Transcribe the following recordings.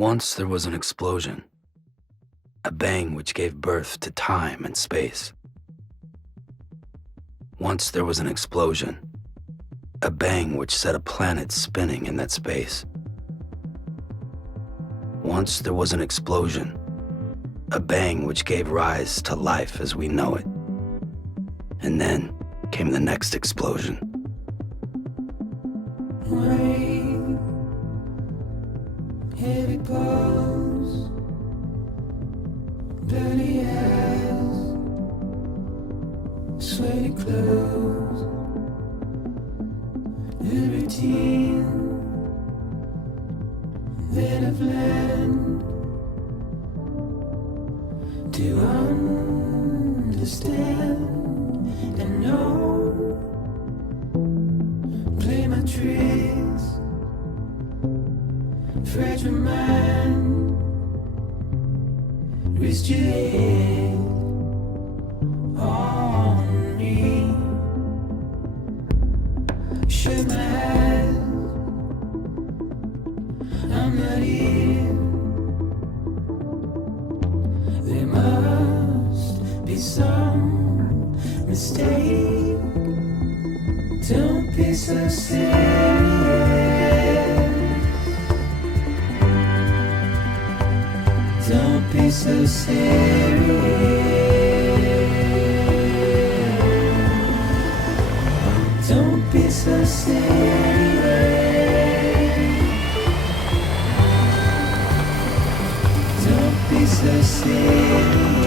Once there was an explosion, a bang which gave birth to time and space. Once there was an explosion, a bang which set a planet spinning in that space. Once there was an explosion, a bang which gave rise to life as we know it. And then came the next explosion. Rain, here it goes. Dirty eyes, sweaty clothes. The routine that I've learned to understand and know. Play my tricks, fragile mind, risk your head on me. Shut my eyes, I'm not here. There must be some mistake. Don't be so serious. Don't be so serious. Don't be so serious. Don't be so serious.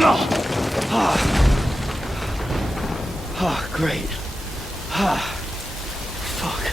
No. Great. Fuck.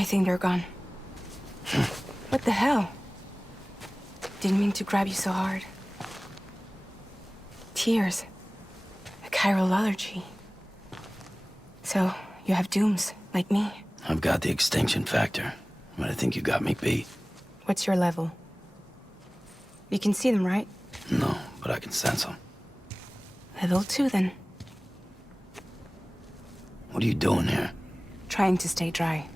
I think they're gone. What the hell? Didn't mean to grab you so hard. Tears. A chiral allergy. So, you have dooms, like me. I've got the extinction factor, but I think you got me beat. What's your level? You can see them, right? No, but I can sense them. Level 2, then. What are you doing here? Trying to stay dry.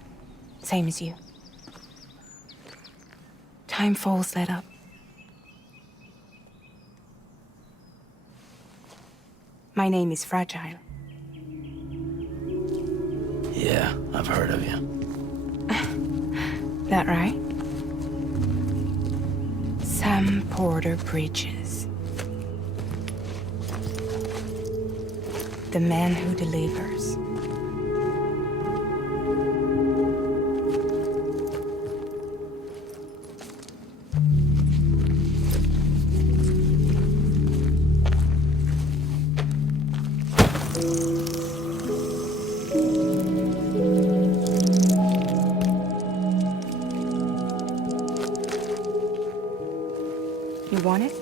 Same as you. Time falls let up. My name is Fragile. Yeah, I've heard of you. That right? Sam Porter Bridges. The man who delivers. You want it?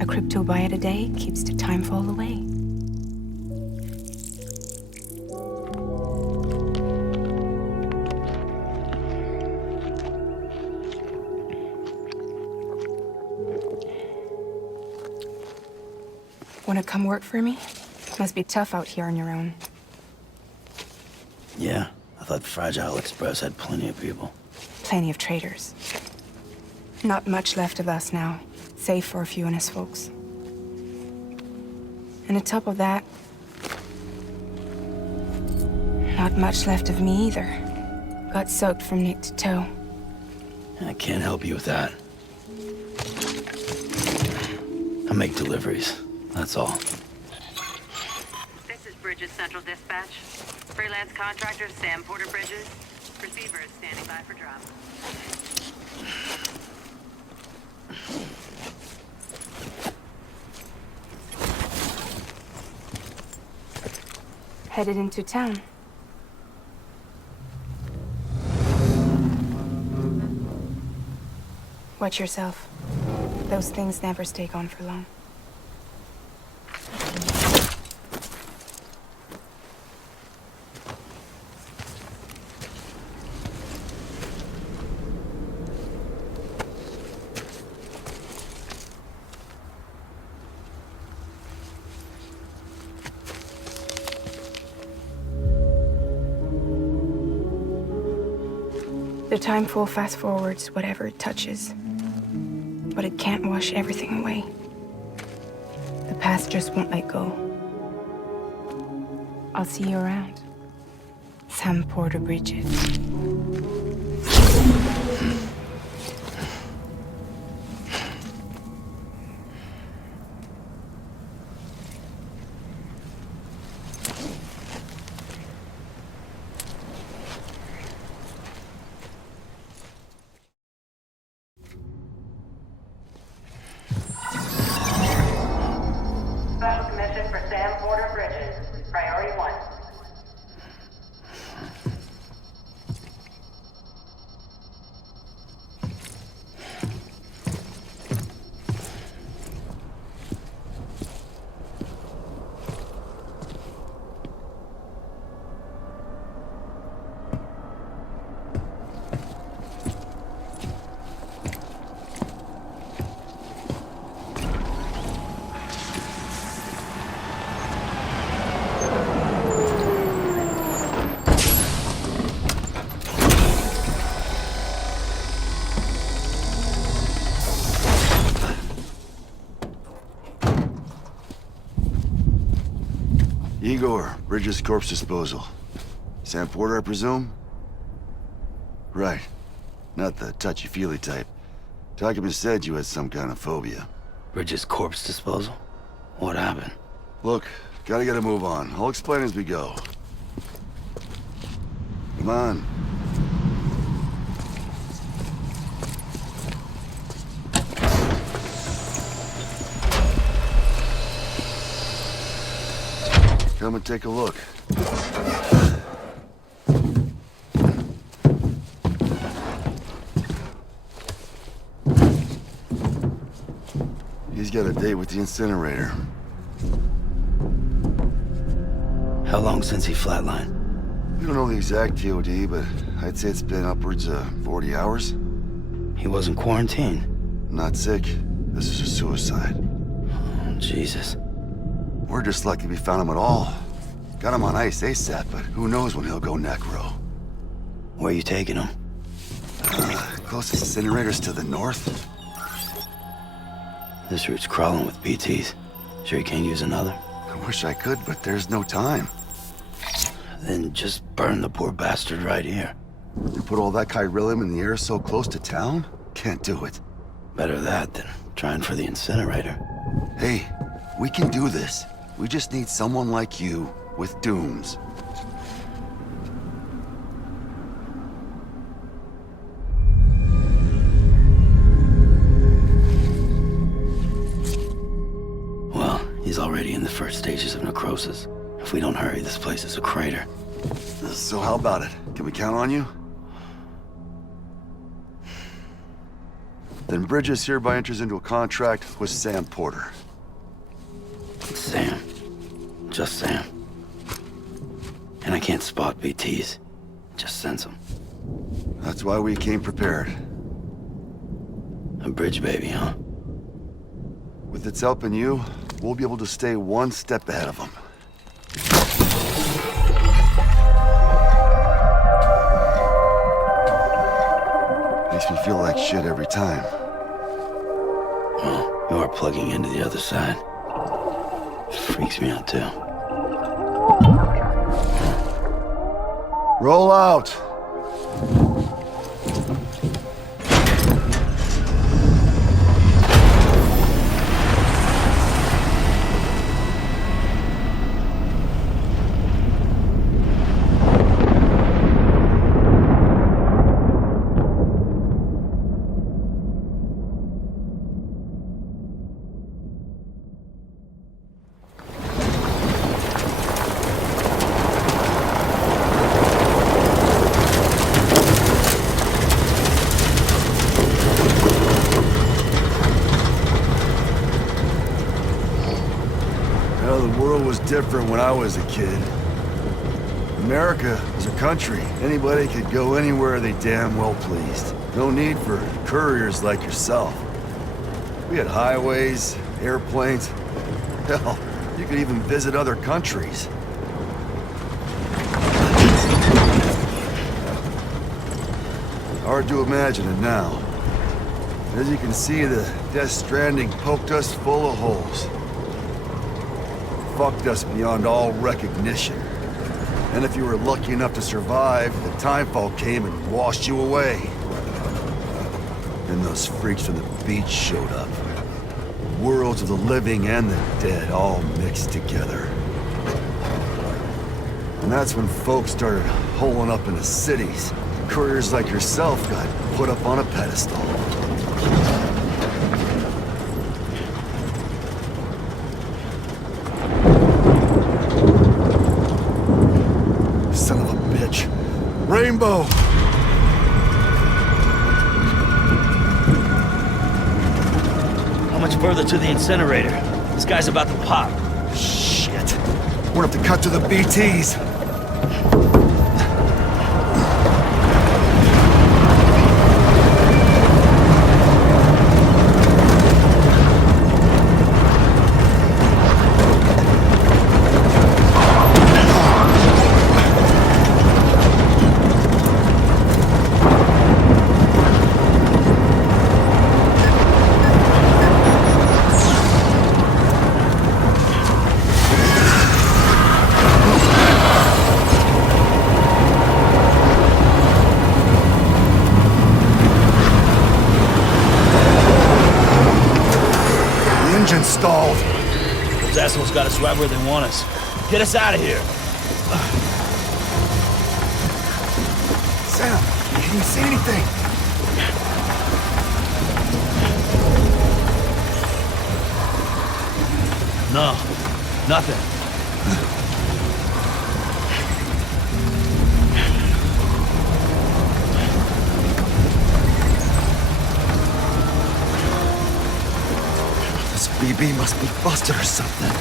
A crypto byte a day keeps the time fall away. Wanna come work for me? Must be tough out here on your own. Yeah, I thought Fragile Express had plenty of people. Plenty of traitors. Not much left of us now, save for a few honest folks. And on top of that, not much left of me either. Got soaked from neck to toe. I can't help you with that. I make deliveries, that's all. This is Bridges Central Dispatch. Freelance contractor Sam Porter Bridges. Receiver is standing by for drop. Headed into town. Watch yourself. Those things never stay gone for long. The time full fast forwards whatever it touches. But it can't wash everything away. The past just won't let go. I'll see you around. Sam Porter Bridges. Special commission for Sam Porter Bridges. Priority 1. Igor, Bridges Corpse Disposal. Sam Porter, I presume? Right. Not the touchy-feely type. Documents said you had some kind of phobia. Bridges corpse disposal? What happened? Look, gotta get a move on. I'll explain as we go. Come on. come and take a look. He's got a date with the incinerator. How long since he flatlined? We don't know the exact TOD, but I'd say it's been upwards of 40 hours. He wasn't quarantined. Not sick. This is a suicide. Oh, Jesus. We're just lucky we found him at all. Got him on ice ASAP, but who knows when he'll go necro. Where you taking him? Closest incinerator's to the north. This route's crawling with BTs. Sure you can't use another? I wish I could, but there's no time. Then just burn the poor bastard right here. You put all that chiralium in the air so close to town? Can't do it. Better that than trying for the incinerator. Hey, we can do this. We just need someone like you with dooms. Well, he's already in the first stages of necrosis. If we don't hurry, this place is a crater. So how about it? Can we count on you? Then Bridges hereby enters into a contract with Sam Porter. Sam. Just Sam. And I can't spot BTs. Just sense them. That's why we came prepared. A bridge baby, huh? With its help and you, we'll be able to stay one step ahead of them. Makes me feel like shit every time. Well, you are plugging into the other side. Freaks me out, too. Roll out! Different when I was a kid. America was a country. Anybody could go anywhere they damn well pleased. No need for couriers like yourself. We had highways, airplanes. Hell, you could even visit other countries. Hard to imagine it now. As you can see, the Death Stranding poked us full of holes. Fucked us beyond all recognition. And if you were lucky enough to survive, the timefall came and washed you away. Then those freaks from the beach showed up. Worlds of the living and the dead all mixed together. And that's when folks started holing up in the cities. Couriers like yourself got put up on a pedestal. Rainbow! How much further to the incinerator? This guy's about to pop. Shit. We're gonna have to cut to the BTs. Stalled. Those assholes got us right where they want us. Get us out of here. Sam, can you see anything? No, nothing. CB must be busted or something.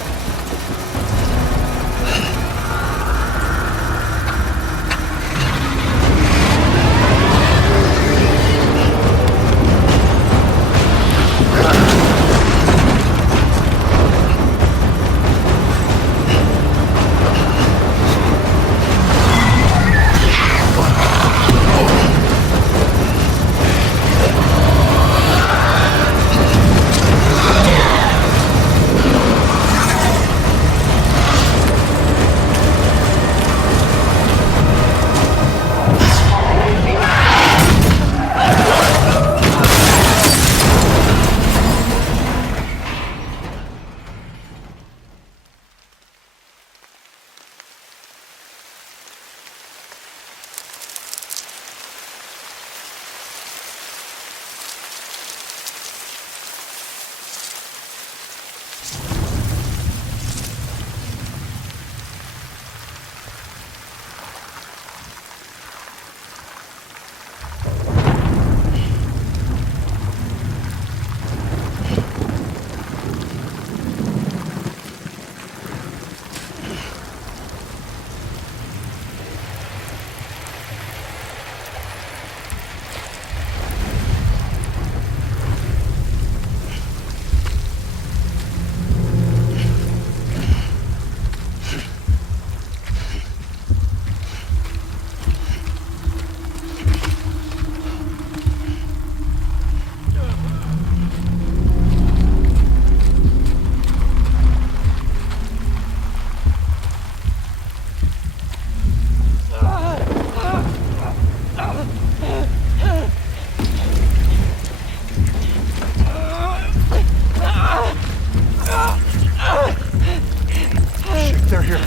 They're here.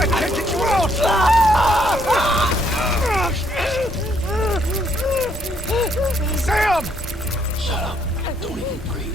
I can't get you out! Sam! Shut up. Don't even breathe.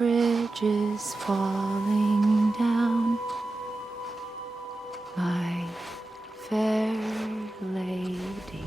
bridges falling down, my fair lady.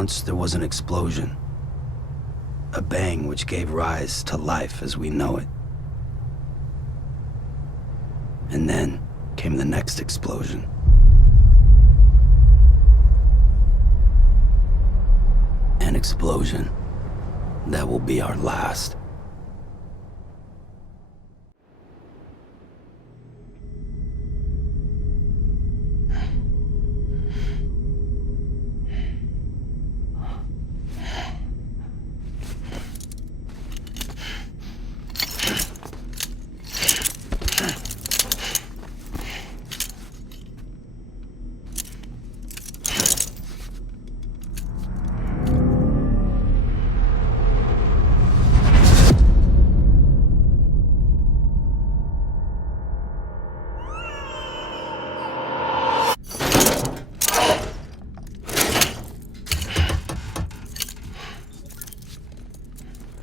Once there was an explosion. A bang which gave rise to life as we know it. And then came the next explosion. An explosion that will be our last.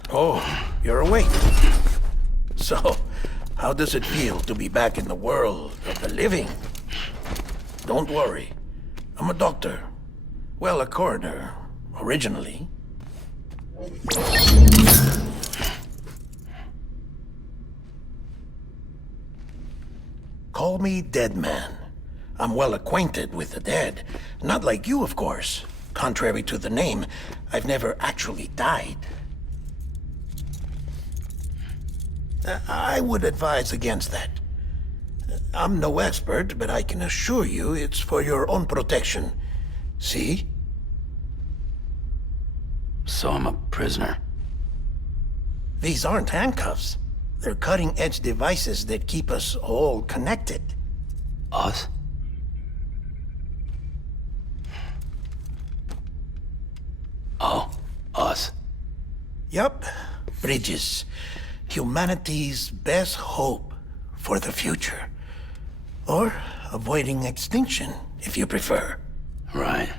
Oh, you're awake. So, how does it feel to be back in the world of the living? Don't worry. I'm a doctor. Well, a coroner, originally. Call me Dead Man. I'm well acquainted with the dead. Not like you, of course. Contrary to the name, I've never actually died. I would advise against that. I'm no expert, but I can assure you it's for your own protection. See? So I'm a prisoner. These aren't handcuffs. They're cutting-edge devices that keep us all connected. Us? Oh, us. Yup. Bridges. Humanity's best hope for the future. Or avoiding extinction, if you prefer. Right.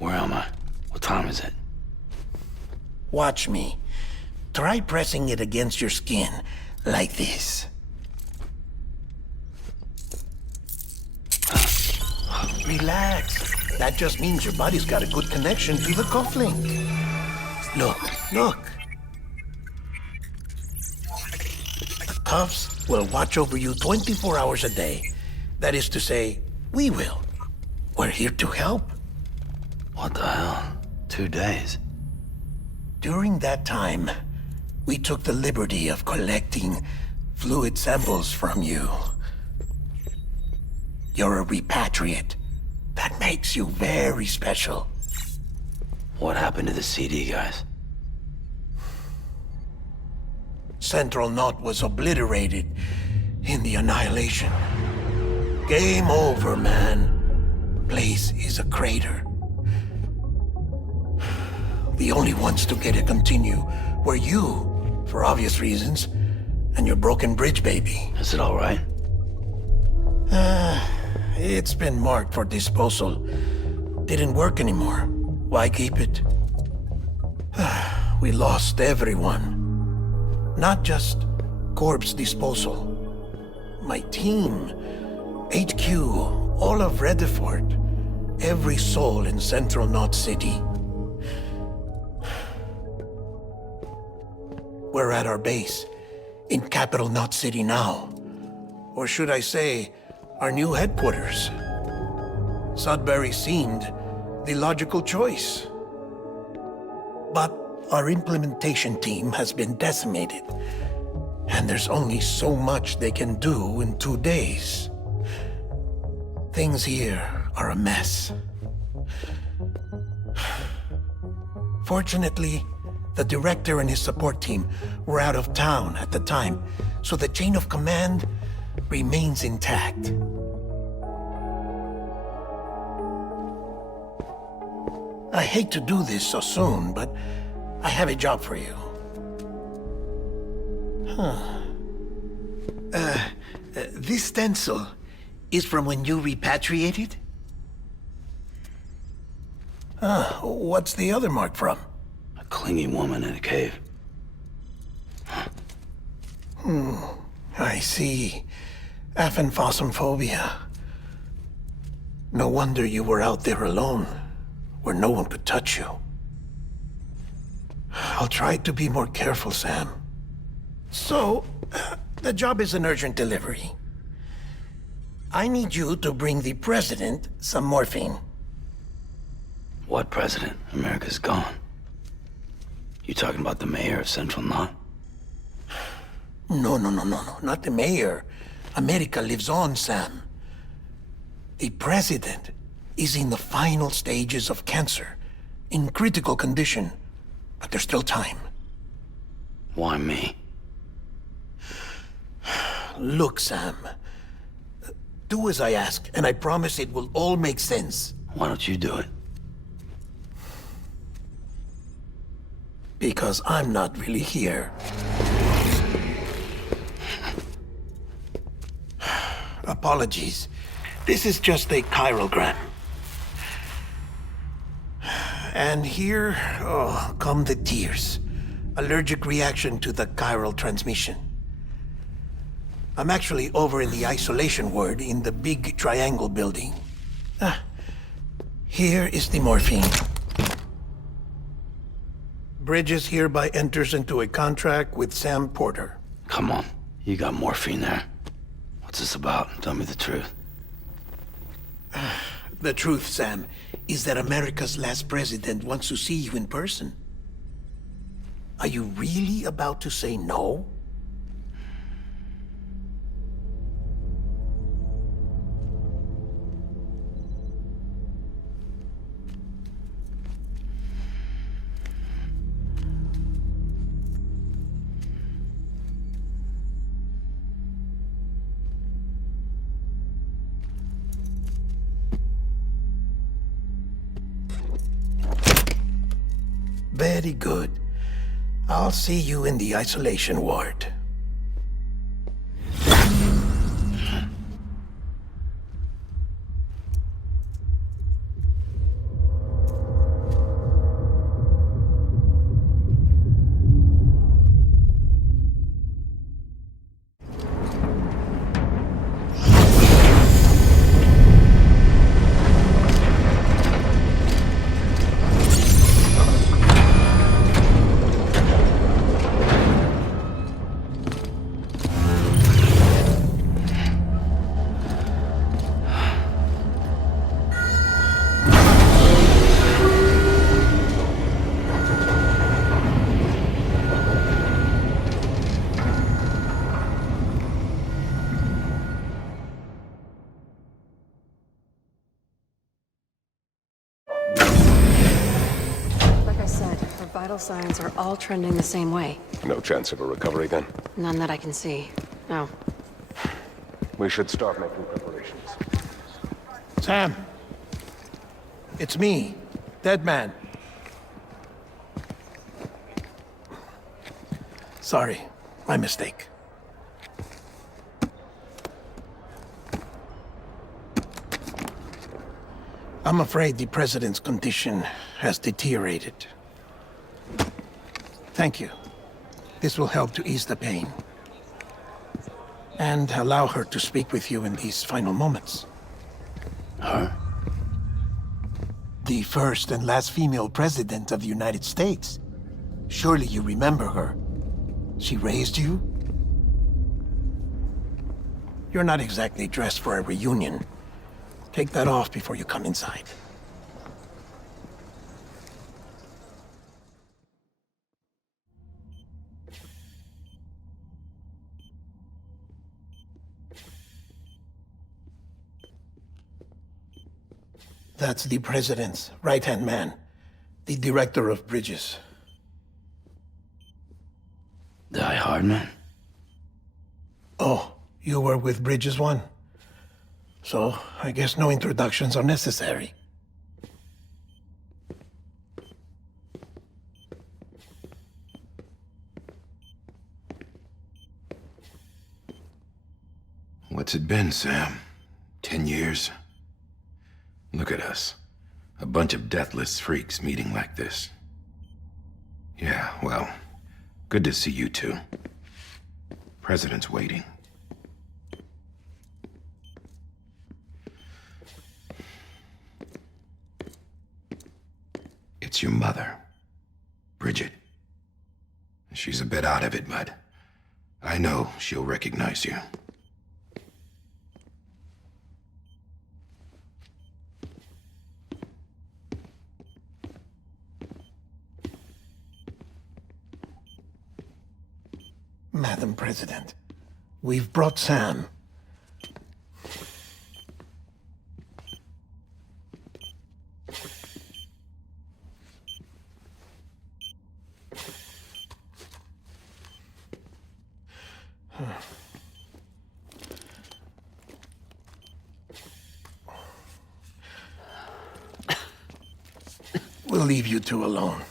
Where am I? What time is it? Watch me. Try pressing it against your skin, like this. Relax. That just means your body's got a good connection to the cufflink. Look. The cuffs will watch over you 24 hours a day. That is to say, we will. We're here to help. What the hell? 2 days? During that time, we took the liberty of collecting fluid samples from you. You're a repatriate. That makes you very special. What happened to the CD guys? Central Knot was obliterated in the annihilation. Game over, man. Place is a crater. The only ones to get to continue were you, for obvious reasons, and your broken bridge baby. Is it all right? It's been marked for disposal. Didn't work anymore. Why keep it? We lost everyone. Not just corpse disposal. My team, HQ, all of Redefort, every soul in Central Knot City. We're at our base, in Capital Knot City now. Or should I say, our new headquarters. Sudbury seemed the logical choice. But our implementation team has been decimated, and there's only so much they can do in 2 days. Things here are a mess. Fortunately, the director and his support team were out of town at the time, so the chain of command remains intact. I hate to do this so soon, but I have a job for you. This stencil is from when you repatriated? What's the other mark from? A clingy woman in a cave. I see. Aphenphosmphobia. No wonder you were out there alone, where no one could touch you. I'll try to be more careful, Sam. So, the job is an urgent delivery. I need you to bring the president some morphine. What president? America's gone. You talking about the mayor of Central Knot? No, not the mayor. America lives on, Sam. The president is in the final stages of cancer, in critical condition, but there's still time. Why me? Look, Sam. Do as I ask, and I promise it will all make sense. Why don't you do it? Because I'm not really here. Apologies. This is just a chiralgram. And here, come the tears. Allergic reaction to the chiral transmission. I'm actually over in the isolation ward in the big triangle building. Here is the morphine. Bridges hereby enters into a contract with Sam Porter. Come on. You got morphine there. What's this about? Tell me the truth. The truth, Sam, is that America's last president wants to see you in person. Are you really about to say no? Very good. I'll see you in the isolation ward. Vital signs are all trending the same way. No chance of a recovery then? None that I can see. No. We should start making preparations. Sam! It's me, Dead Man. Sorry, my mistake. I'm afraid the president's condition has deteriorated. Thank you. This will help to ease the pain. And allow her to speak with you in these final moments. Her? The first and last female president of the United States. Surely you remember her. She raised you? You're not exactly dressed for a reunion. Take that off before you come inside. That's the president's right-hand man, the director of bridges. Die Hard man? Oh, you were with Bridges 1? So, I guess no introductions are necessary. What's it been, Sam? 10 years? Look at us. A bunch of deathless freaks meeting like this. Yeah, well, good to see you two. President's waiting. It's your mother, Bridget. She's a bit out of it, but I know she'll recognize you. Madam President, we've brought Sam. We'll leave you two alone.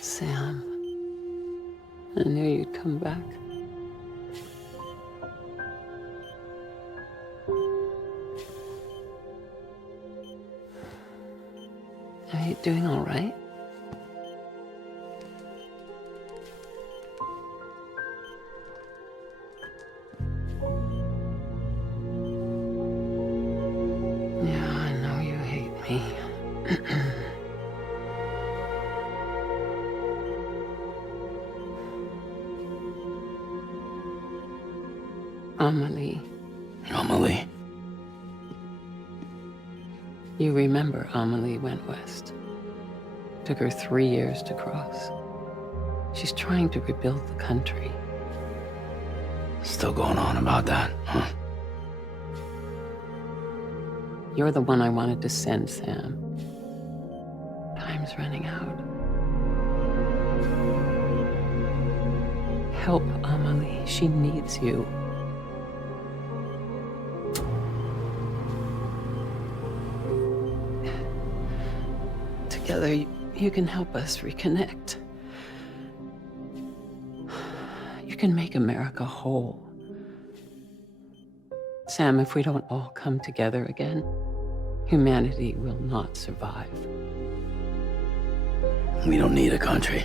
Sam, I knew you'd come back. Are you doing all right? Yeah, I know you hate me. Amelie. Amelie? You remember Amelie went west. Took her 3 years to cross. She's trying to rebuild the country. Still going on about that, huh? You're the one I wanted to send, Sam. Time's running out. Help Amelie. She needs you. Together, you can help us reconnect. You can make America whole. Sam, if we don't all come together again, humanity will not survive. We don't need a country.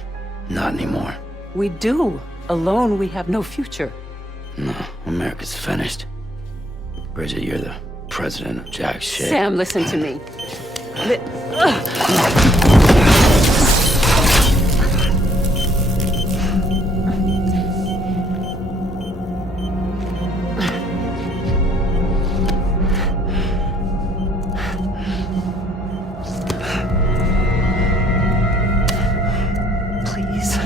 Not anymore. We do. Alone, we have no future. No, America's finished. Bridget, you're the president of jack shit. Sam, listen to me. Please.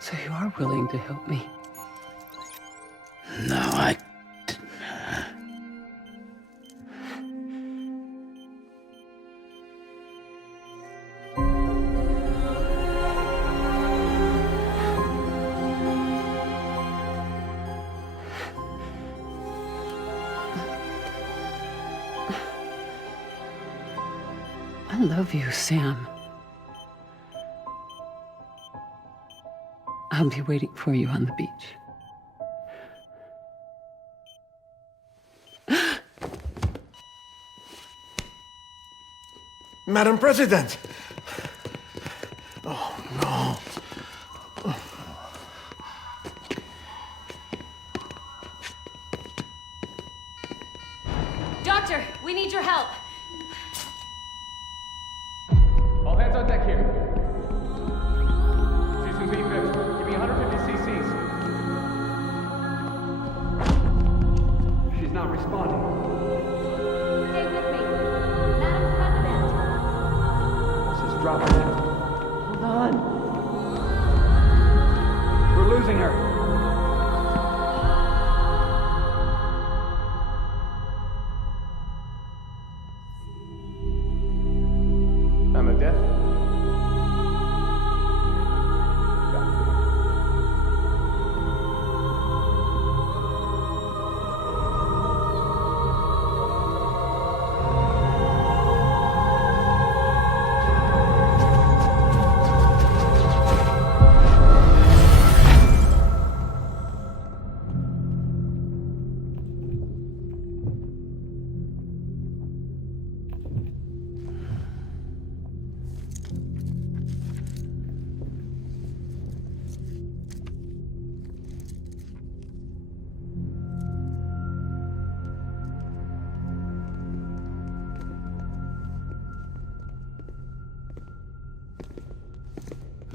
So you are willing to help me? No, I... I love you, Sam. I'll be waiting for you on the beach. Madam President! Oh, no. Doctor, we need your help. All hands on deck here. She's gonna be fixed. Give me 150 cc's. She's not responding. Stay with me. Madam President. This is dropping. Hold on. We're losing her. I'm a death.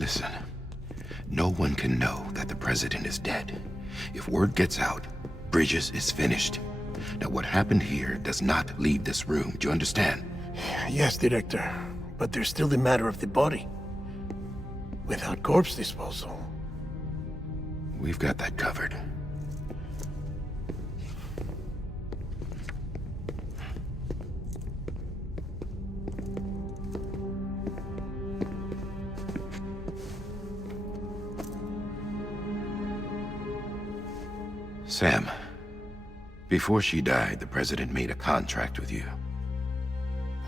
Listen, no one can know that the president is dead. If word gets out, Bridges is finished. Now, what happened here does not leave this room. Do you understand? Yes, Director. But there's still the matter of the body. Without corpse disposal. We've got that covered. Sam, before she died, the president made a contract with you.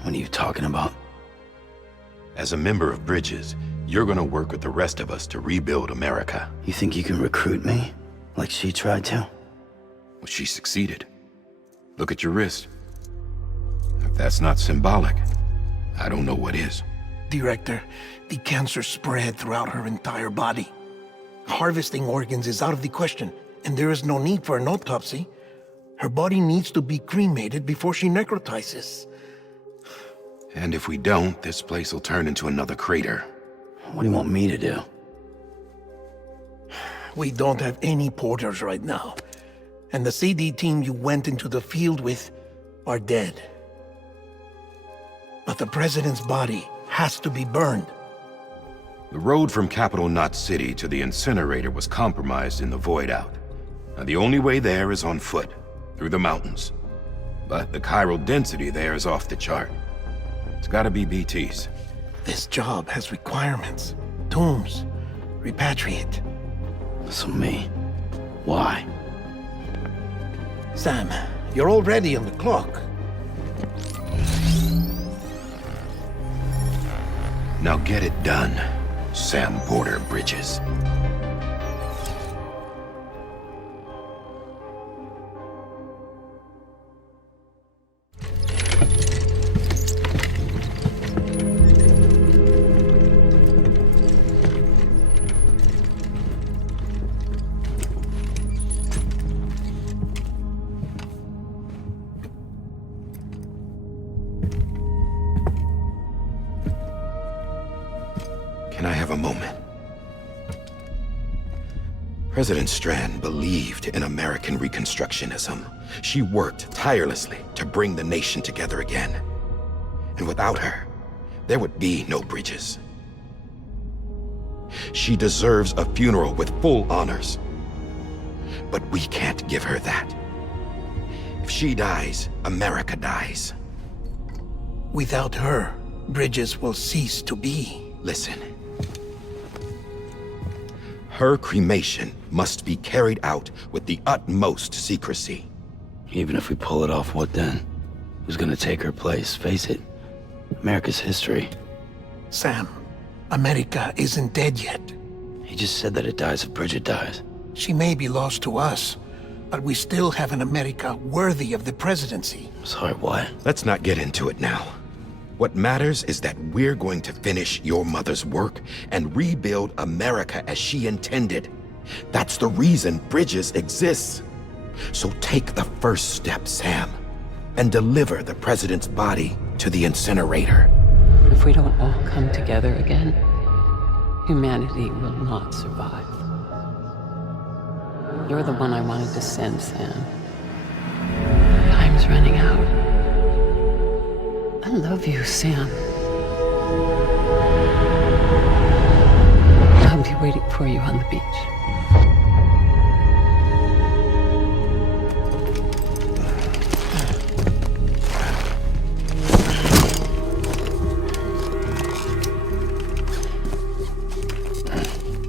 What are you talking about? As a member of Bridges, you're gonna work with the rest of us to rebuild America. You think you can recruit me? Like she tried to? Well, she succeeded. Look at your wrist. If that's not symbolic, I don't know what is. Director, the cancer spread throughout her entire body. Harvesting organs is out of the question, and there is no need for an autopsy. Her body needs to be cremated before she necrotizes. And if we don't, this place will turn into another crater. What do you want me to do? We don't have any porters right now. And the CD team you went into the field with are dead. But the president's body has to be burned. The road from Capital Knot City to the incinerator was compromised in the void out. Now, the only way there is on foot, through the mountains. But the chiral density there is off the chart. It's gotta be BT's. This job has requirements. Tombs. Repatriate. So me? Why? Sam, you're already on the clock. Now get it done, Sam Porter Bridges. Can I have a moment? President Strand believed in American Reconstructionism. She worked tirelessly to bring the nation together again. And without her, there would be no Bridges. She deserves a funeral with full honors. But we can't give her that. If she dies, America dies. Without her, Bridges will cease to be. Listen. Her cremation must be carried out with the utmost secrecy. Even if we pull it off, what then? Who's gonna take her place? Face it, America's history. Sam, America isn't dead yet. He just said that it dies if Bridget dies. She may be lost to us, but we still have an America worthy of the presidency. Sorry, what? Let's not get into it now. What matters is that we're going to finish your mother's work and rebuild America as she intended. That's the reason Bridges exists. So take the first step, Sam, and deliver the president's body to the incinerator. If we don't all come together again, humanity will not survive. You're the one I wanted to send, Sam. Time's running out. I love you, Sam. I'll be waiting for you on the beach.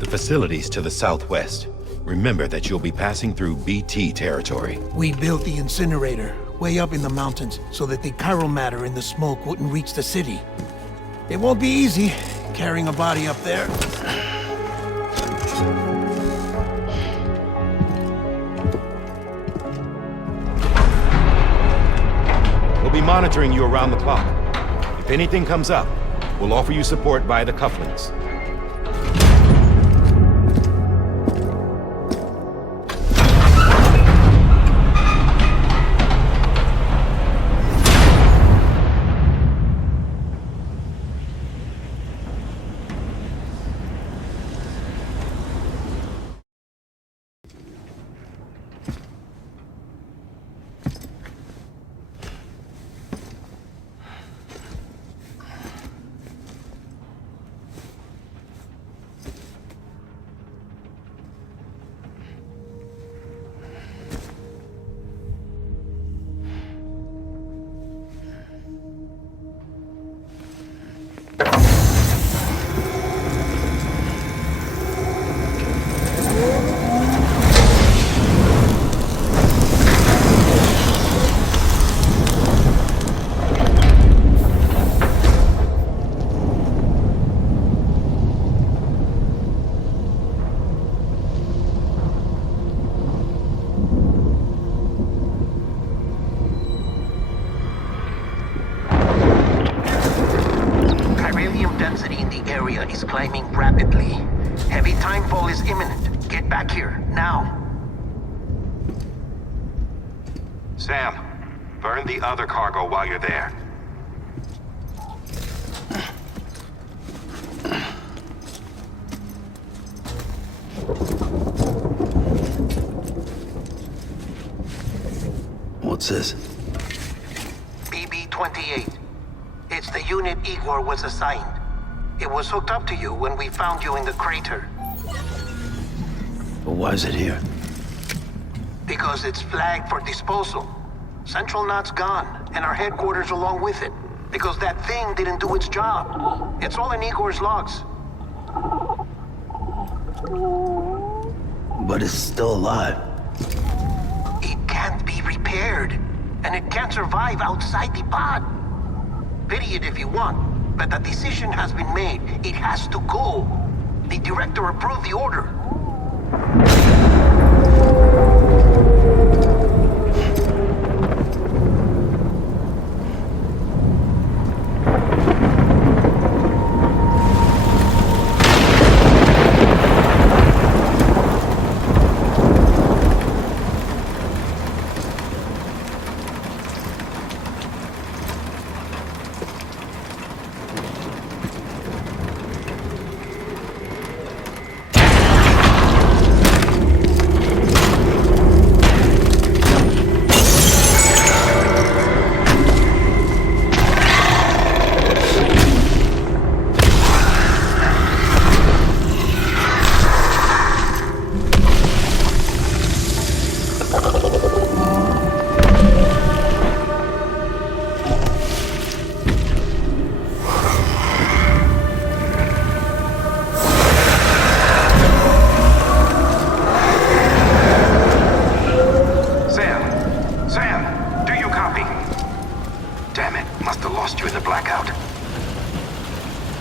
The facilities to the southwest. Remember that you'll be passing through BT territory. We built the incinerator way up in the mountains so that the chiral matter in the smoke wouldn't reach the city. It won't be easy carrying a body up there. We'll be monitoring you around the clock. If anything comes up, we'll offer you support via the cufflinks. climbing rapidly. Heavy timefall is imminent. Get back here, now. Sam, burn the other cargo while you're there. What's this? BB-28. It's the unit Igor was assigned. It was hooked up to you when we found you in the crater. But why is it here? Because it's flagged for disposal. Central Knot's gone, and our headquarters along with it. Because that thing didn't do its job. It's all in Igor's logs. But it's still alive. It can't be repaired, and it can't survive outside the pod. Pity it if you want, but the decision has been made. It has to go. The director approved the order.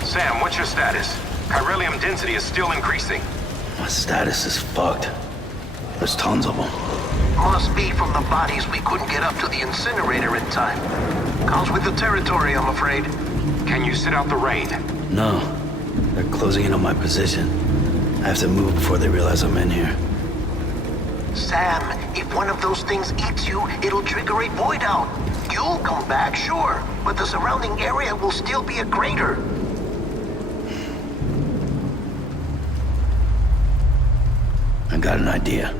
Sam, what's your status? Chiralium density is still increasing. My status is fucked. There's tons of them. Must be from the bodies we couldn't get up to the incinerator in time. Comes with the territory, I'm afraid. Can you sit out the rain? No. They're closing in on my position. I have to move before they realize I'm in here. Sam, if one of those things eats you, it'll trigger a void out. You'll come back, sure, but the surrounding area will still be a crater. I got an idea.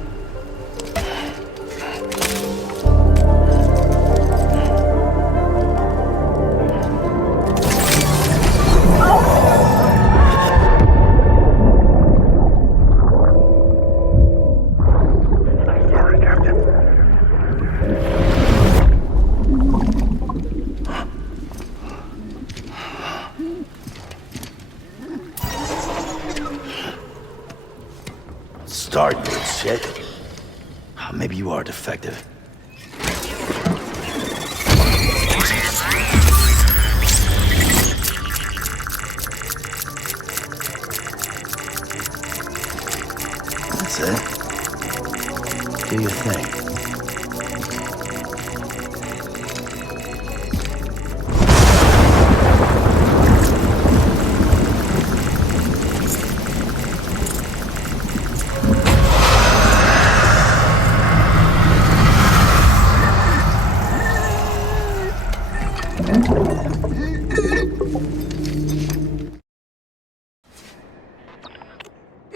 Start, you shit. Maybe you are defective. That's it. Do your thing.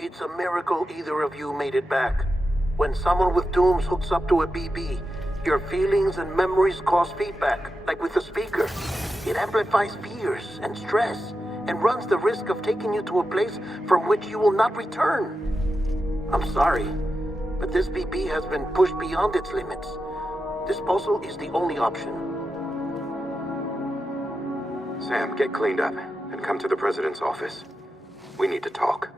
It's a miracle either of you made it back. When someone with dooms hooks up to a BB, your feelings and memories cause feedback, like with a speaker. It amplifies fears and stress, and runs the risk of taking you to a place from which you will not return. I'm sorry, but this BB has been pushed beyond its limits. Disposal is the only option. Sam, get cleaned up and come to the president's office. We need to talk.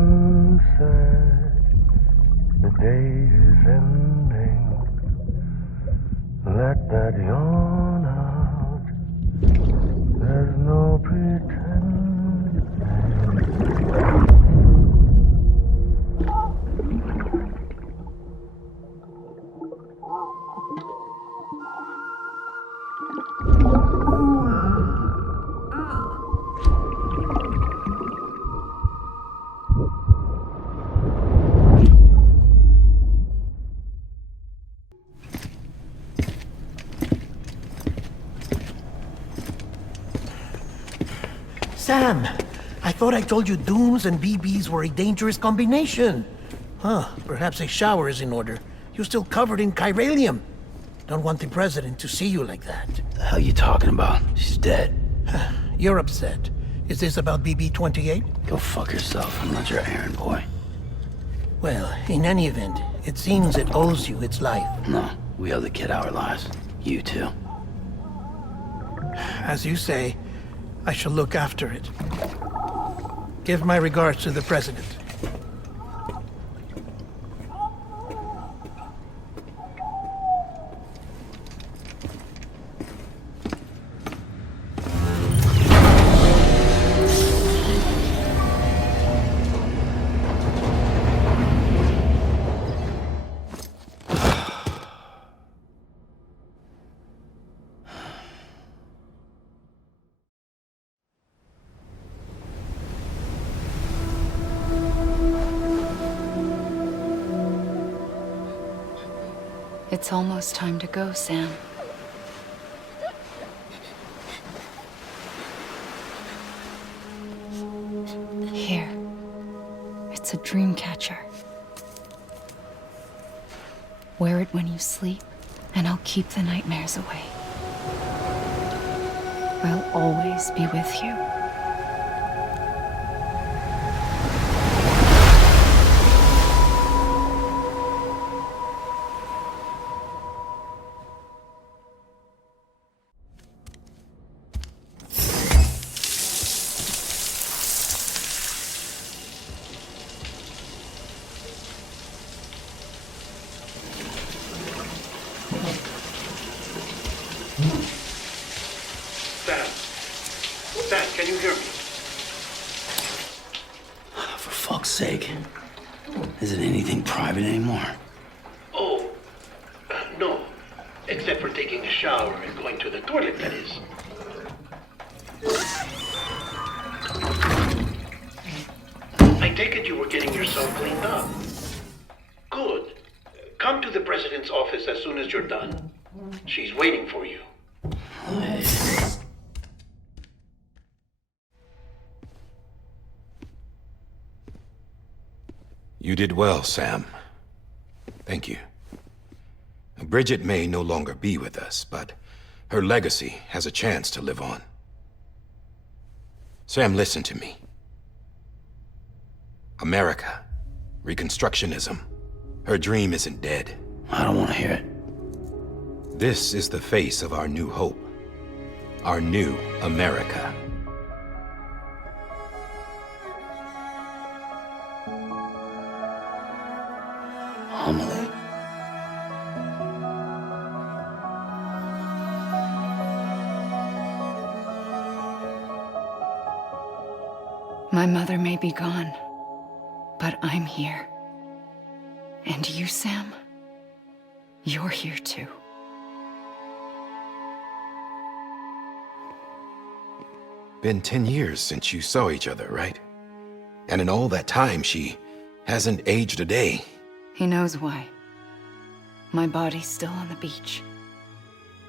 sunset, the day is ending. Let that yawn out. There's no pretending. Sam, I thought I told you dooms and BBs were a dangerous combination. Huh, perhaps a shower is in order. You're still covered in chiralium. Don't want the president to see you like that. The hell you talking about? She's dead. You're upset. Is this about BB-28? Go fuck yourself. I'm not your errand boy. Well, in any event, it seems it owes you its life. No, we owe the kid our lives. You too. As you say, I shall look after it. Give my regards to the president. It's almost time to go, Sam. Here. It's a dream catcher. Wear it when you sleep, and I'll keep the nightmares away. I'll always be with you. Sam, can you hear me? For fuck's sake. Is it anything private anymore? Oh, no. Except for taking a shower and going to the toilet, that is. I take it you were getting yourself cleaned up. Good. Come to the president's office as soon as you're done. She's waiting for you. You did well, Sam. Thank you. Bridget may no longer be with us, but her legacy has a chance to live on. Sam, listen to me. America, Reconstructionism, her dream isn't dead. I don't want to hear it. This is the face of our new hope. Our new America. Amelie. My mother may be gone, but I'm here. And you, Sam, you're here too. Been 10 years since you saw each other, right? And in all that time, she hasn't aged a day. He knows why. My body's still on the beach.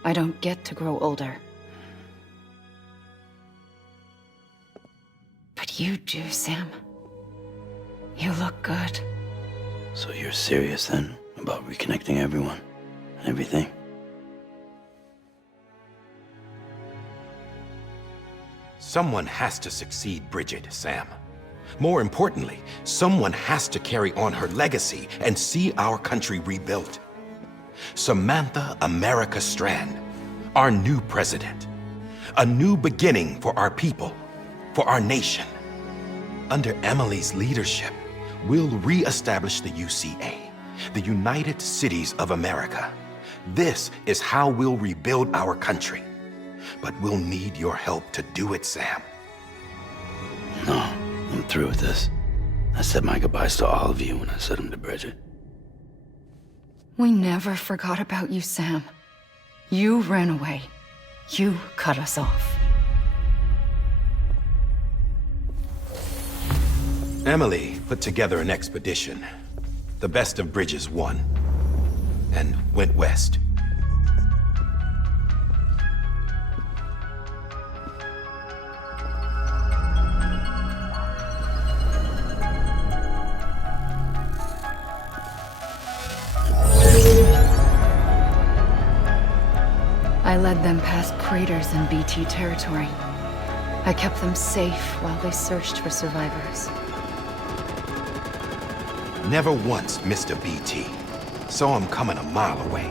I don't get to grow older. But you do, Sam. You look good. So you're serious then about reconnecting everyone and everything? Someone has to succeed Bridget, Sam. More importantly, someone has to carry on her legacy and see our country rebuilt. Samantha America Strand, our new president. A new beginning for our people, for our nation. Under Emily's leadership, we'll re-establish the UCA, the United Cities of America. This is how we'll rebuild our country. But we'll need your help to do it, Sam. No, I'm through with this. I said my goodbyes to all of you when I said them to Bridget. We never forgot about you, Sam. You ran away. You cut us off. Emily put together an expedition. The best of Bridges won, and went west. I led them past craters in BT territory. I kept them safe while they searched for survivors. Never once missed a BT. Saw him coming a mile away.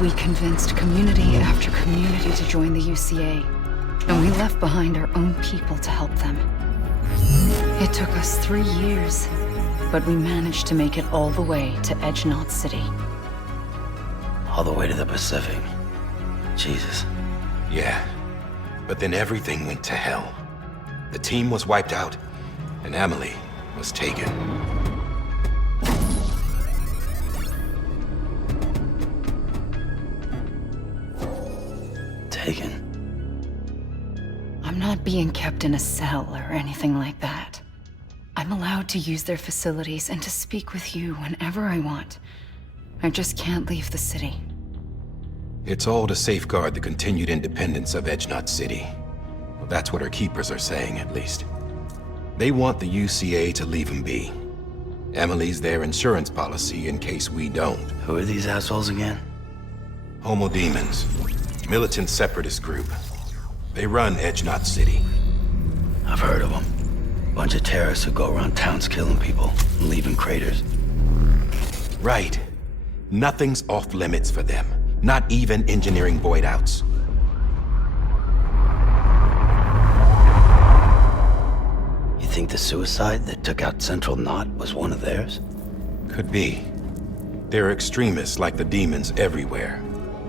We convinced community after community to join the UCA, and we left behind our own people to help them. It took us 3 years, but we managed to make it all the way to Edge-Knot City. All the way to the Pacific. Jesus. Yeah, but then everything went to hell. The team was wiped out, and Emily was taken. Taken? I'm not being kept in a cell or anything like that. I'm allowed to use their facilities and to speak with you whenever I want. I just can't leave the city. It's all to safeguard the continued independence of Edge-Knot City. Well, that's what our keepers are saying, at least. They want the UCA to leave him be. Emily's their insurance policy in case we don't. Who are these assholes again? Homo Demons. Militant separatist group. They run Edge-Knot City. I've heard of them. Bunch of terrorists who go around towns killing people and leaving craters. Right. Nothing's off limits for them. Not even engineering void outs. You think the suicide that took out Central Knot was one of theirs? Could be. There are extremists like the demons everywhere,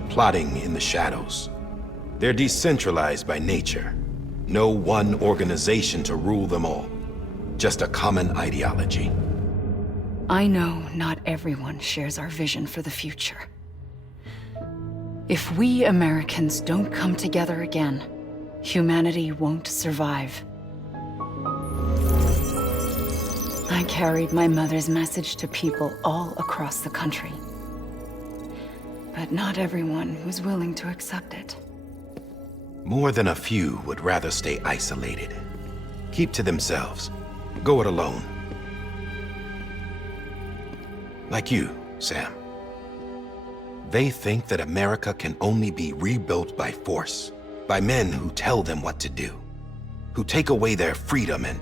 plotting in the shadows. They're decentralized by nature. No one organization to rule them all. Just a common ideology. I know not everyone shares our vision for the future. If we Americans don't come together again, humanity won't survive. I carried my mother's message to people all across the country. But not everyone was willing to accept it. More than a few would rather stay isolated. Keep to themselves. Go it alone. Like you, Sam. They think that America can only be rebuilt by force, by men who tell them what to do, who take away their freedom and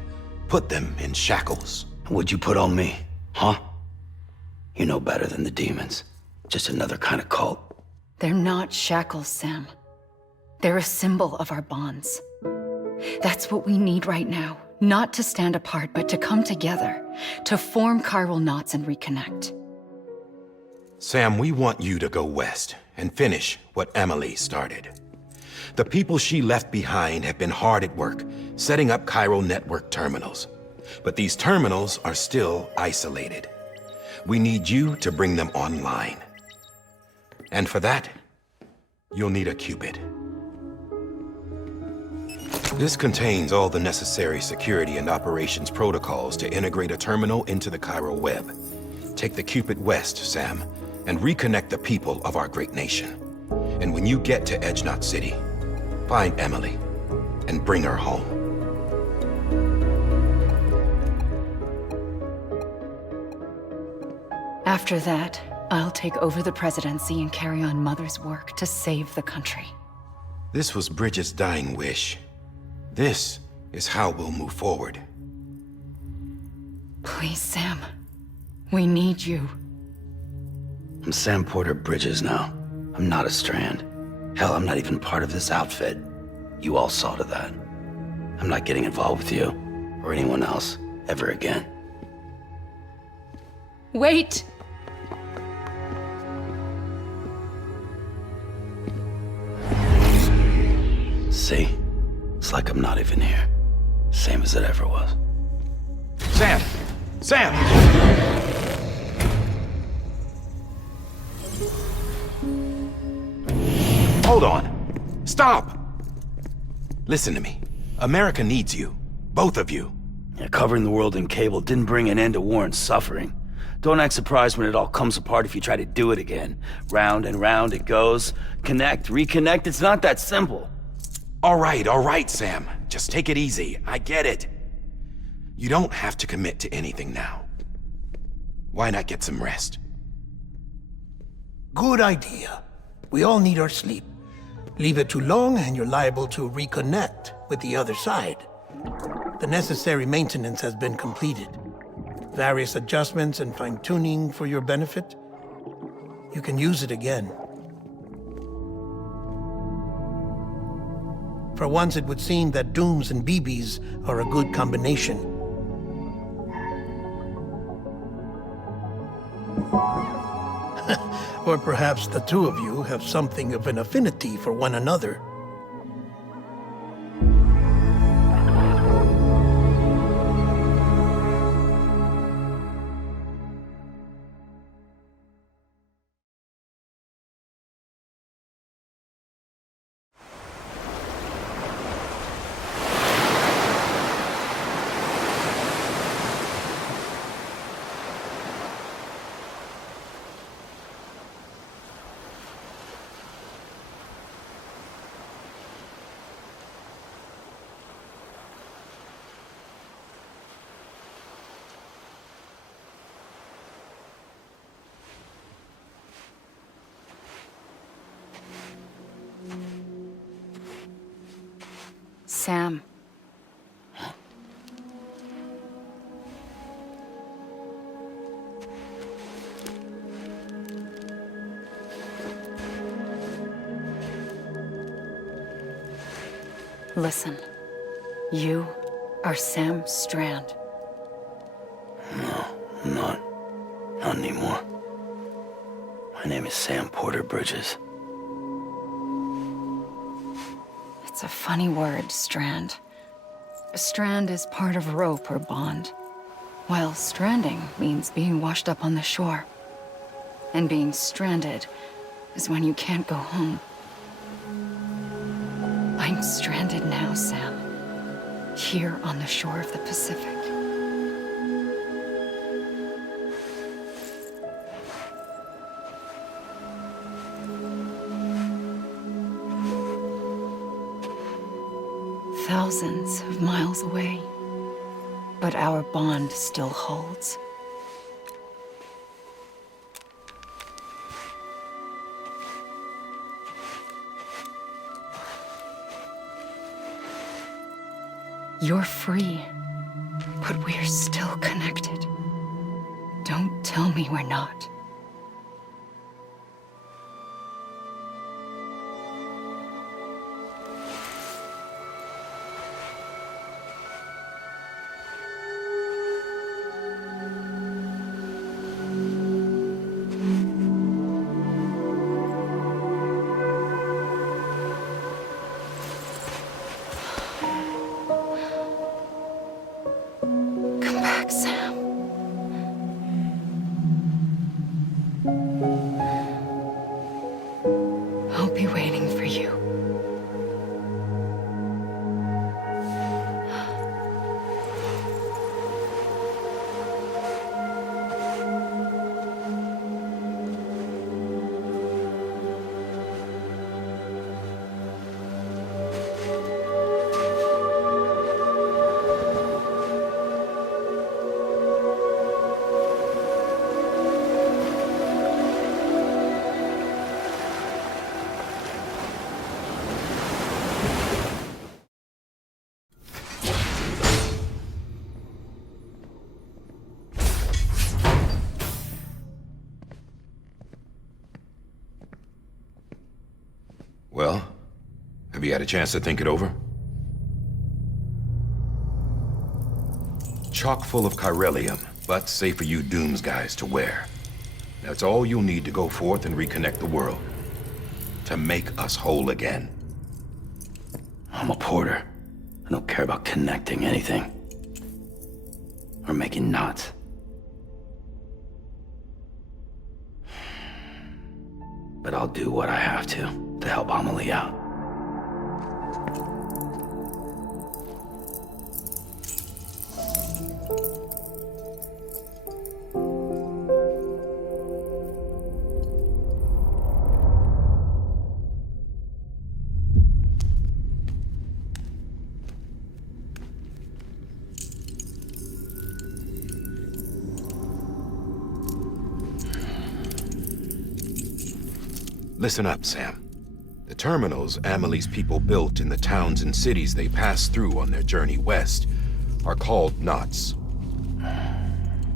put them in shackles. What'd you put on me, huh? You know better than the demons. Just another kind of cult. They're not shackles, Sam. They're a symbol of our bonds. That's what we need right now. Not to stand apart, but to come together, to form chiral knots and reconnect. Sam, we want you to go west and finish what Emily started. The people she left behind have been hard at work, setting up chiral network terminals. But these terminals are still isolated. We need you to bring them online. And for that, you'll need a Cupid. This contains all the necessary security and operations protocols to integrate a terminal into the chiral web. Take the Cupid west, Sam, and reconnect the people of our great nation. And when you get to Edge-Knot City, find Emily and bring her home. After that, I'll take over the presidency and carry on Mother's work to save the country. This was Bridget's dying wish. This is how we'll move forward. Please, Sam. We need you. I'm Sam Porter Bridges now. I'm not a Strand. Hell, I'm not even part of this outfit. You all saw to that. I'm not getting involved with you or anyone else ever again. Wait! See? It's like I'm not even here. Same as it ever was. Sam! Sam! Hold on. Stop! Listen to me. America needs you. Both of you. Yeah, covering the world in cable didn't bring an end to war and suffering. Don't act surprised when it all comes apart if you try to do it again. Round and round it goes. Connect, reconnect, it's not that simple. All right, Sam. Just take it easy. I get it. You don't have to commit to anything now. Why not get some rest? Good idea. We all need our sleep. Leave it too long and you're liable to reconnect with the other side. The necessary maintenance has been completed. Various adjustments and fine-tuning for your benefit. You can use it again. For once, it would seem that Dooms and BBs are a good combination. Or perhaps the two of you have something of an affinity for one another. Sam. Listen. You are Sam Strand. No, I'm not. Not anymore. My name is Sam Porter Bridges. It's a funny word, strand. A strand is part of rope or bond, while stranding means being washed up on the shore. And being stranded is when you can't go home. I'm stranded now, Sam. Here on the shore of the Pacific. Thousands of miles away, but our bond still holds. You're free, but we're still connected. Don't tell me we're not. Sam. Have you had a chance to think it over? Chock full of chiralium, but safe for you Dooms guys to wear. That's all you'll need to go forth and reconnect the world. To make us whole again. I'm a porter. I don't care about connecting anything. Or making knots. But I'll do what I have to help Amelie out. Listen up, Sam. The terminals Amelie's people built in the towns and cities they passed through on their journey west are called knots.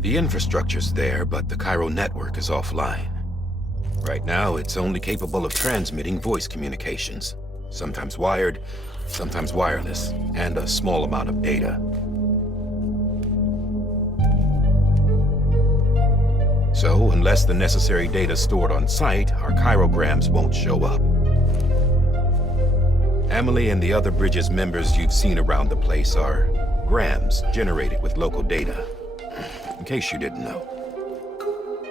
The infrastructure's there, but the Cairo network is offline. Right now, it's only capable of transmitting voice communications, sometimes wired, sometimes wireless, and a small amount of data. So, unless the necessary data stored on site, our chirograms won't show up. Amelie and the other Bridges members you've seen around the place are grams generated with local data. In case you didn't know.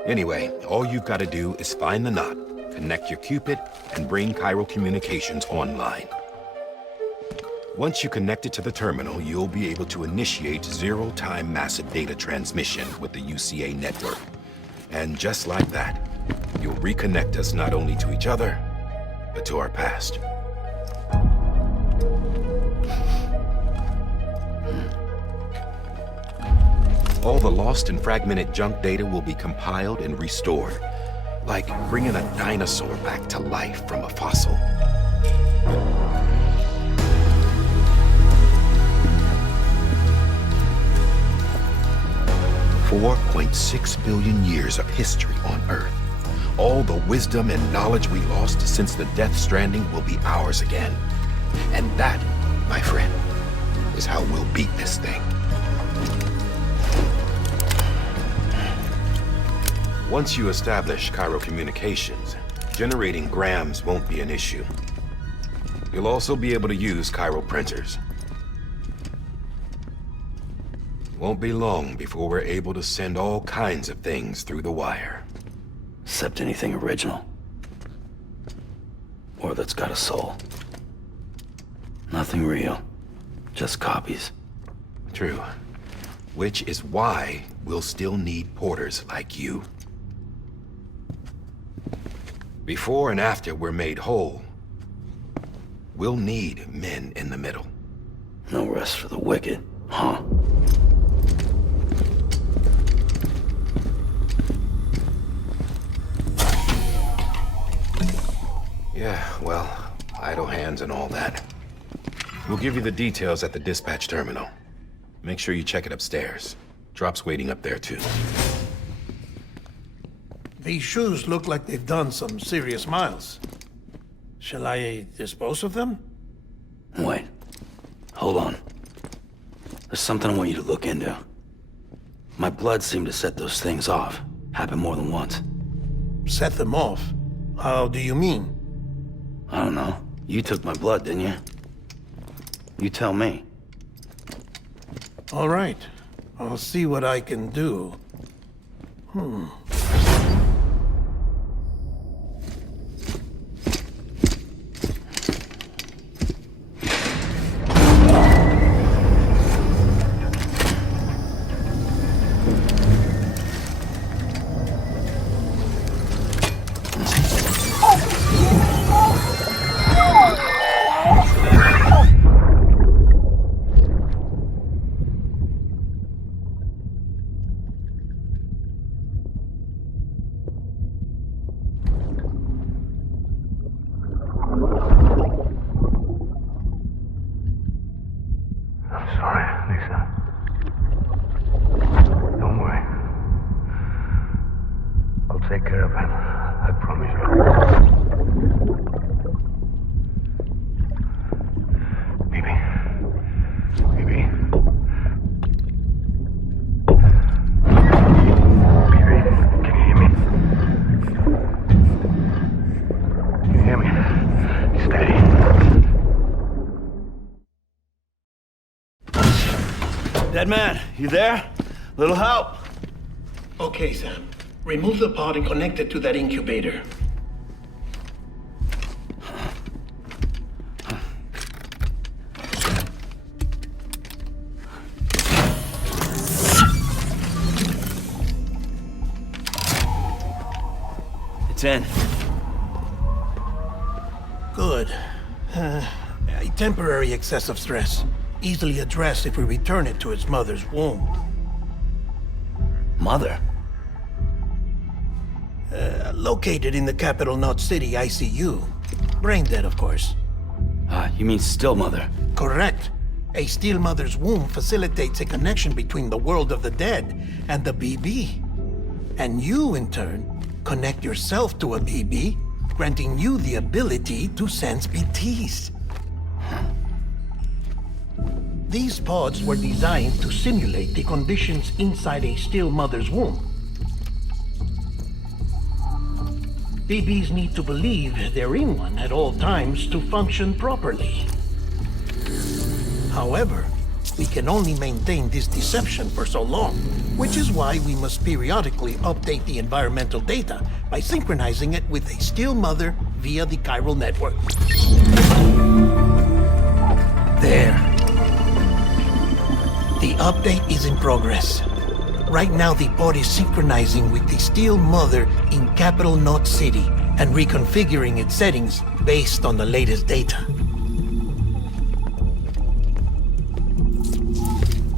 Anyway, all you've got to do is find the knot, connect your Cupid, and bring Cairo communications online. Once you connect it to the terminal, you'll be able to initiate zero-time massive data transmission with the UCA network. And just like that, you'll reconnect us not only to each other, but to our past. All the lost and fragmented junk data will be compiled and restored, like bringing a dinosaur back to life from a fossil. $4.6 billion years of history on Earth. All the wisdom and knowledge we lost since the Death Stranding will be ours again. And that, my friend, is how we'll beat this thing. Once you establish Cairo communications, generating grams won't be an issue. You'll also be able to use Cairo printers. Won't be long before we're able to send all kinds of things through the wire. Except anything original. Or that's got a soul. Nothing real. Just copies. True. Which is why we'll still need porters like you. Before and after we're made whole, we'll need men in the middle. No rest for the wicked, huh? Yeah, well, idle hands and all that. We'll give you the details at the dispatch terminal. Make sure you check it upstairs. Drop's waiting up there, too. These shoes look like they've done some serious miles. Shall I dispose of them? Wait. Hold on. There's something I want you to look into. My blood seemed to set those things off. Happened more than once. Set them off? How do you mean? I don't know. You took my blood, didn't you? You tell me. All right. I'll see what I can do. Take care of him. I promise you. Dead man, you there? Little help? Okay, Sam. Remove the pod and connect it to that incubator. It's in. Good. A temporary excessive stress. Easily addressed if we return it to its mother's womb. Mother? Located in the capital Knot City ICU. Brain dead, of course. You mean still mother? Correct. A steel mother's womb facilitates a connection between the world of the dead and the BB. And you, in turn, connect yourself to a BB, granting you the ability to sense BTs. These pods were designed to simulate the conditions inside a still mother's womb. BBs need to believe they're in one at all times to function properly. However, we can only maintain this deception for so long, which is why we must periodically update the environmental data by synchronizing it with a still mother via the chiral network. There. The update is in progress. Right now, the pod is synchronizing with the Steel Mother in capital Knot City and reconfiguring its settings based on the latest data.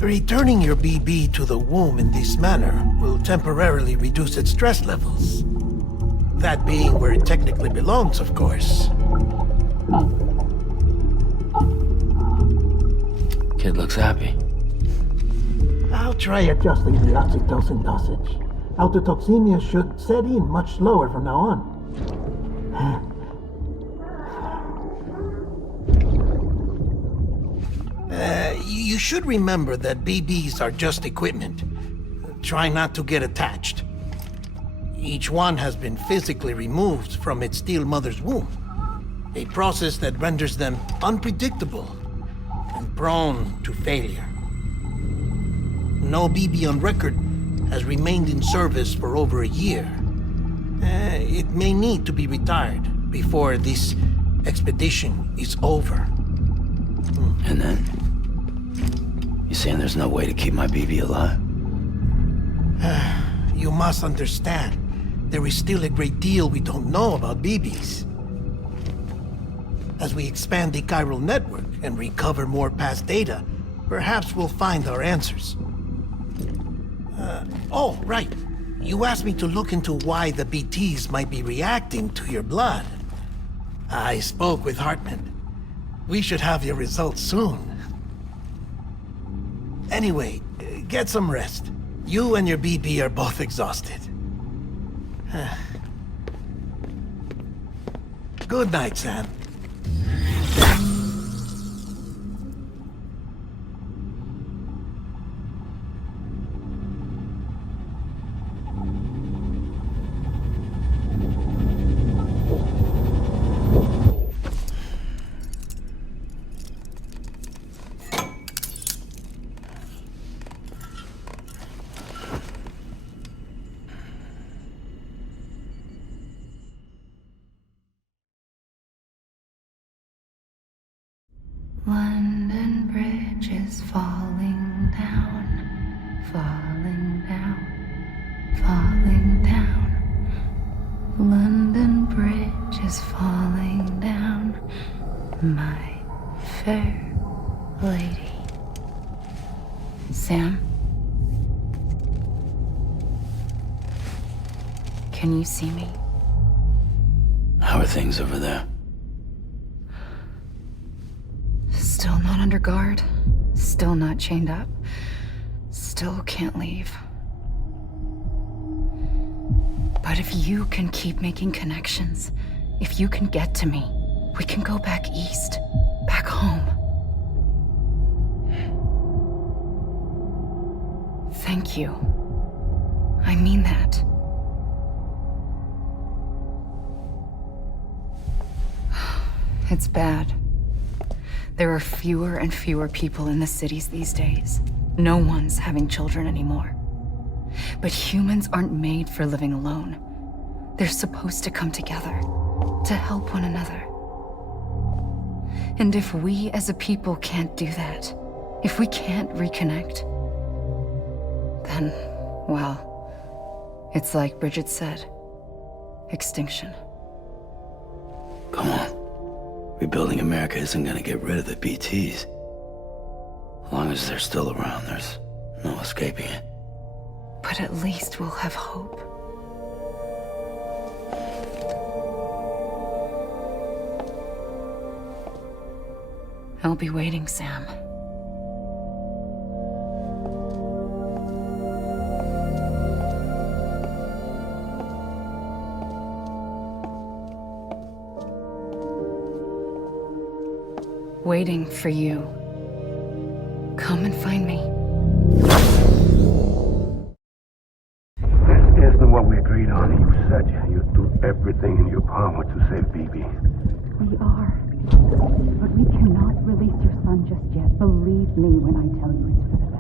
Returning your BB to the womb in this manner will temporarily reduce its stress levels. That being where it technically belongs, of course. Kid looks happy. I'll try adjusting the oxytocin dosage. Autotoxemia should set in much slower from now on. You should remember that BBs are just equipment. Try not to get attached. Each one has been physically removed from its steel mother's womb. A process that renders them unpredictable and prone to failure. No BB on record has remained in service for over a year. It may need to be retired before this expedition is over. And then? You saying there's no way to keep my BB alive? You must understand, there is still a great deal we don't know about BBs. As we expand the chiral network and recover more past data, perhaps we'll find our answers. Oh, right. You asked me to look into why the BTs might be reacting to your blood. I spoke with Hartman. We should have your results soon. Anyway, get some rest. You and your BB are both exhausted. Good night, Sam. London Bridge is falling down, falling down, falling down. London Bridge is falling down, my fair lady. Sam? Can you see me? How are things over there? Still not under guard. Still not chained up. Still can't leave. But if you can keep making connections, if you can get to me, we can go back east, back home. Thank you. I mean that. It's bad. There are fewer and fewer people in the cities these days. No one's having children anymore. But humans aren't made for living alone. They're supposed to come together, to help one another. And if we as a people can't do that, if we can't reconnect, then, well, it's like Bridget said, extinction. Come on. Rebuilding America isn't gonna get rid of the BTs. As long as they're still around, there's no escaping it. But at least we'll have hope. I'll be waiting, Sam. Waiting for you. Come and find me. This isn't what we agreed on. You said you'd do everything in your power to save Bibi. We are. But we cannot release your son just yet. Believe me when I tell you it's for the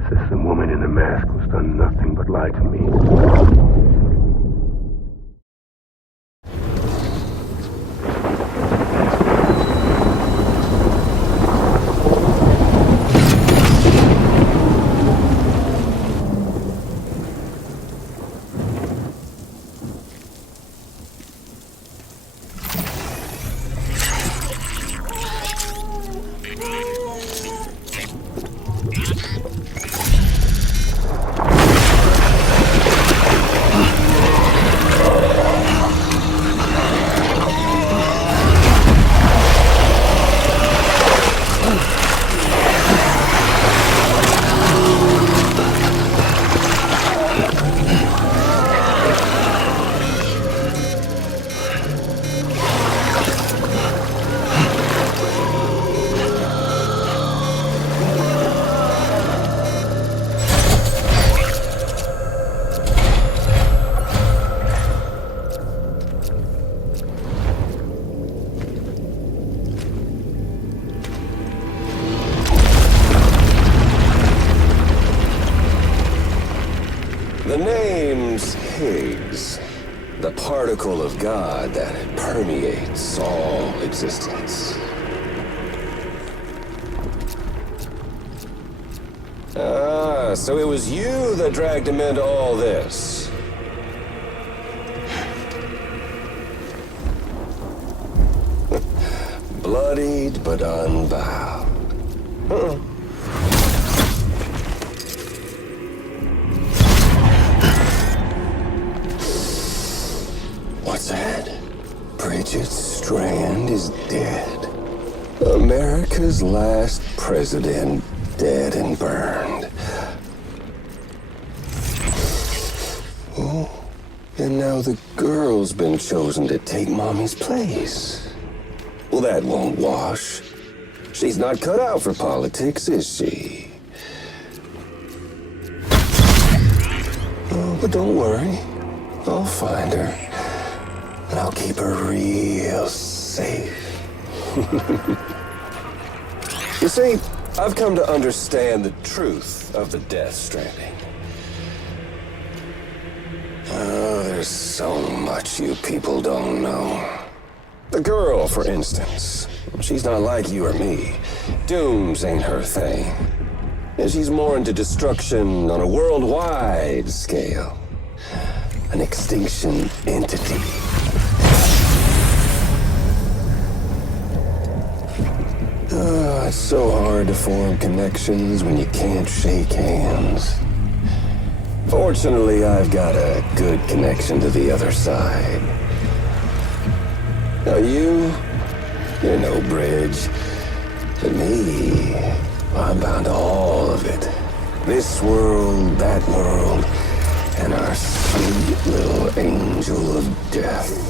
best. This woman in the mask who's done nothing but lie to me. The name's Higgs, the particle of God that permeates all existence. Ah, so it was you that dragged him into all this. Bloodied but unbound. What's that? Bridget Strand is dead. America's last president dead and burned. Oh, and now the girl's been chosen to take Mommy's place. Well, that won't wash. She's not cut out for politics, is she? Oh, but don't worry. I'll find her. And I'll keep her real safe. You see, I've come to understand the truth of the Death Stranding. Oh, there's so much you people don't know. The girl, for instance. She's not like you or me. Dooms ain't her thing. And she's more into destruction on a worldwide scale. An extinction entity. Oh, it's so hard to form connections when you can't shake hands. Fortunately, I've got a good connection to the other side. Now you're no bridge. But me, I'm bound to all of it. This world, that world, and our sweet little angel of death.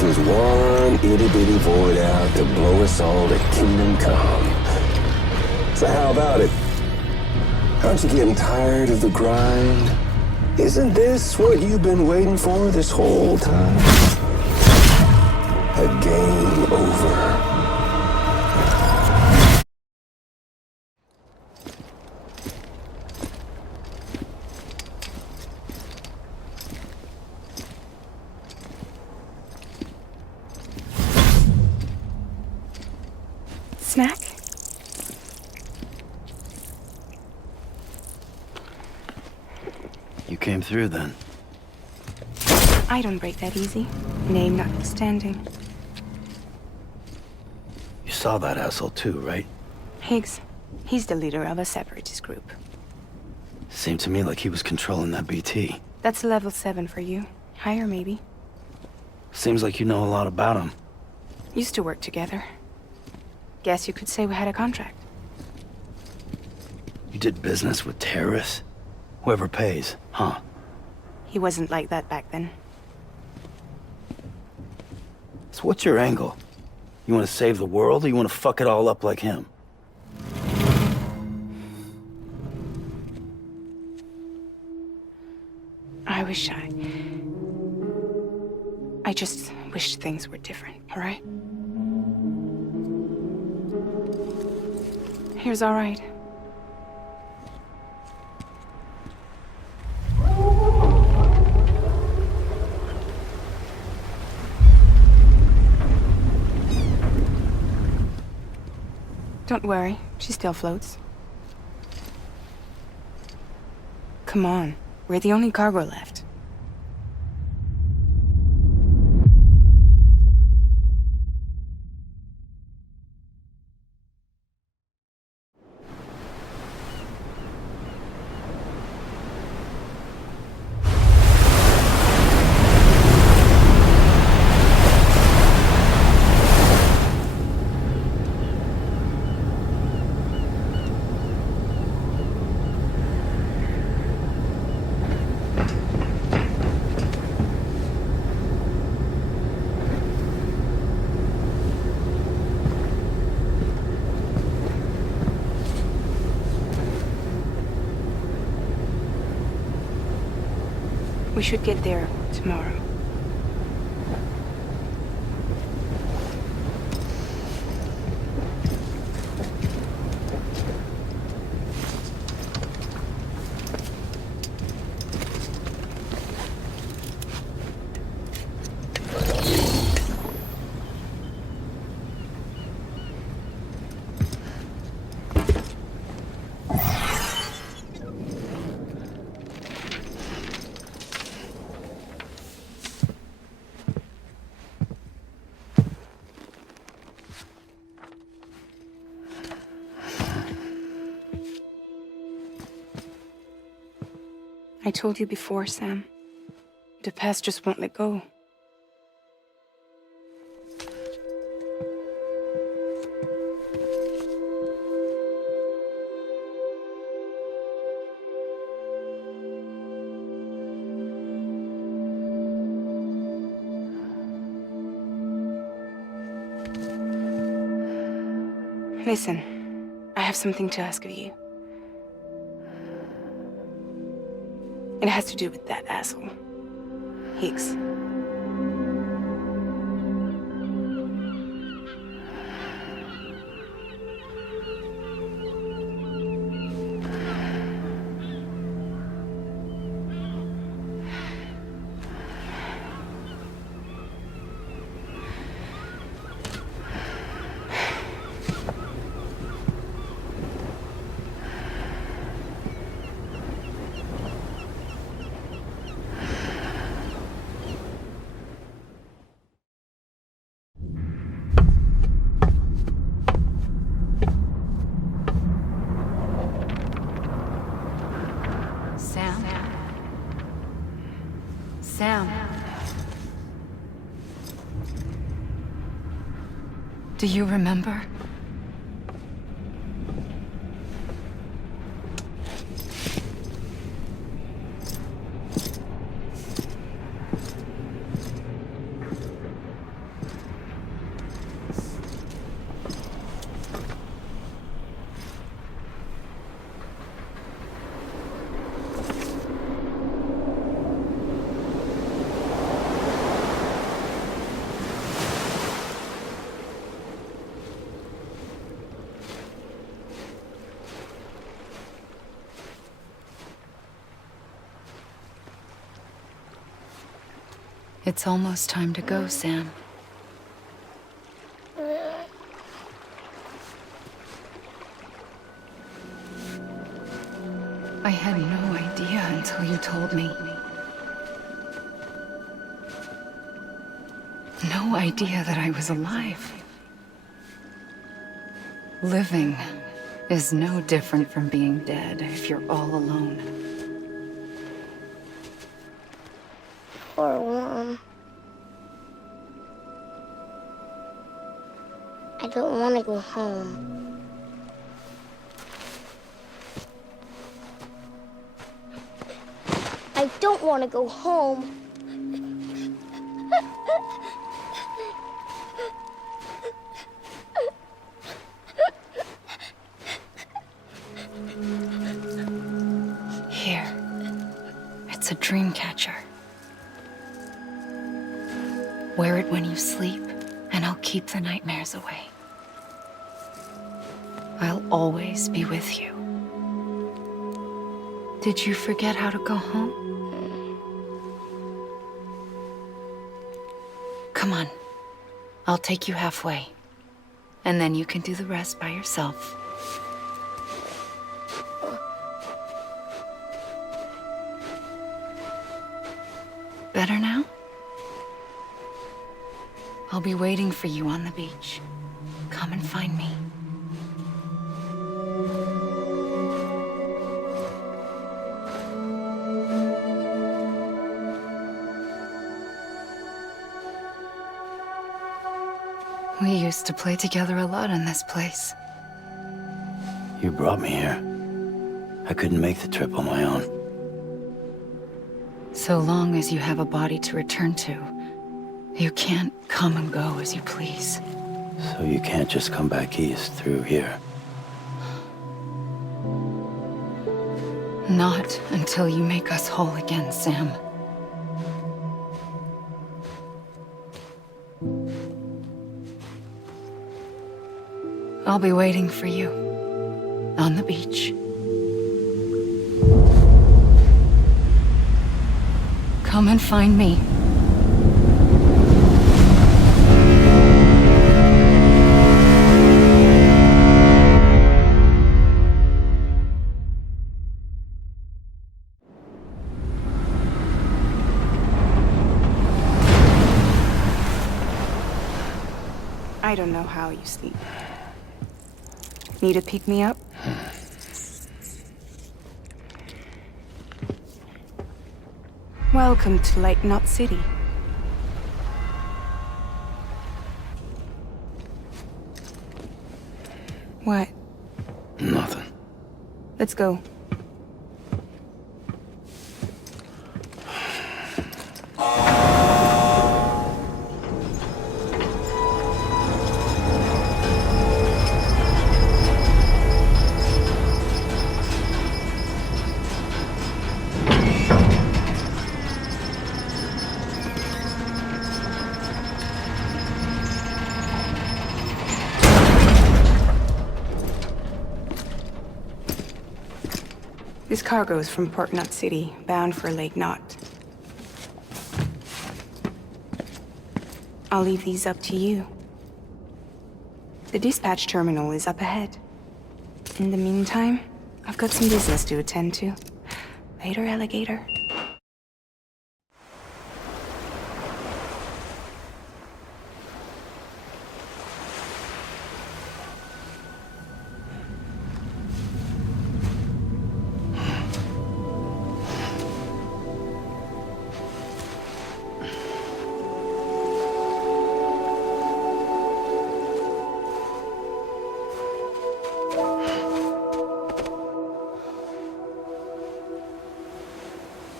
there's one itty-bitty void out to blow us all to kingdom come. So how about it? Aren't you getting tired of the grind? Isn't this what you've been waiting for this whole time? A game over. Snack? You came through then. I don't break that easy. Name notwithstanding. You saw that asshole too, right? Higgs. He's the leader of a separatist group. Seemed to me like he was controlling that BT. That's level 7 for you. Higher, maybe. Seems like you know a lot about him. Used to work together. Guess you could say we had a contract. You did business with terrorists? Whoever pays, huh? He wasn't like that back then. So what's your angle? You want to save the world, or you want to fuck it all up like him? I just wish things were different, all right? Here's all right. Don't worry, she still floats. Come on, we're the only cargo left. We should get there tomorrow. I told you before, Sam. The past just won't let go. Listen, I have something to ask of you. It has to do with that asshole, Higgs. Sam. Do you remember? It's almost time to go, Sam. I had no idea until you told me. No idea that I was alive. Living is no different from being dead if you're all alone. Or warm. I don't want to go home. I don't want to go home. Here. It's a dream catcher. Wear it when you sleep, and I'll keep the nightmares away. I'll always be with you. Did you forget how to go home? Come on. I'll take you halfway. And then you can do the rest by yourself. Better now? I'll be waiting for you on the beach. Come and find me. We used to play together a lot in this place. You brought me here. I couldn't make the trip on my own. So long as you have a body to return to, you can't come and go as you please. So you can't just come back east through here? Not until you make us whole again, Sam. I'll be waiting for you on the beach. Come and find me. I don't know how you sleep. Need to pick me up? Welcome to Lake Knot City. What? Nothing. Let's go. This cargo is from Port Knot City, bound for Lake Knot. I'll leave these up to you. The dispatch terminal is up ahead. In the meantime, I've got some business to attend to. Later, alligator.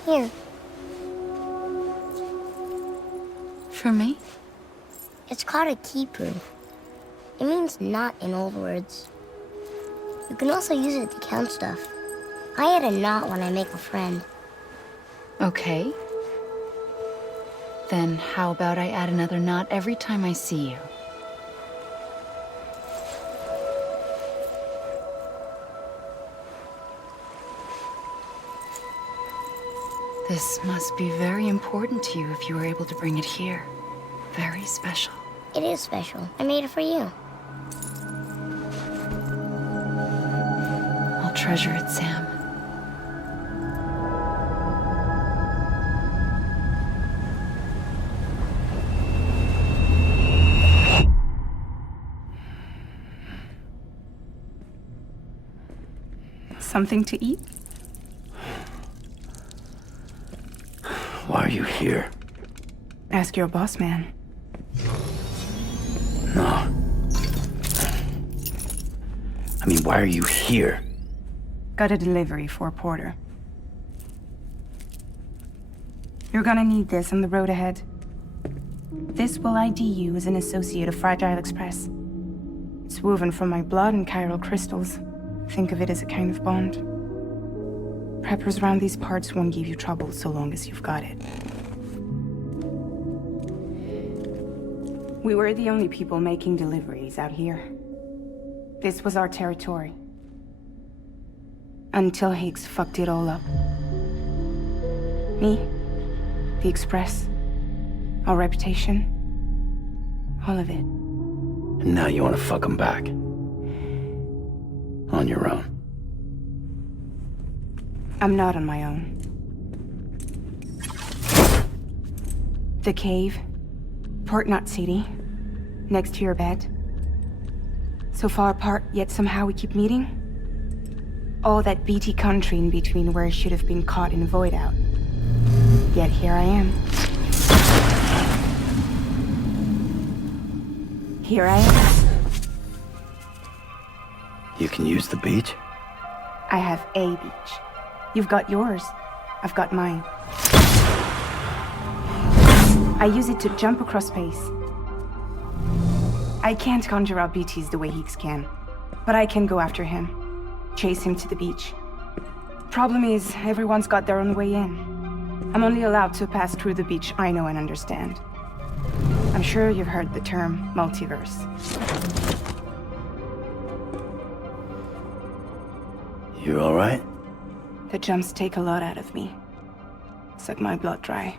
Here. For me? It's called a keeper. It means knot in old words. You can also use it to count stuff. I add a knot when I make a friend. Okay. Then how about I add another knot every time I see you? This must be very important to you if you were able to bring it here. Very special. It is special. I made it for you. I'll treasure it, Sam. Something to eat? Why are you here? Ask your boss man. No. I mean, why are you here? Got a delivery for a porter. You're gonna need this on the road ahead. This will ID you as an associate of Fragile Express. It's woven from my blood and chiral crystals. Think of it as a kind of bond. Preppers around these parts won't give you trouble so long as you've got it. We were the only people making deliveries out here. This was our territory. Until Higgs fucked it all up. Me, the Express, our reputation, all of it. And now you want to fuck him back. On your own. I'm not on my own. The cave, Port Knot City, next to your bed. So far apart, yet somehow we keep meeting. All that BT country in between where I should have been caught in a void out. Yet here I am. Here I am. You can use the beach? I have a beach. You've got yours. I've got mine. I use it to jump across space. I can't conjure up BTs the way Higgs can, but I can go after him. Chase him to the beach. Problem is, everyone's got their own way in. I'm only allowed to pass through the beach I know and understand. I'm sure you've heard the term multiverse. You all right? The jumps take a lot out of me. Suck my blood dry.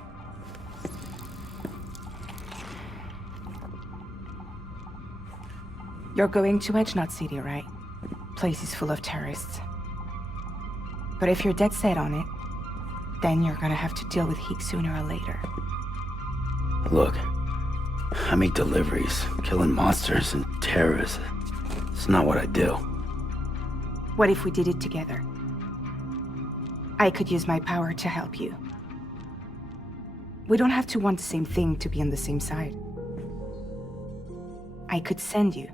You're going to Edge Knot City, right? Place is full of terrorists. But if you're dead set on it, then you're gonna have to deal with Higgs sooner or later. Look, I make deliveries, killing monsters and terrorists. It's not what I do. What if we did it together? I could use my power to help you. We don't have to want the same thing to be on the same side. I could send you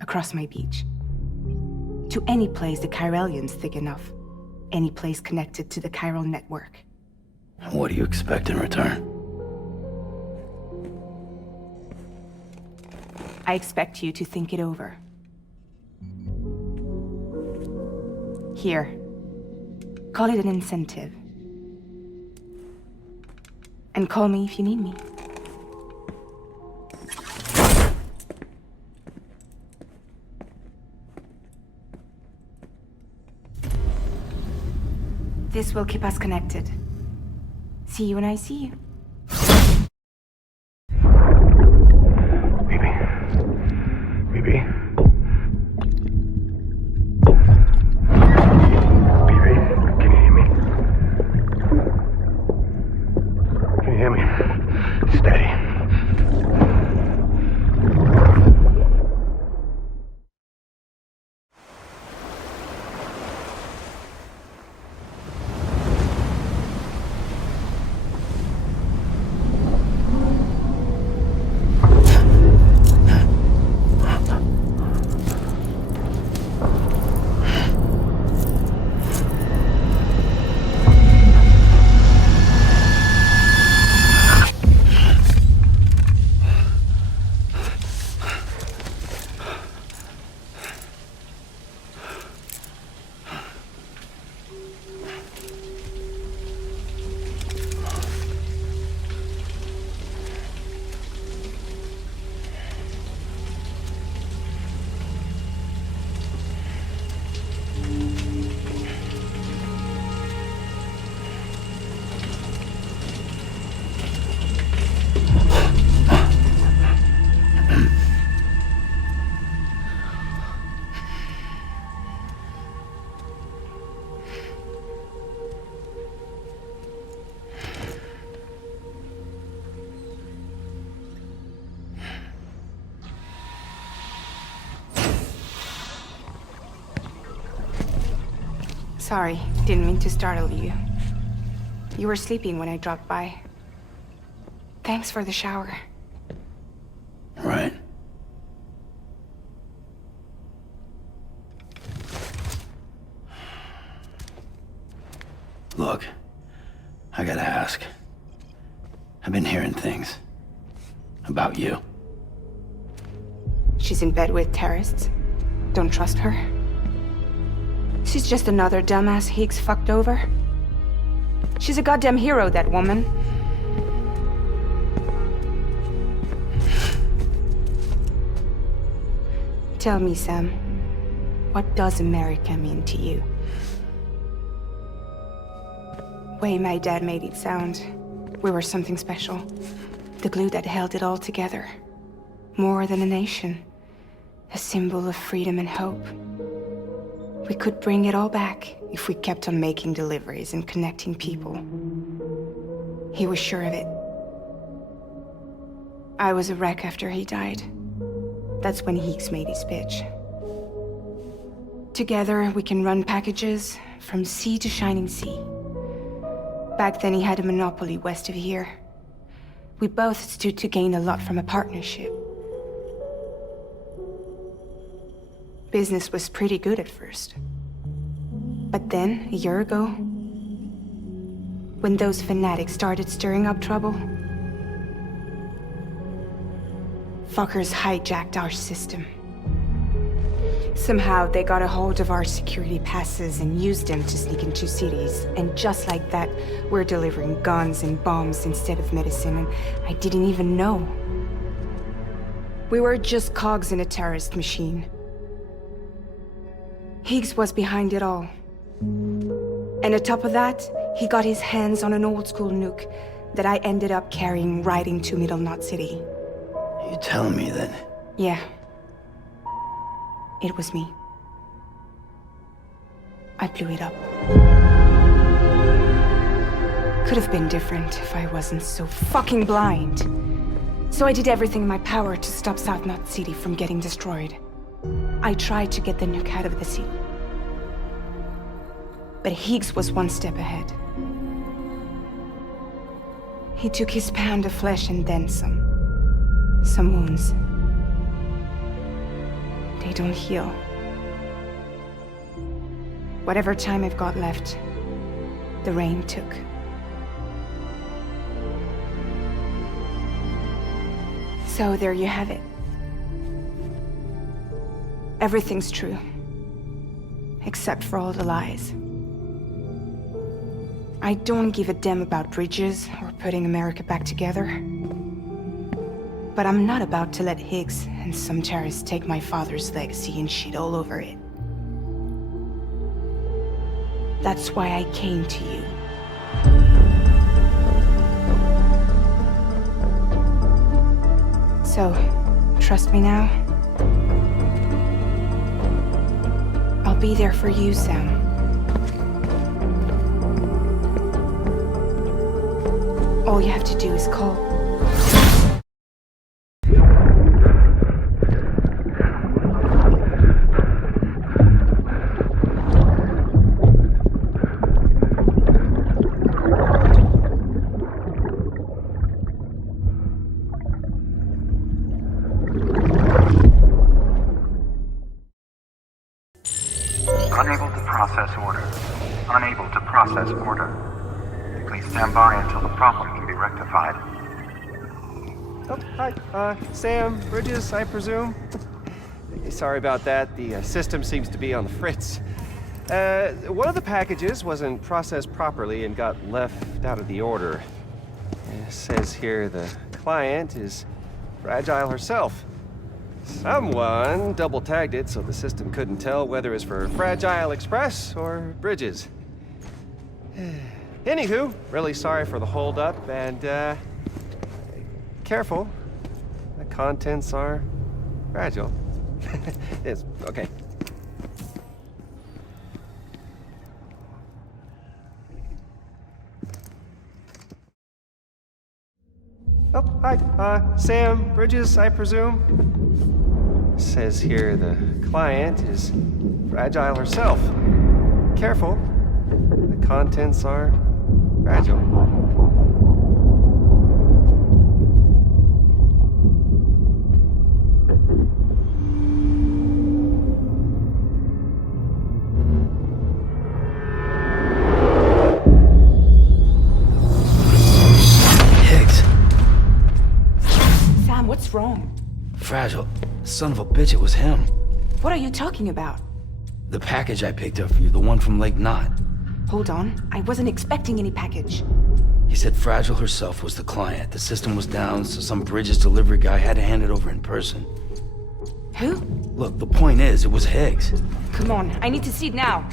across my beach. To any place the Chiralian's thick enough. Any place connected to the chiral network. What do you expect in return? I expect you to think it over. Here. Call it an incentive. And call me if you need me. This will keep us connected. See you when I see you. Baby. Baby. Baby, can you hear me? Can you hear me? Steady. Sorry, didn't mean to startle you. You were sleeping when I dropped by. Thanks for the shower. Right. Look, I gotta ask. I've been hearing things about you. She's in bed with terrorists. Don't trust her. She's just another dumbass Higgs fucked over. She's a goddamn hero, that woman. Tell me, Sam, what does America mean to you? Way my dad made it sound, we were something special. The glue that held it all together. More than a nation. A symbol of freedom and hope. We could bring it all back if we kept on making deliveries and connecting people. He was sure of it. I was a wreck after he died. That's when Higgs made his pitch. Together, we can run packages from sea to shining sea. Back then, he had a monopoly west of here. We both stood to gain a lot from a partnership. Business was pretty good at first. But then, a year ago, when those fanatics started stirring up trouble, fuckers hijacked our system. Somehow, they got a hold of our security passes and used them to sneak into cities. And just like that, we're delivering guns and bombs instead of medicine, and I didn't even know. We were just cogs in a terrorist machine. Higgs was behind it all. And on top of that, he got his hands on an old-school nuke that I ended up carrying right into Middle Knot City. You telling me that? Yeah. It was me. I blew it up. Could have been different if I wasn't so fucking blind. So I did everything in my power to stop South Knot City from getting destroyed. I tried to get the nuke out of the city. But Higgs was one step ahead. He took his pound of flesh and then some. Some wounds. They don't heal. Whatever time I've got left, the rain took. So there you have it. Everything's true. Except for all the lies. I don't give a damn about bridges or putting America back together. But I'm not about to let Higgs and some terrorists take my father's legacy and shit all over it. That's why I came to you. So, trust me now? I'll be there for you, Sam. All you have to do is call. Unable to process order. Unable to process order. Please stand by until the problem can be rectified. Oh, hi. Sam, Bridges, I presume? Sorry about that. The system seems to be on the fritz. One of the packages wasn't processed properly and got left out of the order. It says here the client is Fragile herself. Someone double-tagged it so the system couldn't tell whether it's for Fragile Express or Bridges. Anywho, really sorry for the holdup, and, careful. The contents are fragile. It's okay. Oh, hi. Sam, Bridges, I presume? Says here the client is Fragile herself. Careful. The contents are fragile. Sam, what's wrong? Fragile. Son of a bitch, it was him. What are you talking about? The package I picked up for you, the one from Lake Knot. Hold on, I wasn't expecting any package. He said Fragile herself was the client. The system was down, so some Bridges delivery guy had to hand it over in person. Who? Look, the point is, it was Higgs. Come on, I need to see it now.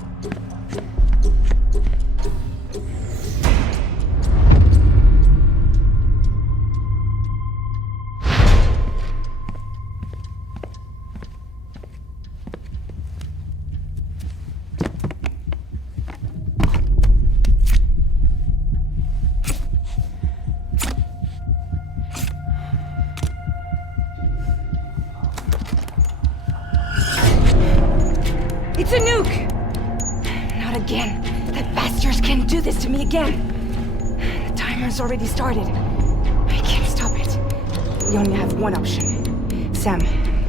It's a nuke! Not again. That bastards can't do this to me again. The timer's already started. I can't stop it. We only have one option. Sam,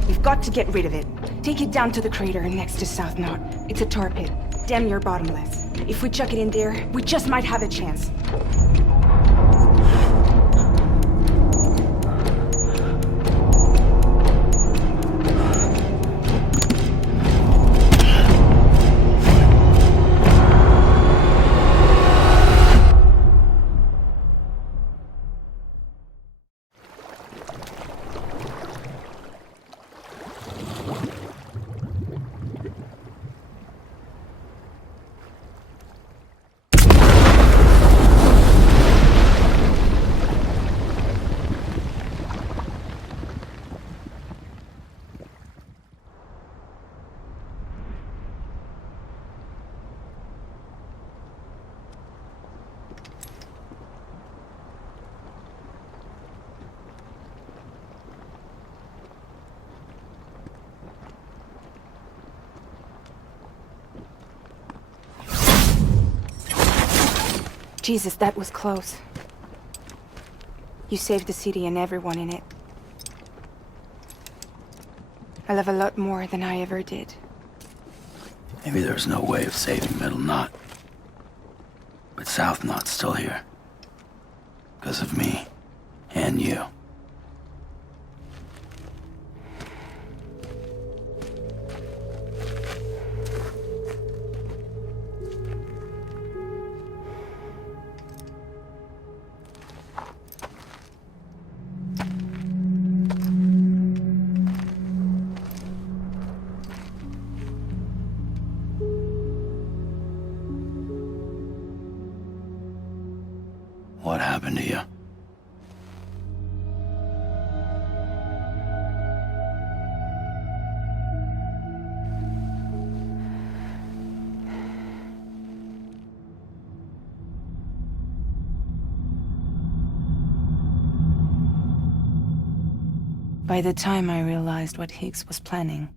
we've got to get rid of it. Take it down to the crater next to South Knot. It's a tar pit. Damn near bottomless. If we chuck it in there, we just might have a chance. Jesus, that was close. You saved the city and everyone in it. I love a lot more than I ever did. Maybe there's no way of saving Middle Knot. But South Knot's still here. Because of me. And you. What happened to you? By the time I realized what Higgs was planning,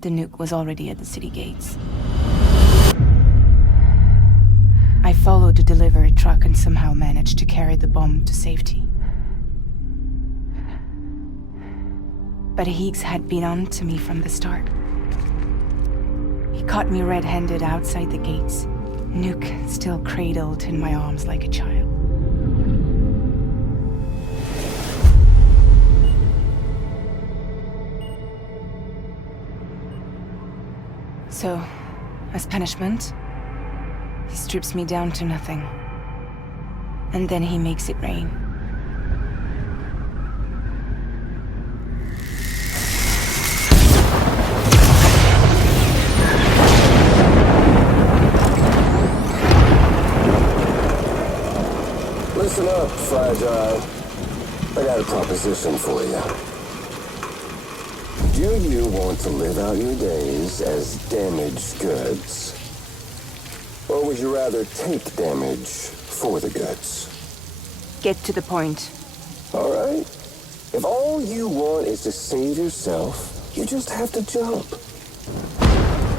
the nuke was already at the city gates. I followed the delivery truck and somehow managed to carry the bomb to safety. But Higgs had been on to me from the start. He caught me red-handed outside the gates, nuke still cradled in my arms like a child. So, as punishment, he strips me down to nothing. And then he makes it rain. Listen up, Fragile. I got a proposition for you. Do you want to live out your days as damaged goods? Or would you rather take damage for the goods? Get to the point. All right. If all you want is to save yourself, you just have to jump.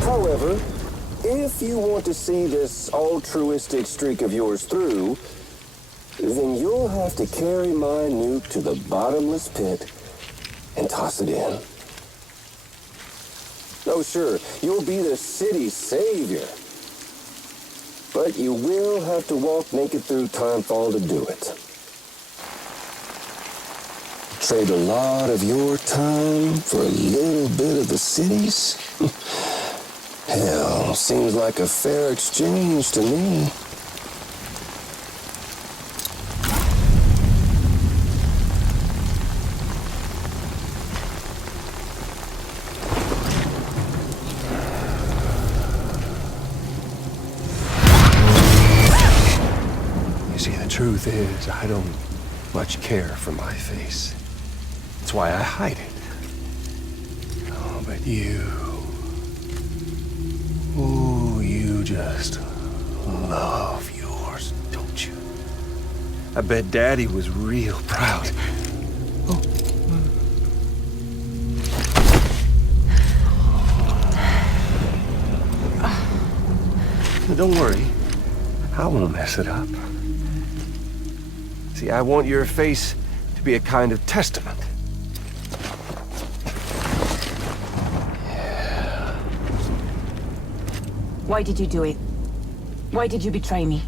However, if you want to see this altruistic streak of yours through, then you'll have to carry my nuke to the bottomless pit and toss it in. Oh, sure, you'll be the city's savior. But you will have to walk naked through Timefall to do it. Trade a lot of your time for a little bit of the city's? Hell, seems like a fair exchange to me. You see, the truth is, I don't much care for my face. That's why I hide it. Oh, but you... Ooh, you just love yours, don't you? I bet Daddy was real proud. Oh. Don't worry. I won't mess it up. See, I want your face to be a kind of testament. Why did you do it? Why did you betray me?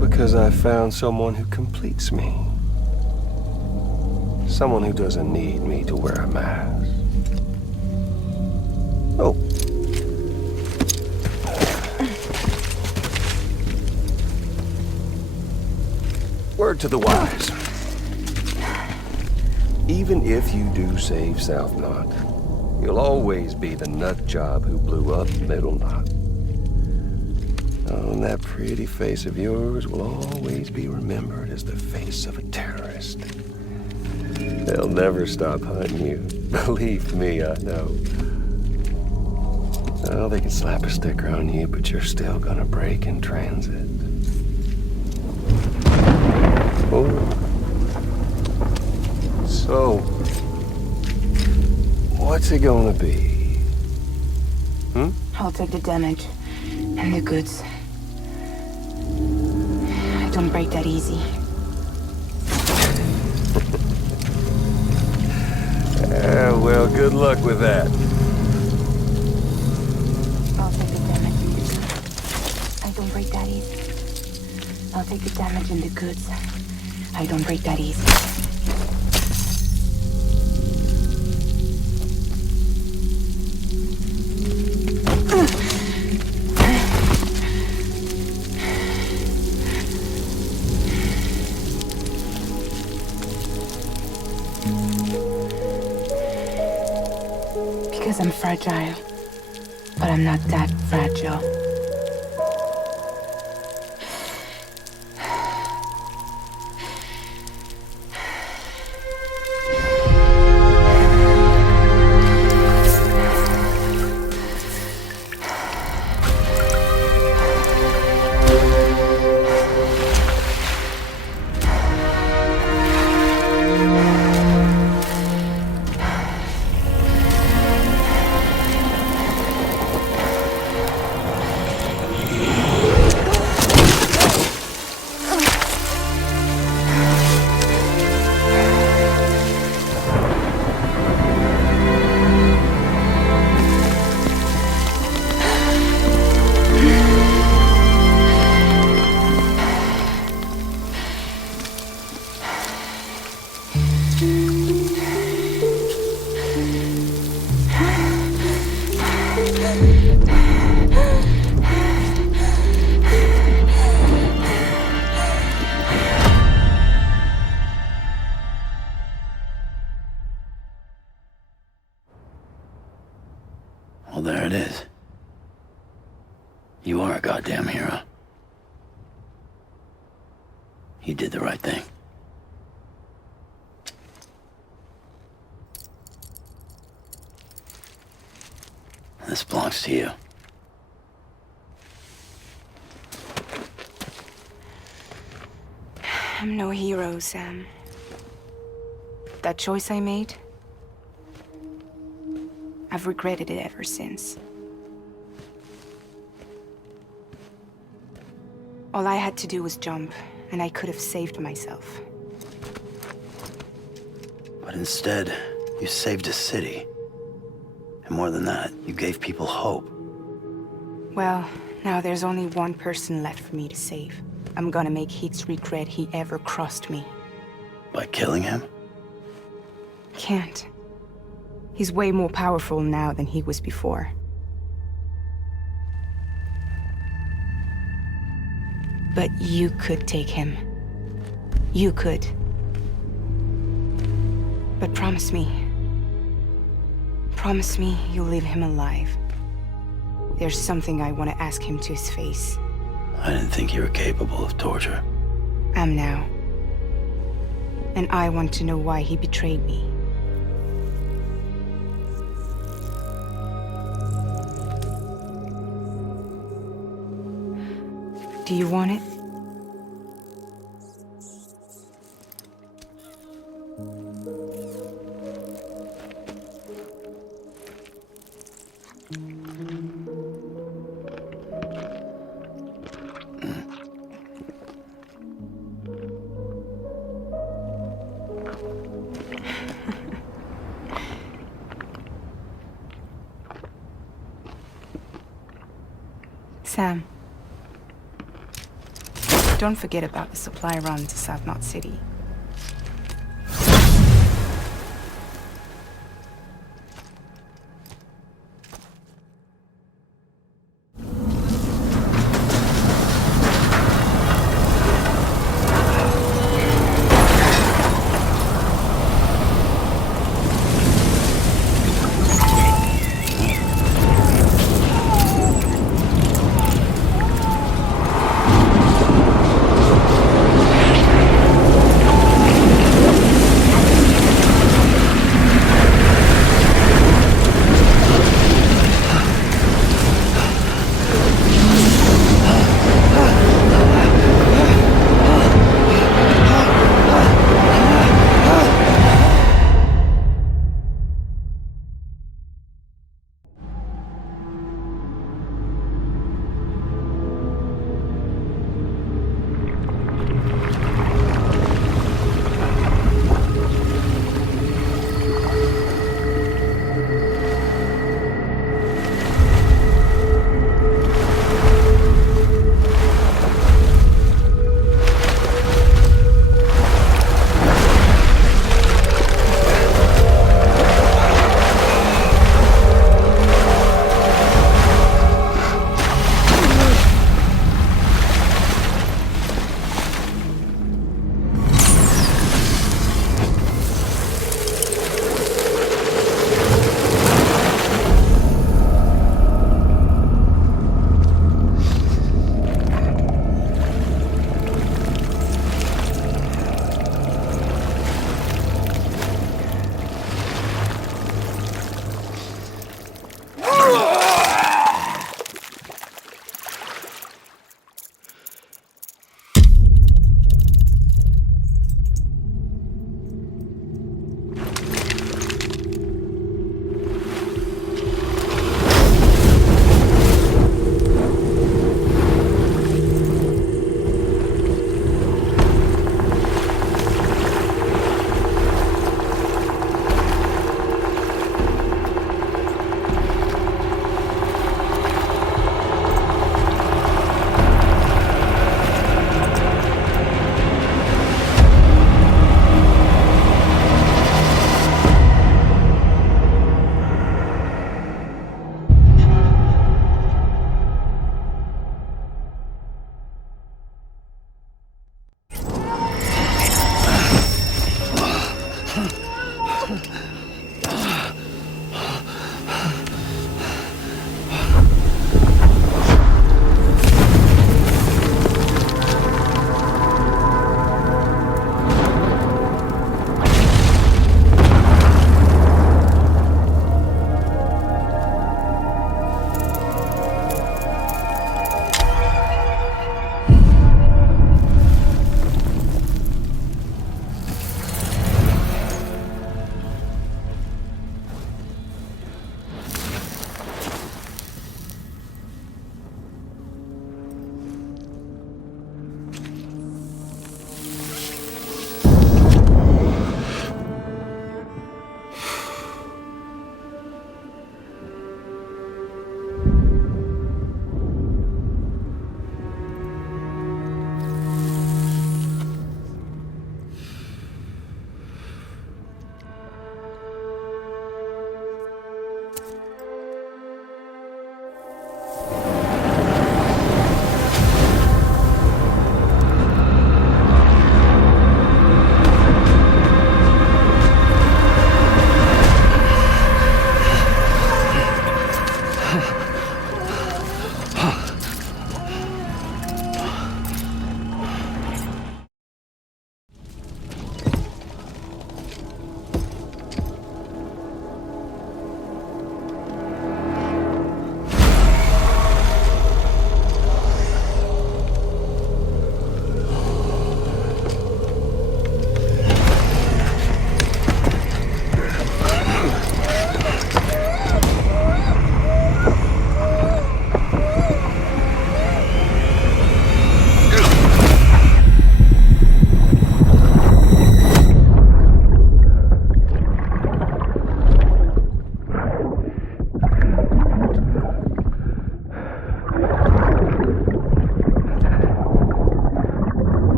Because I found someone who completes me. Someone who doesn't need me to wear a mask. Oh. Word to the wise. Even if you do save South Knot, you'll always be the nut job who blew up Middle Knot. Oh, and that pretty face of yours will always be remembered as the face of a terrorist. They'll never stop hunting you. Believe me, I know. Oh, they can slap a sticker on you, but you're still gonna break in transit. Oh. So, what's it gonna be? I'll take the damage and the goods. I don't break that easy. Well, good luck with that. I'll take the damage and the goods. I don't break that easy. I'll take the damage and the goods. I don't break that easy. Because I'm fragile, but I'm not that fragile. Well, there it is. You are a goddamn hero. You did the right thing. This belongs to you. I'm no hero, Sam. That choice I made, I've regretted it ever since. All I had to do was jump, and I could have saved myself. But instead, you saved a city. And more than that, you gave people hope. Well, now there's only one person left for me to save. I'm gonna make Heats regret he ever crossed me. By killing him? Can't. He's way more powerful now than he was before. But you could take him. You could. But promise me. Promise me you'll leave him alive. There's something I want to ask him to his face. I didn't think you were capable of torture. Am now. And I want to know why he betrayed me. Do you want it? Sam. Don't forget about the supply run to South Knot City.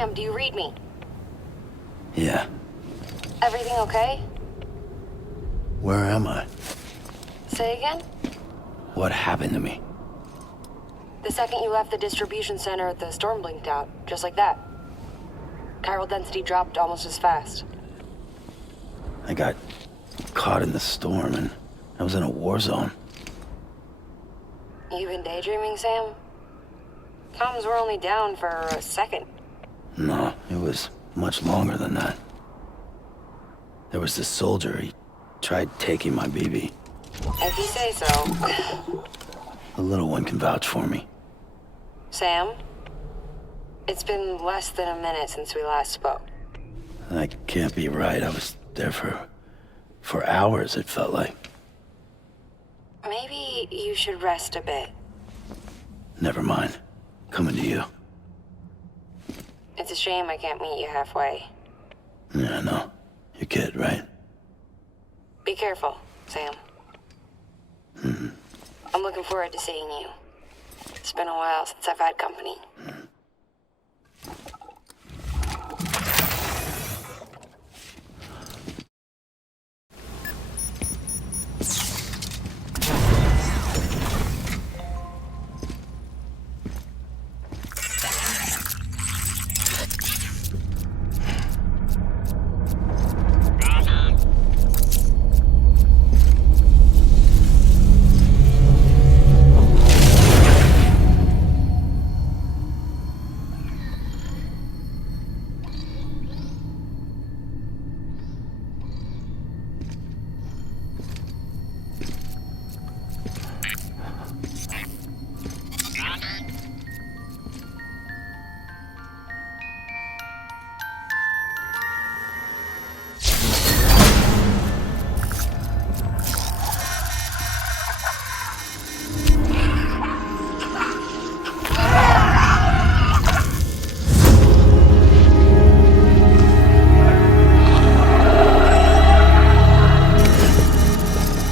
Sam, do you read me? Yeah. Everything okay? Where am I? Say again? What happened to me? The second you left the distribution center, the storm blinked out, just like that. Chiral density dropped almost as fast. I got caught in the storm and I was in a war zone. You been daydreaming, Sam? Comms were only down for a second. No, it was much longer than that. There was this soldier, he tried taking my BB. If you say so. The little one can vouch for me. Sam? It's been less than a minute since we last spoke. That can't be right. I was there for hours, it felt like. Maybe you should rest a bit. Never mind. Coming to you. It's a shame I can't meet you halfway. Yeah, I know. Your kid, right? Be careful, Sam. Mm-hmm. I'm looking forward to seeing you. It's been a while since I've had company.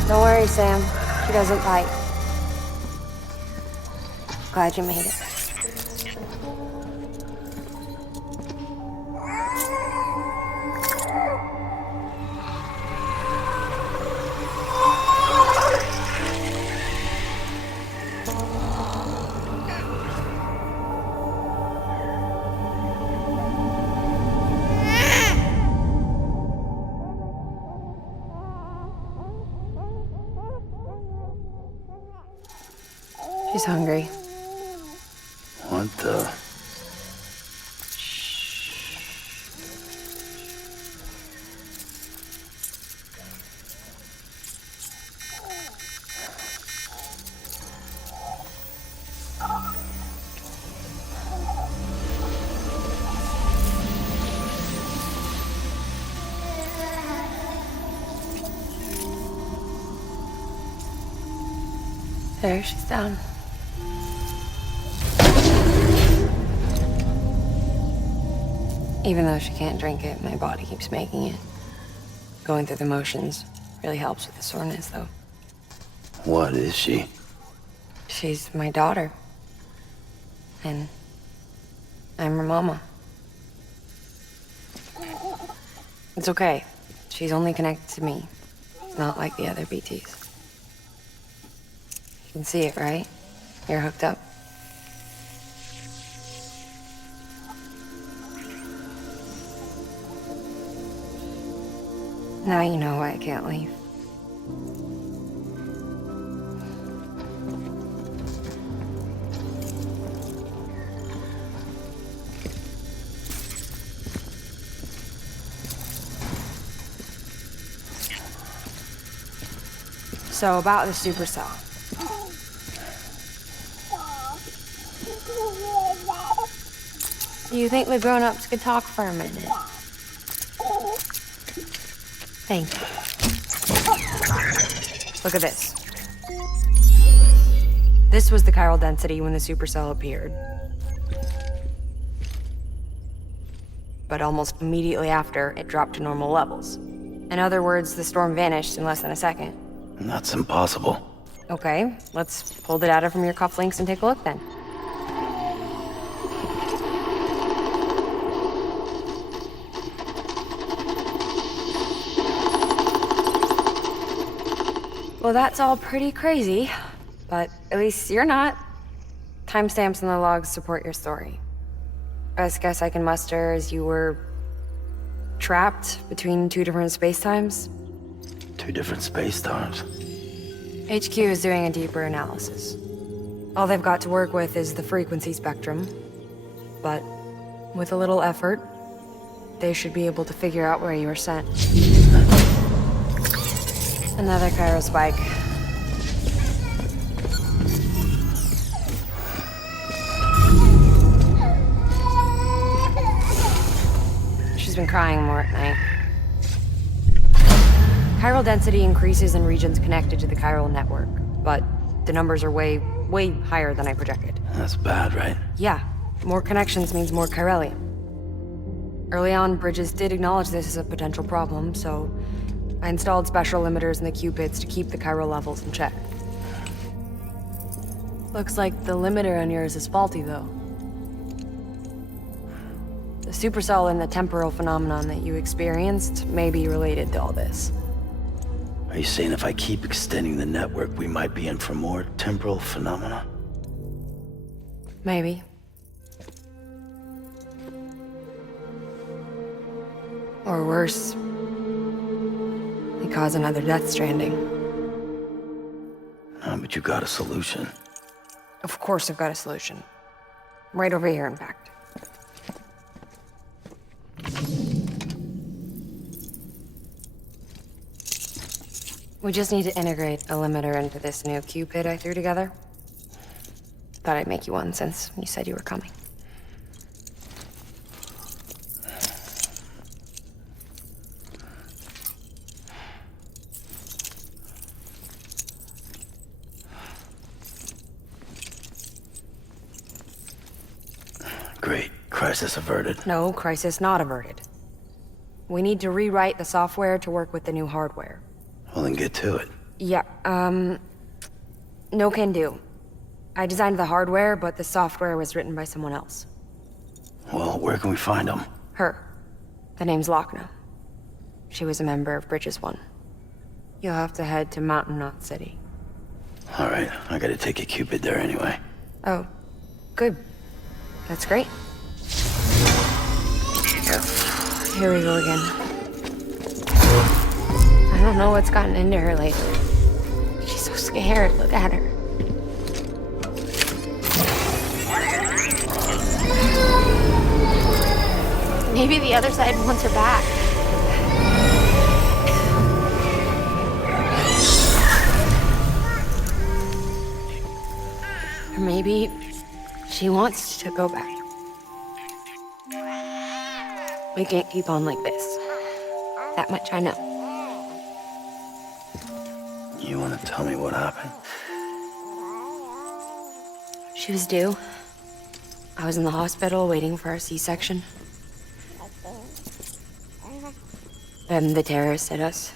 Don't worry, Sam. She doesn't bite. Glad you made it. She's hungry. What the? There, she's down. Even though she can't drink it, my body keeps making it. Going through the motions really helps with the soreness, though. What is she? She's my daughter. And I'm her mama. It's okay. She's only connected to me. Not like the other BTs. You can see it, right? You're hooked up. Now you know why I can't leave. So about the supercell. Do you think the grown-ups could talk for a minute? Thank you. Look at this. This was the chiral density when the supercell appeared. But almost immediately after, it dropped to normal levels. In other words, the storm vanished in less than a second. That's impossible. Okay, let's pull the data from your cufflinks and take a look then. Well, that's all pretty crazy, but at least you're not. Timestamps in the logs support your story. Best guess I can muster is you were trapped between two different spacetimes. Two different space times. HQ is doing a deeper analysis. All they've got to work with is the frequency spectrum, but with a little effort, they should be able to figure out where you were sent. Another Cairo spike. She's been crying more at night. Chiral density increases in regions connected to the chiral network, but the numbers are way higher than I projected. That's bad, right? Yeah, more connections means more chiralium. Early on, Bridges did acknowledge this as a potential problem, so I installed special limiters in the Cupids to keep the chiral levels in check. Looks like the limiter on yours is faulty, though. The supercell and the temporal phenomenon that you experienced may be related to all this. Are you saying if I keep extending the network, we might be in for more temporal phenomena? Maybe. Or worse, we cause another death stranding. But you got a solution. Of course I've got a solution. Right over here, in fact. We just need to integrate a limiter into this new Cupid I threw together. Thought I'd make you one since you said you were coming. Great. Crisis averted. No, crisis not averted. We need to rewrite the software to work with the new hardware. Well, then get to it. Yeah, no can do. I designed the hardware, but the software was written by someone else. Well, where can we find them? Her. The name's Lochna. She was a member of Bridges 1. You'll have to head to Mountain Knot City. All right, I gotta take a Cupid there anyway. Oh, good. That's great. Here we go again. I don't know what's gotten into her lately. She's so scared. Look at her. Maybe the other side wants her back. Or maybe she wants to go back. We can't keep on like this. That much I know. You wanna tell me what happened? She was due. I was in the hospital waiting for a C-section. Then the terrorists hit us.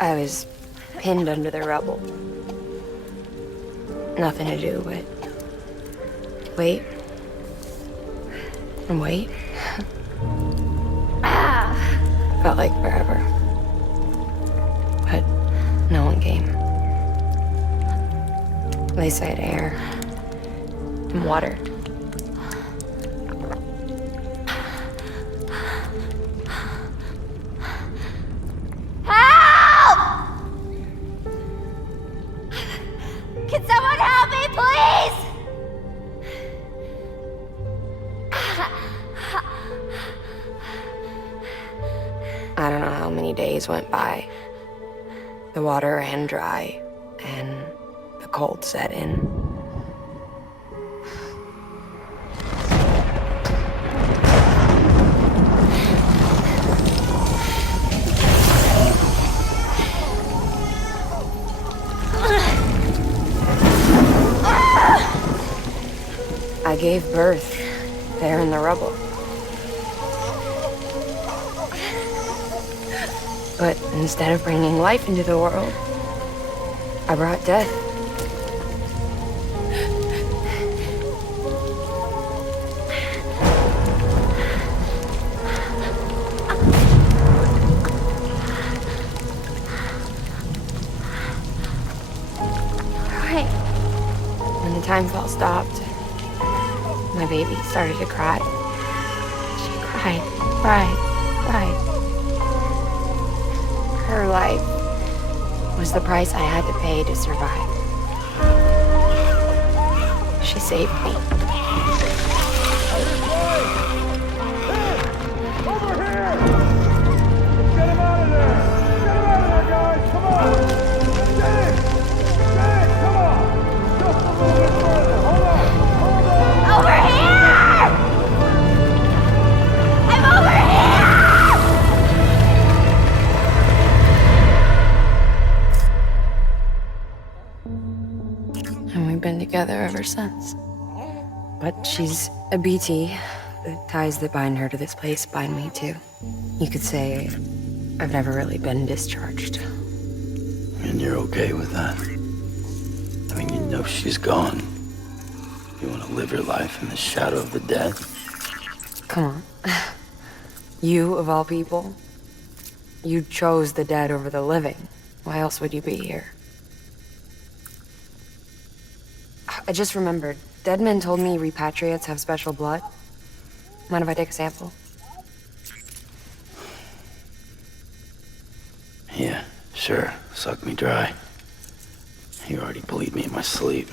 I was pinned under the rubble. Nothing to do but wait and wait. Felt like forever. But no one came. They said air and water. Can someone help me, please? I don't know how many days went by. The water ran dry, and the cold set in. I gave birth there in the rubble. But instead of bringing life into the world, I brought death. When the time fall stopped, my baby started to cry. She cried, cried, cried. Her life was the price I had to pay to survive. She saved me. Over here! Get him out of there! Get him out of there, guys! Come on! Get in! Get in! Come on! Just a little bit further. Hold on! Hold on! Over here! I'm over here! And we've been together ever since. But she's a BT. The ties that bind her to this place bind me too. You could say I've never really been discharged. And you're okay with that? I mean, you know she's gone. You want to live your life in the shadow of the dead? Come on. You, of all people, you chose the dead over the living. Why else would you be here? I just remembered. Dead men told me repatriates have special blood. Mind if I take a sample? Yeah, sure. Suck me dry. You already bleed me in my sleep.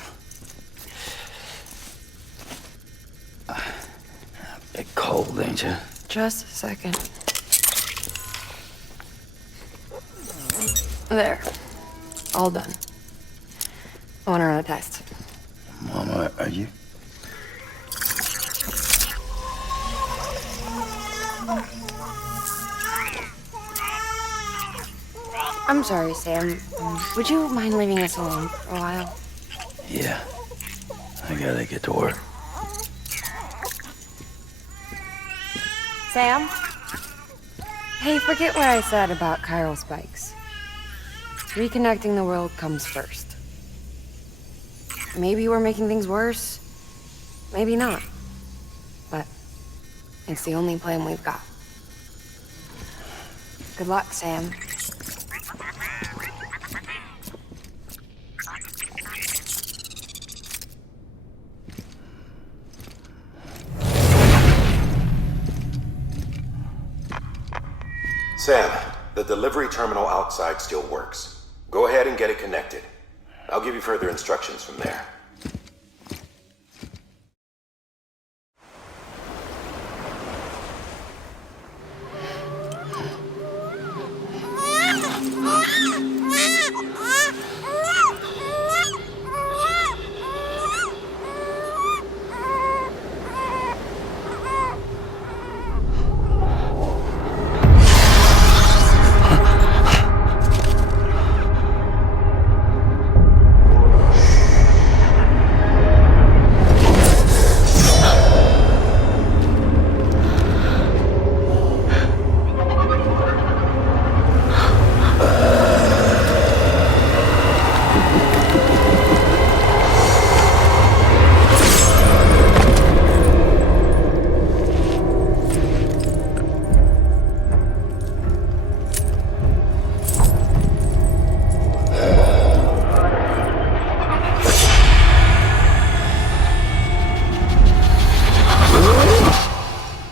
A bit cold, ain't you? Just a second. There. All done. I want to run a test. Mama, are you? I'm sorry, Sam. Would you mind leaving us alone for a while? Yeah. I gotta get to work. Sam? Hey, forget what I said about chiral spikes. Reconnecting the world comes first. Maybe we're making things worse. Maybe not. But it's the only plan we've got. Good luck, Sam. Sam, the delivery terminal outside still works. Go ahead and get it connected. I'll give you further instructions from there.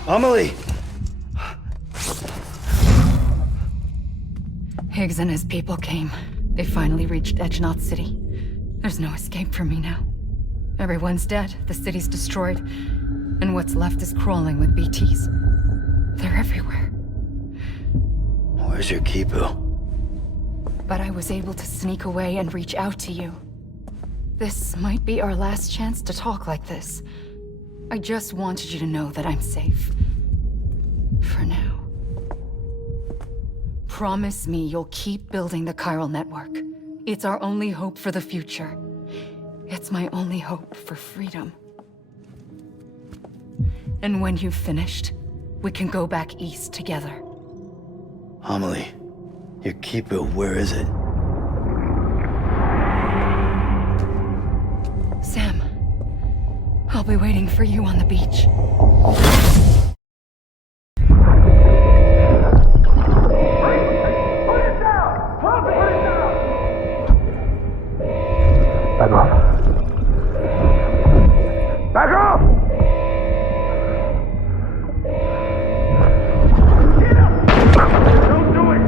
Amelie! Higgs and his people came. They finally reached Edgenaught City. There's no escape for me now. Everyone's dead, the city's destroyed, and what's left is crawling with BTs. They're everywhere. Where's your Kipu? But I was able to sneak away and reach out to you. This might be our last chance to talk like this. I just wanted you to know that I'm safe. For now. Promise me you'll keep building the chiral network. It's our only hope for the future. It's my only hope for freedom. And when you've finished, we can go back east together. Amelie, your keeper, where is it? Sam, I'll be waiting for you on the beach. Back off. Back off! Get him! Don't do it!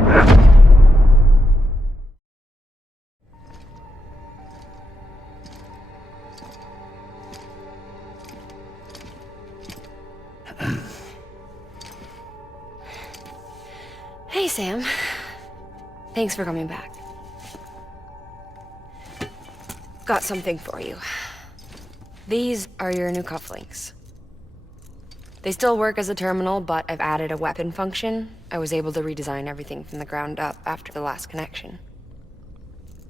Hey, Sam. Thanks for coming back. Got something for you. These are your new cufflinks. They still work as a terminal, but I've added a weapon function. I was able to redesign everything from the ground up after the last connection.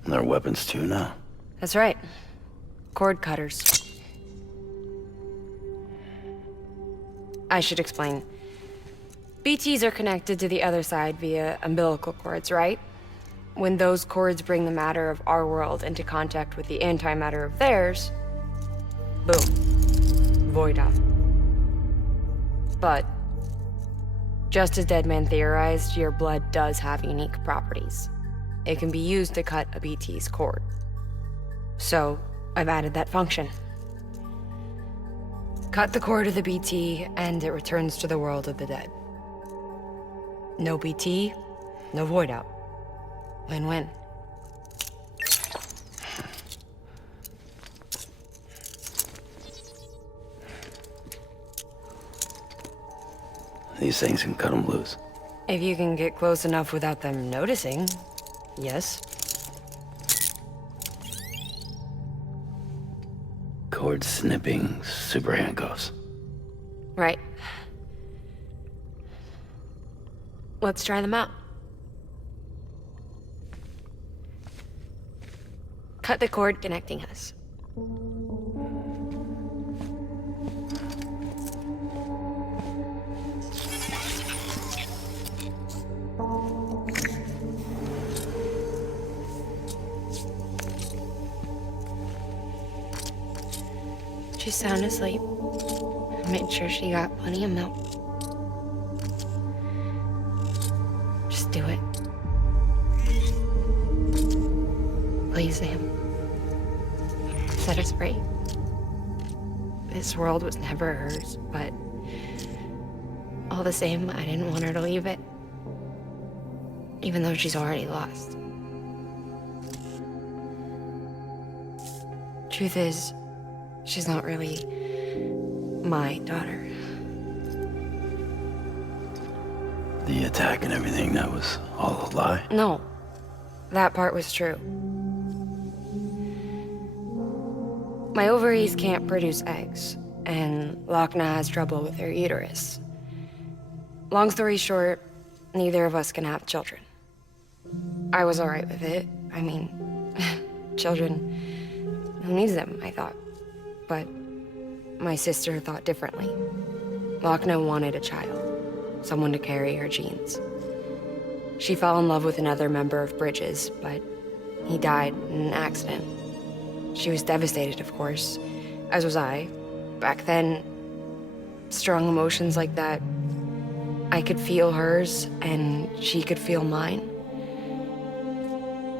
And they're weapons too now. That's right. Cord cutters. I should explain. BTs are connected to the other side via umbilical cords, right? When those cords bring the matter of our world into contact with the antimatter of theirs, boom, void out. But, just as Deadman theorized, your blood does have unique properties. It can be used to cut a BT's cord. So, I've added that function. Cut the cord of the BT, and it returns to the world of the dead. No BT, no void out. Win-win. These things can cut them loose. If you can get close enough without them noticing, yes. Cord snipping, super handcuffs. Right. Let's try them out. Cut the cord connecting us. She's sound asleep. I made sure she got plenty of milk. Just do it. Please, Sam. Set us free. This world was never hers, but all the same, I didn't want her to leave it. Even though she's already lost. Truth is, she's not really my daughter. The attack and everything, that was all a lie? No, that part was true. My ovaries can't produce eggs, and Lochna has trouble with her uterus. Long story short, neither of us can have children. I was alright with it. I mean, children, who needs them, I thought. But my sister thought differently. Lochna wanted a child, someone to carry her genes. She fell in love with another member of Bridges, but he died in an accident. She was devastated, of course, as was I. Back then, strong emotions like that, I could feel hers, and she could feel mine.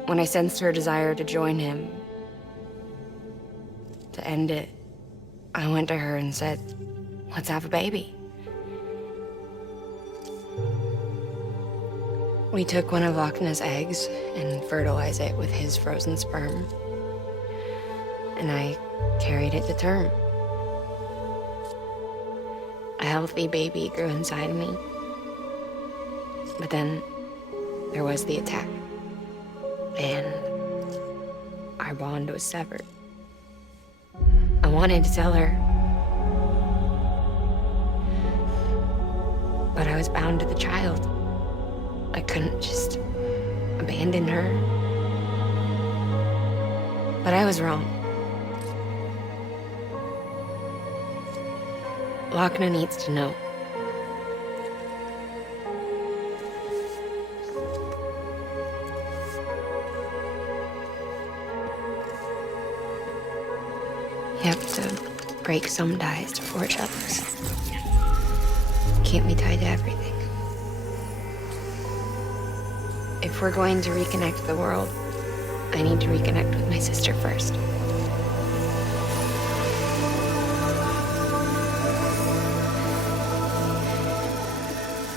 When I sensed her desire to join him, to end it, I went to her and said, let's have a baby. We took one of Lochna's eggs and fertilized it with his frozen sperm. And I carried it to term. A healthy baby grew inside me. But then there was the attack. And our bond was severed. I wanted to tell her. But I was bound to the child. I couldn't just abandon her. But I was wrong. Lochner needs to know. You have to break some ties to forge others. Can't be tied to everything. If we're going to reconnect the world, I need to reconnect with my sister first.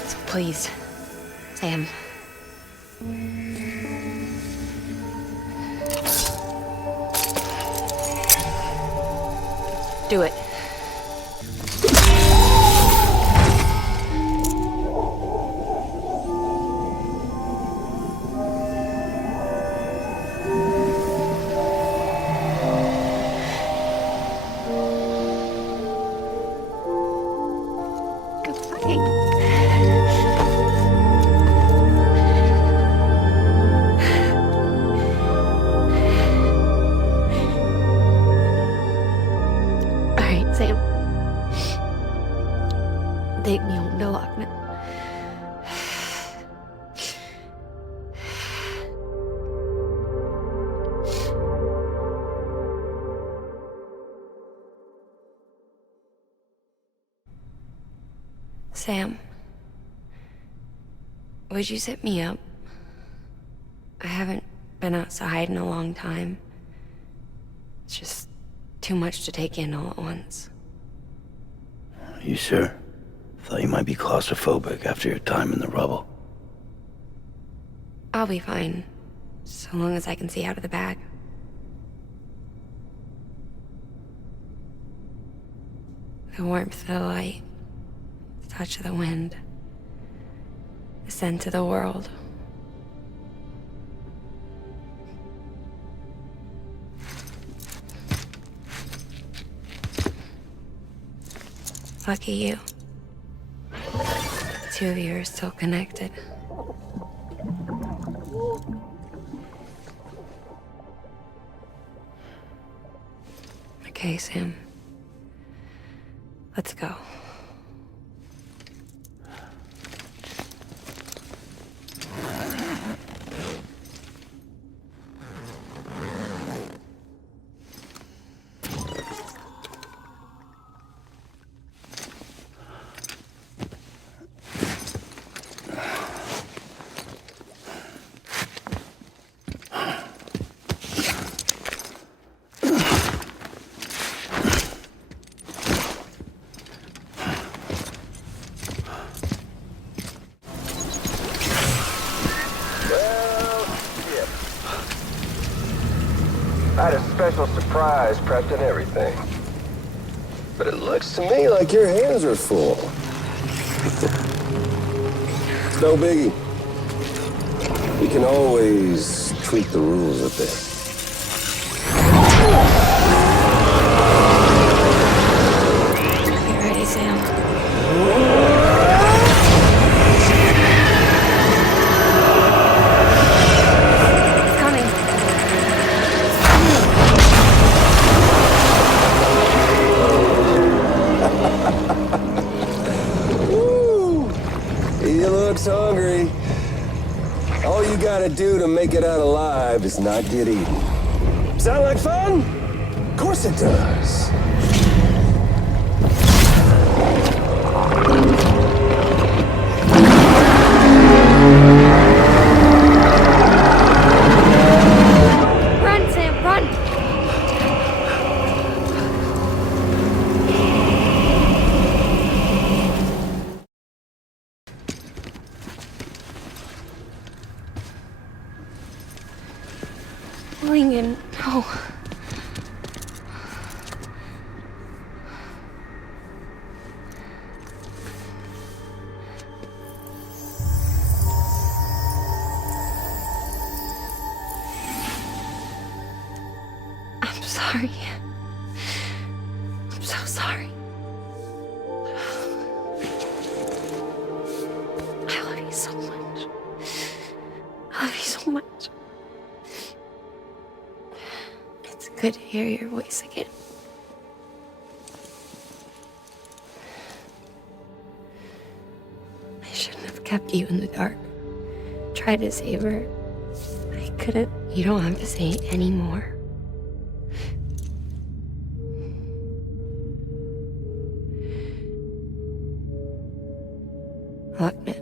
So please, Sam. Do it. Take me home to Lochner. Sam, would you sit me up? I haven't been outside in a long time. It's just too much to take in all at once. You sure? Thought you might be claustrophobic after your time in the rubble. I'll be fine, so long as I can see out of the bag. The warmth of the light, the touch of the wind, the scent of the world. Lucky you. The two of you are still connected. Okay, Sam. Let's go. I had a special surprise prepped and everything. But it looks to me like your hands are full. It's no biggie. We can always tweak the rules a bit. Get ready, Sam. He looks hungry. All you gotta do to make it out alive is not get eaten. Sound like fun? Of course it does. Run, Sam, run! Lincoln, no. I'm sorry. I'm so sorry. I love you so much. I love you so much. It's good to hear your voice again. kept you in the dark. Tried to save her. I couldn't. You don't have to say any more. Look, man.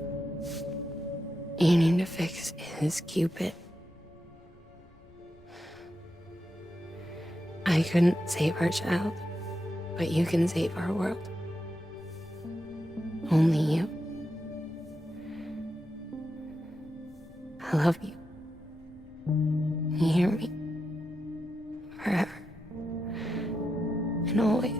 You need to fix his Cupid. I couldn't save our child, but you can save our world. Only you. I love you. You hear me? Forever. And always.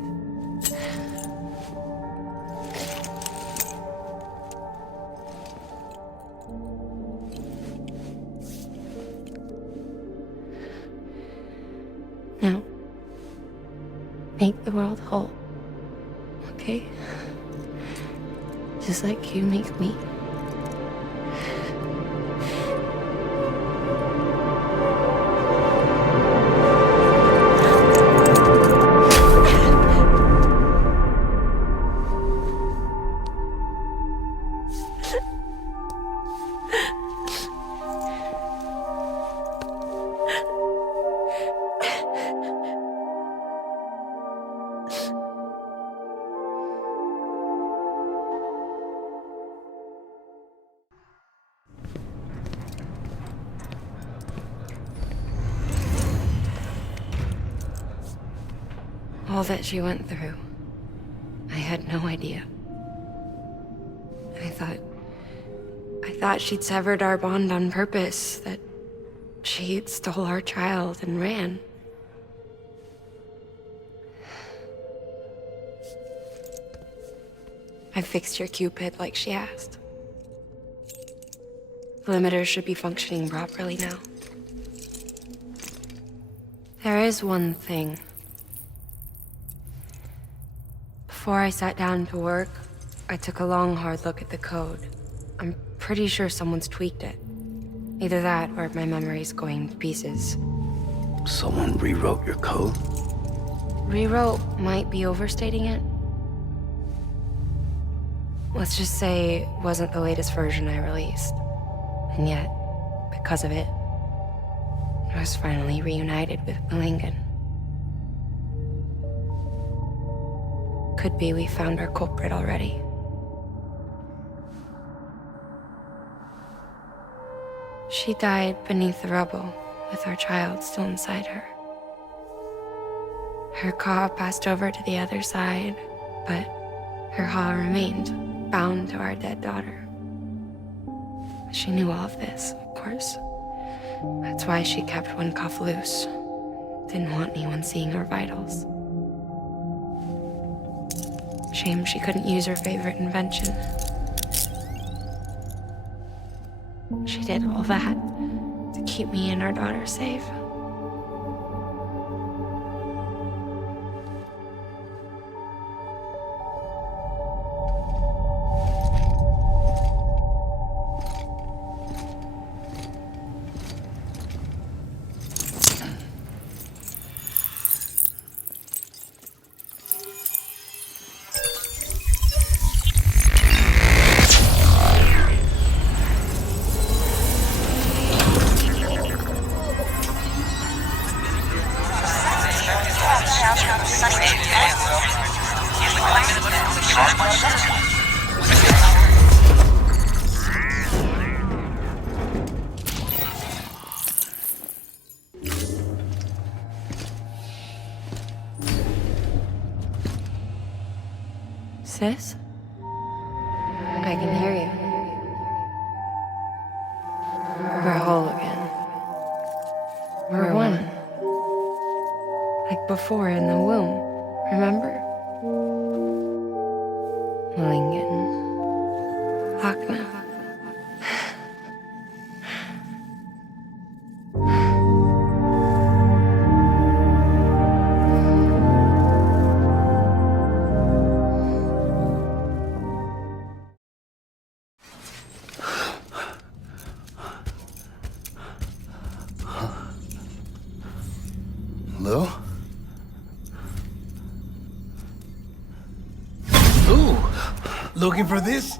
Now, make the world whole, okay? Just like you make me. All that she went through, I had no idea. I thought she'd severed our bond on purpose, that she stole our child and ran. I fixed your Cupid like she asked. The limiter should be functioning properly now. There is one thing. Before I sat down to work, I took a long, hard look at the code. I'm pretty sure someone's tweaked it. Either that, or my memory's going to pieces. Someone rewrote your code? Rewrote might be overstating it. Let's just say it wasn't the latest version I released. And yet, because of it, I was finally reunited with Malingan. Could be we found our culprit already. She died beneath the rubble, with our child still inside her. Her Ka passed over to the other side, but her Ha remained, bound to our dead daughter. She knew all of this, of course. That's why she kept one cuff loose. Didn't want anyone seeing her vitals. Shame she couldn't use her favorite invention. She did all that to keep me and our daughter safe. Sis? I can hear you. We're whole again. We're one. Like before in the womb, remember? Malingan. Hakna. Lou? Ooh, looking for this?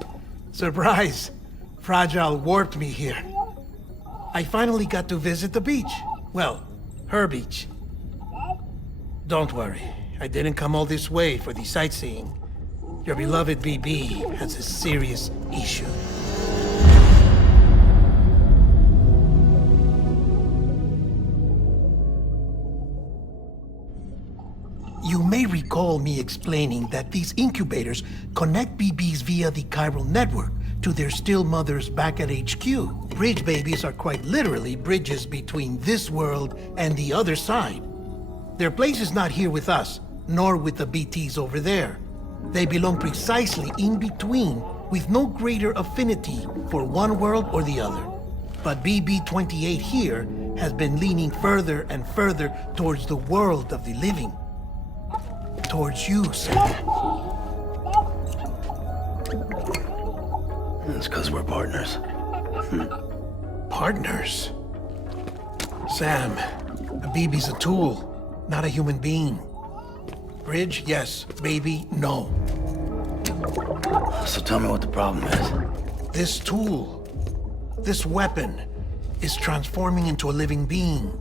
Surprise. Fragile warped me here. I finally got to visit the beach. Well, her beach. Don't worry, I didn't come all this way for the sightseeing. Your beloved BB has a serious issue. You may recall me explaining that these incubators connect BBs via the chiral network to their still mothers back at HQ. Bridge babies are quite literally bridges between this world and the other side. Their place is not here with us, nor with the BTs over there. They belong precisely in between, with no greater affinity for one world or the other. But BB-28 here has been leaning further and further towards the world of the living. Towards you, Sam. It's because we're partners. Partners? Sam, a BB's a tool, not a human being. Bridge, yes. Baby, no. So tell me what the problem is. This tool, this weapon, is transforming into a living being.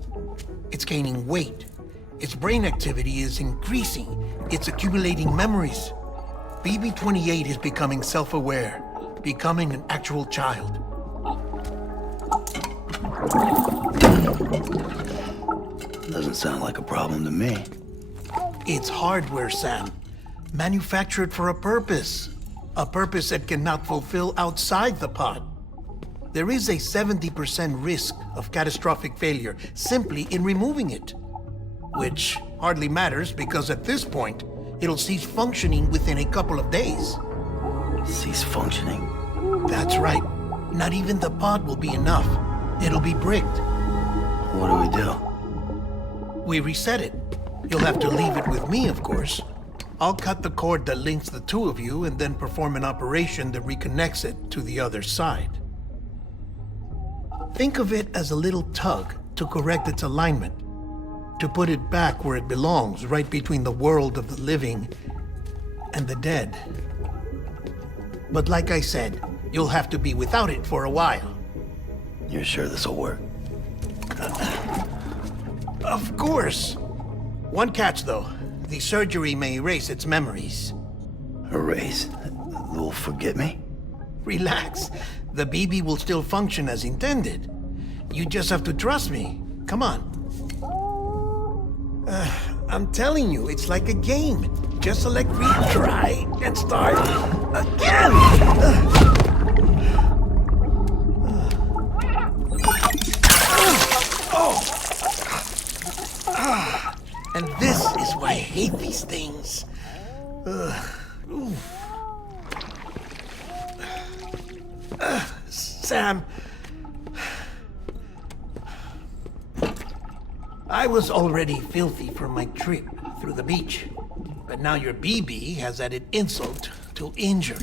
It's gaining weight. Its brain activity is increasing. It's accumulating memories. BB-28 is becoming self-aware, becoming an actual child. Doesn't sound like a problem to me. It's hardware, Sam. Manufactured for a purpose. A purpose it cannot fulfill outside the pod. There is a 70% risk of catastrophic failure simply in removing it. Which hardly matters because at this point, it'll cease functioning within a couple of days. Cease functioning? That's right. Not even the pod will be enough. It'll be bricked. What do we do? We reset it. You'll have to leave it with me, of course. I'll cut the cord that links the two of you and then perform an operation that reconnects it to the other side. Think of it as a little tug to correct its alignment, to put it back where it belongs, right between the world of the living and the dead. But like I said, you'll have to be without it for a while. You're sure this'll work? Of course. One catch, though. The surgery may erase its memories. Erase? You'll forget me? Relax. The BB will still function as intended. You just have to trust me. Come on. I'm telling you, it's like a game. Just select retry and start again. And this is why I hate these things. Sam, I was already filthy from my trip through the beach, but now your BB has added insult to injury.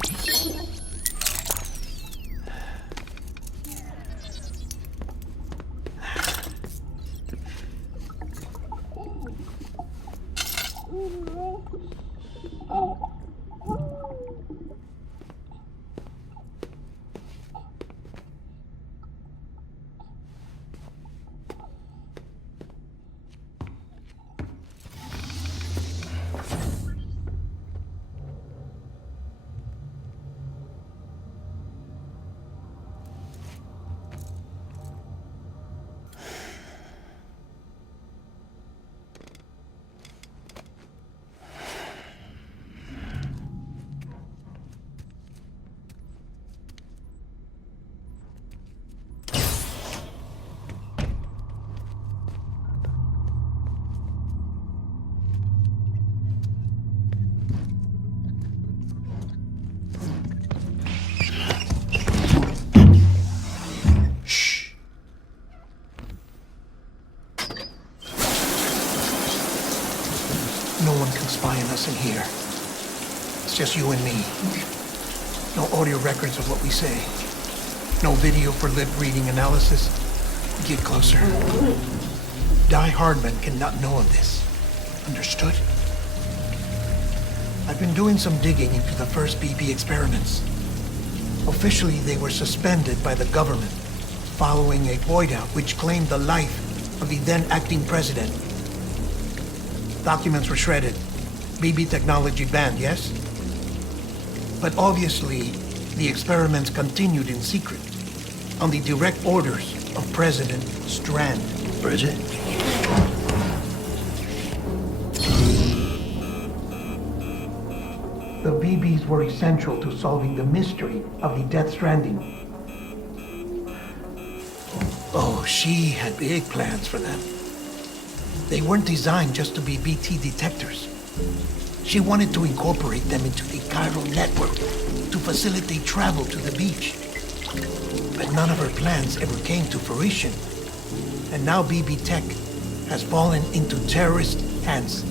In here. It's just you and me. No audio records of what we say. No video for lip-reading analysis. Get closer. Die Hardman cannot know of this. Understood? I've been doing some digging into the first BB experiments. Officially, they were suspended by the government following a void-out which claimed the life of the then acting president. Documents were shredded. BB technology banned, yes? But obviously, the experiments continued in secret, on the direct orders of President Strand. Bridget? The BBs were essential to solving the mystery of the Death Stranding. Oh, she had big plans for them. They weren't designed just to be BT detectors. She wanted to incorporate them into the chiral network to facilitate travel to the beach. But none of her plans ever came to fruition. And now BB Tech has fallen into terrorist hands.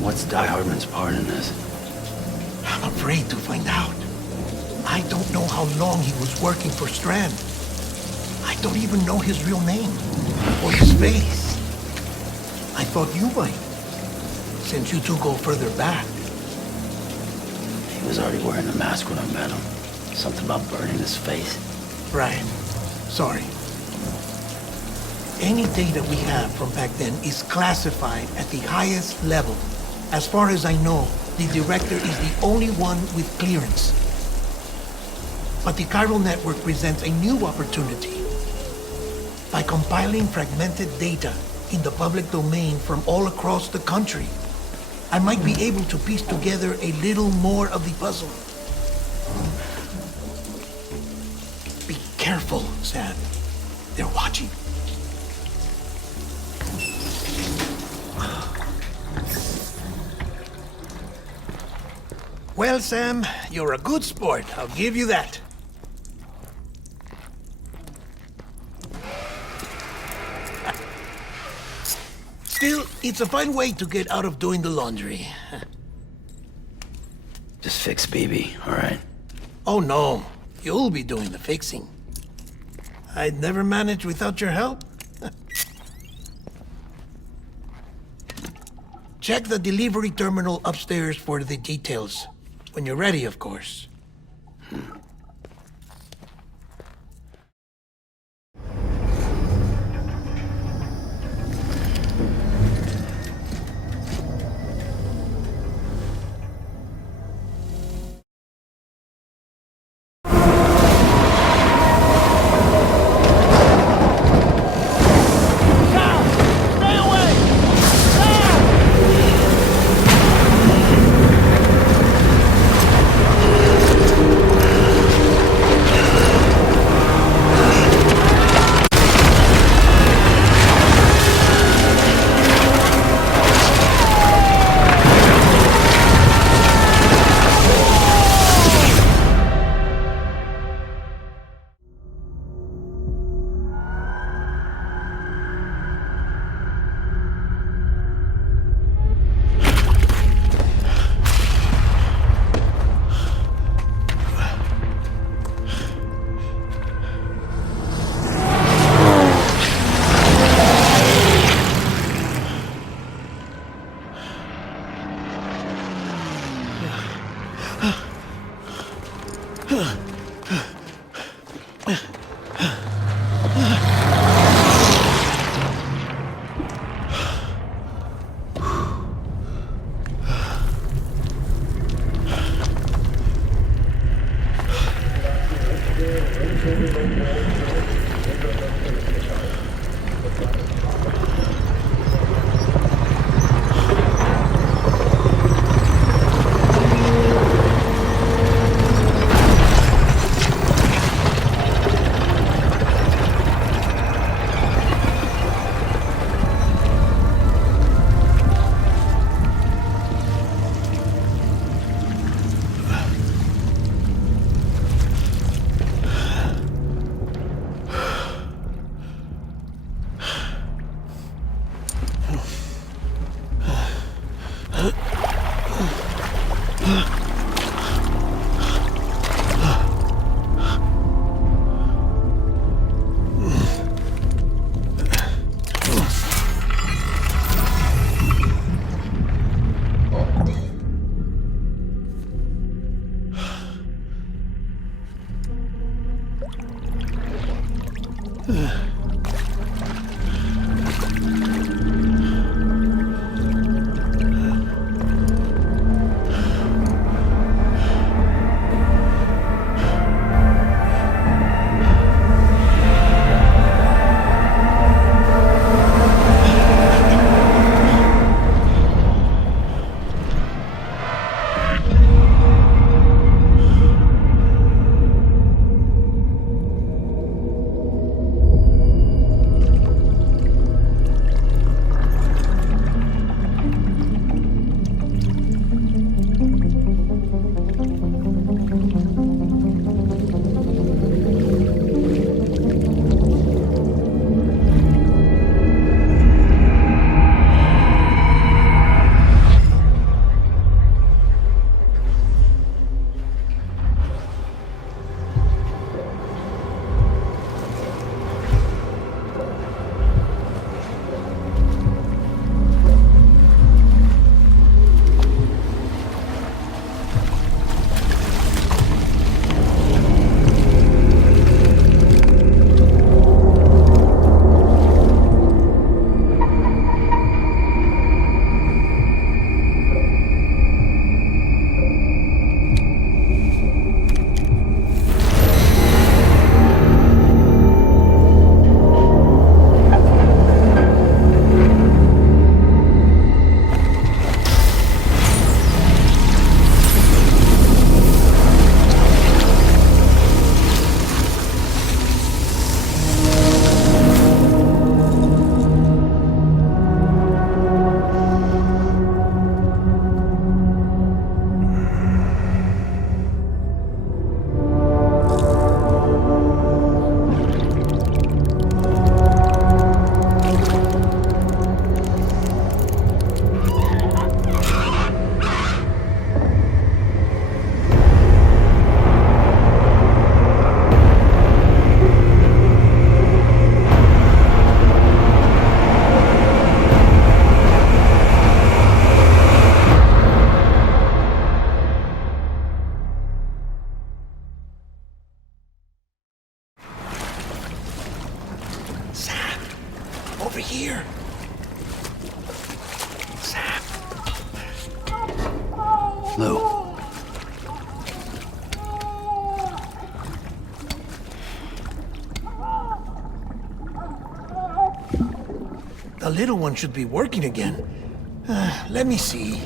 What's Die Hardman's part in this? I'm afraid to find out. I don't know how long he was working for Strand. I don't even know his real name or his face. I thought you might, since you two go further back. He was already wearing a mask when I met him. Something about burning his face. Right. Sorry. Any data we have from back then is classified at the highest level. As far as I know, the director is the only one with clearance. But the chiral network presents a new opportunity. By compiling fragmented data in the public domain from all across the country, I might be able to piece together a little more of the puzzle. Be careful, Sam. They're watching. Well, Sam, you're a good sport. I'll give you that. Still, it's a fine way to get out of doing the laundry. Just fix BB, all right? Oh, no. You'll be doing the fixing. I'd never manage without your help. Check the delivery terminal upstairs for the details. When you're ready, of course. Lou. The little one should be working again. Let me see.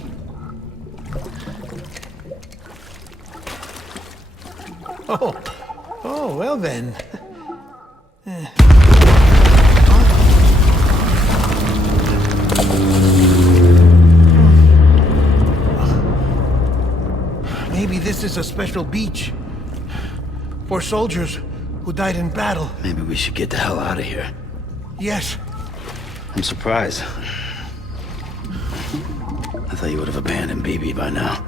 Oh, well then. Maybe this is a special beach for soldiers who died in battle. Maybe we should get the hell out of here. Yes. I'm surprised. I thought you would have abandoned BB by now.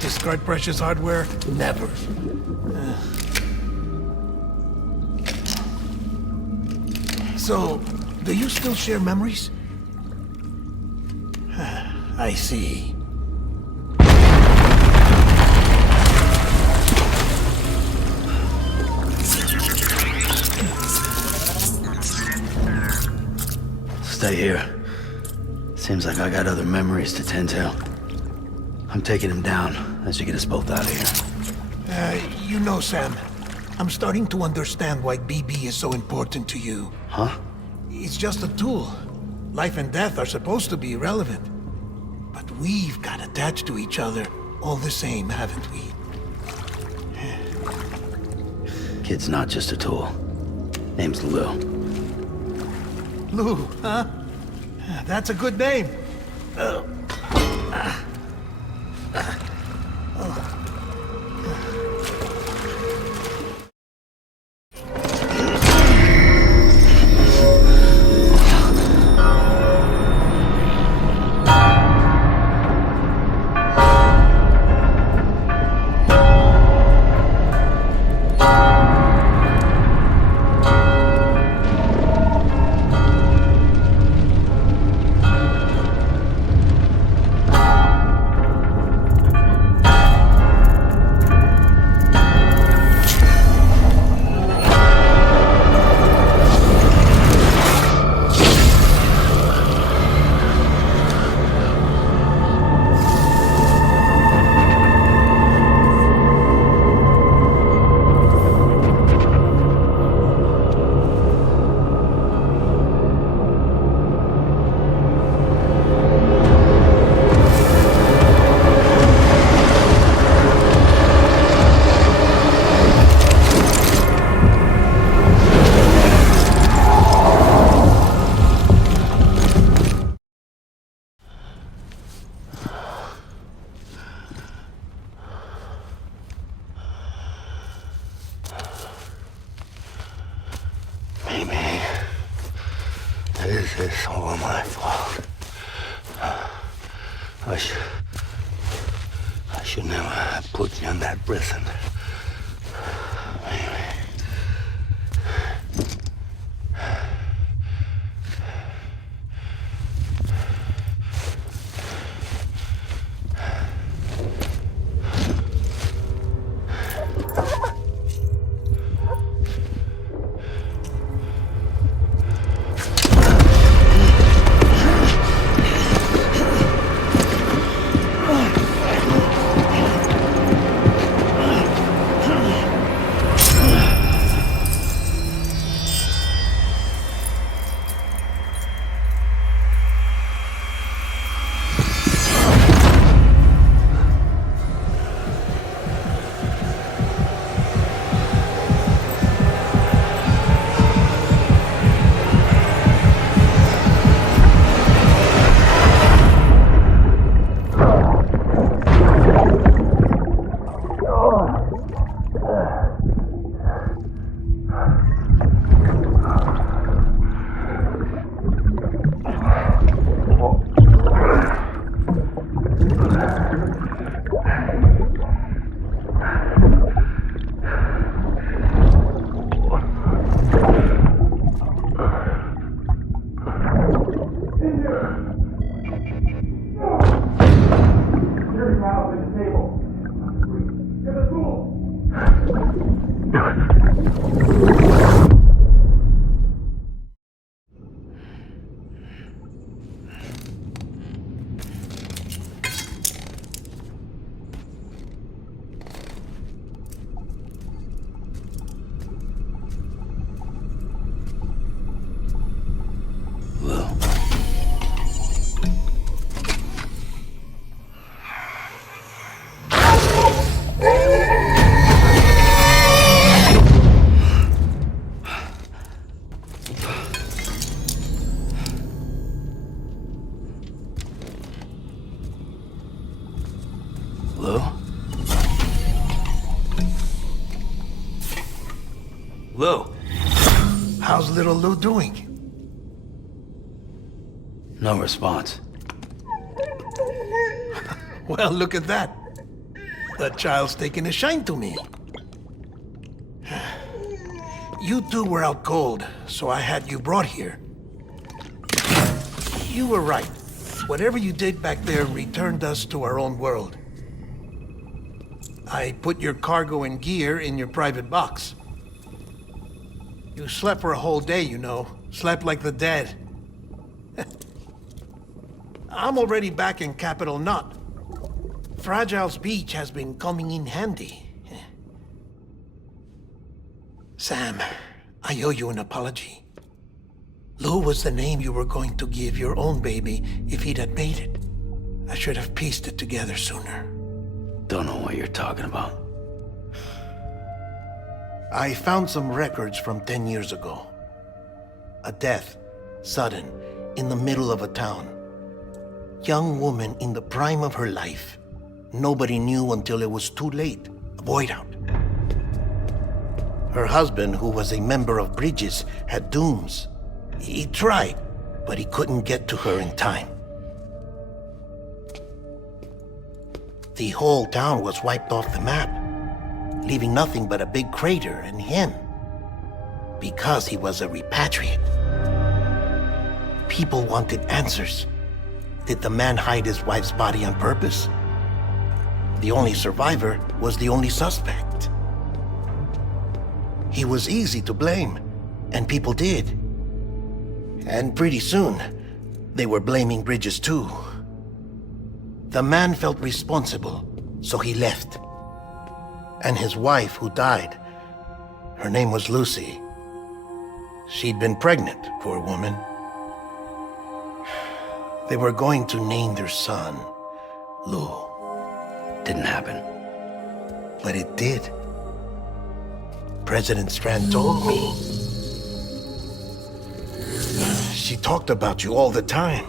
Discard precious hardware? Never. So, do you still share memories? I see. Stay here. Seems like I got other memories to tend to. I'm taking him down. That should get us both out of here. You know, Sam, I'm starting to understand why BB is so important to you. Huh? It's just a tool. Life and death are supposed to be irrelevant. But we've got attached to each other all the same, haven't we? Kid's not just a tool. Name's Lou. Lou, huh? That's a good name. This is all my fault. I should never have put you in that prison. Lou. How's little Lou doing? No response. Well, look at that. The child's taking a shine to me. You two were out cold, so I had you brought here. You were right. Whatever you did back there returned us to our own world. I put your cargo and gear in your private box. You slept for a whole day, you know. Slept like the dead. I'm already back in Capital Knot. Fragile's beach has been coming in handy. Sam, I owe you an apology. Lou was the name you were going to give your own baby if he'd had made it. I should have pieced it together sooner. Don't know what you're talking about. I found some records from 10 years ago. A death, sudden, in the middle of a town. Young woman in the prime of her life. Nobody knew until it was too late. A void out. Her husband, who was a member of Bridges, had dooms. He tried, but he couldn't get to her in time. The whole town was wiped off the map, leaving nothing but a big crater and him. Because he was a repatriate. People wanted answers. Did the man hide his wife's body on purpose? The only survivor was the only suspect. He was easy to blame, and people did. And pretty soon, they were blaming Bridges too. The man felt responsible, so he left. And his wife, who died, her name was Lucy. She'd been pregnant, poor woman. They were going to name their son Lou. Didn't happen. But it did. President Strand told me. She talked about you all the time.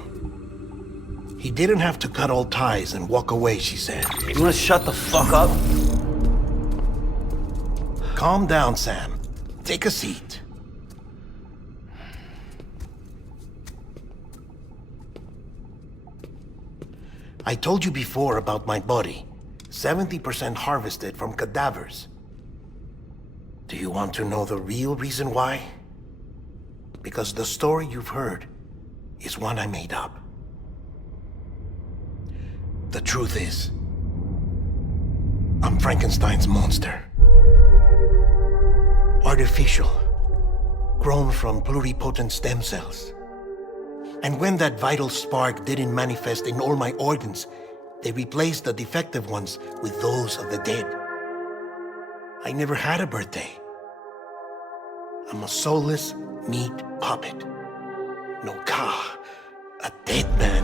He didn't have to cut all ties and walk away, she said. You wanna shut the fuck up? Calm down, Sam. Take a seat. I told you before about my body. 70% harvested from cadavers. Do you want to know the real reason why? Because the story you've heard is one I made up. The truth is, I'm Frankenstein's monster. Artificial, grown from pluripotent stem cells. And when that vital spark didn't manifest in all my organs, they replaced the defective ones with those of the dead. I never had a birthday. I'm a soulless meat puppet. No car, a dead man.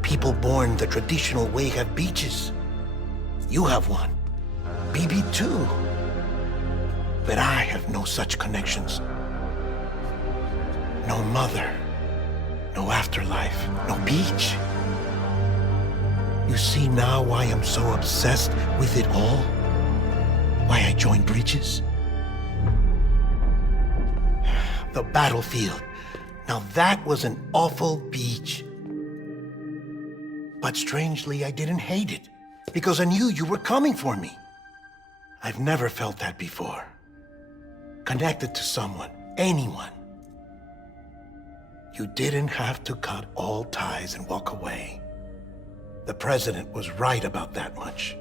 People born the traditional way have beaches. You have one. BB too. But I have no such connections. No mother. No afterlife. No beach. You see now why I'm so obsessed with it all? Why I joined Bridges? The battlefield. Now that was an awful beach. But strangely, I didn't hate it, because I knew you were coming for me. I've never felt that before. Connected to someone, anyone. You didn't have to cut all ties and walk away. The president was right about that much.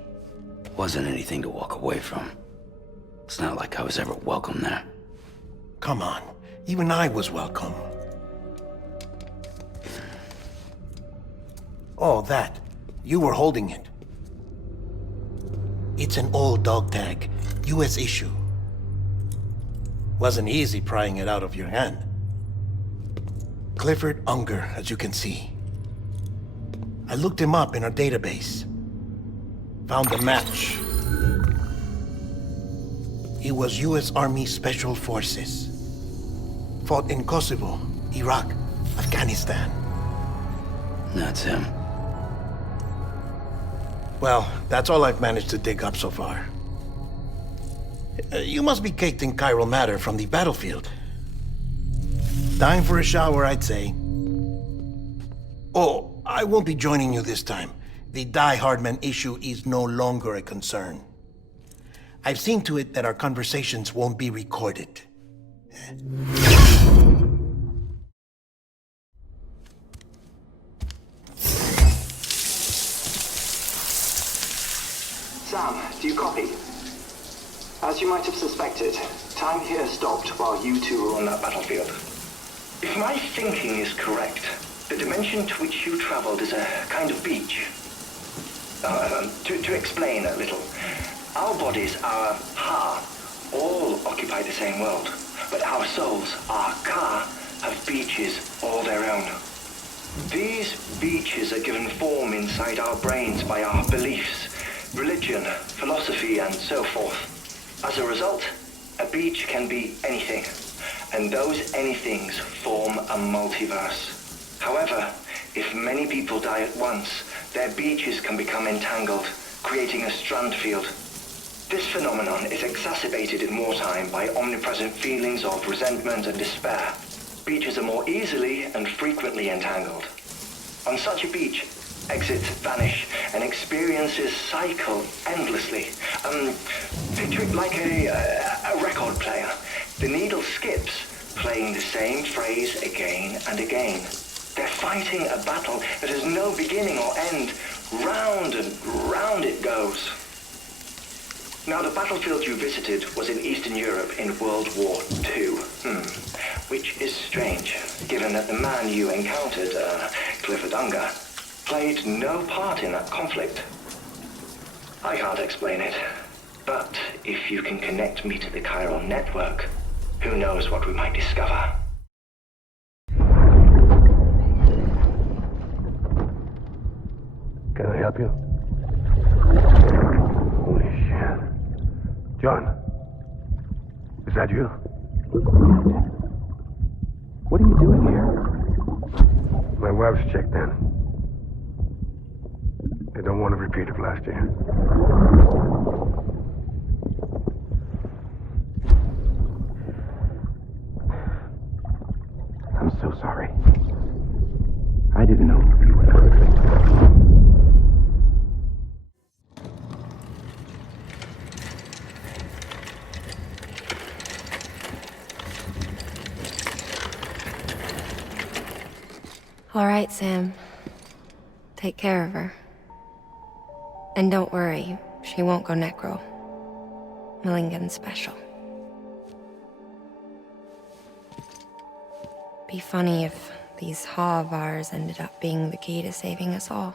Wasn't anything to walk away from. It's not like I was ever welcome there. Come on, even I was welcome. Oh, that. You were holding it. It's an old dog tag, US issue. Wasn't easy prying it out of your hand. Clifford Unger, as you can see. I looked him up in our database. Found a match. He was US Army Special Forces. Fought in Kosovo, Iraq, Afghanistan. That's him. Well, that's all I've managed to dig up so far. You must be caked in chiral matter from the battlefield. Time for a shower, I'd say. Oh, I won't be joining you this time. The Die Hardman issue is no longer a concern. I've seen to it that our conversations won't be recorded. Sam, do you copy? As you might have suspected, time here stopped while you two were on that battlefield. If my thinking is correct, the dimension to which you traveled is a kind of beach. To explain a little, our bodies, our Ha, all occupy the same world, but our souls, our Ka, have beaches all their own. These beaches are given form inside our brains by our beliefs, religion, philosophy, and so forth. As a result, a beach can be anything, and those anythings form a multiverse. However, if many people die at once, their beaches can become entangled, creating a strand field. This phenomenon is exacerbated in wartime by omnipresent feelings of resentment and despair. Beaches are more easily and frequently entangled. On such a beach, exits vanish and experiences cycle endlessly. Picture it like a record player. The needle skips, playing the same phrase again and again. They're fighting a battle that has no beginning or end. Round and round it goes. Now, the battlefield you visited was in Eastern Europe in World War II. Which is strange, given that the man you encountered, Clifford Unger, played no part in that conflict. I can't explain it, but if you can connect me to the chiral network, who knows what we might discover. Can I help you? Holy shit. John, is that you? What are you doing here? My wife's checked in. They don't want to repeat of last year. I'm so sorry. I didn't know you were hurt. All right, Sam. Take care of her. And don't worry, she won't go necro. Millingen's special. Be funny if these Ha of ours ended up being the key to saving us all.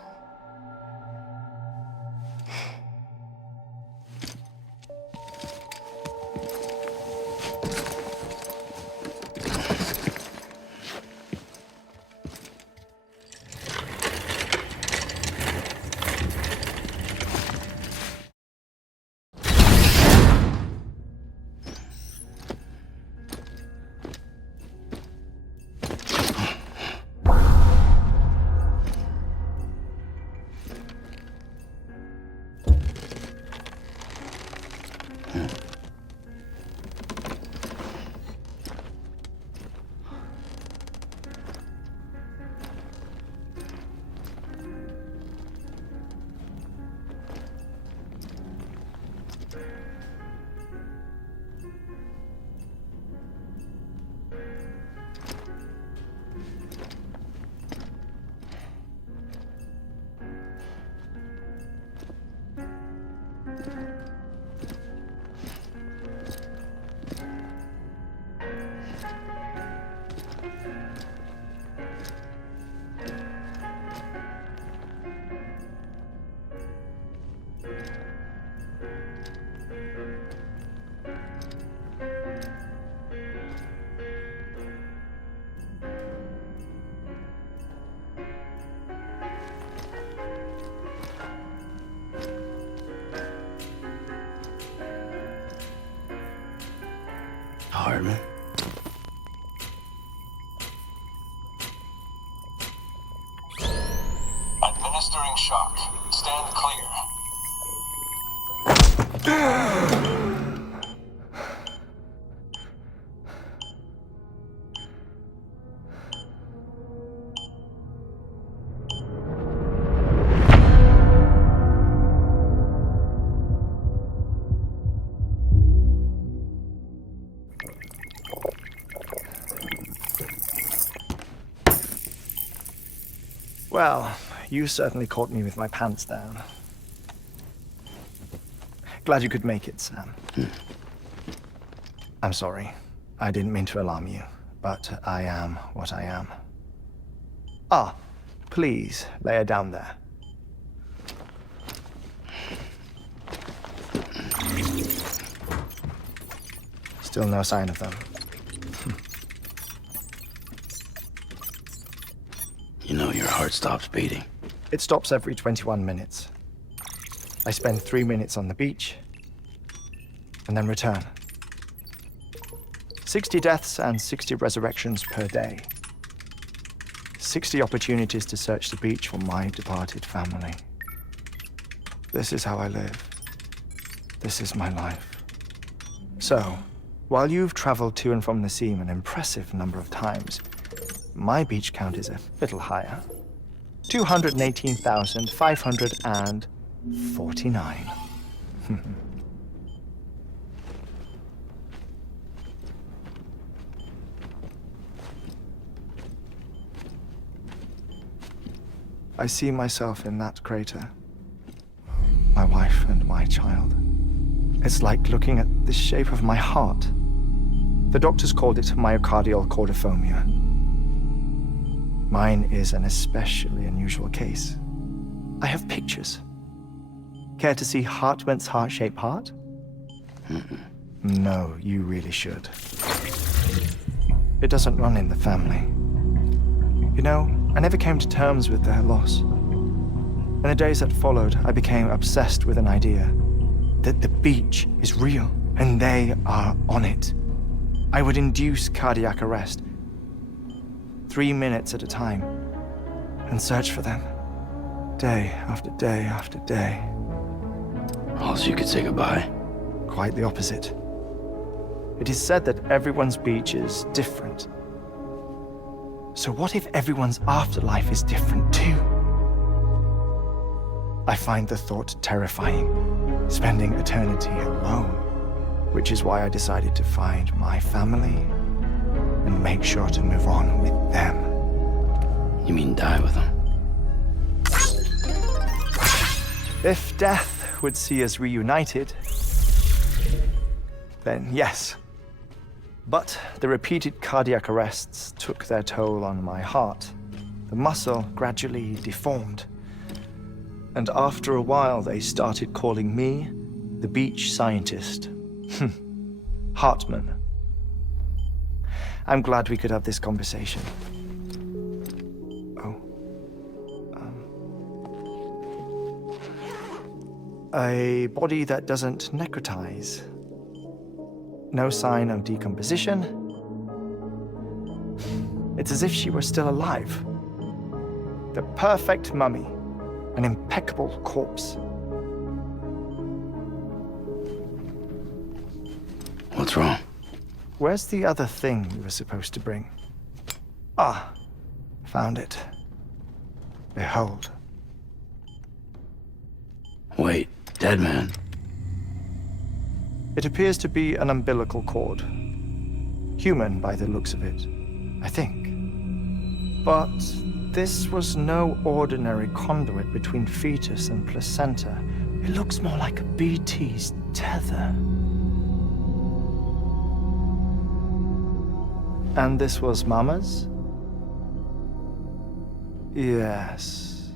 Hardman. Administering shock. Stand clear. Well, you certainly caught me with my pants down. Glad you could make it, Sam. I'm sorry. I didn't mean to alarm you, but I am what I am. Ah, please, lay her down there. Still no sign of them. You know your heart stops beating. It stops every 21 minutes. I spend 3 minutes on the beach, and then return. 60 deaths and 60 resurrections per day. 60 opportunities to search the beach for my departed family. This is how I live. This is my life. So, while you've traveled to and from the seam an impressive number of times, my beach count is a little higher. 218,549. I see myself in that crater. My wife and my child. It's like looking at the shape of my heart. The doctors called it myocardial cordiformia. Mine is an especially unusual case. I have pictures. Care to see Hartmann's heart-shaped heart? No, you really should. It doesn't run in the family. You know, I never came to terms with their loss. In the days that followed, I became obsessed with an idea that the beach is real, and they are on it. I would induce cardiac arrest, 3 minutes at a time, and search for them, day after day after day. All so you could say goodbye? Quite the opposite. It is said that everyone's beach is different. So what if everyone's afterlife is different too? I find the thought terrifying, spending eternity alone, which is why I decided to find my family and make sure to move on with them. You mean die with them? If death would see us reunited, then yes. But the repeated cardiac arrests took their toll on my heart. The muscle gradually deformed. And after a while, they started calling me the beach scientist. Hartmann. I'm glad we could have this conversation. A body that doesn't necrotize. No sign of decomposition. It's as if she were still alive. The perfect mummy. An impeccable corpse. What's wrong? Where's the other thing you were supposed to bring? Ah, found it. Behold. Wait, dead man? It appears to be an umbilical cord. Human by the looks of it, I think. But this was no ordinary conduit between fetus and placenta. It looks more like a BT's tether. And this was Mama's? Yes.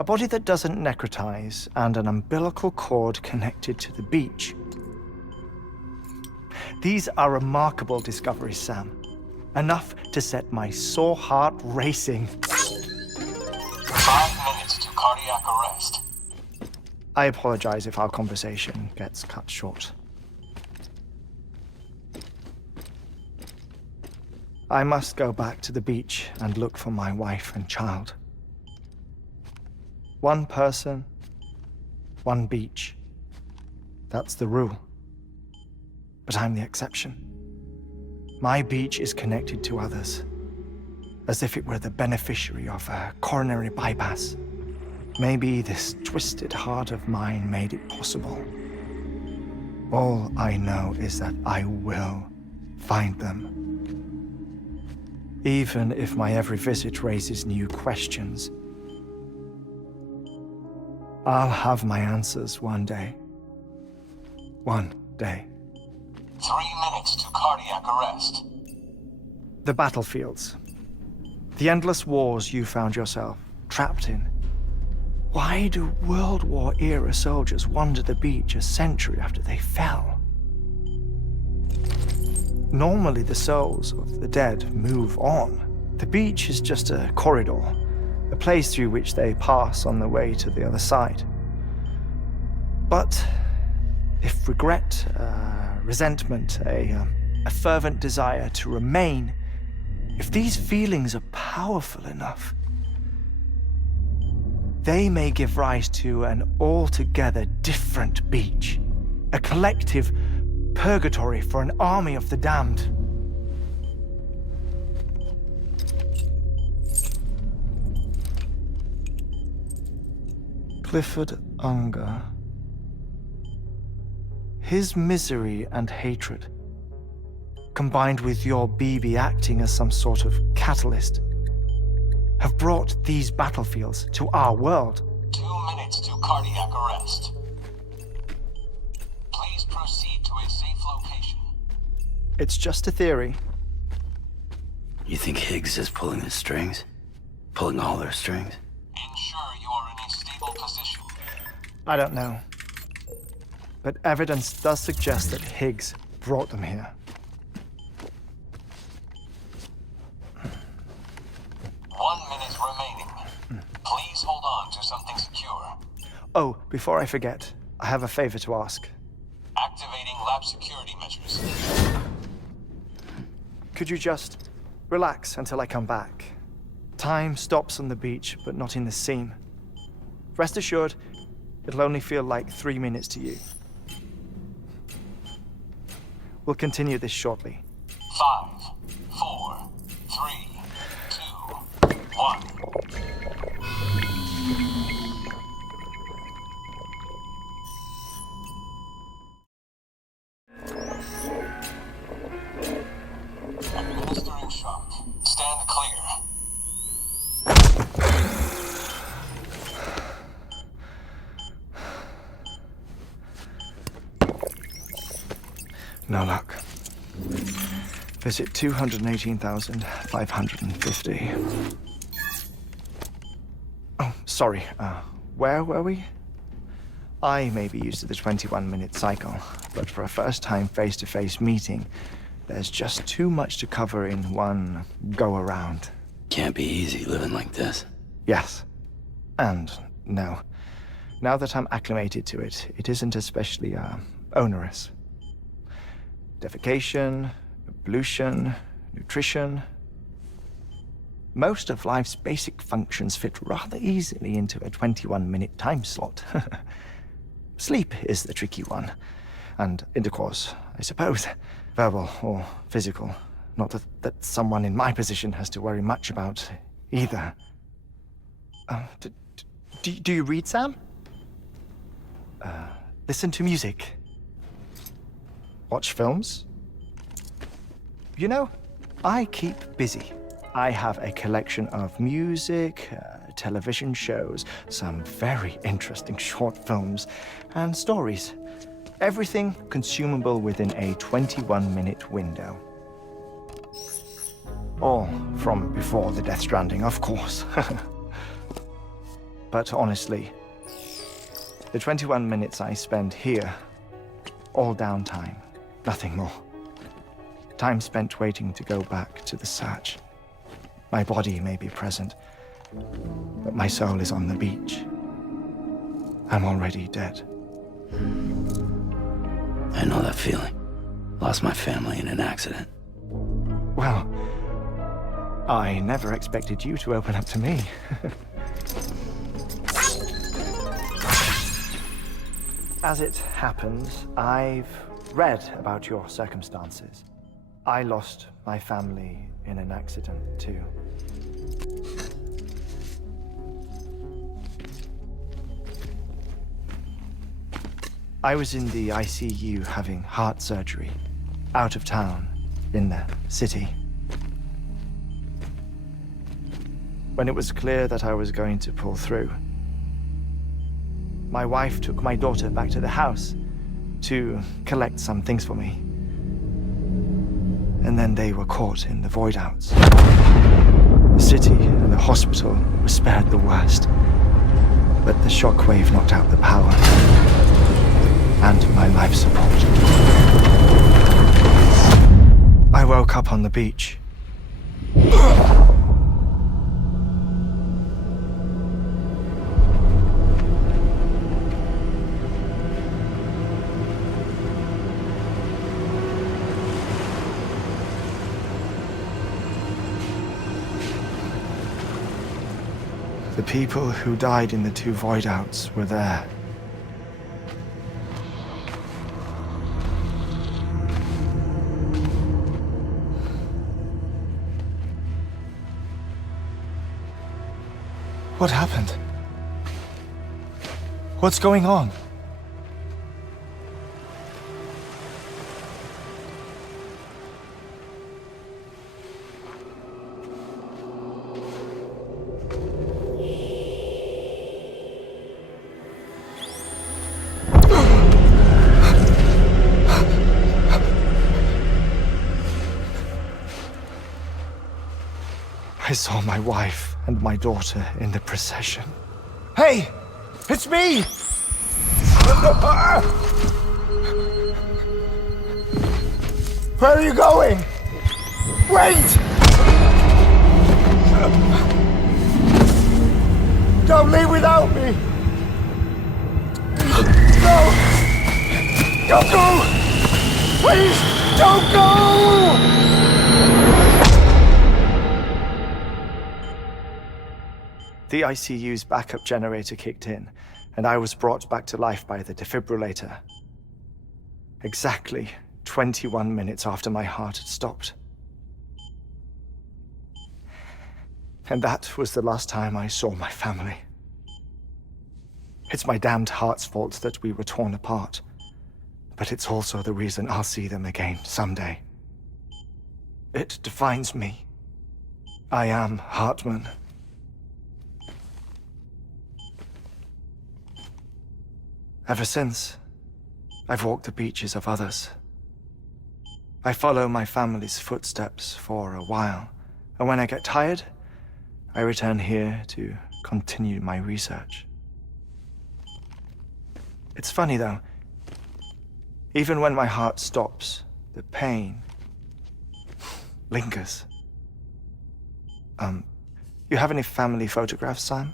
A body that doesn't necrotize and an umbilical cord connected to the beach. These are remarkable discoveries, Sam. Enough to set my sore heart racing. 5 minutes to cardiac arrest. I apologize if our conversation gets cut short. I must go back to the beach and look for my wife and child. One person, one beach. That's the rule. But I'm the exception. My beach is connected to others, as if it were the beneficiary of a coronary bypass. Maybe this twisted heart of mine made it possible. All I know is that I will find them. even if my every visit raises new questions. I'll have my answers one day. One day. 3 minutes to cardiac arrest. The battlefields. The endless wars you found yourself trapped in. Why do World War-era soldiers wander the beach a century after they fell? Normally, the souls of the dead move on. The beach is just a corridor, a place through which they pass on the way to the other side. But if regret, resentment, a fervent desire to remain, if these feelings are powerful enough, they may give rise to an altogether different beach, a collective purgatory for an army of the damned. Clifford Unger. His misery and hatred, combined with your BB acting as some sort of catalyst, have brought these battlefields to our world. 2 minutes to cardiac arrest. Please proceed to a safe location. It's just a theory. You think Higgs is pulling the strings? Pulling all their strings? Ensure you are in a stable position. I don't know. But evidence does suggest that Higgs brought them here. 1 minute remaining. Please hold on to something secure. Oh, before I forget, I have a favor to ask. Activating lab security measures. Could you just relax until I come back? Time stops on the beach, but not in the scene. Rest assured, it'll only feel like 3 minutes to you. We'll continue this shortly. 5, 4, 3, 2, 1. Administering shock. Stand clear. No luck. Visit 218,550. Oh, sorry. Where were we? I may be used to the 21-minute cycle, but for a first-time face-to-face meeting, there's just too much to cover in one go-around. Can't be easy living like this. Yes. And no. Now that I'm acclimated to it, it isn't especially, onerous. Defecation, ablution, nutrition. Most of life's basic functions fit rather easily into a 21-minute time slot. Sleep is the tricky one. And intercourse, I suppose. Verbal or physical. Not that someone in my position has to worry much about either. Do you read, Sam? Listen to music. Watch films? You know, I keep busy. I have a collection of music, television shows, some very interesting short films, and stories. Everything consumable within a 21-minute window. All from before the Death Stranding, of course. But honestly, the 21 minutes I spend here, all downtime, nothing more. Time spent waiting to go back to the search. My body may be present, but my soul is on the beach. I'm already dead. I know that feeling. Lost my family in an accident. Well, I never expected you to open up to me. As it happens, I've read about your circumstances. I lost my family in an accident, too. I was in the ICU having heart surgery, out of town, in the city. when it was clear that I was going to pull through. My wife took my daughter back to the house to collect some things for me. And then they were caught in the void outs. The city and the hospital were spared the worst, but the shockwave knocked out the power and my life support. I woke up on the beach. The people who died in the 2 void outs were there. What happened? What's going on? I saw my wife and my daughter in the procession. Hey! It's me! Where are you going? Wait! Don't leave without me! No! Don't go! Please, don't go! The ICU's backup generator kicked in, and I was brought back to life by the defibrillator. Exactly 21 minutes after my heart had stopped. And that was the last time I saw my family. It's my damned heart's fault that we were torn apart, but it's also the reason I'll see them again someday. It defines me. I am Hartman. Ever since, I've walked the beaches of others. I follow my family's footsteps for a while, and when I get tired, I return here to continue my research. It's funny though, even when my heart stops, the pain lingers. You have any family photographs, Sam?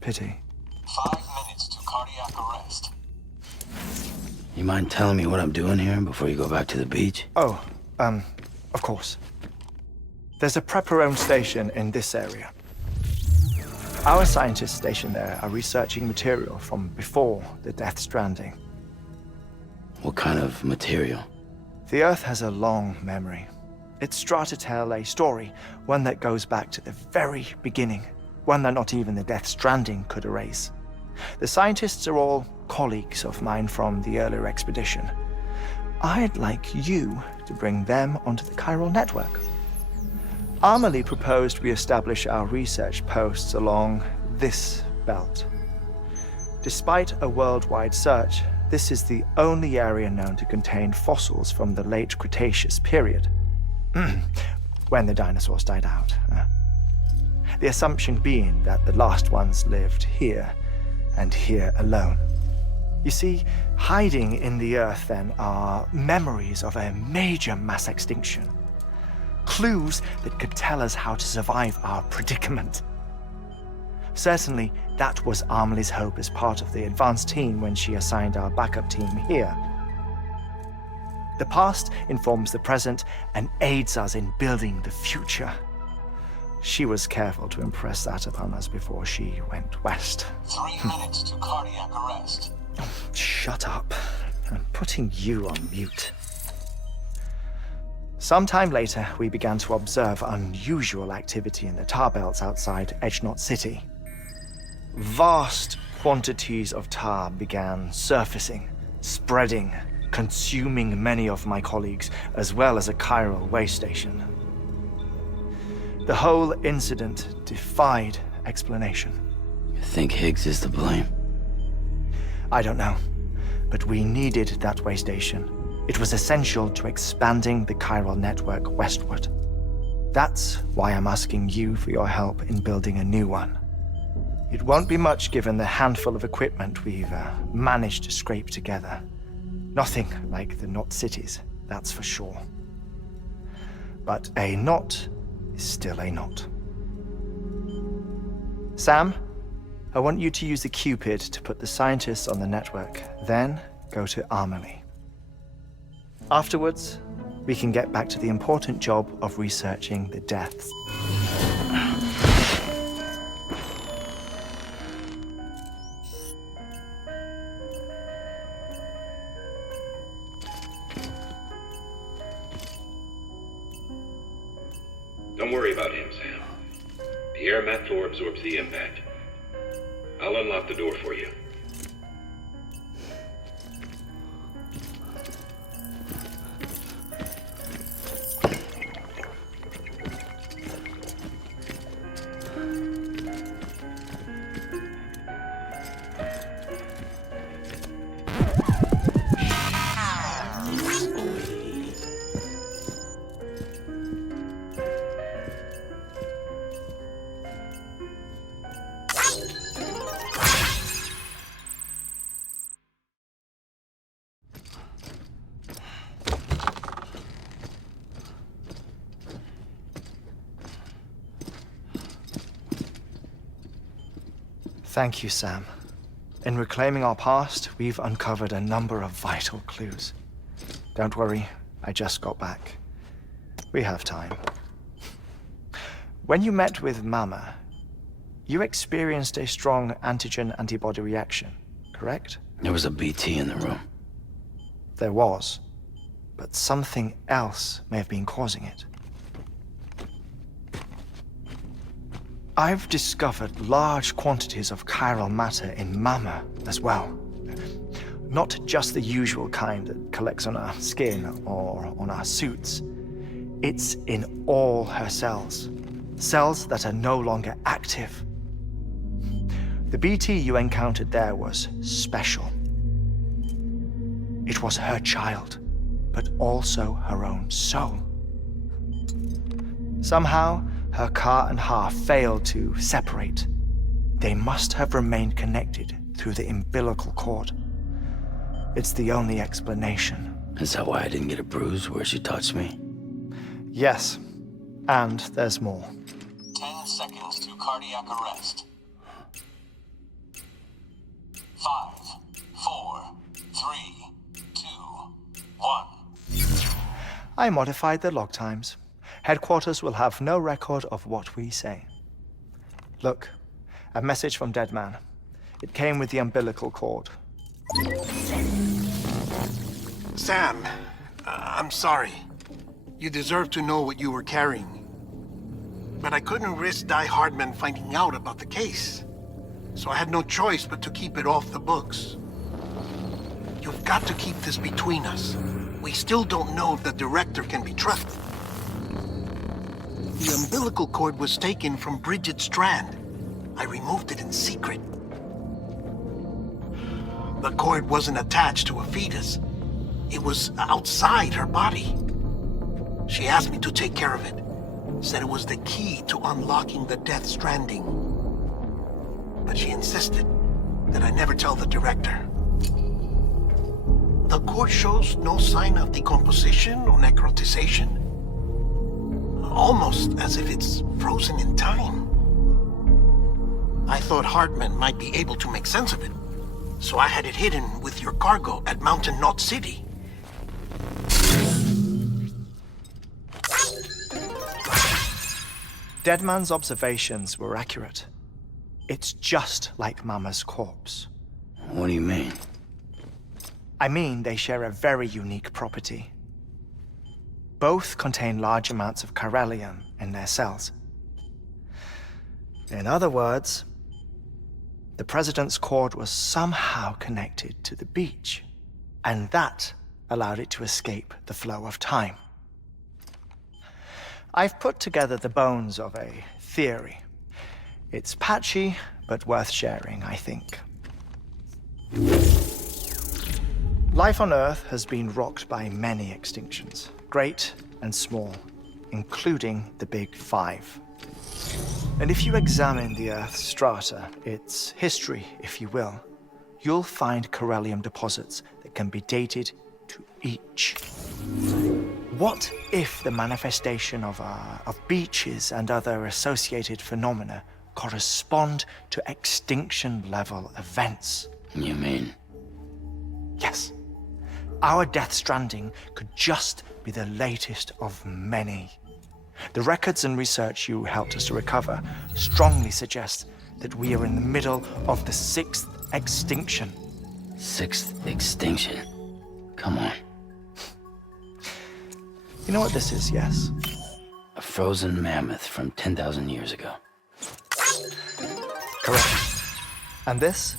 Pity. 5 minutes to cardiac arrest. You mind telling me what I'm doing here before you go back to the beach? Oh, of course. There's a prepper-owned station in this area. Our scientists stationed there are researching material from before the Death Stranding. What kind of material? The Earth has a long memory. It's trying to tell a story, one that goes back to the very beginning, one that not even the Death Stranding could erase. The scientists are all colleagues of mine from the earlier expedition. I'd like you to bring them onto the chiral network. Amelie proposed we establish our research posts along this belt. Despite a worldwide search, this is the only area known to contain fossils from the late Cretaceous period, when the dinosaurs died out. The assumption being that the last ones lived here, and here alone. You see, hiding in the Earth then are memories of a major mass extinction. Clues that could tell us how to survive our predicament. Certainly, that was Amelie's hope as part of the advanced team when she assigned our backup team here. The past informs the present and aids us in building the future. She was careful to impress that upon us before she went west. 3 minutes to cardiac arrest. Oh, shut up. I'm putting you on mute. Sometime later, we began to observe unusual activity in the tar belts outside Edgenot City. Vast quantities of tar began surfacing, spreading, consuming many of my colleagues, as well as a chiral way station. The whole incident defied explanation. You think Higgs is to blame? I don't know, but we needed that way station. It was essential to expanding the chiral network westward. That's why I'm asking you for your help in building a new one. It won't be much given the handful of equipment we've managed to scrape together. Nothing like the Knot cities, that's for sure. But a knot is still a knot. Sam, I want you to use the Cupid to put the scientists on the network, then go to Amelie. Afterwards, we can get back to the important job of researching the deaths. Don't worry about him, Sam. The air mat floor absorbs the impact. I'll unlock the door for you. Thank you, Sam. In reclaiming our past, we've uncovered a number of vital clues. Don't worry, I just got back. We have time. When you met with Mama, you experienced a strong antigen-antibody reaction, correct? There was a BT in the room. There was, but something else may have been causing it. I've discovered large quantities of chiral matter in Mama as well. Not just the usual kind that collects on our skin or on our suits. It's in all her cells. Cells that are no longer active. The BT you encountered there was special. It was her child, but also her own soul. Somehow, her Ka and Ha failed to separate. They must have remained connected through the umbilical cord. It's the only explanation. Is that why I didn't get a bruise where she touched me? Yes, and there's more. 10 seconds to cardiac arrest. 5, 4, 3, 2, 1. I modified the log times. Headquarters will have no record of what we say. Look, a message from Deadman. It came with the umbilical cord. Sam, I'm sorry. You deserve to know what you were carrying. But I couldn't risk Die Hardman finding out about the case. So I had no choice but to keep it off the books. You've got to keep this between us. We still don't know if the director can be trusted. The umbilical cord was taken from Bridget Strand. I removed it in secret. The cord wasn't attached to a fetus. It was outside her body. She asked me to take care of it. Said it was the key to unlocking the Death Stranding. But she insisted that I never tell the director. The cord shows no sign of decomposition or necrotization. Almost as if it's frozen in time. I thought Hartman might be able to make sense of it, so I had it hidden with your cargo at Mountain Knot City. Deadman's observations were accurate. It's just like Mama's corpse. What do you mean? I mean they share a very unique property. Both contain large amounts of chiralium in their cells. In other words, the President's cord was somehow connected to the beach, and that allowed it to escape the flow of time. I've put together the bones of a theory. It's patchy, but worth sharing, I think. Life on Earth has been rocked by many extinctions, great and small, including the Big Five. And if you examine the Earth's strata, its history, if you will, you'll find corallium deposits that can be dated to each. What if the manifestation of beaches and other associated phenomena correspond to extinction-level events? You mean? Yes. Our Death Stranding could just be the latest of many. The records and research you helped us to recover strongly suggest that we are in the middle of the 6th extinction. 6th extinction? Come on. You know what this is, yes? A frozen mammoth from 10,000 years ago. Correct. And this?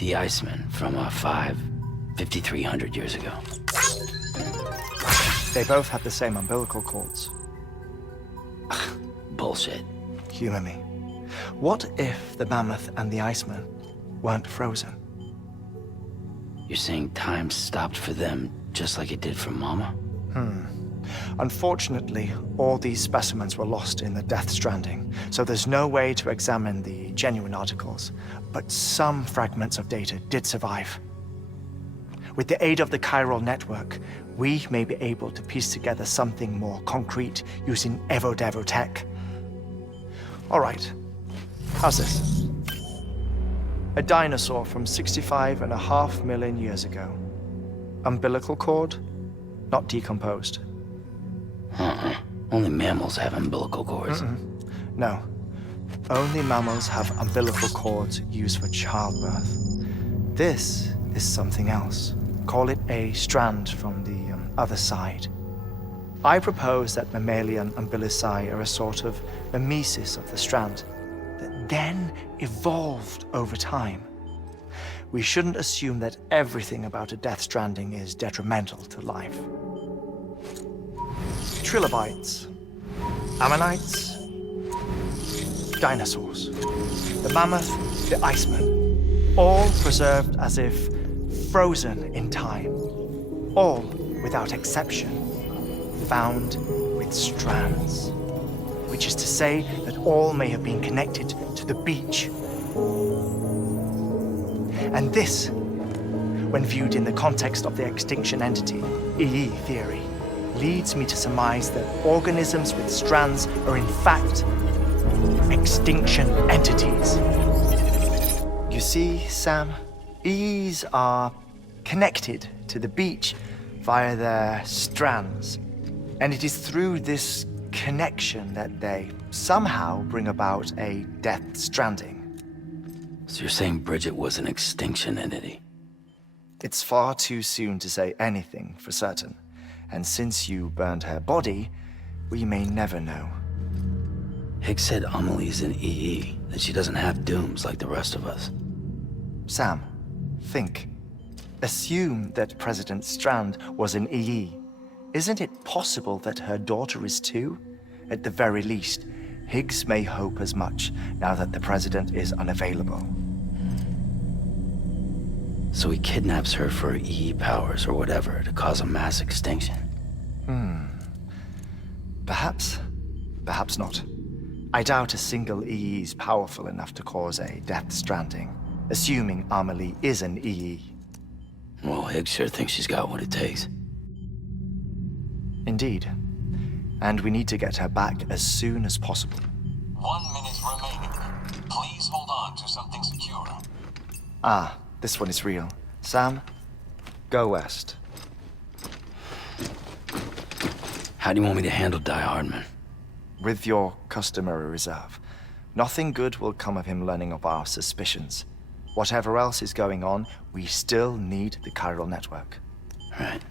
The Iceman from 5,300 years ago. They both have the same umbilical cords. Bullshit. Humor me. What if the mammoth and the Iceman weren't frozen? You're saying time stopped for them just like it did for Mama? Unfortunately, all these specimens were lost in the Death Stranding, so there's no way to examine the genuine articles, but some fragments of data did survive. With the aid of the chiral network, we may be able to piece together something more concrete using Evo-Devo tech. All right, how's this? A dinosaur from 65.5 million years ago. Umbilical cord, not decomposed. Only mammals have umbilical cords. No. Only mammals have umbilical cords used for childbirth. This is something else. Call it a strand from the other side. I propose that mammalian umbilici are a sort of mimesis of the strand that then evolved over time. We shouldn't assume that everything about a Death Stranding is detrimental to life. Trilobites, ammonites, dinosaurs, the mammoth, the Iceman, all preserved as if frozen in time, all, without exception, found with strands, which is to say that all may have been connected to the beach. And this, when viewed in the context of the extinction entity, EE theory, leads me to surmise that organisms with strands are in fact extinction entities. You see, Sam, EEs are connected to the beach via their strands, and it is through this connection that they somehow bring about a Death Stranding. So you're saying Bridget was an extinction entity? It's far too soon to say anything for certain, and since you burned her body, we may never know. Higgs said Amelie's an EE, that she doesn't have dooms like the rest of us. Sam, think. Assume that President Strand was an EE. Isn't it possible that her daughter is too? At the very least, Higgs may hope as much now that the president is unavailable. So he kidnaps her for EE powers or whatever to cause a mass extinction. Perhaps. Perhaps not. I doubt a single EE is powerful enough to cause a Death Stranding, assuming Amelie is an EE. Well, Higgs sure thinks she's got what it takes. Indeed. And we need to get her back as soon as possible. 1 minute remaining. Please hold on to something secure. Ah, this one is real. Sam, go west. How do you want me to handle Die Hardman? With your customary reserve. Nothing good will come of him learning of our suspicions. Whatever else is going on, we still need the chiral network. Right.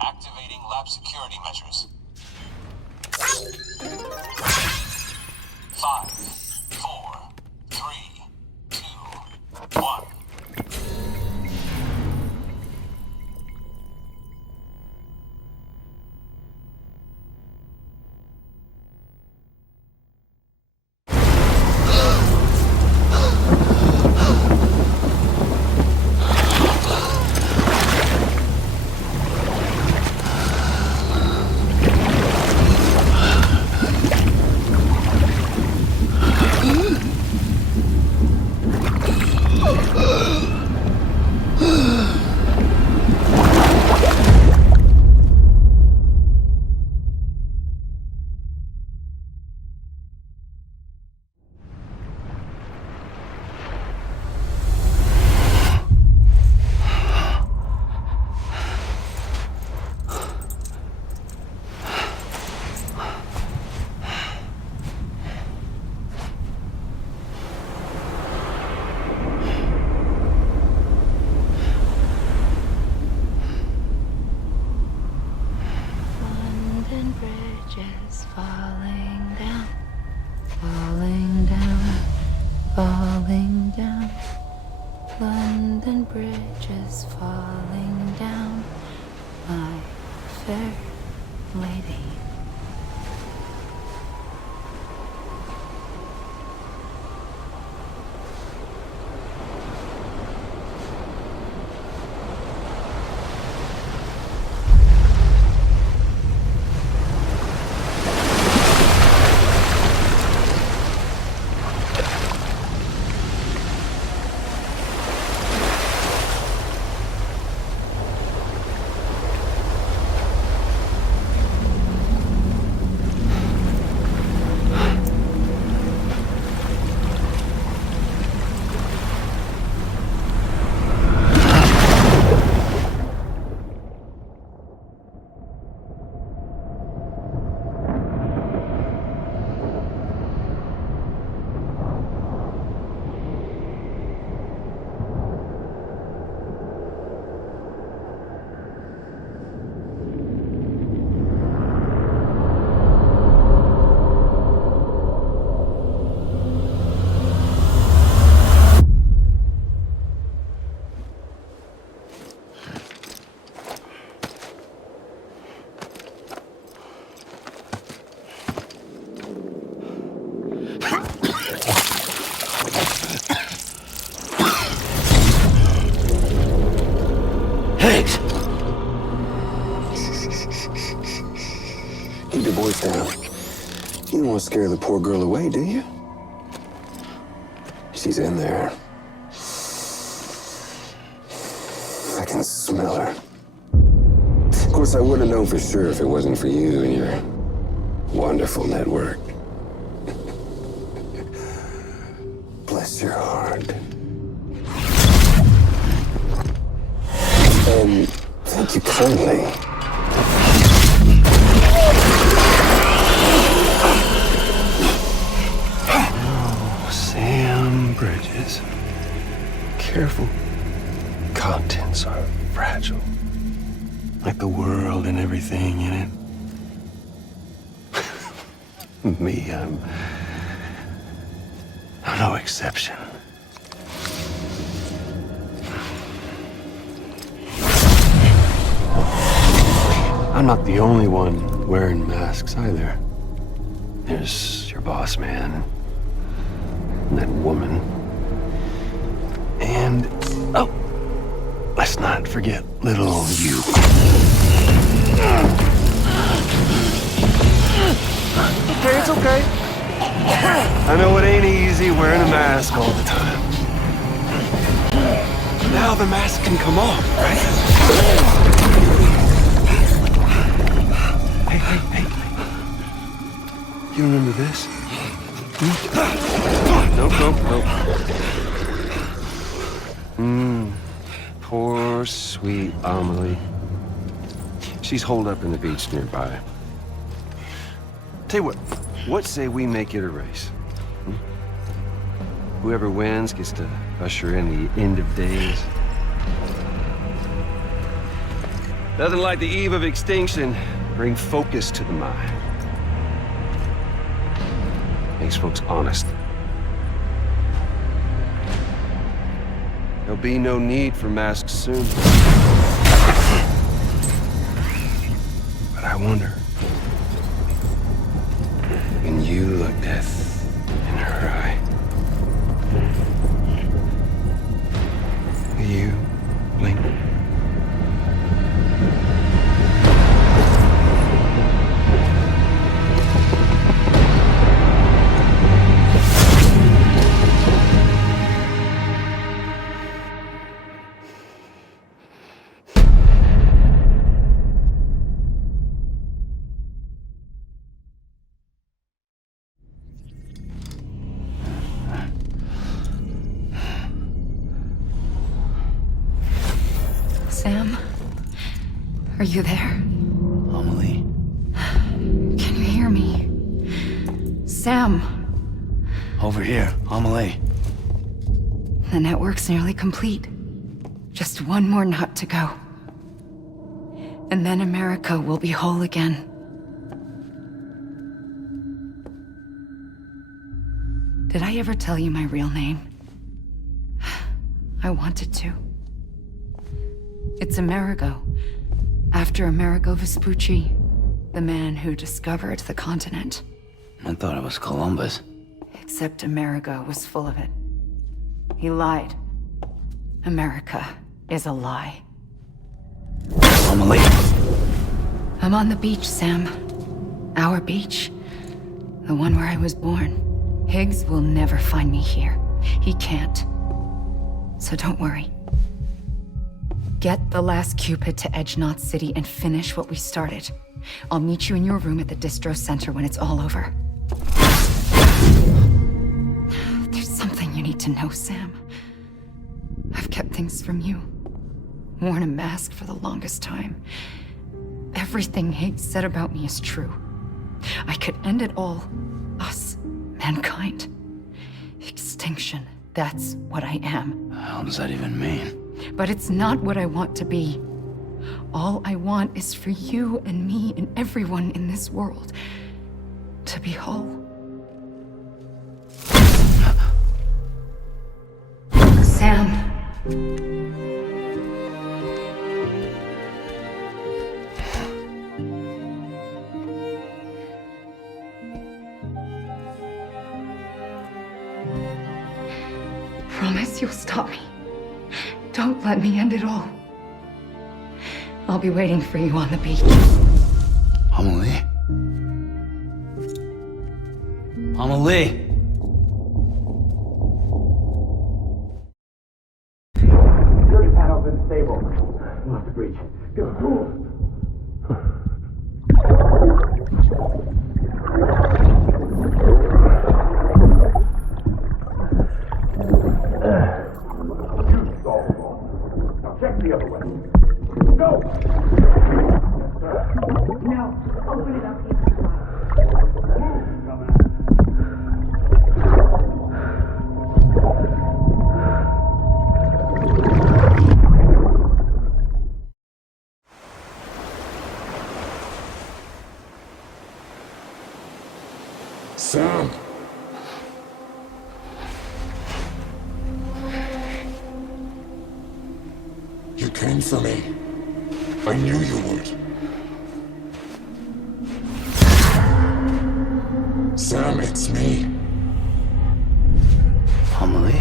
Activating lab security measures. 5, 4, 3, 2, 1. fair lady. Keep your voice down. You don't want to scare the poor girl away, do you? She's in there. I can smell her. Of course, I wouldn't have known for sure if it wasn't for you and your wonderful network. Bless your heart. And thank you kindly. Oh, Sam Bridges. Careful. Contents are fragile. Like the world and everything in it. Me, I'm no exception. I'm not the only one wearing masks either. There's your boss man, and that woman, and, oh, let's not forget little you. Okay, it's okay. I know it ain't easy wearing a mask all the time. Now the mask can come off, right? Hey. You remember this? Nope. Poor, sweet Amelie. She's holed up in the beach nearby. Tell you what say we make it a race? Whoever wins gets to usher in the end of days. Nothing like the eve of extinction. Bring focus to the mind. Makes folks honest. There'll be no need for masks soon. But I wonder, when you look death in her eye, will you blink? Sam? Are you there? Amelie? Can you hear me? Sam! Over here, Amelie. The network's nearly complete. Just one more nut to go. And then America will be whole again. Did I ever tell you my real name? I wanted to. It's Amerigo, After Amerigo Vespucci, the man who discovered the continent. I thought it was Columbus. Except Amerigo was full of it. He lied. America is a lie. Amelie. I'm on the beach, Sam. Our beach. The one where I was born. Higgs will never find me here. He can't. So don't worry. Get the last Cupid to Edge Knot City and finish what we started. I'll meet you in your room at the distro center when it's all over. There's something you need to know, Sam. I've kept things from you. Worn a mask for the longest time. Everything Higgs said about me is true. I could end it all. Us. Mankind. Extinction. That's what I am. The hell does that even mean? But it's not what I want to be. All I want is for you and me and everyone in this world to be whole. Sam. Promise you'll stop me. Don't let me end it all. I'll be waiting for you on the beach. Amelie? Amelie! Security panel's unstable. We'll have to breach. Go. Now check the other way. Go! No, open it up. Sam. You came for me. I knew you would. Sam, it's me. Amelie?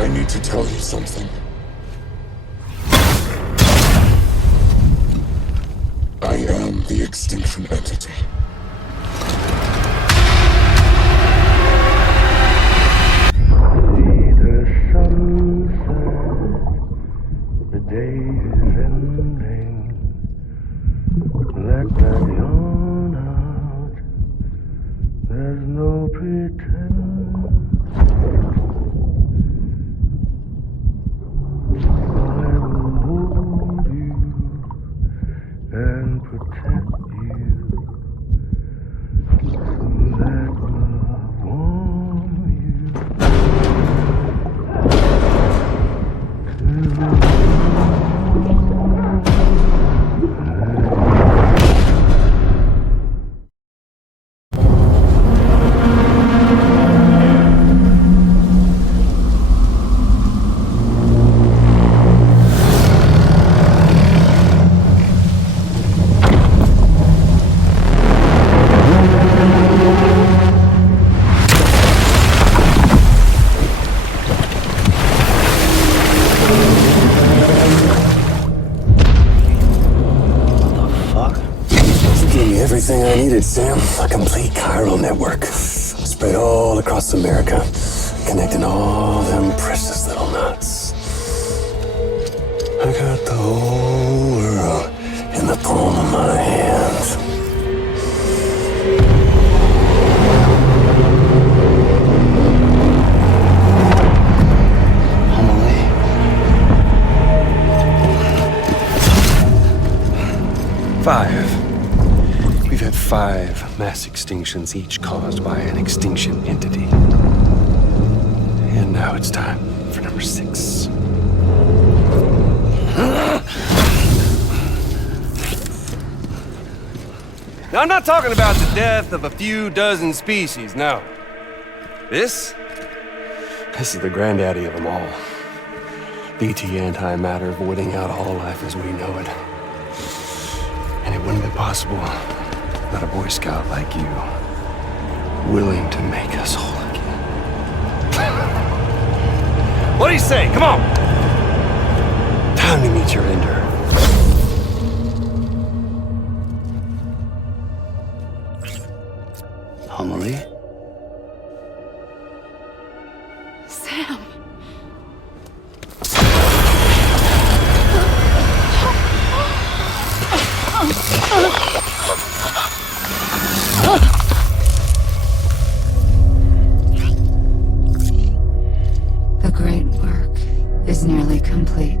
I need to tell you something. I am the extinction entity. See the sunset, the day is ending. Let that yawn out, there's no pretend. I will hold you and protect you. Let love warm you. Everything I needed, Sam. A complete chiral network. Spread all across America. Connecting all them precious little knots. I got the whole world in the palm of my hand. Amelie. 5. We've had 5 mass extinctions, each caused by an extinction entity. And now it's time for 6. Now, I'm not talking about the death of a few dozen species, no. This is the granddaddy of them all. BT antimatter voiding out all life as we know it. And it wouldn't be possible without a Boy Scout like you, willing to make us whole again. What do you say? Come on! Time to meet your ender. Amelie? Sam. The great work is nearly complete.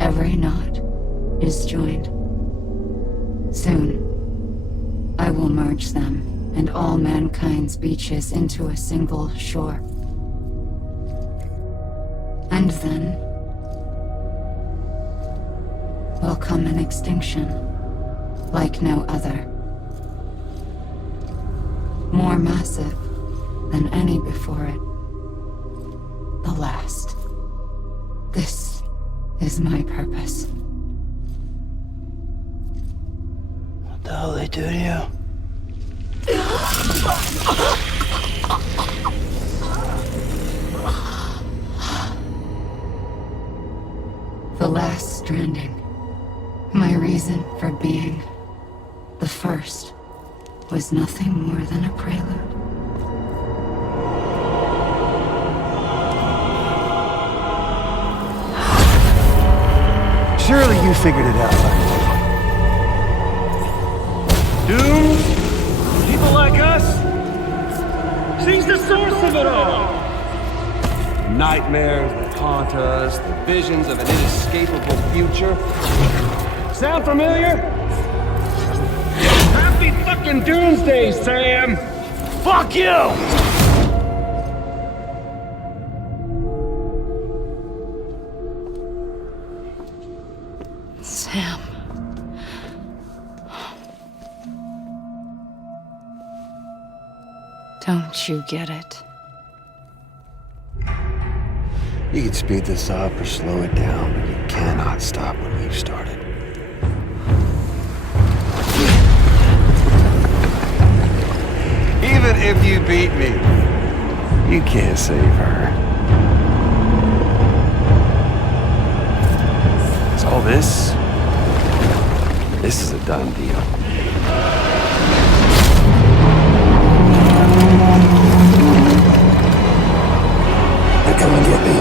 Every knot is joined. Soon, I will merge them and all mankind's beaches into a single shore. And then will come an extinction like no other. More massive than any before it. The last. This is my purpose. What the hell they do to you? The last stranding. My reason for being. The first was nothing more than a prelude. Surely you figured it out by now. Dooms? People like us? She's the source of it all! Nightmares that haunt us, the visions of an inescapable future. Sound familiar? Happy fucking doomsday, Sam! Fuck you! Sam. Don't you get it? You can speed this up or slow it down, but you cannot stop what we've started. Even if you beat me, you can't save her. So all this is a done deal. Now come and get me.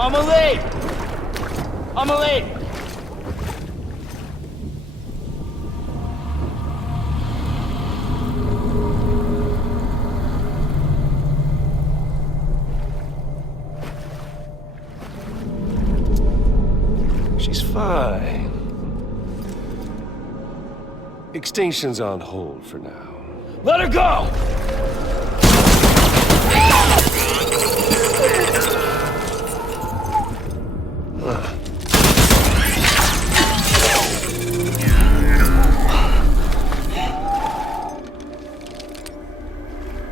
Amelie! Amelie! She's fine. Extinction's on hold for now. Let her go!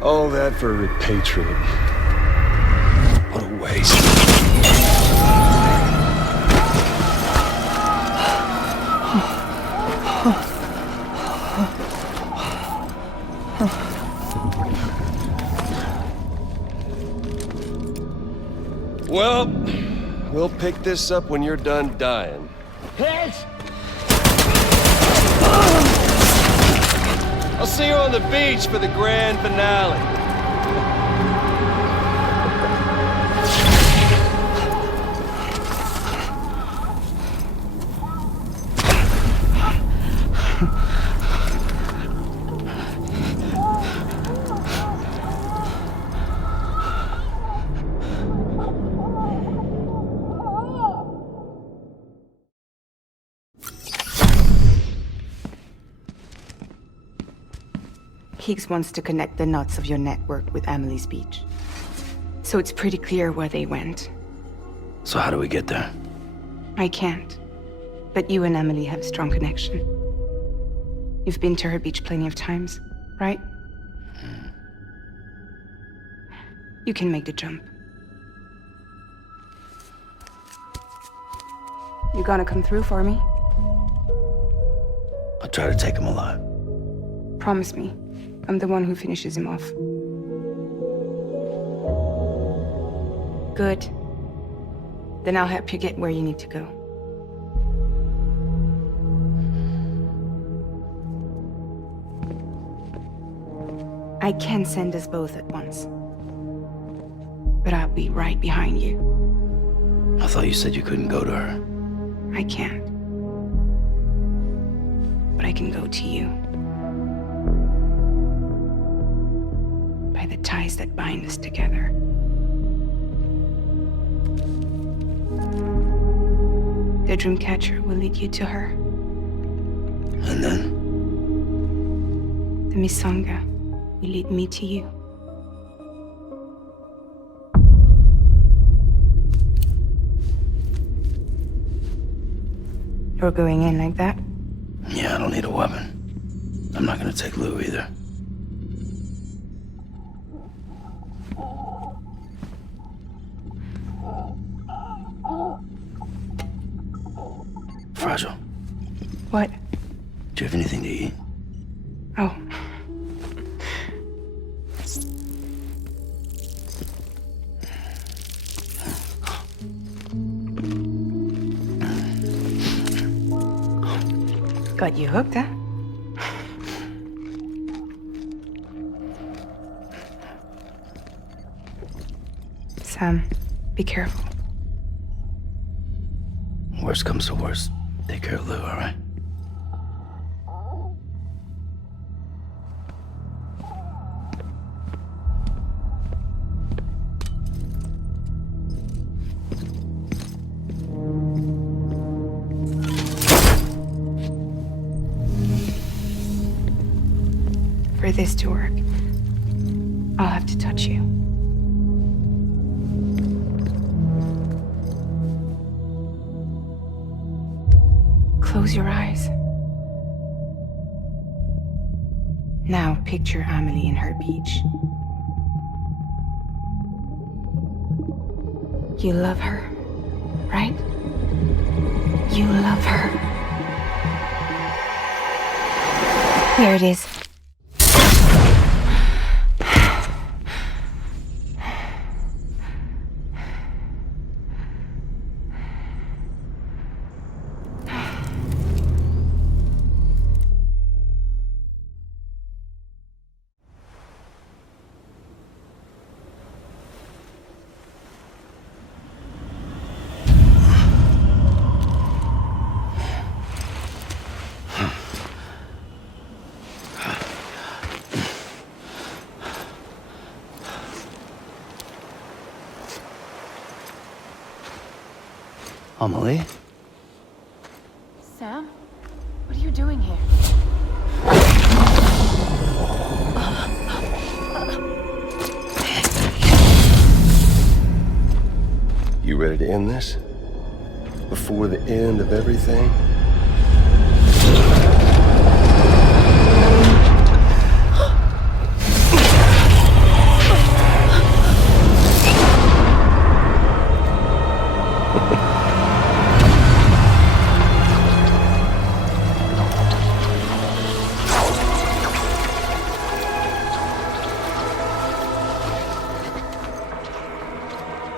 All that for repatriate. What a waste. Well, we'll pick this up when you're done dying. I'll see you on the beach for the grand finale. Higgs wants to connect the knots of your network with Amelie's beach. So it's pretty clear where they went. So how do we get there? I can't. But you and Emily have a strong connection. You've been to her beach plenty of times, right? You can make the jump. You gonna come through for me? I'll try to take him alive. Promise me. I'm the one who finishes him off. Good. Then I'll help you get where you need to go. I can send us both at once. But I'll be right behind you. I thought you said you couldn't go to her. I can't. But I can go to you. By the ties that bind us together. The Dreamcatcher will lead you to her. And then? The Misanga will lead me to you. You're going in like that? Yeah, I don't need a weapon. I'm not gonna take Lou either. Fragile. What? Do you have anything to eat? Oh. Got you hooked, huh? Sam, be careful. Worst comes to worst. Take care of Lou, all right? For this to work, I'll have to touch you. Close your eyes. Now picture Amelie in her beach. You love her, right? You love her. There it is. Amelie? Sam? What are you doing here? You ready to end this? Before the end of everything?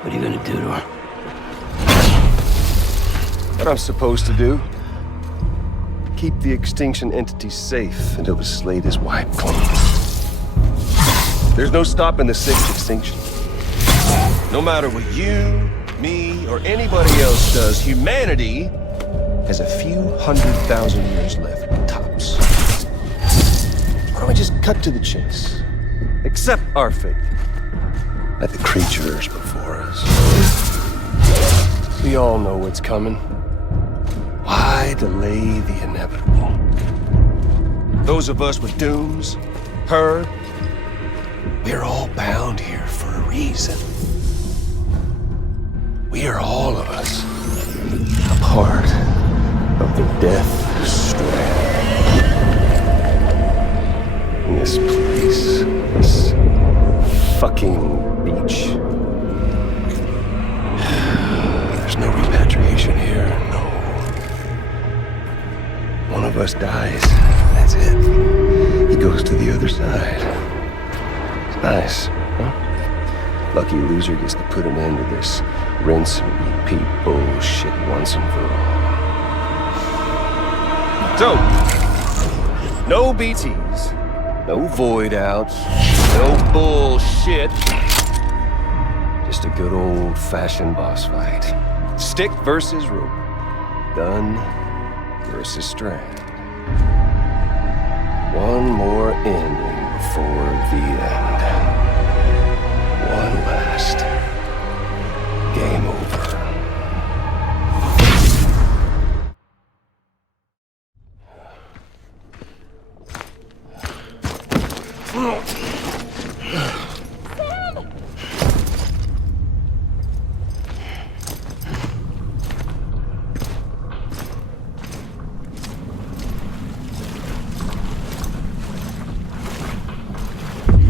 What are you gonna do to her? What I'm supposed to do? Keep the extinction entity safe until the slate is wiped clean. There's no stopping the sixth extinction. No matter what you, me, or anybody else does, humanity has a few 100,000 years left, tops. Why don't we just cut to the chase? Accept our fate, like the creatures before us. We all know what's coming. Why delay the inevitable? Those of us with dooms, her, we're all bound here for a reason. We are all of us a part of the Death Strand. In this place, this fucking beach. There's no repatriation here, no. One of us dies, that's it. He goes to the other side. It's nice, huh? Lucky loser gets to put an end to this rinse and repeat bullshit once and for all. So, no BTs, no void outs, no bullshit. Just a good old-fashioned boss fight. Stick versus rope. Gun versus strand. One more ending before the end. One last game over.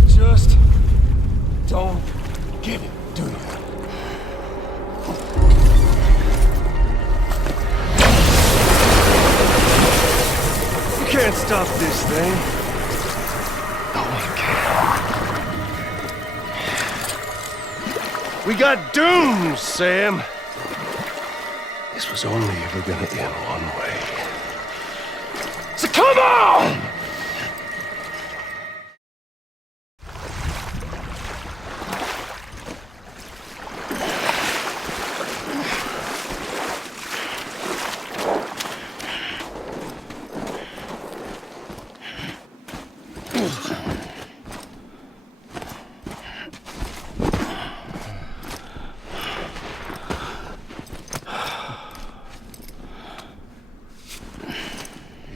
Just don't get it, do you? You can't stop this thing. No one can. We got dooms, Sam. This was only ever gonna end one way. So come on!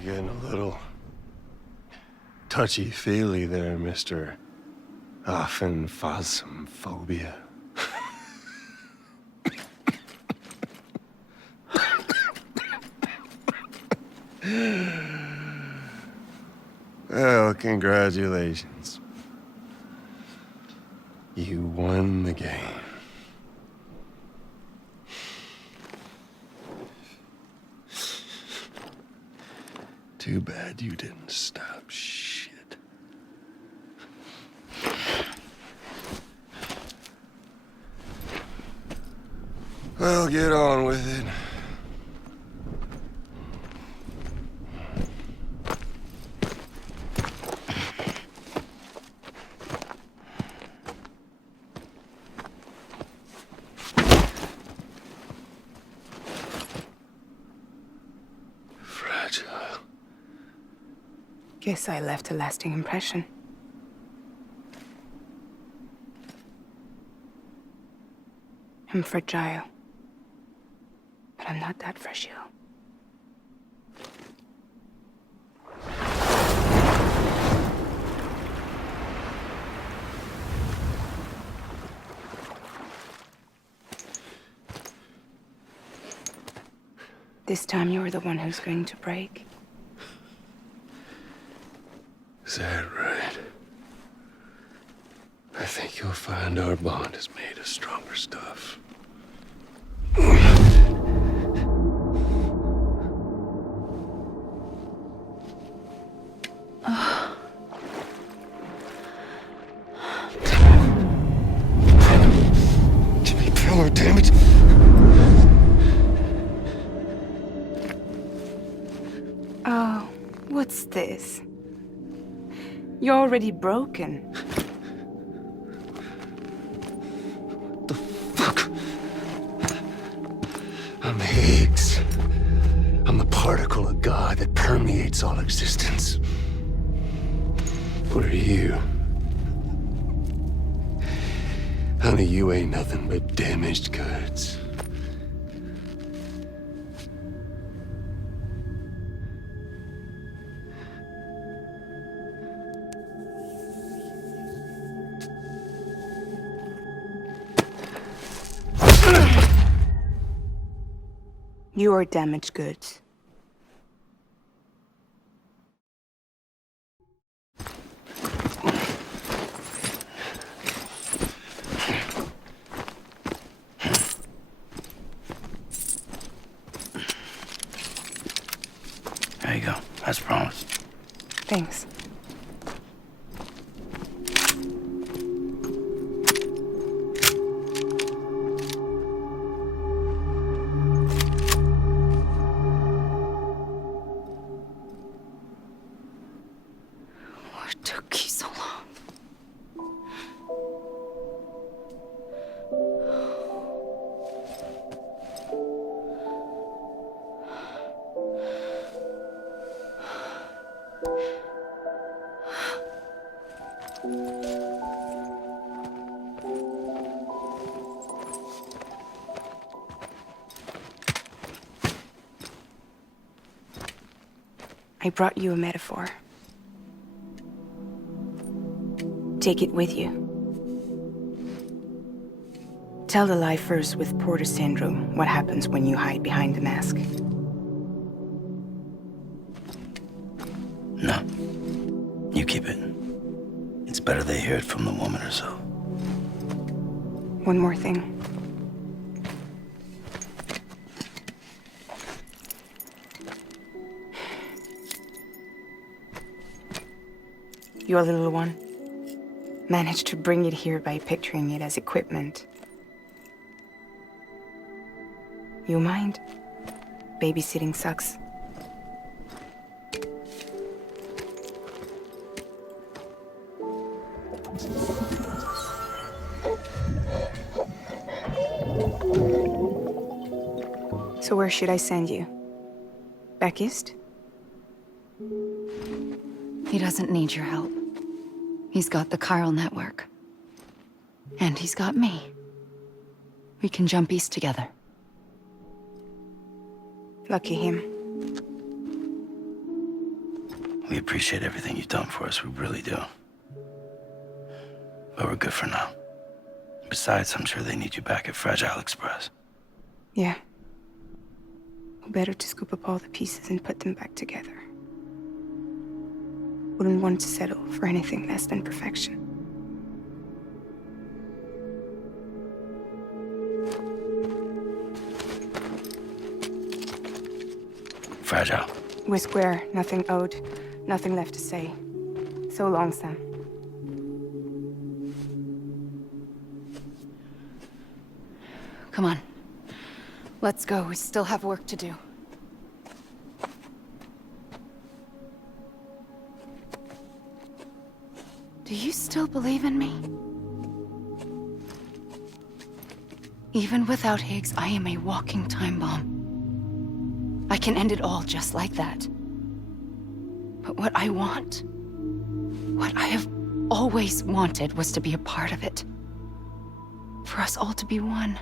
You're getting a little touchy-feely there, Mr. Phasmophobia. Well, congratulations. You won the game. Too bad you didn't stop shit. Well, get on with it. Guess I left a lasting impression. I'm fragile. But I'm not that fragile. This time you're the one who's going to break. Is that right? I think you'll find our bond is made of stronger stuff. To be this. You're already broken. I'm Higgs. I'm the particle of God that permeates all existence. What are you? Honey, you ain't nothing but damaged goods. You are damaged goods. There you go, as promised. Thanks. What took you so long? I brought you a metaphor. Take it with you. Tell the lie first with Porter syndrome, what happens when you hide behind the mask. No. You keep it. It's better they hear it from the woman herself. One more thing. Your little one managed to bring it here by picturing it as equipment. You mind? Babysitting sucks. So where should I send you? Back east? He doesn't need your help. He's got the chiral network. And he's got me. We can jump east together. Lucky him. We appreciate everything you've done for us, we really do. But we're good for now. Besides, I'm sure they need you back at Fragile Express. Yeah. Better to scoop up all the pieces and put them back together. Wouldn't want to settle for anything less than perfection. Fragile. We're square, nothing owed, nothing left to say. So long, Sam. Come on. Let's go. We still have work to do. Do you still believe in me? Even without Higgs, I am a walking time bomb. I can end it all just like that. But what I want, what I have always wanted, was to be a part of it. For us all to be one.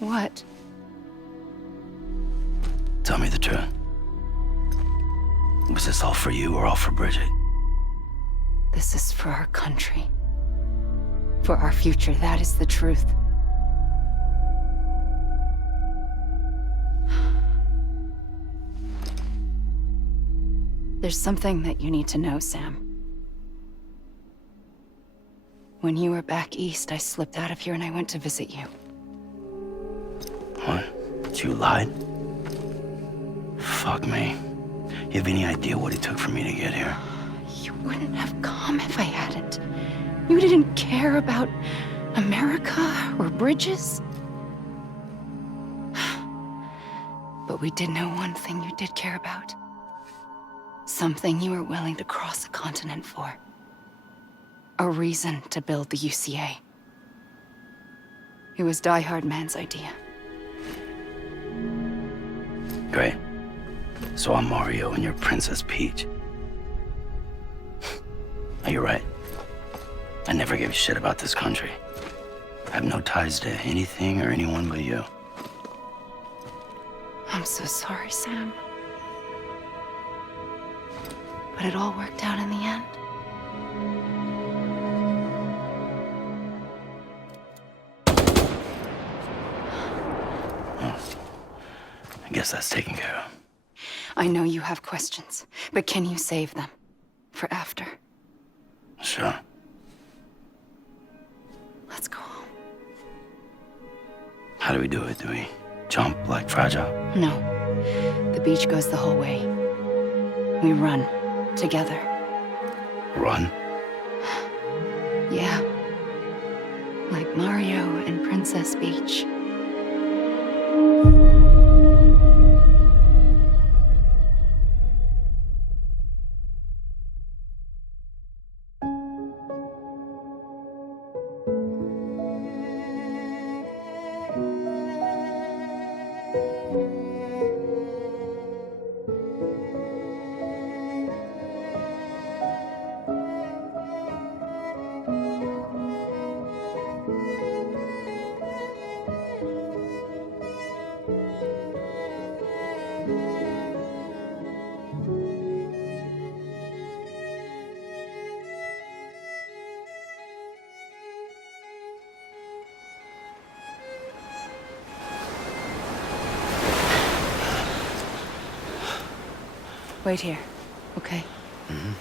What? Tell me the truth. Was this all for you or all for Bridget? This is for our country. For our future, that is the truth. There's something that you need to know, Sam. When you were back east, I slipped out of here and I went to visit you. What? You lied? Fuck me. You have any idea what it took for me to get here? You wouldn't have come if I hadn't. You didn't care about America or bridges. But we did know one thing you did care about. Something you were willing to cross a continent for. A reason to build the UCA. It was Die Hard Man's idea. Great. So I'm Mario and you're Princess Peach. You're right. I never gave a shit about this country. I have no ties to anything or anyone but you. I'm so sorry, Sam. But it all worked out in the end. I guess that's taken care of. I know you have questions, but can you save them? For after? Sure. Let's go home. How do we do it? Do we jump like Fragile? No. The beach goes the whole way. We run. Together. Run? Yeah. Like Mario and Princess Peach. Wait here, okay? Mm-hmm.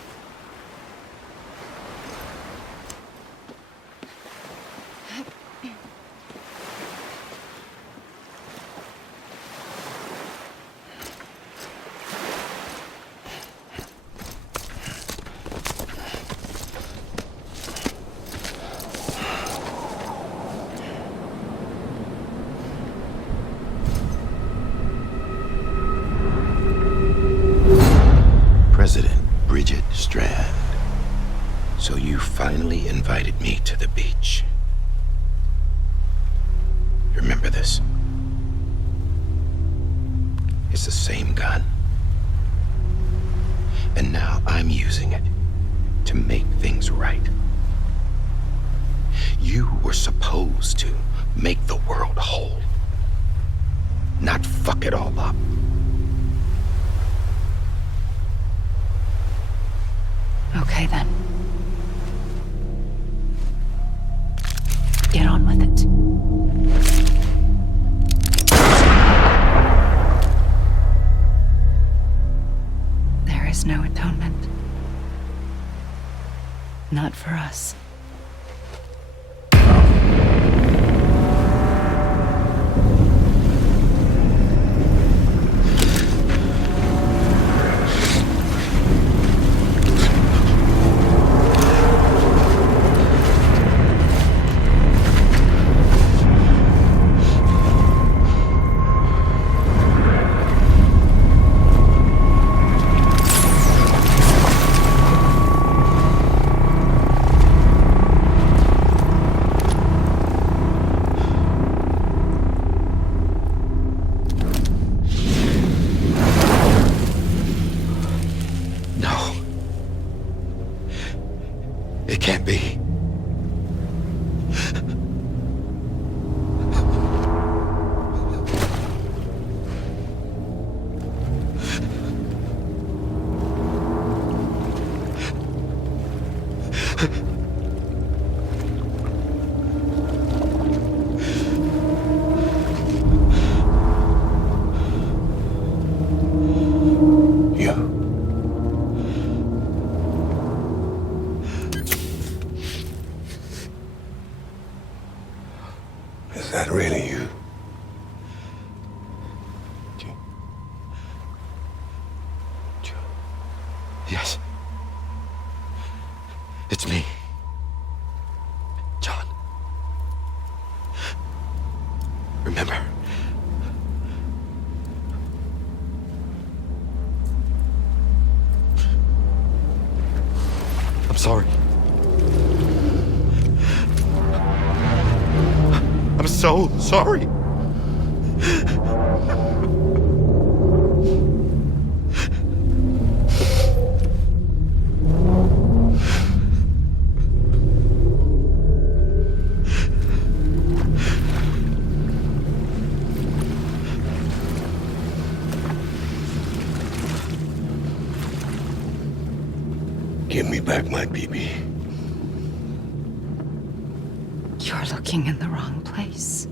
President Bridget Strand. So you finally invited me to the beach. Remember this? It's the same gun. And now I'm using it to make things right. You were supposed to make the world whole, not fuck it all up. Okay, then. Get on with it. There is no atonement. Not for us. It can't be. Is that really you? Yes. It's me. I'm sorry. I'm so sorry. Give me back my BB. You're looking in the wrong place.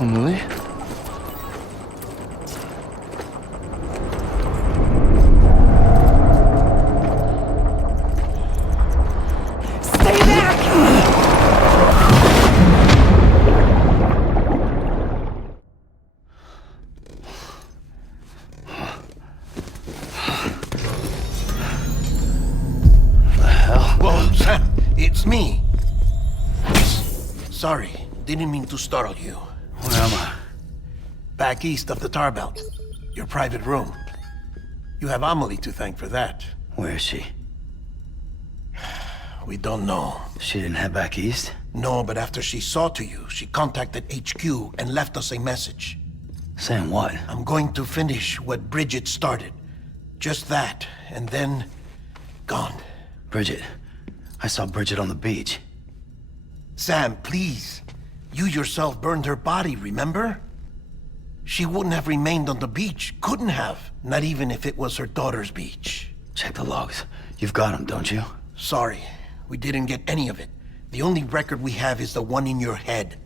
Emily? Stay back! Whoa, Sam, it's me. Sorry, didn't mean to startle you. Where am I? Back east of the tar belt. Your private room. You have Amelie to thank for that. Where is she? We don't know. She didn't head back east? No, but after she saw to you, she contacted HQ and left us a message. Saying what? I'm going to finish what Bridget started. Just that, and then... gone. Bridget. I saw Bridget on the beach. Sam, please. You yourself burned her body, remember? She wouldn't have remained on the beach. Couldn't have. Not even if it was her daughter's beach. Check the logs. You've got them, don't you? Sorry. We didn't get any of it. The only record we have is the one in your head.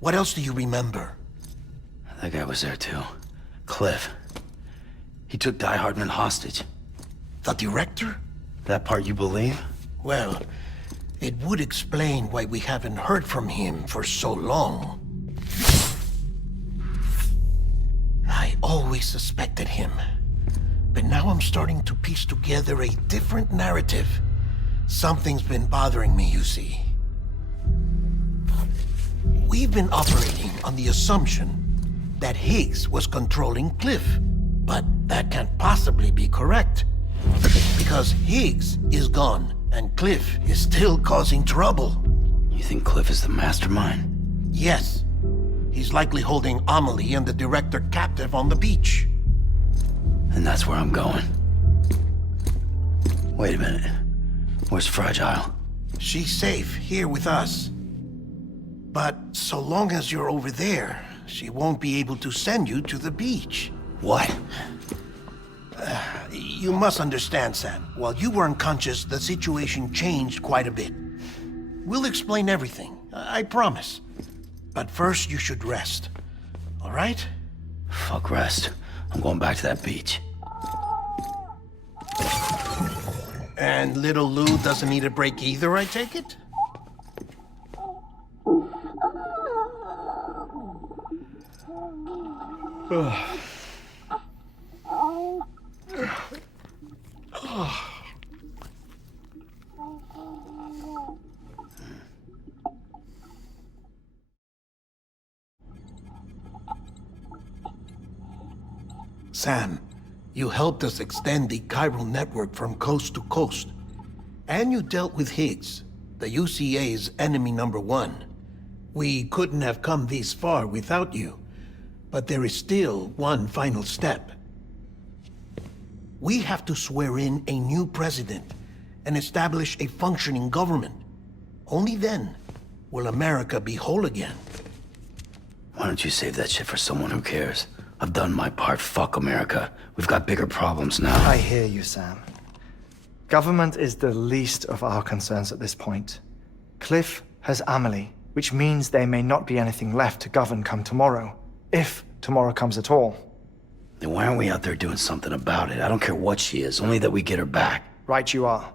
What else do you remember? That guy was there too. Cliff. He took Die Hardman hostage. The director? That part you believe? Well, it would explain why we haven't heard from him for so long. I always suspected him. But now I'm starting to piece together a different narrative. Something's been bothering me, you see. We've been operating on the assumption that Higgs was controlling Cliff. But that can't possibly be correct. Because Higgs is gone, and Cliff is still causing trouble. You think Cliff is the mastermind? Yes. He's likely holding Amelie and the director captive on the beach. And that's where I'm going. Wait a minute. Where's Fragile? She's safe here with us. But so long as you're over there, she won't be able to send you to the beach. What? You must understand, Sam. While you were unconscious, the situation changed quite a bit. We'll explain everything, I promise. But first, you should rest. All right? Fuck rest. I'm going back to that beach. And little Lou doesn't need a break either, I take it? Sam, you helped us extend the chiral network from coast to coast. And you dealt with Higgs, the UCA's enemy #1. We couldn't have come this far without you. But there is still one final step. We have to swear in a new president and establish a functioning government. Only then will America be whole again. Why don't you save that shit for someone who cares? I've done my part. Fuck America. We've got bigger problems now. I hear you, Sam. Government is the least of our concerns at this point. Cliff has Amelie, which means there may not be anything left to govern come tomorrow, if tomorrow comes at all. Then why aren't we out there doing something about it? I don't care what she is, only that we get her back. Right you are.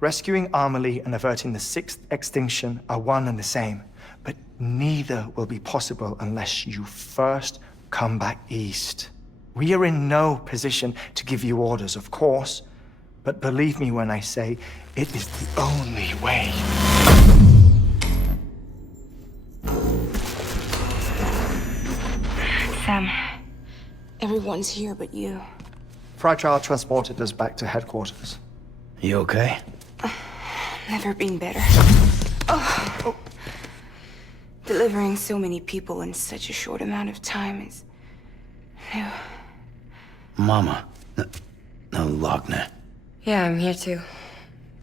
Rescuing Amelie and averting the 6th extinction are one and the same, but neither will be possible unless you first come back east. We are in no position to give you orders, of course, but believe me when I say it is the only way. Sam, everyone's here but you. Fragile transported us back to headquarters. You okay? Never been better. Oh. Delivering so many people in such a short amount of time is new. Mama. No, Lochner. Yeah, I'm here too.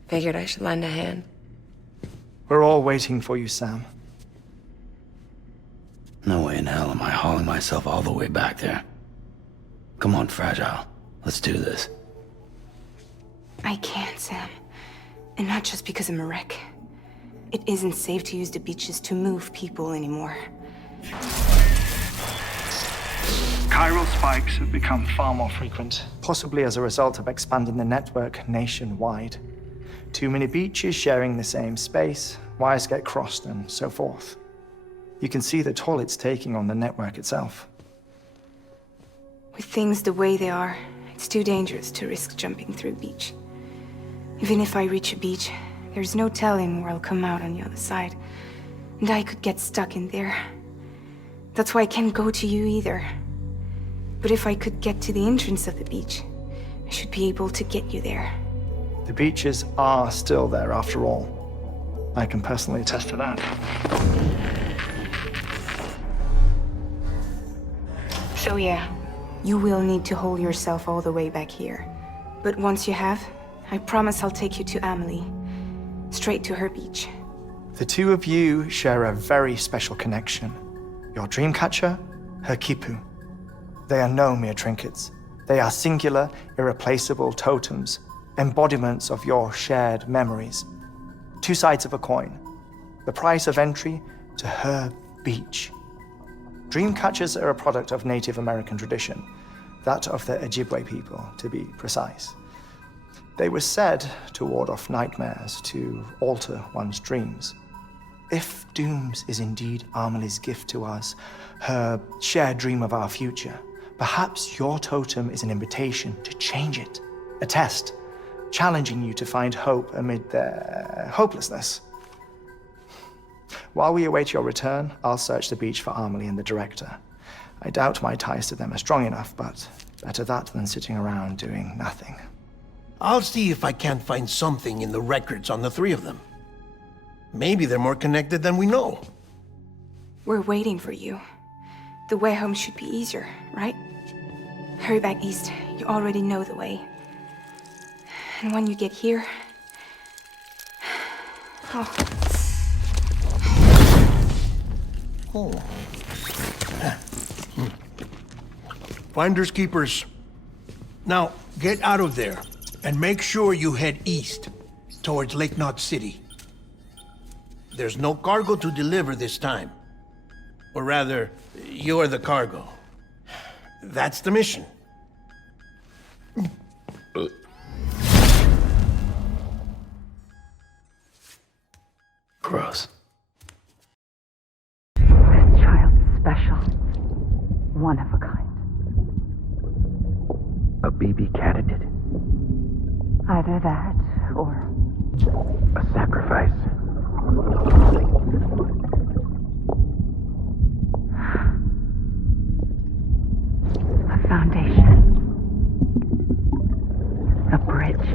Figured I should lend a hand. We're all waiting for you, Sam. No way in hell am I hauling myself all the way back there. Come on, Fragile. Let's do this. I can't, Sam. And not just because I'm a wreck. It isn't safe to use the beaches to move people anymore. Chiral spikes have become far more frequent. Possibly as a result of expanding the network nationwide. Too many beaches sharing the same space, wires get crossed, and so forth. You can see the toll it's taking on the network itself. With things the way they are, it's too dangerous to risk jumping through a beach. Even if I reach a beach, there's no telling where I'll come out on the other side. And I could get stuck in there. That's why I can't go to you either. But if I could get to the entrance of the beach, I should be able to get you there. The beaches are still there after all. I can personally attest to that. So yeah, you will need to hold yourself all the way back here. But once you have, I promise I'll take you to Amelie. Straight to her beach. The two of you share a very special connection. Your dreamcatcher, her quipu. They are no mere trinkets. They are singular, irreplaceable totems, embodiments of your shared memories. Two sides of a coin. The price of entry to her beach. Dreamcatchers are a product of Native American tradition, that of the Ojibwe people, to be precise. They were said to ward off nightmares, to alter one's dreams. If Dooms is indeed Amelie's gift to us, her shared dream of our future, perhaps your totem is an invitation to change it. A test, challenging you to find hope amid their hopelessness. While we await your return, I'll search the beach for Amelie and the director. I doubt my ties to them are strong enough, but better that than sitting around doing nothing. I'll see if I can't find something in the records on the three of them. Maybe they're more connected than we know. We're waiting for you. The way home should be easier, right? Hurry back east. You already know the way. And when you get here... Oh. Finders keepers. Now, get out of there, and make sure you head east, towards Lake Knot City. There's no cargo to deliver this time. Or rather, you're the cargo. That's the mission. Gross. This child's special. One of a kind. A BB candidate? Either that, or... a sacrifice. A foundation. A bridge.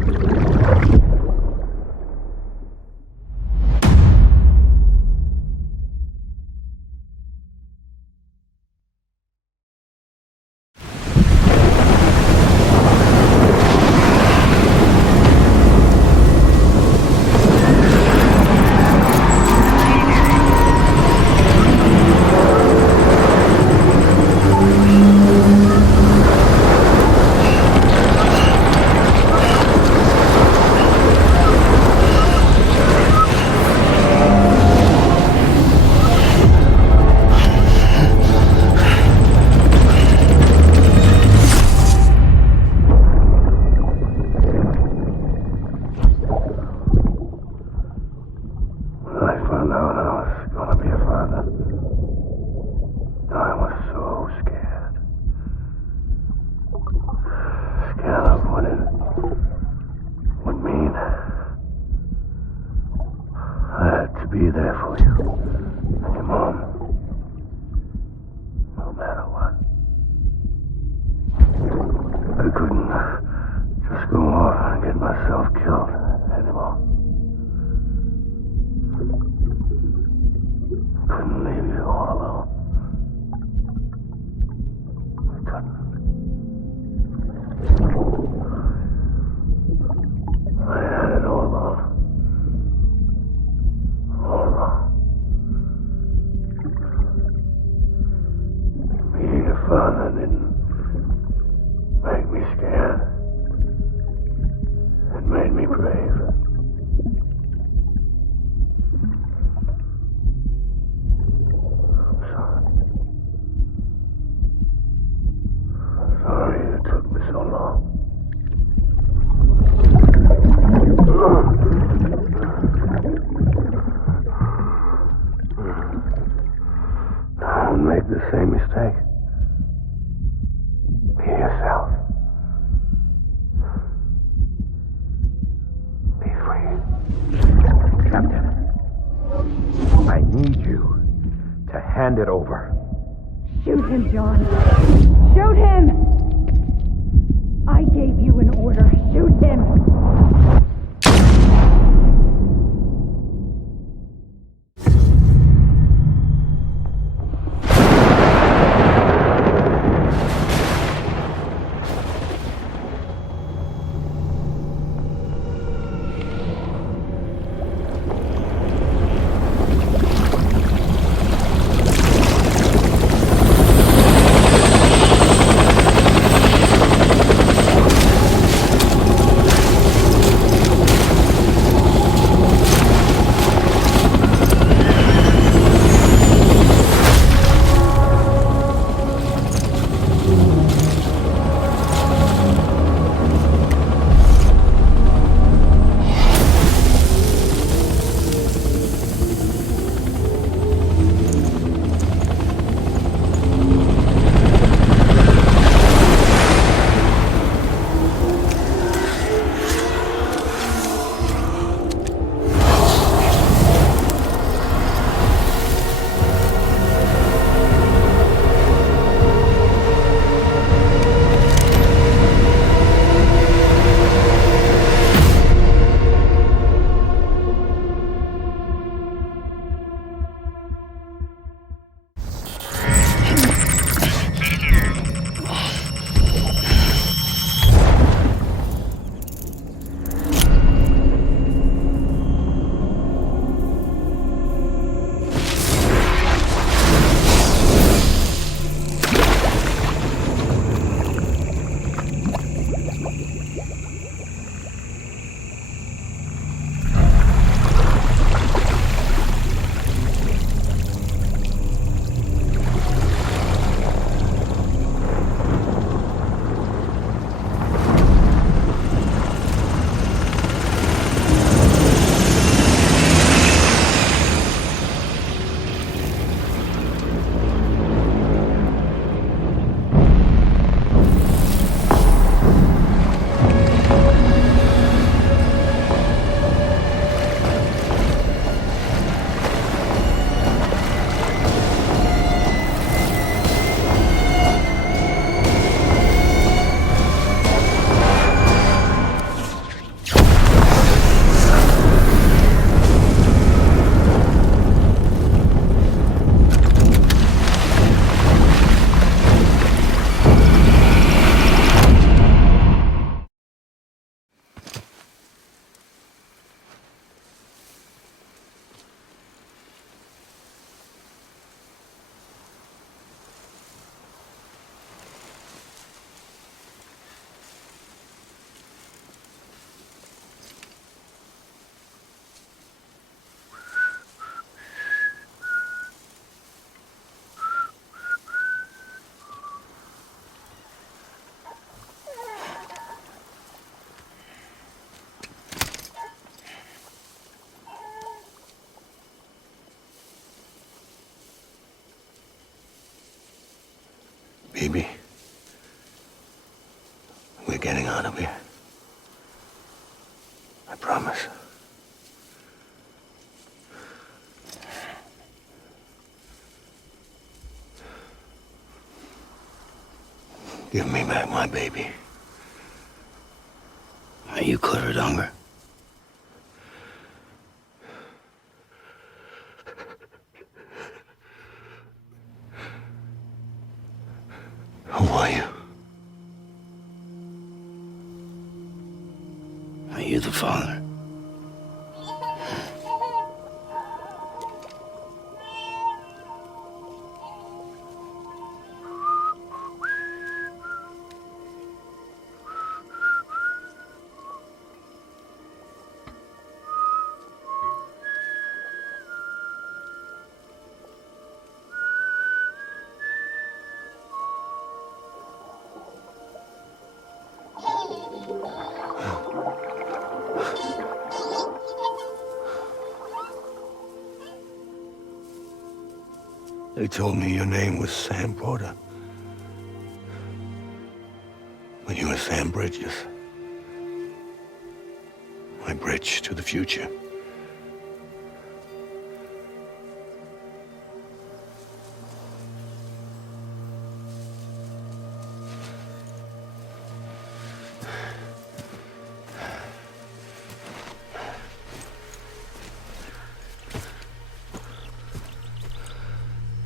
be there for you. And your mom. No matter what. I couldn't just go off and get myself killed anymore. Couldn't leave you all alone. I couldn't. I had it all wrong. All wrong. Meeting a father didn't make me scared. It made me brave. I'm sorry. I'm sorry it took me so long. Don't make the same mistake. Be yourself. Be free. Captain, I need you to hand it over. Shoot him, John. Shoot him! I gave you an order. Shoot him! Baby, we're getting out of here. I promise. Give me back my baby. Are you cleared, Unger? Who are you? Are you the father? They told me your name was Sam Porter. But you were Sam Bridges. My bridge to the future.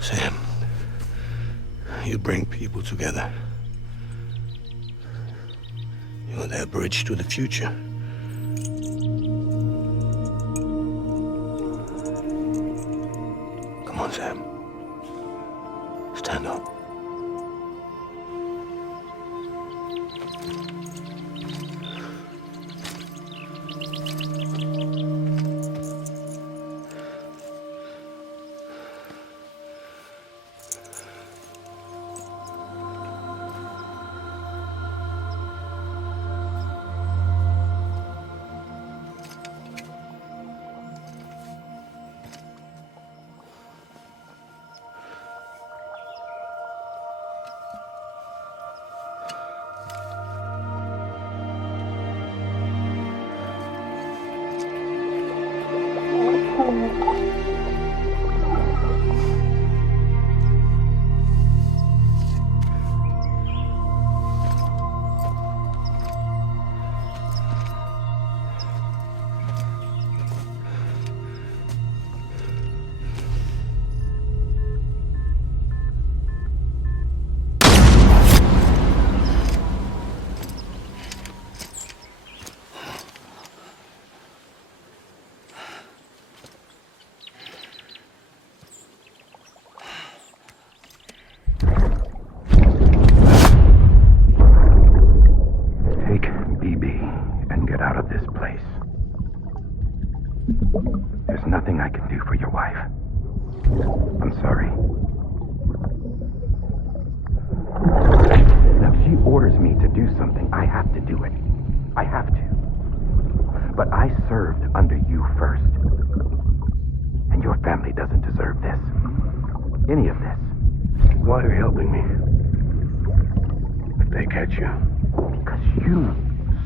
Sam, you bring people together. You're their bridge to the future. Come on, Sam. Stand up. There's nothing I can do for your wife. I'm sorry. Now, if she orders me to do something, I have to do it. I have to. But I served under you first. And your family doesn't deserve this. Any of this. Why are you helping me? If they catch you. Because you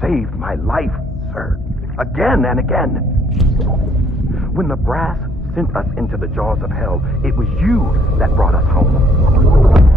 saved my life, sir. Again and again. When the brass sent us into the jaws of hell, it was you that brought us home.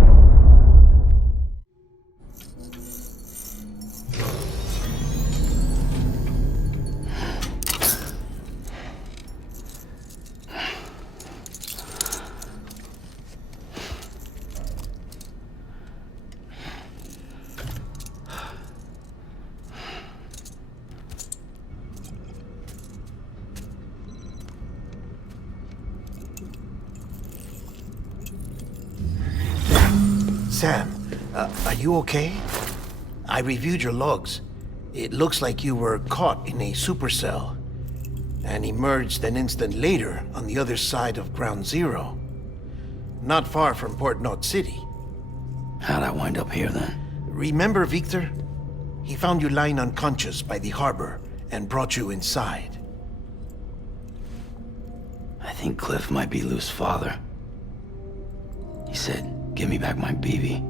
Sam, are you okay? I reviewed your logs. It looks like you were caught in a supercell and emerged an instant later on the other side of Ground Zero. Not far from Port Knot City. How'd I wind up here then? Remember Victor? He found you lying unconscious by the harbor and brought you inside. I think Cliff might be Lou's father. He said, "Give me back my BB."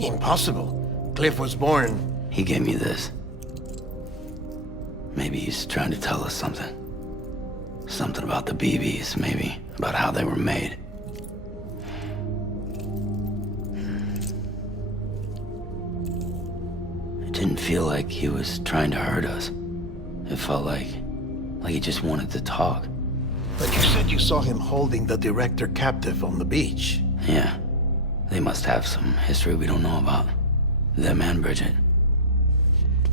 Impossible. Cliff was born... He gave me this. Maybe he's trying to tell us something. Something about the BBs, maybe. About how they were made. didn't feel like he was trying to hurt us. It felt like he just wanted to talk. But you said you saw him holding the director captive on the beach. Yeah. They must have some history we don't know about. Them and Bridget.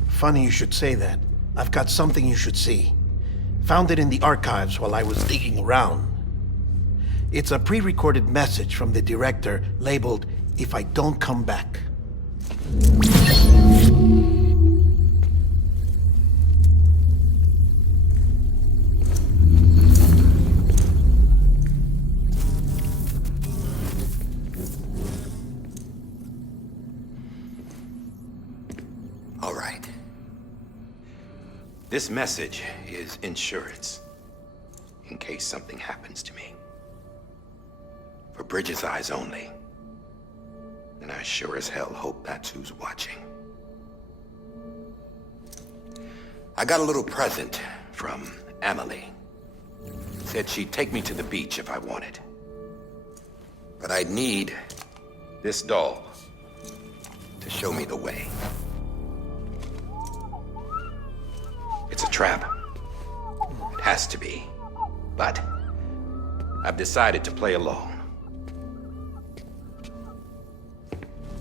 Funny you should say that. I've got something you should see. Found it in the archives while I was digging around. It's a pre-recorded message from the director labeled, "If I don't come back." All right. This message is insurance, in case something happens to me. For Bridget's eyes only. And I sure as hell hope that's who's watching. I got a little present from Emily. Said she'd take me to the beach if I wanted. But I'd need this doll to show me the way. It's a trap. It has to be. But I've decided to play along.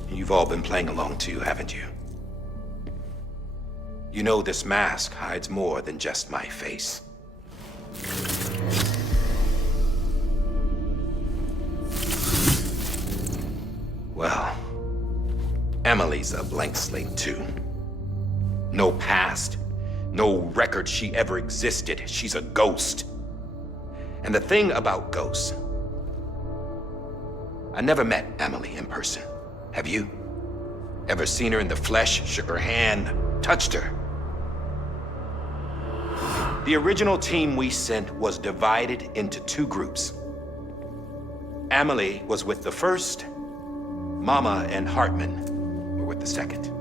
You've all been playing along too, haven't you? You know this mask hides more than just my face. Well, Emily's a blank slate too. No past, no record she ever existed. She's a ghost. And the thing about ghosts, I never met Emily in person. Have you? Ever seen her in the flesh, shook her hand, touched her? The original team we sent was divided into two groups. Emily was with the first. Mama and Hartman were with the second.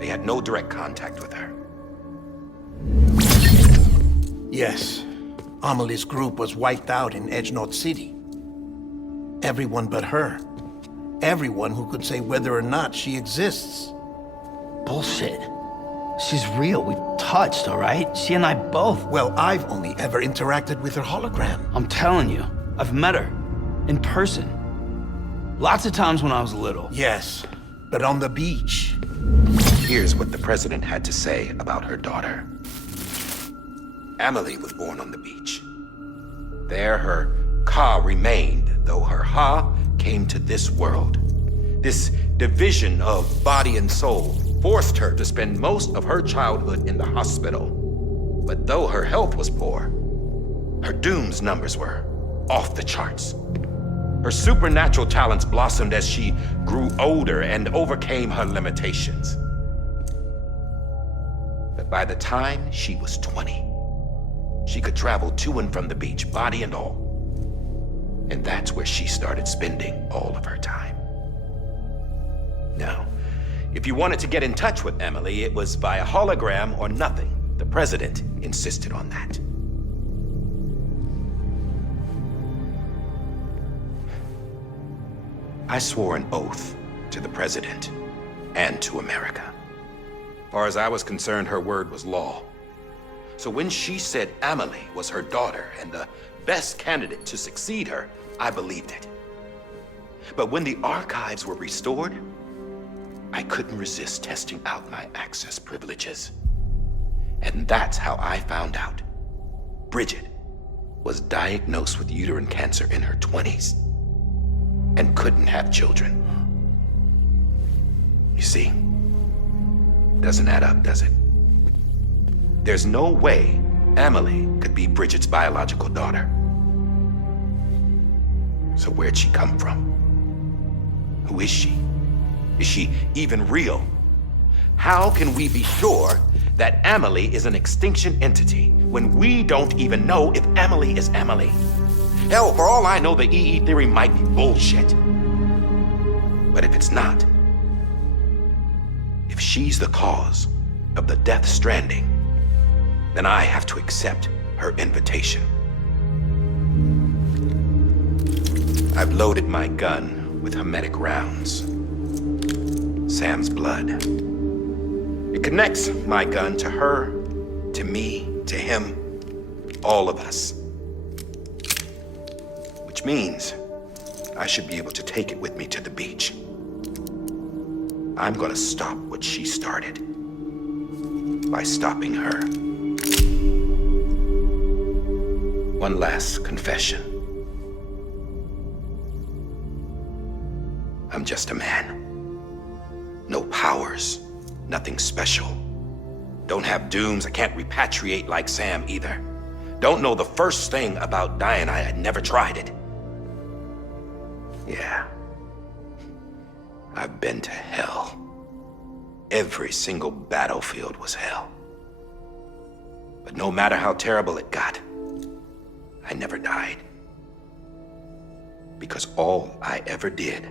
They had no direct contact with her. Yes. Amelie's group was wiped out in Edge North City. Everyone but her. Everyone who could say whether or not she exists. Bullshit. She's real. We've touched, all right? She and I both. Well, I've only ever interacted with her hologram. I'm telling you, I've met her. In person. Lots of times when I was little. Yes, but on the beach. Here's what the president had to say about her daughter. Emily was born on the beach. There her Ka remained, though her Ha came to this world. This division of body and soul forced her to spend most of her childhood in the hospital. But though her health was poor, her Doom's numbers were off the charts. Her supernatural talents blossomed as she grew older and overcame her limitations. But by the time she was 20, she could travel to and from the beach, body and all. And that's where she started spending all of her time. Now, if you wanted to get in touch with Emily, it was via hologram or nothing. The president insisted on that. I swore an oath to the president and to America. As far as I was concerned, her word was law. So when she said Emily was her daughter and the best candidate to succeed her, I believed it. But when the archives were restored, I couldn't resist testing out my access privileges. And that's how I found out Bridget was diagnosed with uterine cancer in her 20s and couldn't have children. You see, doesn't add up, does it? There's no way Emily could be Bridget's biological daughter. So where'd she come from? Who is she? Is she even real? How can we be sure that Emily is an extinction entity when we don't even know if Emily is Emily? Hell, for all I know, the EE theory might be bullshit. But if it's not, if she's the cause of the death stranding, then I have to accept her invitation. I've loaded my gun with hermetic rounds. Sam's blood. It connects my gun to her, to me, to him, all of us. Which means I should be able to take it with me to the beach. I'm gonna stop what she started by stopping her. One last confession. I'm just a man. No powers, nothing special. Don't have dooms, I can't repatriate like Sam either. Don't know the first thing about dying, I had never tried it. Yeah. I've been to hell. Every single battlefield was hell. But no matter how terrible it got, I never died. Because all I ever did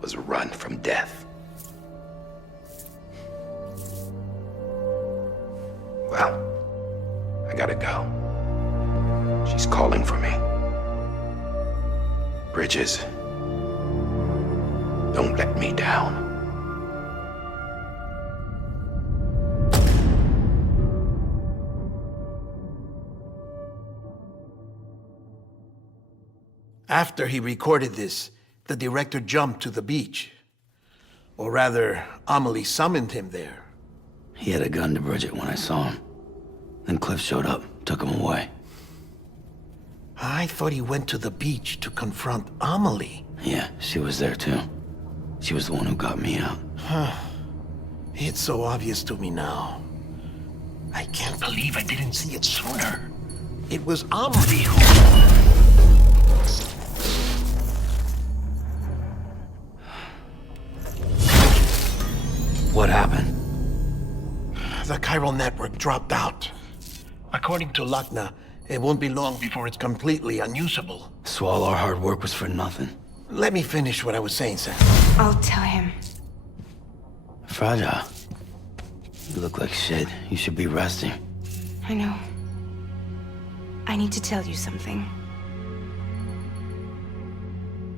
was run from death. Well, I gotta go. She's calling for me. Bridges, don't let me down. After he recorded this, the director jumped to the beach. Or rather, Amelie summoned him there. He had a gun to Bridget when I saw him. Then Cliff showed up, took him away. I thought he went to the beach to confront Amelie. Yeah, she was there too. She was the one who got me out. It's so obvious to me now. I can't believe I didn't see it sooner. It was Amelie who... What happened? The chiral network dropped out. According to Lakna, it won't be long before it's completely unusable. So all our hard work was for nothing. Let me finish what I was saying, Sam. I'll tell him. Fragile. You look like shit. You should be resting. I know. I need to tell you something.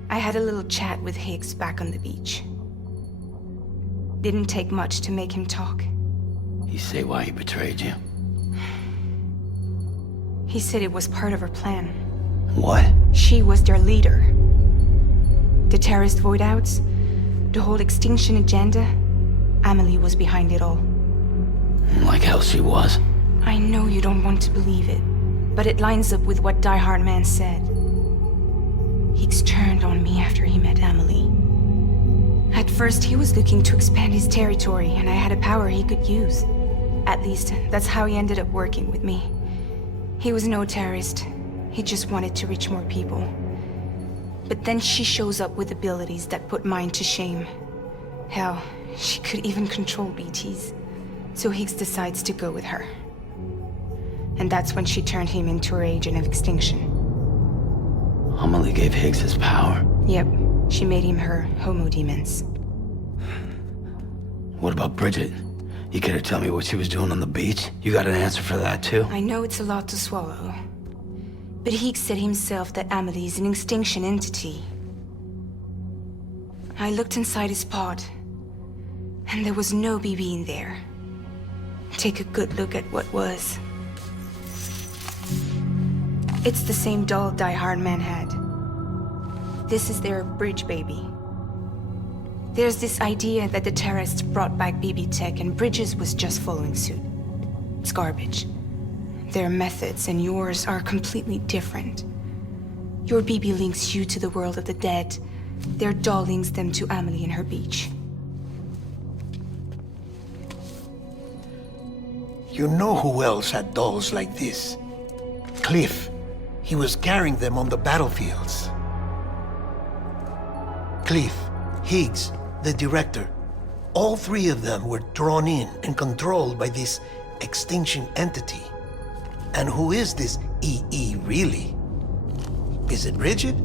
I had a little chat with Higgs back on the beach. Didn't take much to make him talk. You say why he betrayed you? He said it was part of her plan. What? She was their leader. The terrorist voidouts, the whole extinction agenda, Amelie was behind it all. Like hell she was. I know you don't want to believe it, but it lines up with what Die Hard Man said. Higgs turned on me after he met Amelie. At first, he was looking to expand his territory, and I had a power he could use. At least, that's how he ended up working with me. He was no terrorist. He just wanted to reach more people. But then she shows up with abilities that put mine to shame. Hell, she could even control BTs. So Higgs decides to go with her. And that's when she turned him into her agent of extinction. Amelie gave Higgs his power. Yep, she made him her Homo Demons. What about Bridget? You care to tell me what she was doing on the beach? You got an answer for that too? I know it's a lot to swallow. But Higgs said himself that Amelie is an extinction entity. I looked inside his pod, and there was no BB in there. Take a good look at what was. It's the same doll Die Hard Man had. This is their bridge baby. There's this idea that the terrorists brought back BB tech and Bridges was just following suit. It's garbage. Their methods and yours are completely different. Your BB links you to the world of the dead. Their doll links them to Amelie and her beach. You know who else had dolls like this? Cliff. He was carrying them on the battlefields. Cliff, Higgs, the director. All three of them were drawn in and controlled by this extinction entity. And who is this EE really? Is it Bridget?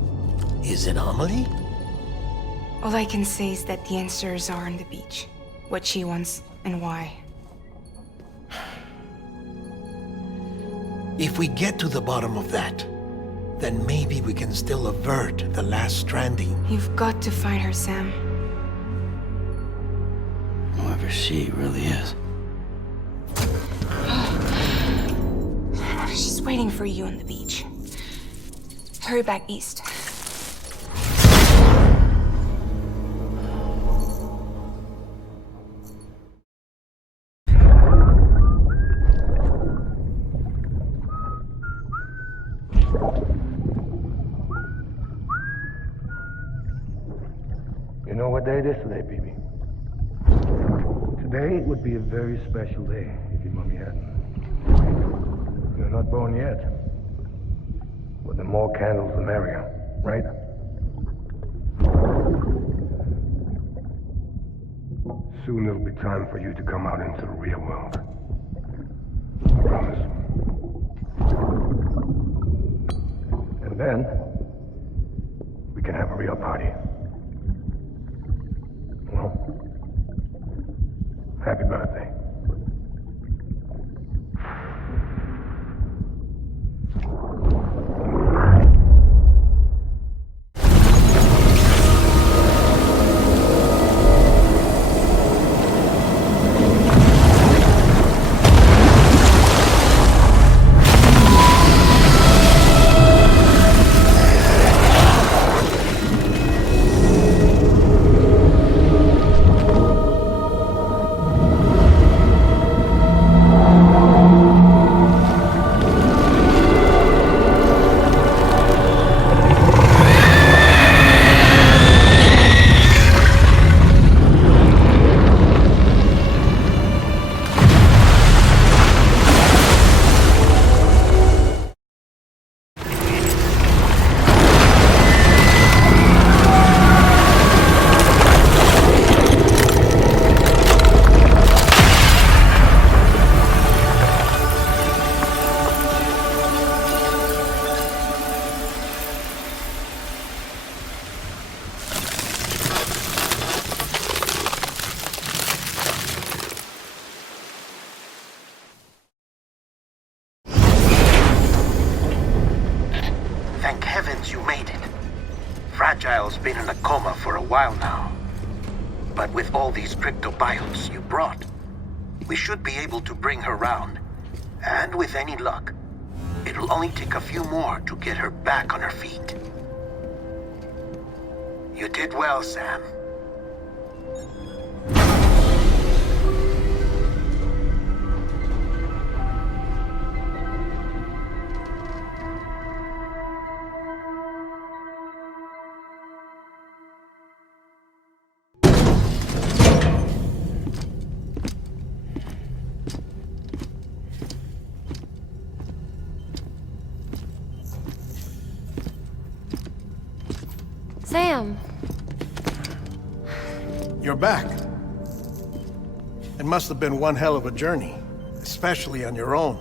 Is it Amelie? All I can say is that the answers are on the beach. What she wants and why. If we get to the bottom of that, then maybe we can still avert the last stranding. You've got to find her, Sam. Whoever she really is. waiting for you on the beach. Hurry back east. You know what day it is today, BB? Today would be a very special day if your mommy hadn't. You're not born yet. But the more candles, the merrier, right? Soon it'll be time for you to come out into the real world. I promise. And then, we can have a real party. Well, happy birthday. Thank heavens you made it. Fragile's been in a coma for a while now. But with all these cryptobiotes you brought, we should be able to bring her round. And with any luck, it'll only take a few more to get her back on her feet. You did well, Sam. Sam. You're back. It must have been one hell of a journey, especially on your own.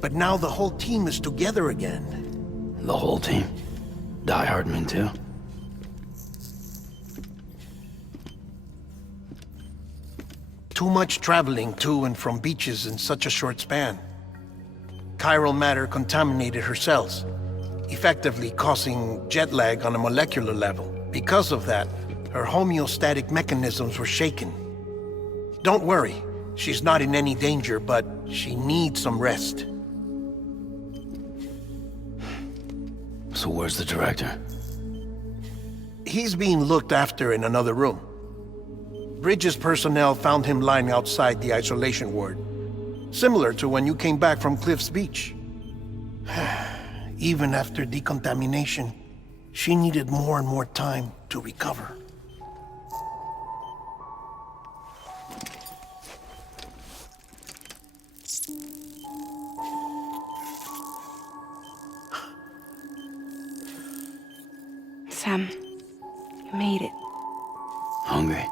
But now the whole team is together again. The whole team? Die Hardman too? Too much traveling to and from beaches in such a short span. Chiral matter contaminated her cells, effectively causing jet lag on a molecular level. Because of that, her homeostatic mechanisms were shaken. Don't worry, she's not in any danger, but she needs some rest. So where's the director? He's being looked after in another room. Bridges personnel found him lying outside the isolation ward, similar to when you came back from Cliff's Beach. Even after decontamination, she needed more and more time to recover. Sam, you made it. Hungry?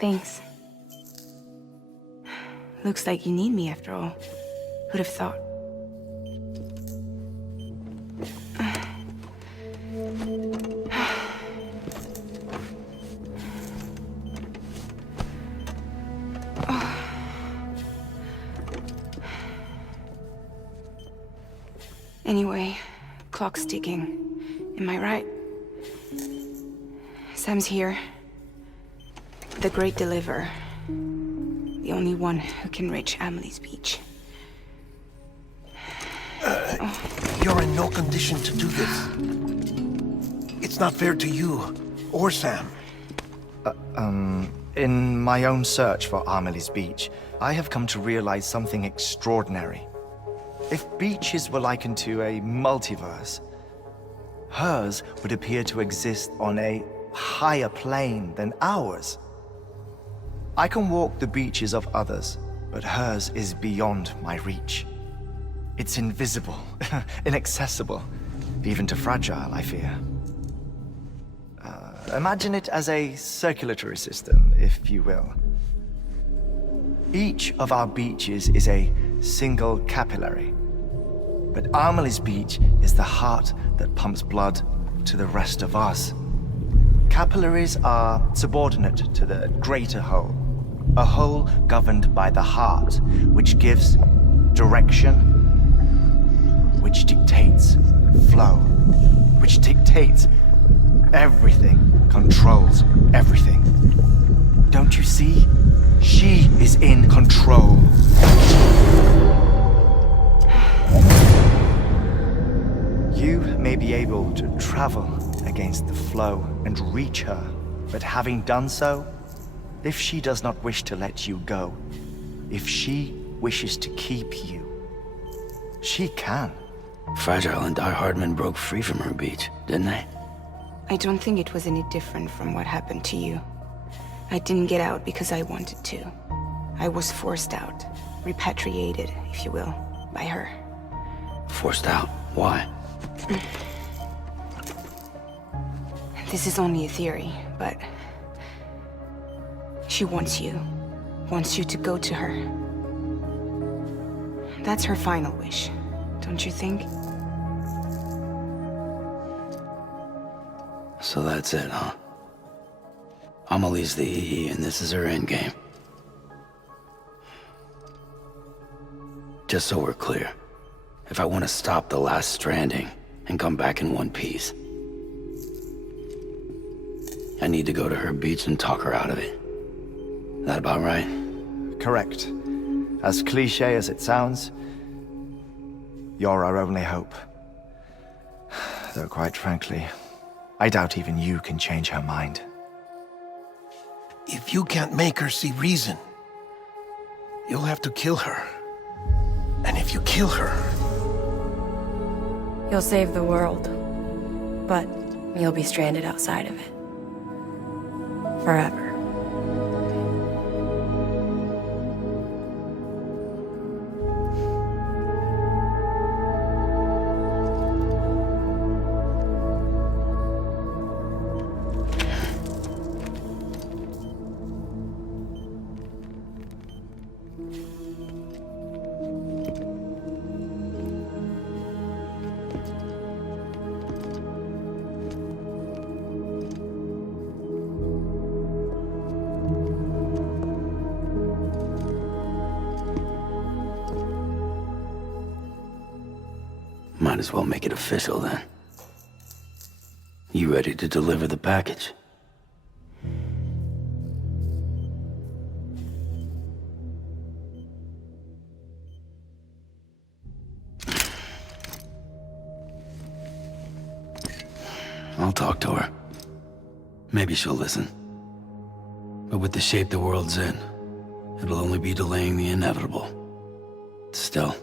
Thanks. Looks like you need me after all. Who'd have thought? Anyway, clock's ticking. Am I right? Sam's here. The Great Deliverer. The only one who can reach Amelie's Beach. You're in no condition to do this. It's not fair to you or Sam. In my own search for Amelie's Beach, I have come to realize something extraordinary. If beaches were likened to a multiverse, hers would appear to exist on a higher plane than ours. I can walk the beaches of others, but hers is beyond my reach. It's invisible, inaccessible, even to Fragile, I fear. Imagine it as a circulatory system, if you will. Each of our beaches is a single capillary. But Amelie's Beach is the heart that pumps blood to the rest of us. Capillaries are subordinate to the greater whole. A whole governed by the heart, which gives direction, which dictates flow, which dictates everything, controls everything. Don't you see? She is in control. You may be able to travel against the flow and reach her, but having done so, if she does not wish to let you go, if she wishes to keep you, she can. Fragile and Die Hardman broke free from her beach, didn't they? I don't think it was any different from what happened to you. I didn't get out because I wanted to. I was forced out, repatriated, if you will, by her. Forced out? Why? This is only a theory, but she wants you to go to her. That's her final wish, don't you think? So that's it, huh? Amelie's the EE, and this is her endgame. Just so we're clear, if I want to stop the last Stranding and come back in one piece, I need to go to her beach and talk her out of it. That about right? Correct. As cliché as it sounds, you're our only hope. Though quite frankly, I doubt even you can change her mind. If you can't make her see reason, you'll have to kill her. And if you kill her... You'll save the world, but you'll be stranded outside of it. Forever. Might as well make it official then. You ready to deliver the package? I'll talk to her. Maybe she'll listen. But with the shape the world's in, it'll only be delaying the inevitable. Still,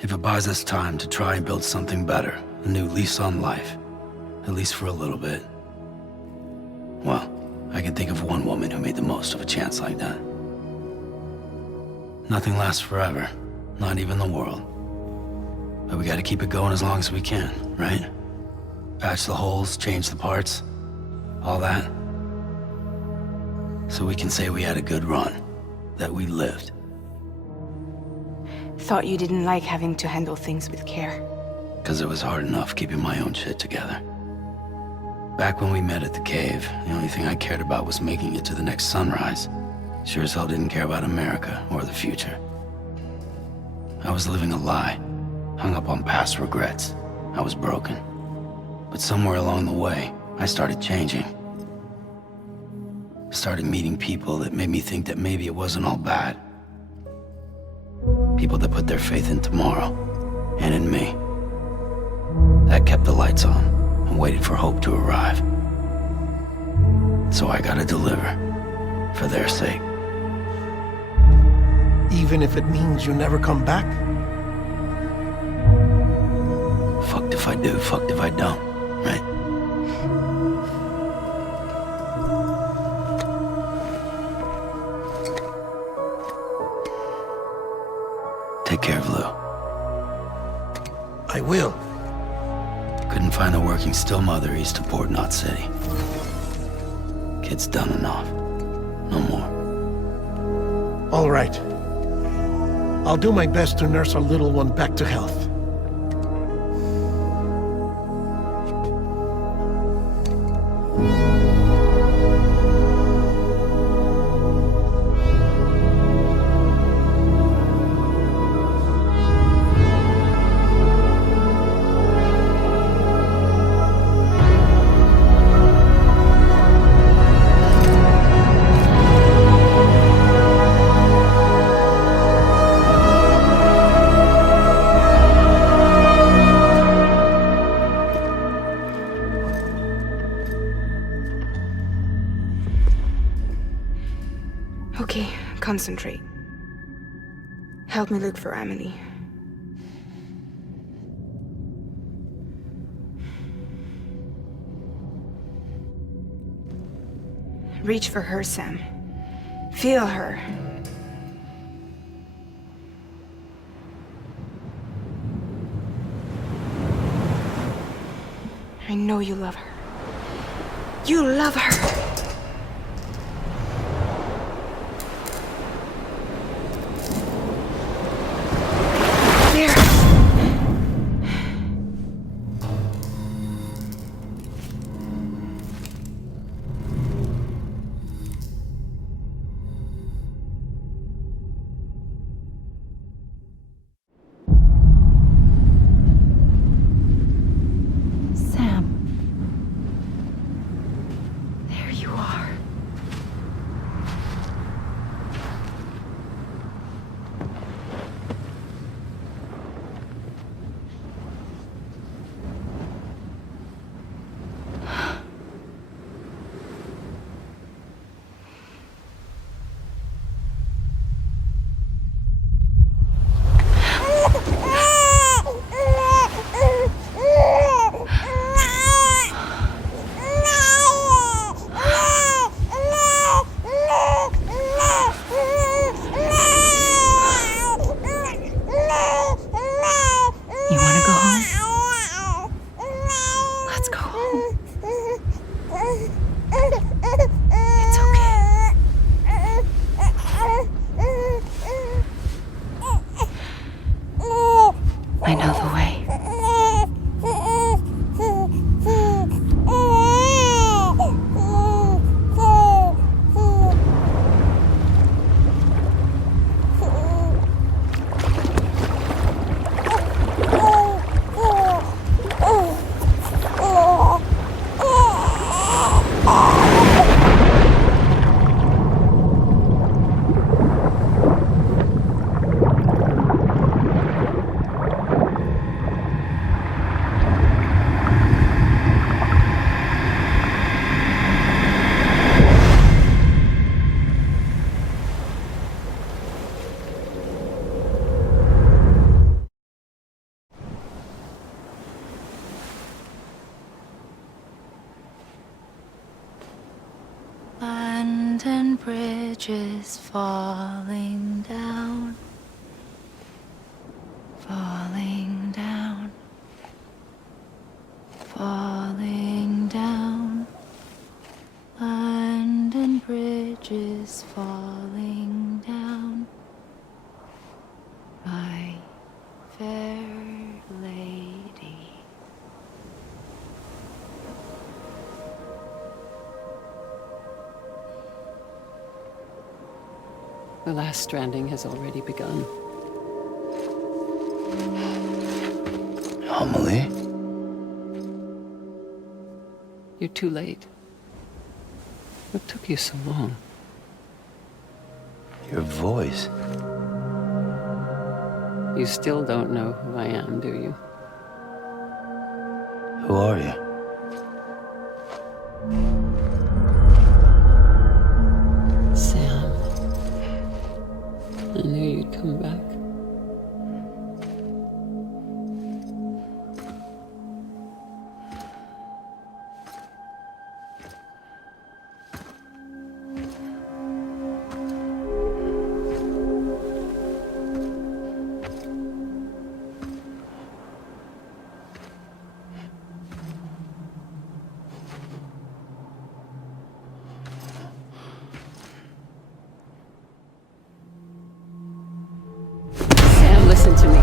if it buys us time to try and build something better, a new lease on life, at least for a little bit, well, I can think of one woman who made the most of a chance like that. Nothing lasts forever, not even the world. But we gotta keep it going as long as we can, right? Patch the holes, change the parts, all that. So we can say we had a good run, that we lived. Thought you didn't like having to handle things with care. 'Cause it was hard enough keeping my own shit together. Back when we met at the cave, the only thing I cared about was making it to the next sunrise. Sure as hell didn't care about America or the future. I was living a lie, hung up on past regrets. I was broken. But somewhere along the way, I started changing. Started meeting people that made me think that maybe it wasn't all bad. People that put their faith in tomorrow, and in me. That kept the lights on, and waited for hope to arrive. So I gotta deliver, for their sake. Even if it means you never come back? Fucked if I do, fucked if I don't, right? Take care of Lou. I will. Couldn't find a working still mother east of Port Knot City. Kid's done enough. No more. All right. I'll do my best to nurse our little one back to health. Okay, concentrate. Help me look for Emily. Reach for her, Sam. Feel her. I know you love her. You love her! I know the way. London Bridge is falling down, falling down, falling down. London Bridge is falling down, my fair lady. The last stranding has already begun. Amelie? You're too late. What took you so long? Your voice. You still don't know who I am, do you? Who are you? Sam. I knew you'd come back. Sam, listen to me.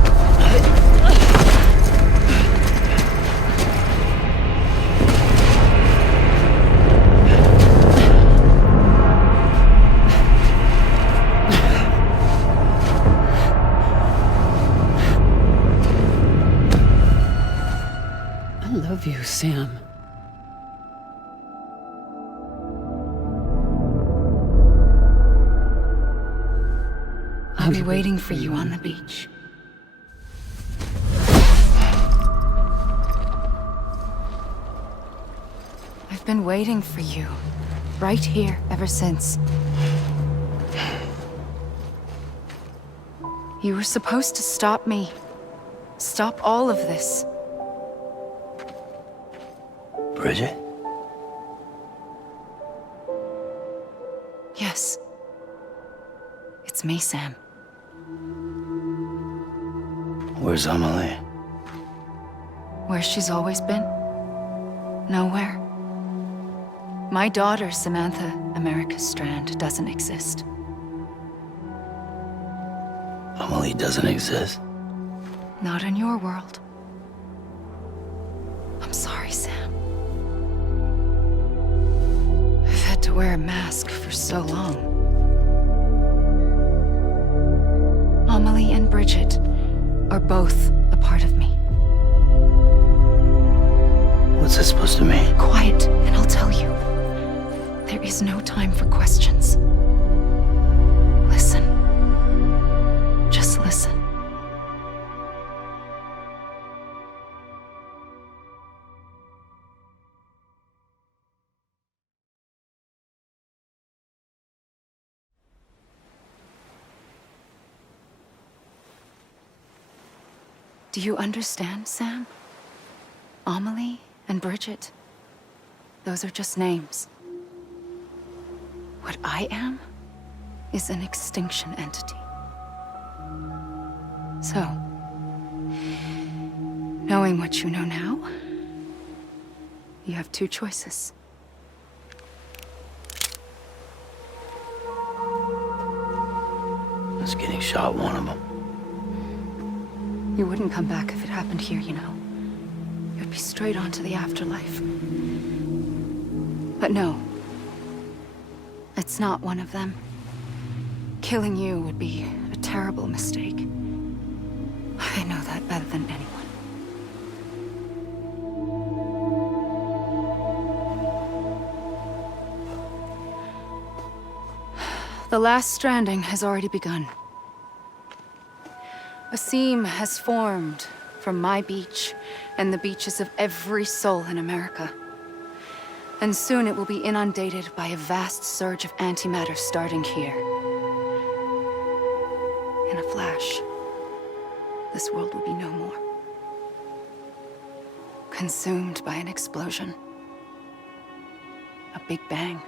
I love you, Sam. I'll be waiting for you on the beach. I've been waiting for you, right here, ever since. You were supposed to stop me. Stop all of this. Bridget? Yes. It's me, Sam. Where's Amelie? Where she's always been. Nowhere. My daughter, Samantha America Strand, doesn't exist. Amelie doesn't exist? Not in your world. I'm sorry, Sam. I've had to wear a mask for so long. Amelie and Bridget are both a part of me. What's this supposed to mean? Quiet, and I'll tell you. There is no time for questions. Listen. Just listen. Do you understand, Sam? Amelie and Bridget, those are just names. What I am is an extinction entity. So, knowing what you know now, you have two choices. Is getting shot one of them? You wouldn't come back if it happened here, you know. You'd be straight on to the afterlife. But no. It's not one of them. Killing you would be a terrible mistake. I know that better than anyone. The last stranding has already begun. A seam has formed from my beach and the beaches of every soul in America. And soon it will be inundated by a vast surge of antimatter starting here. In a flash, this world will be no more. Consumed by an explosion. A big bang.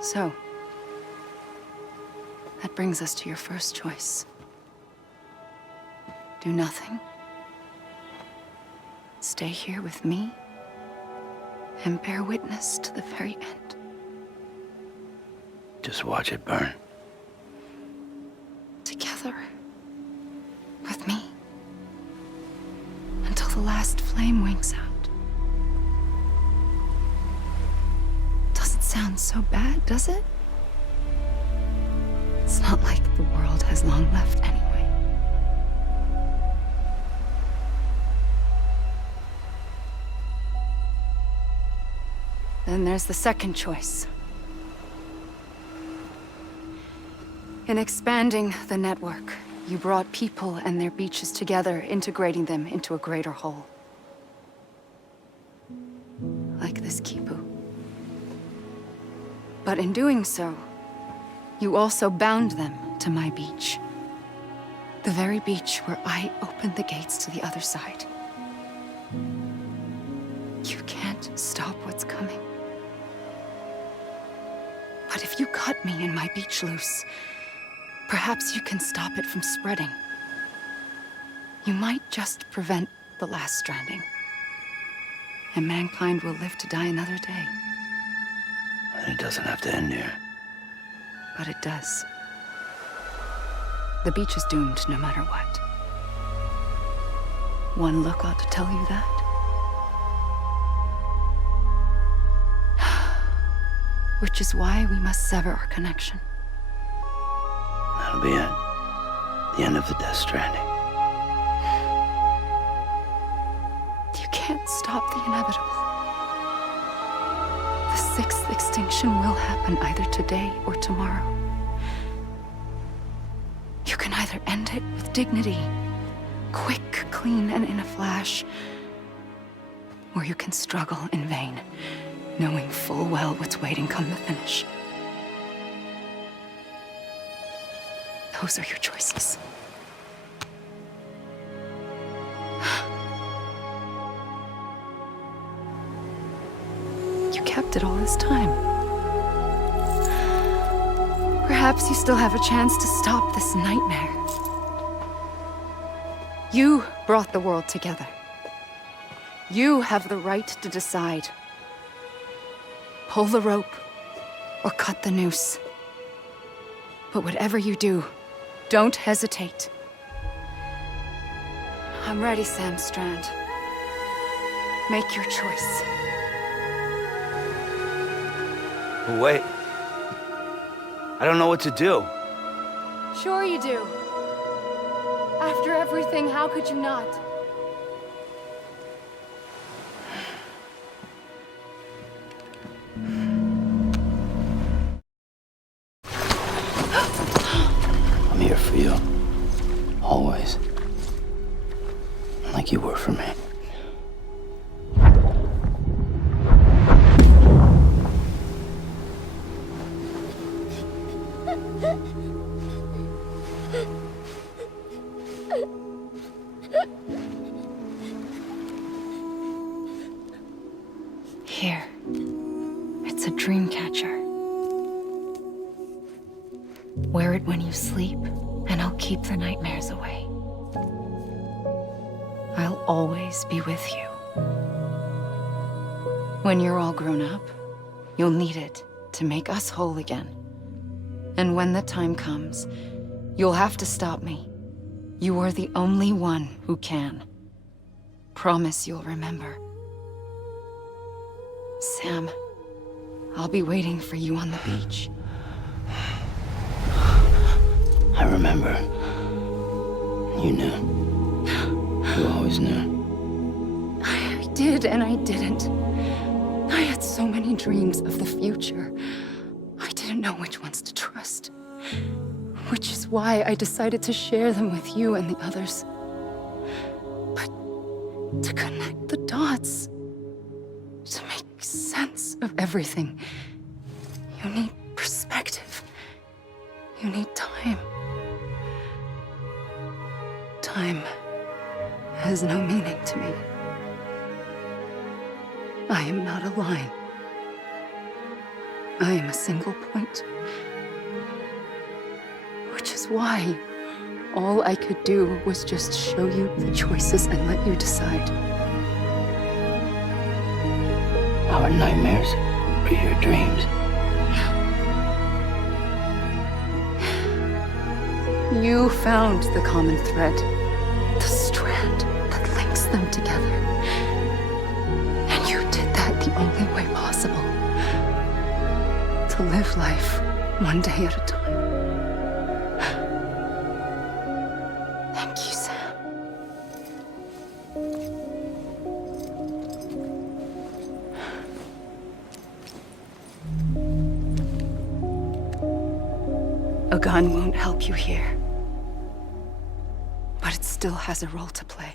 So, that brings us to your first choice. Do nothing. Stay here with me and bear witness to the very end. Just watch it burn. Together. With me. Until the last flame winks out. Doesn't sound so bad, does it? It's not like the world has long left anyway. Then there's the second choice. In expanding the network, you brought people and their beaches together, integrating them into a greater whole. Like this Kipu. But in doing so, you also bound them to my beach. The very beach where I opened the gates to the other side. You can't stop what's coming. But if you cut me and my beach loose, perhaps you can stop it from spreading. You might just prevent the last stranding. And mankind will live to die another day. And it doesn't have to end here. But it does. The beach is doomed no matter what. One look ought to tell you that. Which is why we must sever our connection. That'll be it. The end of the Death Stranding. You can't stop the inevitable. The sixth extinction will happen either today or tomorrow. You can either end it with dignity, quick, clean, and in a flash, or you can struggle in vain, knowing full well what's waiting come the finish. Those are your choices. You kept it all this time. Perhaps you still have a chance to stop this nightmare. You brought the world together. You have the right to decide. Pull the rope or cut the noose. But whatever you do, don't hesitate. I'm ready, Sam Strand. Make your choice. Wait. I don't know what to do. Sure you do. After everything, how could you not? I'm here for you. Always. Like you were for me. Here. It's a dream catcher. Wear it when you sleep, and I'll keep the nightmares away. I'll always be with you. When you're all grown up, you'll need it to make us whole again. And when the time comes, you'll have to stop me. You are the only one who can. Promise you'll remember. Sam, I'll be waiting for you on the beach. I remember. You knew. You always knew. I did and I didn't. I had so many dreams of the future. I didn't know which ones to trust. Which is why I decided to share them with you and the others. But to connect the dots, to make sense of everything, you need perspective. You need time. Time has no meaning to me. I am not a line. I am a single point. Which is why all I could do was just show you the choices and let you decide. Our nightmares are your dreams. You found the common thread, the strand that links them together. And you did that the only way possible. To live life one day at a time. Thank you, Sam. gun won't help you here. But it still has a role to play.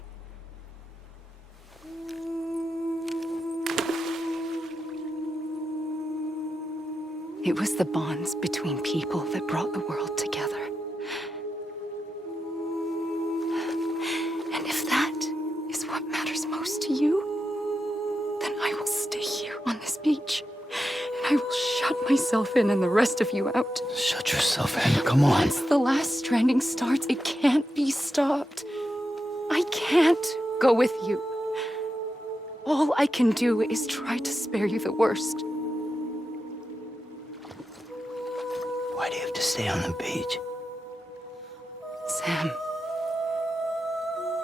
It was the bonds between people that brought the world together. And if that is what matters most to you, then I will stay here on this beach. And I will shut myself in and the rest of you out. Shut yourself in, come on. Once the last stranding starts, it can't be stopped. I can't go with you. All I can do is try to spare you the worst. Why do you have to stay on the beach? Sam,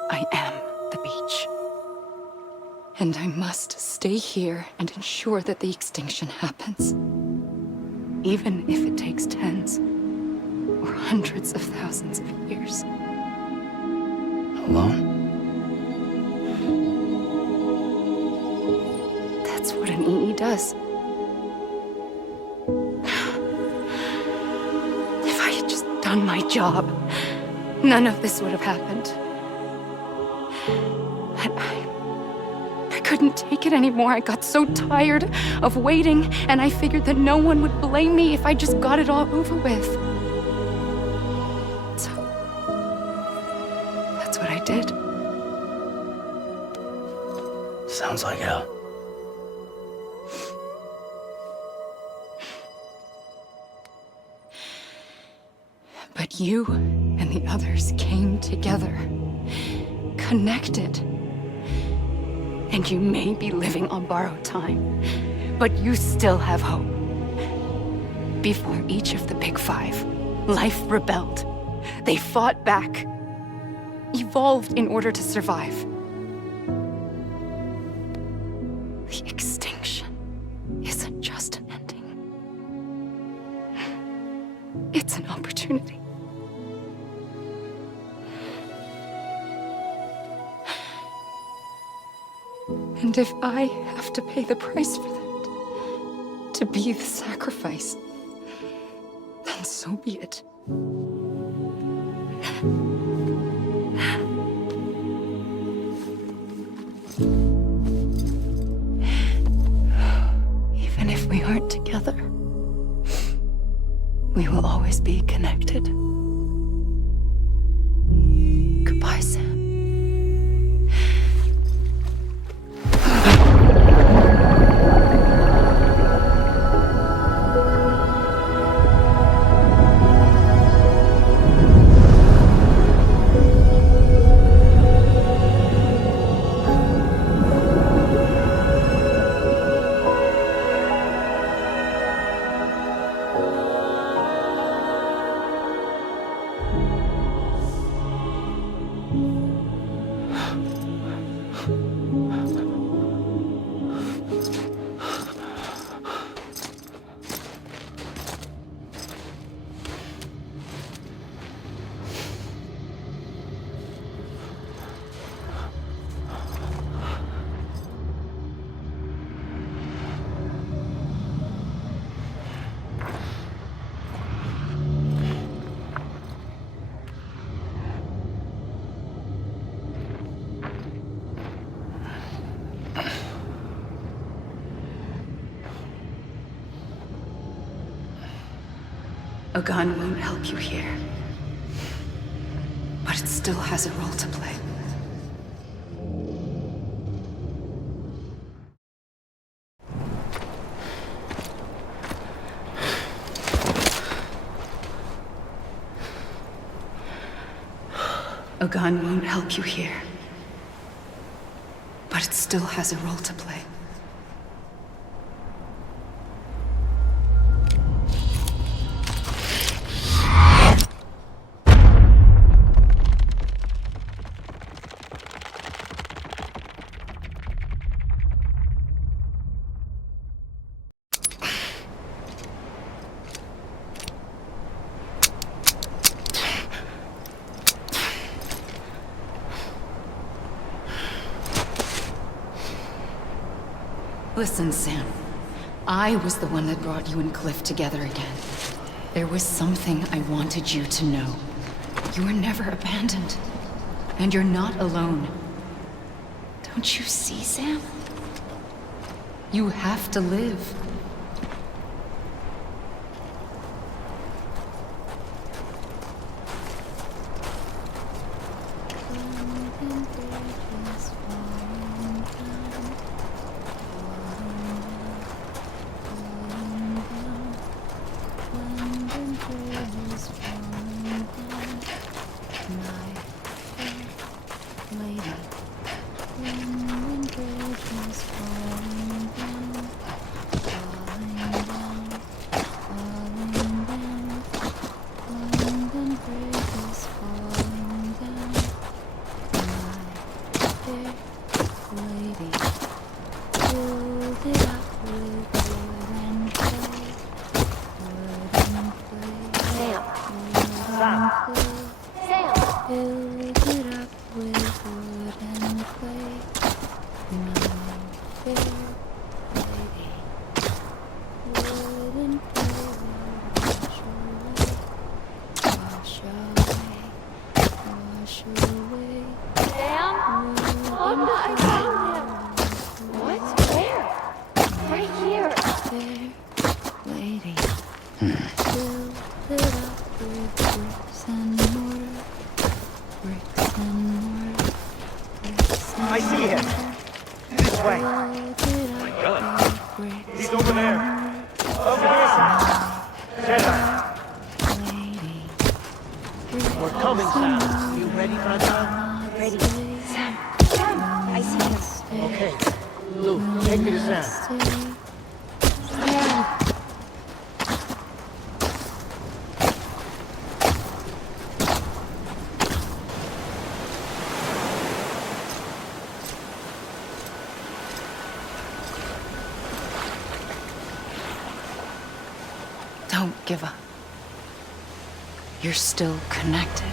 I am the beach. And I must stay here and ensure that the extinction happens. Even if it takes tens or hundreds of thousands of years. Alone? That's what an EE does. If I had just done my job, none of this would have happened. But I couldn't take it anymore. I got so tired of waiting, and I figured that no one would blame me if I just got it all over with. So, that's what I did. Sounds like hell. But you and the others came together, connected. And you may be living on borrowed time, but you still have hope. Before each of the Big Five, life rebelled. They fought back, evolved in order to survive. The extinction isn't just an ending. It's an opportunity. And if I have to pay the price for that, to be the sacrifice, then so be it. Even if we aren't together, we will always be connected. Goodbye, Sam. A gun won't help you here, but it still has a role to play. A gun won't help you here, but it still has a role to play. Listen, Sam. I was the one that brought you and Cliff together again. There was something I wanted you to know. You were never abandoned. And you're not alone. Don't you see, Sam? You have to live. I see him. This way. My God. He's over there. Over here, Sam. Jedi. We're coming, Sam. You ready, Fragile? Ready. Sam. Sam. I see him. Okay. Luke, take me to Sam. Don't give up. You're still connected.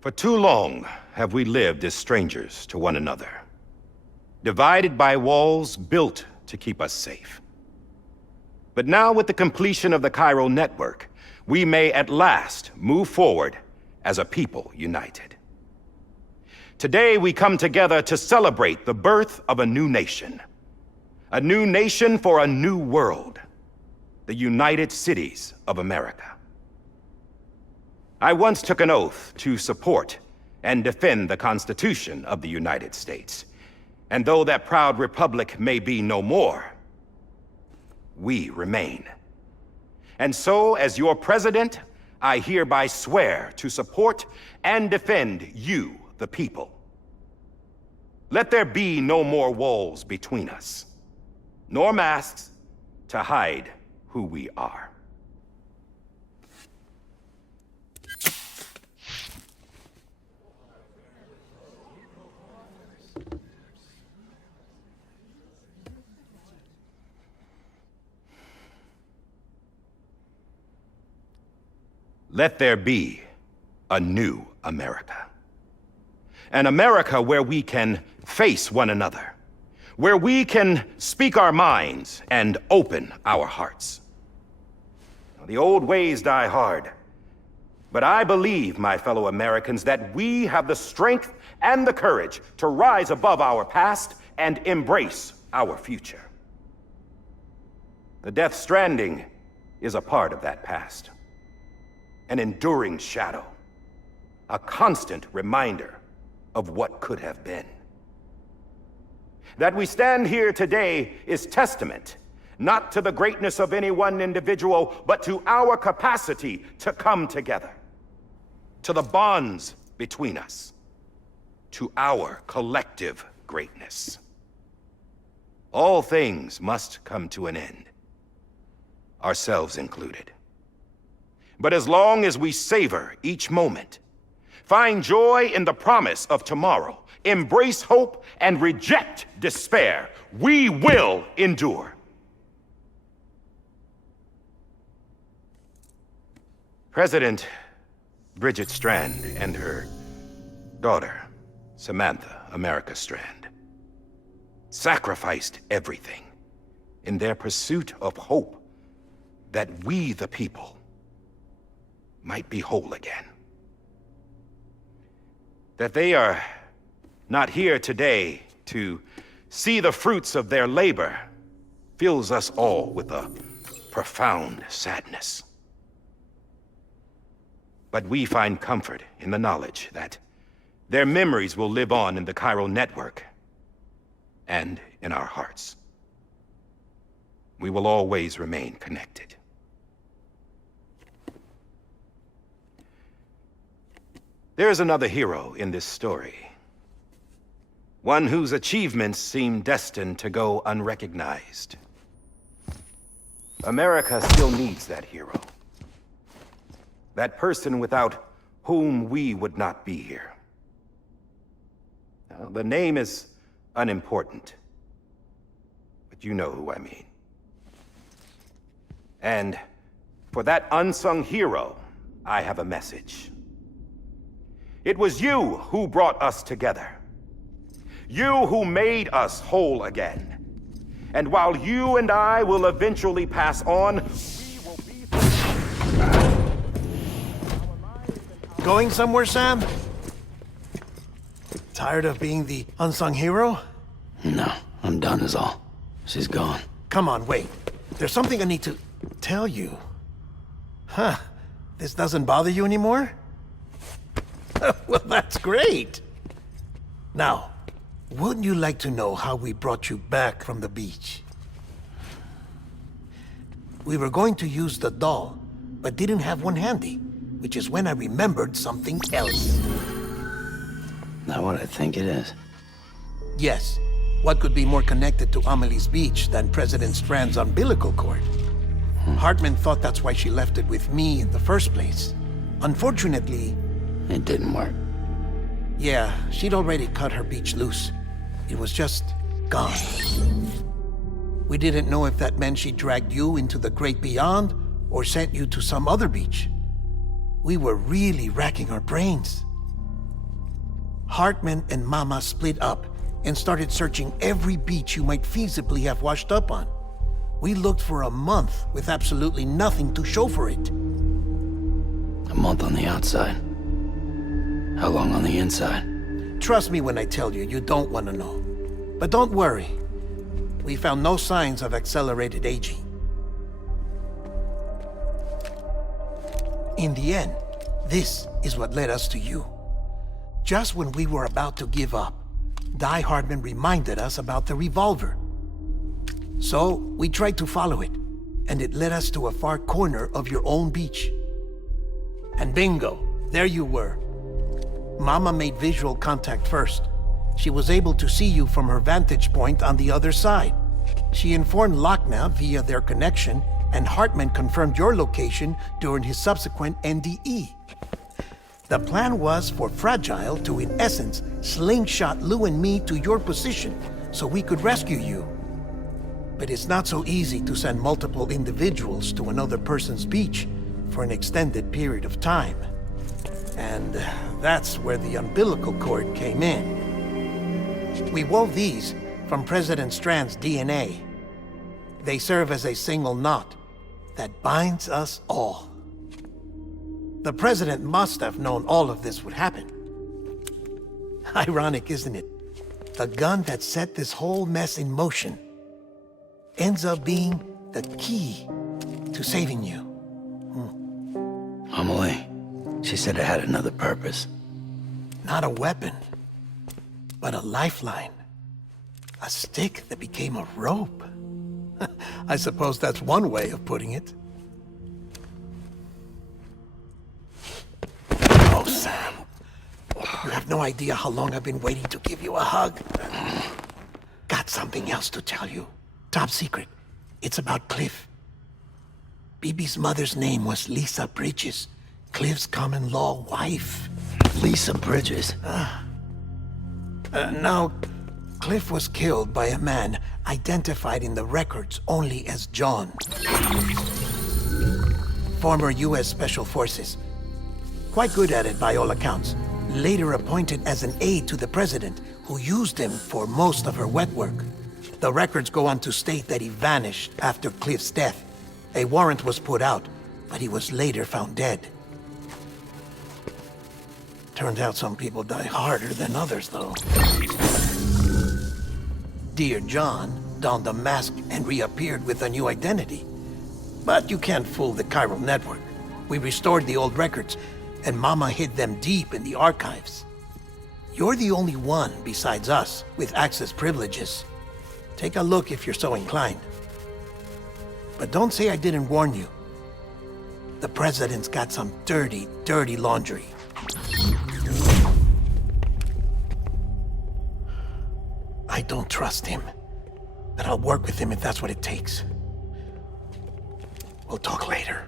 For too long have we lived as strangers to one another, divided by walls built to keep us safe. But now, with the completion of the Chiral network, we may at last move forward as a people united. Today we come together to celebrate the birth of a new nation for a new world, the United Cities of America. I once took an oath to support and defend the Constitution of the United States. And though that proud republic may be no more, we remain. And so, as your president, I hereby swear to support and defend you, the people. Let there be no more walls between us, nor masks to hide who we are. Let there be a new America. An America where we can face one another, where we can speak our minds and open our hearts. The old ways die hard, But I believe, my fellow Americans, that we have the strength and the courage to rise above our past and embrace our future. The Death Stranding is a part of that past. An enduring shadow. A constant reminder of what could have been. That we stand here today is testament, not to the greatness of any one individual, but to our capacity to come together. To the bonds between us. To our collective greatness. All things must come to an end. Ourselves included. But as long as we savor each moment, find joy in the promise of tomorrow, embrace hope, and reject despair, we will endure. President Bridget Strand and her daughter, Samantha America Strand, sacrificed everything in their pursuit of hope that we, the people, might be whole again. That they are not here today to see the fruits of their labor fills us all with a profound sadness. But we find comfort in the knowledge that their memories will live on in the chiral network and in our hearts. We will always remain connected. There is another hero in this story. One whose achievements seem destined to go unrecognized. America still needs that hero. That person without whom we would not be here. Now, the name is unimportant, but you know who I mean. And for that unsung hero, I have a message. It was you who brought us together. You who made us whole again. And while you and I will eventually pass on, we will be... Going somewhere, Sam? Tired of being the unsung hero? No, I'm done is all. She's gone. Come on, wait. There's something I need to tell you. Huh. This doesn't bother you anymore? Well, that's great. Now, wouldn't you like to know how we brought you back from the beach? We were going to use the doll, but didn't have one handy, which is when I remembered something else. Not what I think it is. Yes. What could be more connected to Amelie's beach than President Strand's umbilical cord? Hartman thought that's why she left it with me in the first place. Unfortunately... It didn't work. Yeah, she'd already cut her beach loose. It was just gone. We didn't know if that meant she dragged you into the great beyond or sent you to some other beach. We were really racking our brains. Hartman and Mama split up and started searching every beach you might feasibly have washed up on. We looked for a month with absolutely nothing to show for it. A month on the outside. How long on the inside? Trust me when I tell you, you don't want to know. But don't worry. We found no signs of accelerated aging. In the end, this is what led us to you. Just when we were about to give up, Die Hartman reminded us about the revolver. So, we tried to follow it, and it led us to a far corner of your own beach. And bingo, there you were. Mama made visual contact first. She was able to see you from her vantage point on the other side. She informed Lochna via their connection, and Hartman confirmed your location during his subsequent NDE. The plan was for Fragile to, in essence, slingshot Lou and me to your position so we could rescue you. But it's not so easy to send multiple individuals to another person's beach for an extended period of time. And that's where the umbilical cord came in. We wove these from President Strand's DNA. They serve as a single knot that binds us all. The president must have known all of this would happen. Ironic, isn't it? The gun that set this whole mess in motion ends up being the key to saving you. Amelie, she said it had another purpose. Not a weapon, but a lifeline. A stick that became a rope. I suppose that's one way of putting it. Oh, Sam. You have no idea how long I've been waiting to give you a hug. Got something else to tell you. Top secret. It's about Cliff. Bibi's mother's name was Lisa Bridges, Cliff's common-law wife. Lisa Bridges? Now, Cliff was killed by a man identified in the records only as John. Former U.S. Special Forces. Quite good at it by all accounts. Later appointed as an aide to the president, who used him for most of her wet work. The records go on to state that he vanished after Cliff's death. A warrant was put out, but he was later found dead. Turns out some people die harder than others, though. Dear John donned a mask and reappeared with a new identity. But you can't fool the chiral network. We restored the old records, and Mama hid them deep in the archives. You're the only one besides us with access privileges. Take a look if you're so inclined. But don't say I didn't warn you. The president's got some dirty, dirty laundry. I don't trust him, but I'll work with him if that's what it takes. We'll talk later.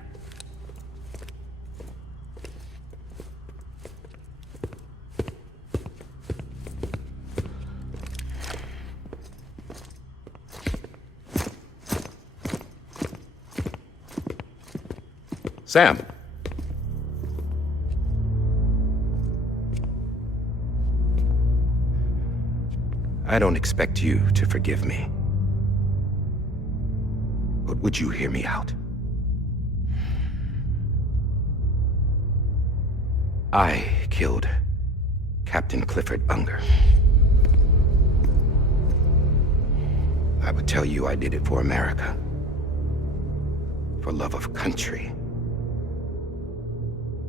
Sam. I don't expect you to forgive me. But would you hear me out? I killed Captain Clifford Unger. I would tell you I did it for America. For love of country.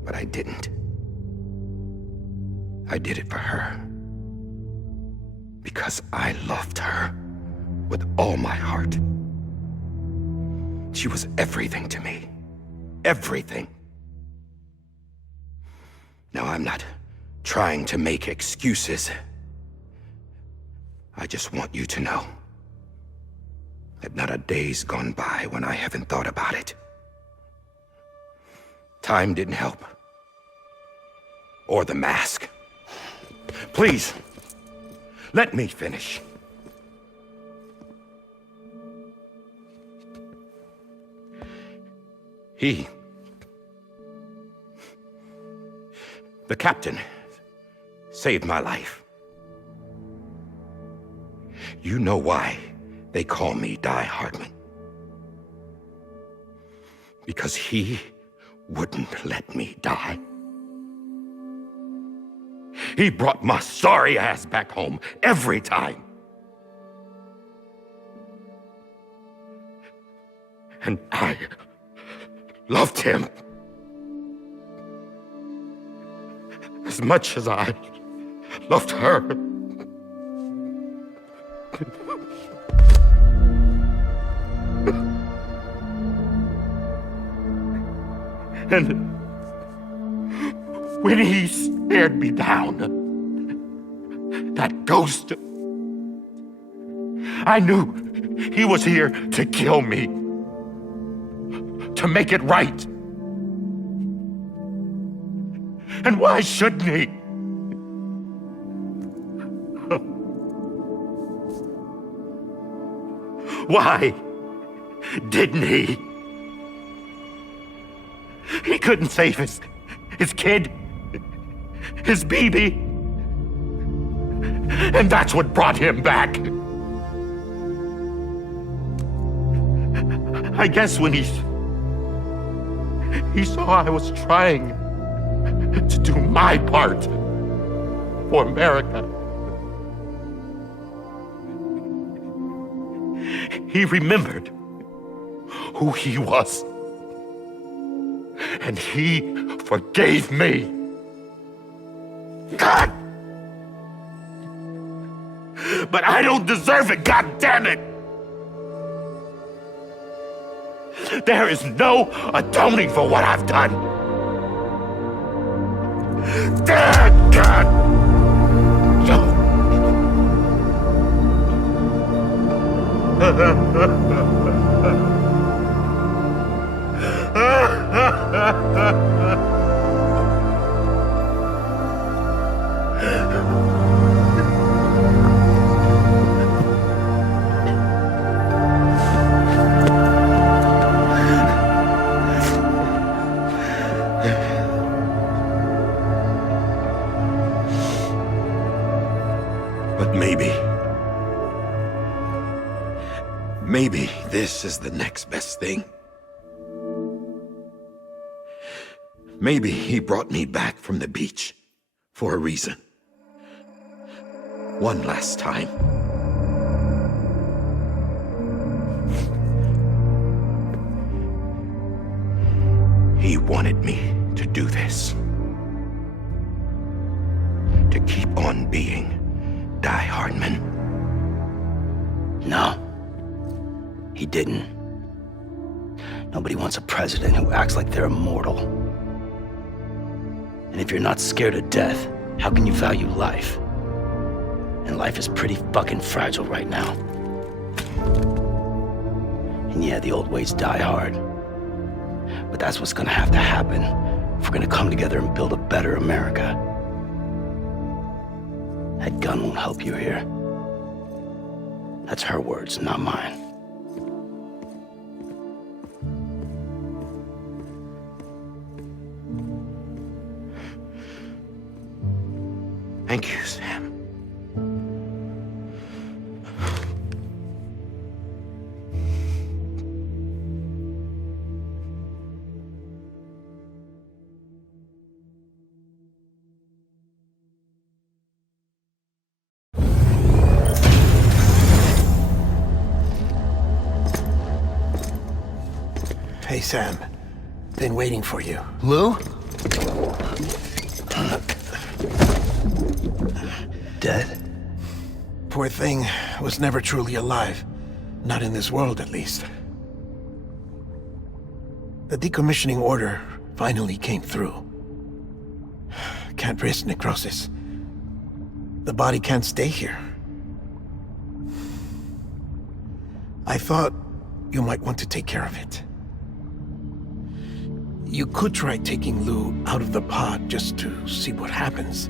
But I didn't. I did it for her. Because I loved her with all my heart. She was everything to me. Everything. Now, I'm not trying to make excuses. I just want you to know that not a day's gone by when I haven't thought about it. Time didn't help. Or the mask. Please, let me finish. The captain, saved my life. You know why they call me Die Hardman. Because he wouldn't let me die. He brought my sorry ass back home every time. And I loved him as much as I loved her. And when he stared me down, that ghost, I knew he was here to kill me, to make it right. And why shouldn't he? Why didn't he? He couldn't save his kid, his baby. And that's what brought him back. I guess when he saw I was trying to do my part for America. He remembered who he was. And he forgave me. God! But I don't deserve it, God damn it! There is no atoning for what I've done. God! But maybe this is the next best thing. Maybe he brought me back from the beach for a reason. One last time. He wanted me to do this. To keep on being Die Hardman. No. He didn't. Nobody wants a president who acts like they're immortal. And if you're not scared of death, how can you value life? And life is pretty fucking fragile right now. And yeah, the old ways die hard. But that's what's gonna have to happen if we're gonna come together and build a better America. That gun won't help you here. That's her words, not mine. Thank you, Sam. Hey, Sam. Been waiting for you. Lou? Dead? Poor thing was never truly alive. Not in this world, at least. The decommissioning order finally came through. Can't risk necrosis. The body can't stay here. I thought you might want to take care of it. You could try taking Lou out of the pod just to see what happens.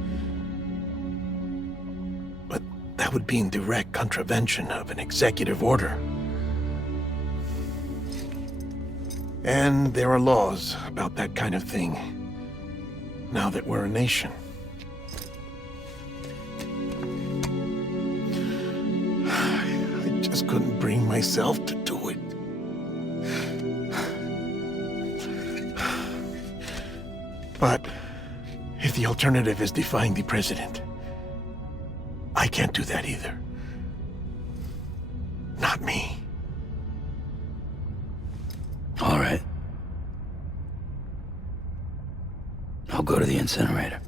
But that would be in direct contravention of an executive order. And there are laws about that kind of thing, now that we're a nation. I just couldn't bring myself to do it. But if the alternative is defying the president, I can't do that either. Not me. All right. I'll go to the incinerator.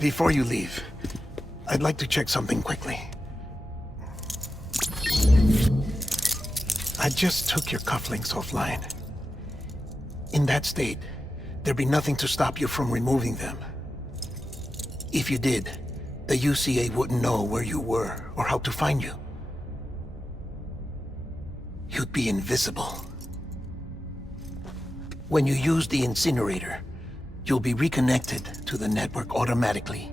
Before you leave, I'd like to check something quickly. I just took your cufflinks offline. In that state, there'd be nothing to stop you from removing them. If you did, the UCA wouldn't know where you were or how to find you. You'd be invisible. When you use the incinerator, you'll be reconnected to the network automatically.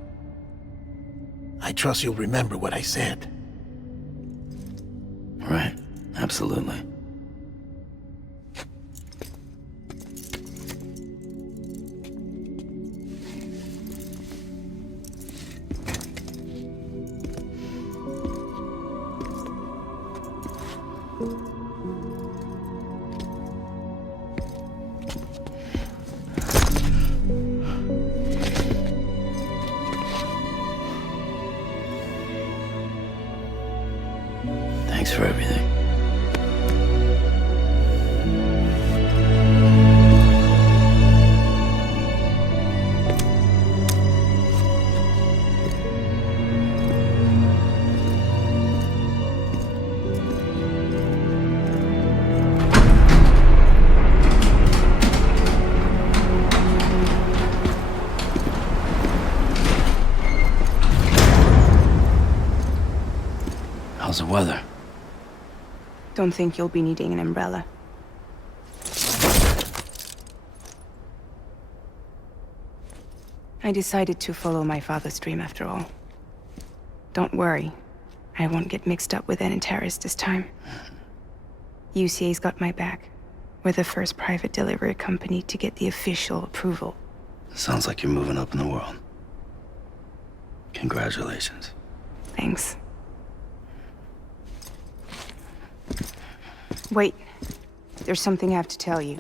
I trust you'll remember what I said. Right, absolutely. Thanks for everything. How's the weather? Don't think you'll be needing an umbrella. I decided to follow my father's dream after all. Don't worry. I won't get mixed up with any terrorists this time. UCA's got my back. We're the first private delivery company to get the official approval. Sounds like you're moving up in the world. Congratulations. Thanks. Wait. There's something I have to tell you.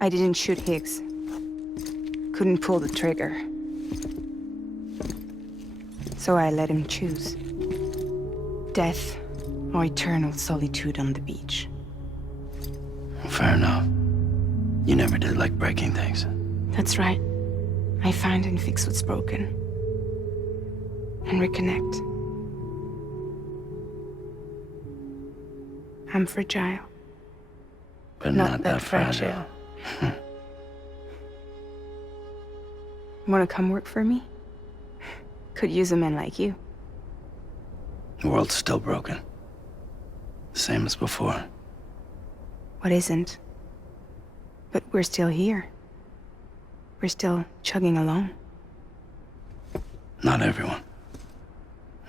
I didn't shoot Higgs. Couldn't pull the trigger. So I let him choose. Death or eternal solitude on the beach. Fair enough. You never did like breaking things. That's right. I find and fix what's broken. And reconnect. I'm fragile. But not that fragile. Wanna come work for me? Could use a man like you. The world's still broken. Same as before. What isn't? But we're still here. We're still chugging along. Not everyone.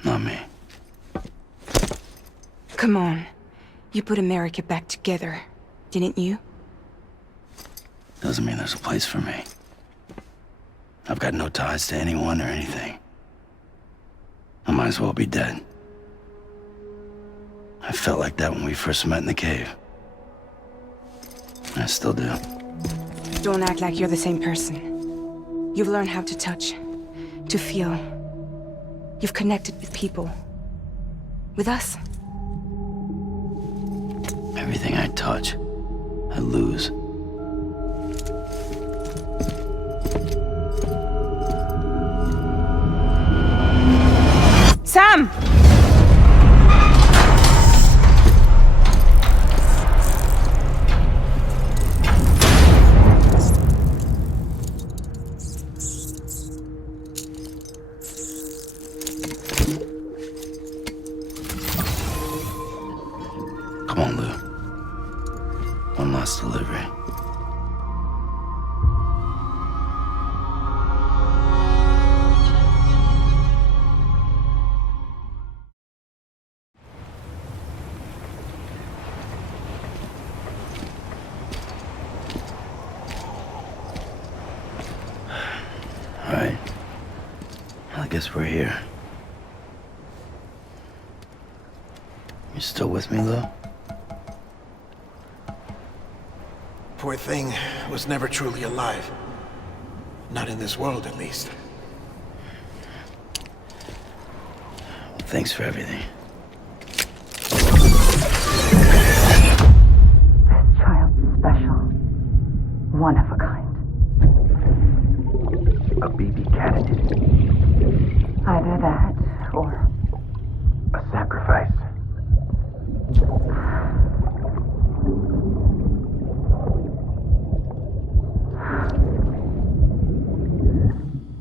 Not me. Come on. You put America back together, didn't you? Doesn't mean there's a place for me. I've got no ties to anyone or anything. I might as well be dead. I felt like that when we first met in the cave. I still do. Don't act like you're the same person. You've learned how to touch, to feel. You've connected with people. With us. Everything I touch, I lose. Sam! Come on, Lou. One last delivery. All right. I guess we're here. You still with me, Lou? Poor thing was never truly alive. Not in this world, at least. Thanks for everything. Child special. One of a kind. A BB candidate. Either that, or A sacrifice.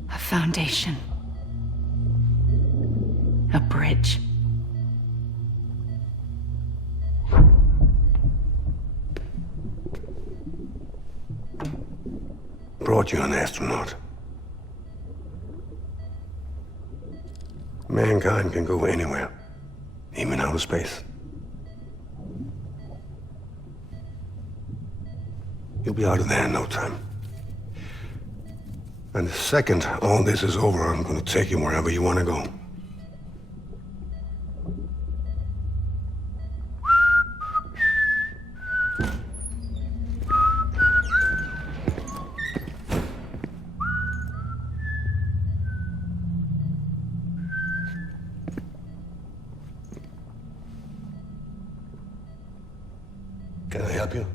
A foundation. A bridge. Brought you an astronaut. Mankind can go anywhere, even outer space. You'll be out of there in no time. And the second all this is over, I'm gonna take you wherever you wanna go. help you?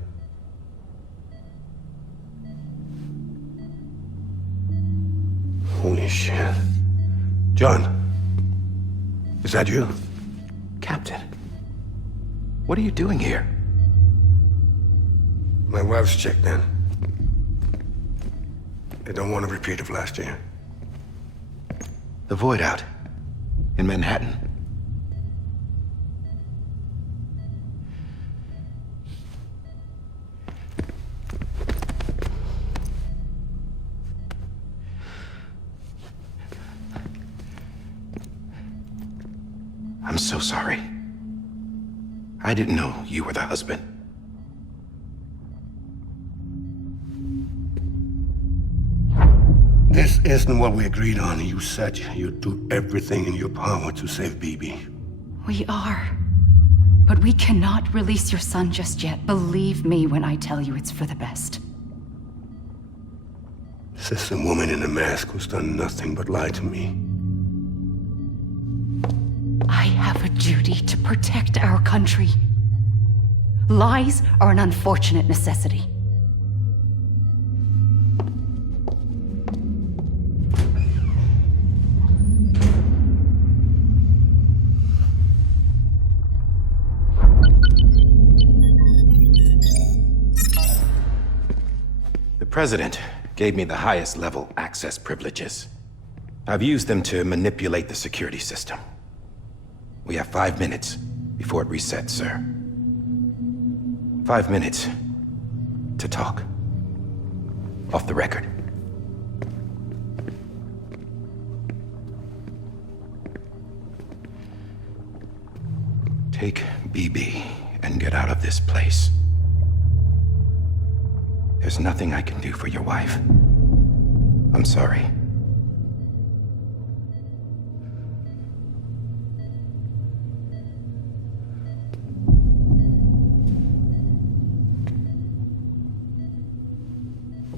Holy shit. John, is that you? Captain, what are you doing here? My wife's checked in. They don't want a repeat of last year. The Void Out in Manhattan. I'm so sorry. I didn't know you were the husband. This isn't what we agreed on. You said you'd do everything in your power to save BB. We are. But we cannot release your son just yet. Believe me when I tell you it's for the best. This is a woman in a mask who's done nothing but lie to me. I have a duty to protect our country. Lies are an unfortunate necessity. The President gave me the highest level access privileges. I've used them to manipulate the security system. We have 5 minutes before it resets, sir. 5 minutes to talk. Off the record. Take BB and get out of this place. There's nothing I can do for your wife. I'm sorry.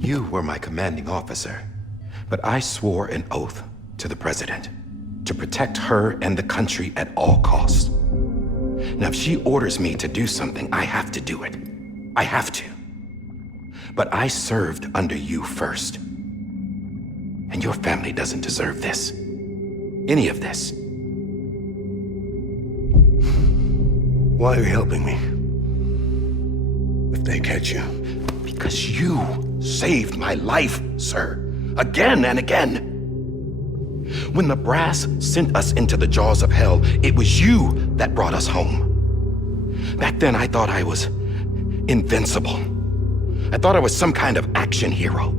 You were my commanding officer, but I swore an oath to the President to protect her and the country at all costs. Now, if she orders me to do something, I have to do it. I have to. But I served under you first. And your family doesn't deserve this. Any of this. Why are you helping me? If they catch you. Because you saved my life, sir. Again and again. When the brass sent us into the jaws of hell, it was you that brought us home. Back then, I thought I was invincible. I thought I was some kind of action hero.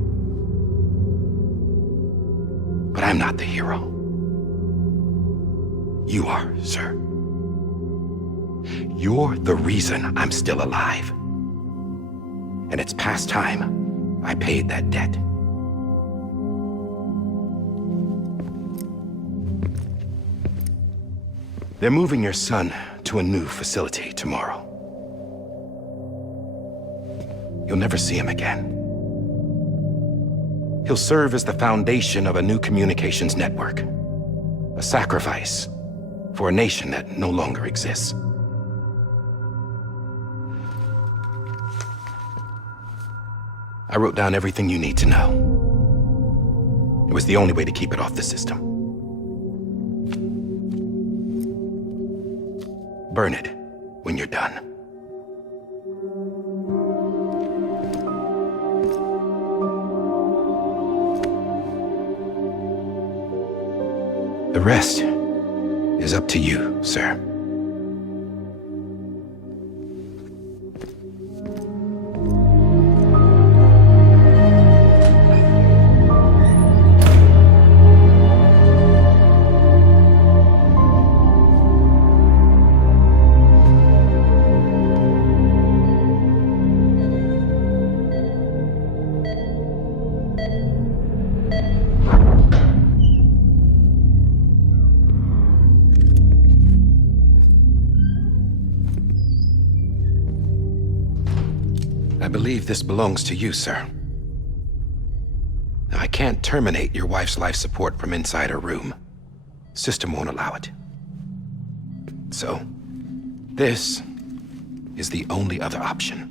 But I'm not the hero. You are, sir. You're the reason I'm still alive. And it's past time I paid that debt. They're moving your son to a new facility tomorrow. You'll never see him again. He'll serve as the foundation of a new communications network. A sacrifice for a nation that no longer exists. I wrote down everything you need to know. It was the only way to keep it off the system. Burn it when you're done. The rest is up to you, sir. I believe this belongs to you, sir. Now, I can't terminate your wife's life support from inside her room. System won't allow it. So, this is the only other option.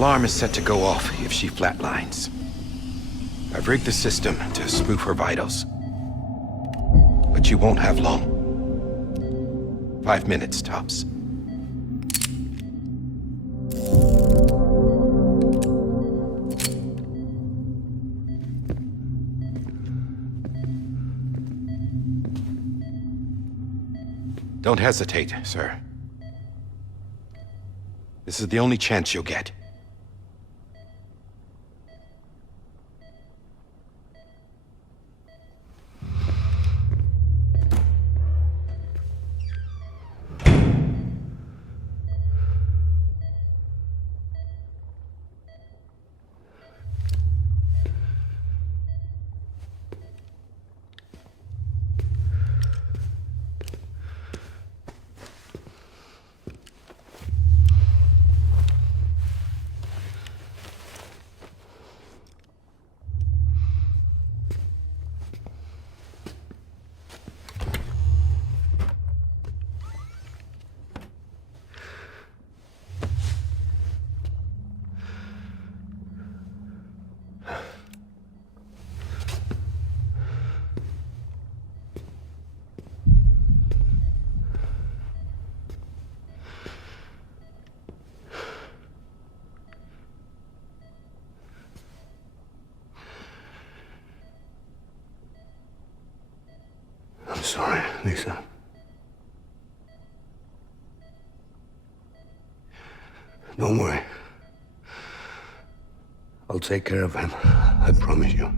alarm is set to go off if she flatlines. I've rigged the system to spoof her vitals. But you won't have long. 5 minutes, tops. Don't hesitate, sir. This is the only chance you'll get. I'm sorry, Lisa. Don't worry. I'll take care of him. I promise you.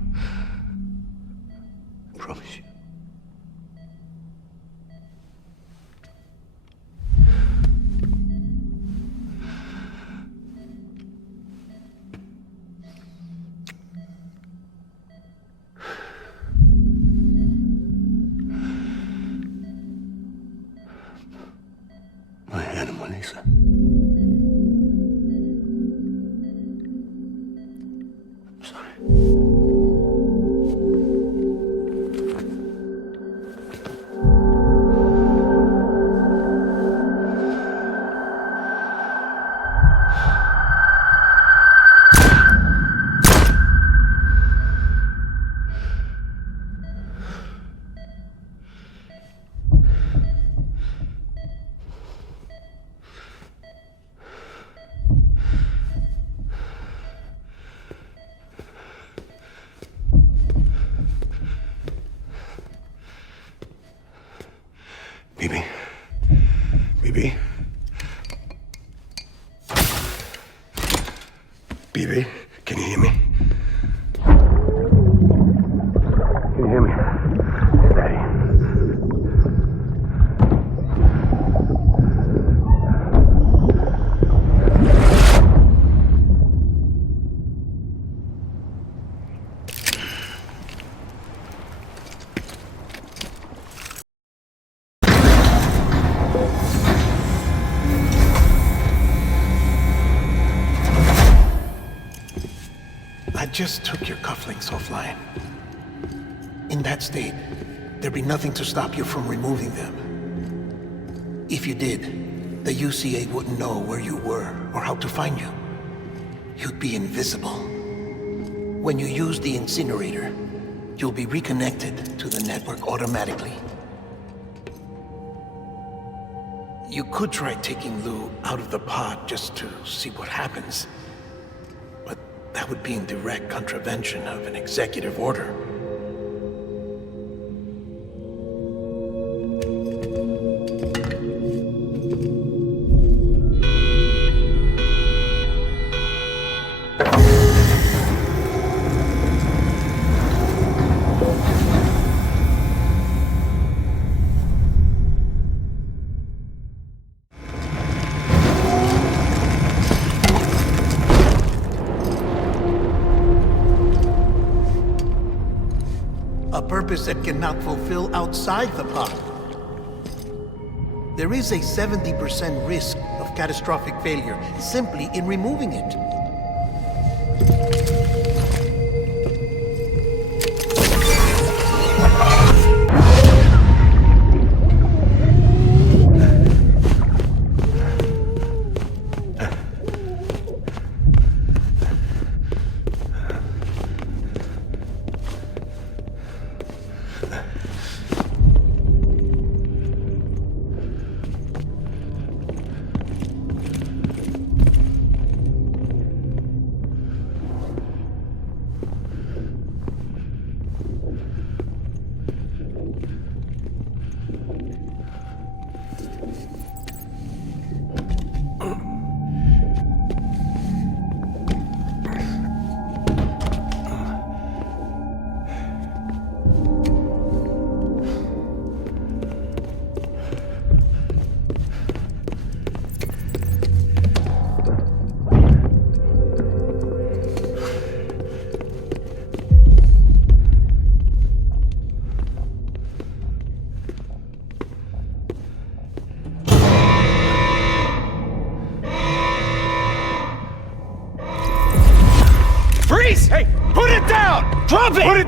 I promise you. My animal, Lisa. Bibi. Bibi. Bibi, can you hear me? Can you hear me? Steady. I just took your cufflinks offline. In that state, there'd be nothing to stop you from removing them. If you did, the UCA wouldn't know where you were or how to find you. You'd be invisible. When you use the incinerator, you'll be reconnected to the network automatically. You could try taking Lou out of the pod just to see what happens. But that would be in direct contravention of an executive order. A purpose that cannot fulfill outside the pod. There is a 70% risk of catastrophic failure simply in removing it.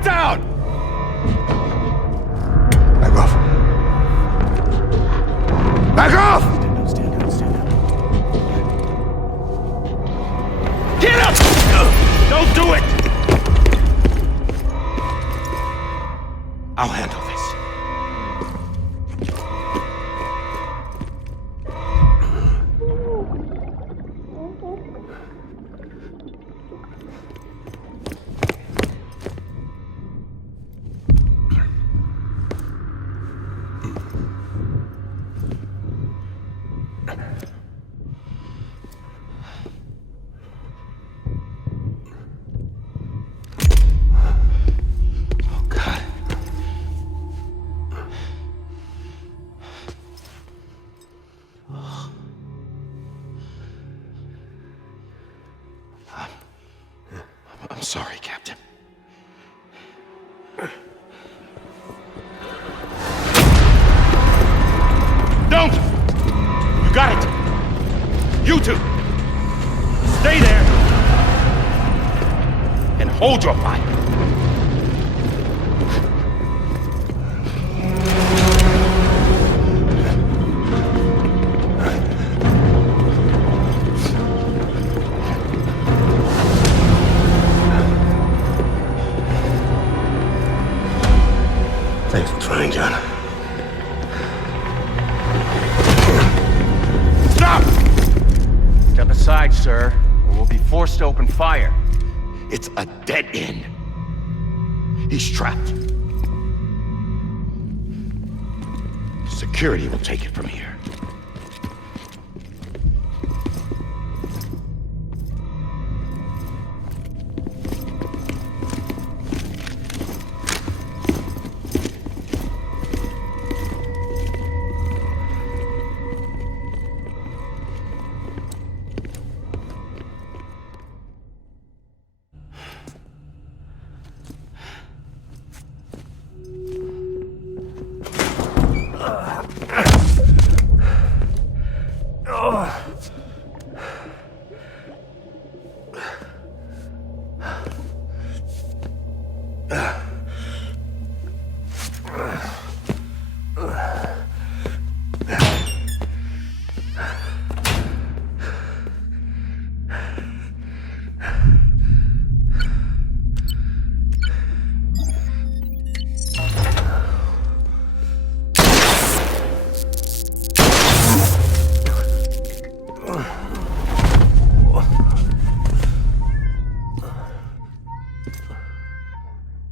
down! Back off. Back off! Get up! Don't do it! I'll handle this. I'm sorry, Captain. Don't! You got it! You two! Stay there! And hold your fire! Thanks for trying, John. Stop! Step aside, sir, or we'll be forced to open fire. It's a dead end. He's trapped. Security will take it from here.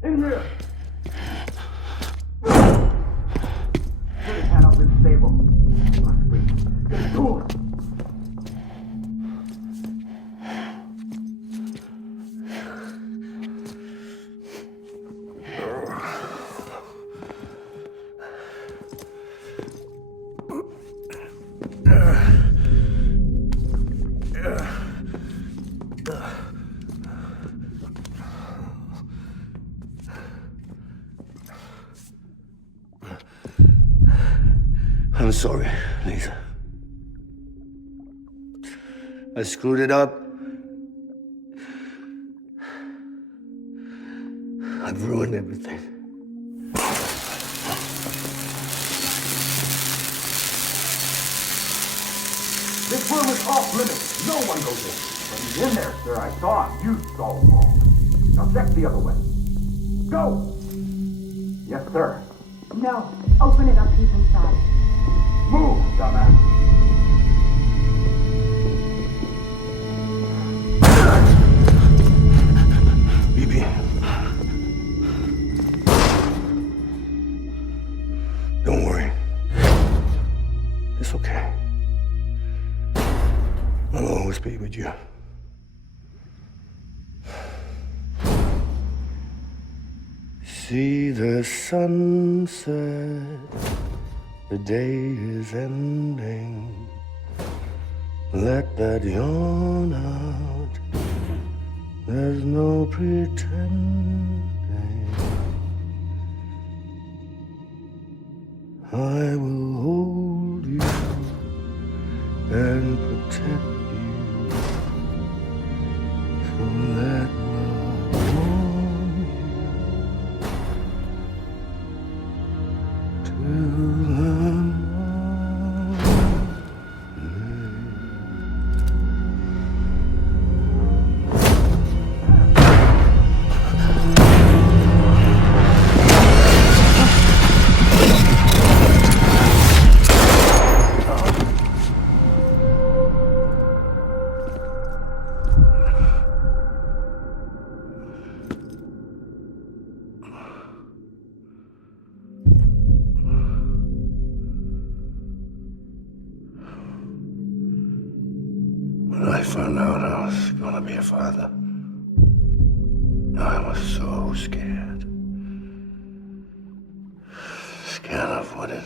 In here! Get his hand up in stable. Get it to him. I'm sorry, Lisa. I screwed it up. I've ruined everything. This room is off limits. No one goes in. But he's in there, sir. I saw him. You saw him wrong. Now check the other way. Go! Yes, sir. No. Open it up. He's inside. Move, dumbass. BB. Don't worry. It's okay. I'll always be with you. See the sunset. The day is ending. Let that yawn out. There's no pretending. I will hold you and protect you. So let love warm you found out I was gonna be a father, I was so scared. Scared of what it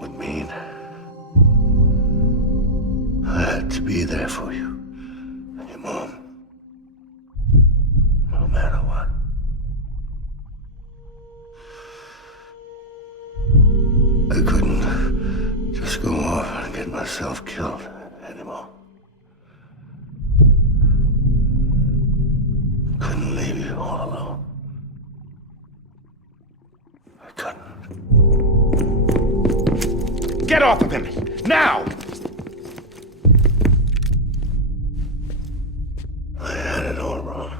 would mean. I had to be there for you and your mom, no matter what. I couldn't just go off and get myself killed anymore. Couldn't leave you all alone. I couldn't. Get off of him! Now! I had it all wrong.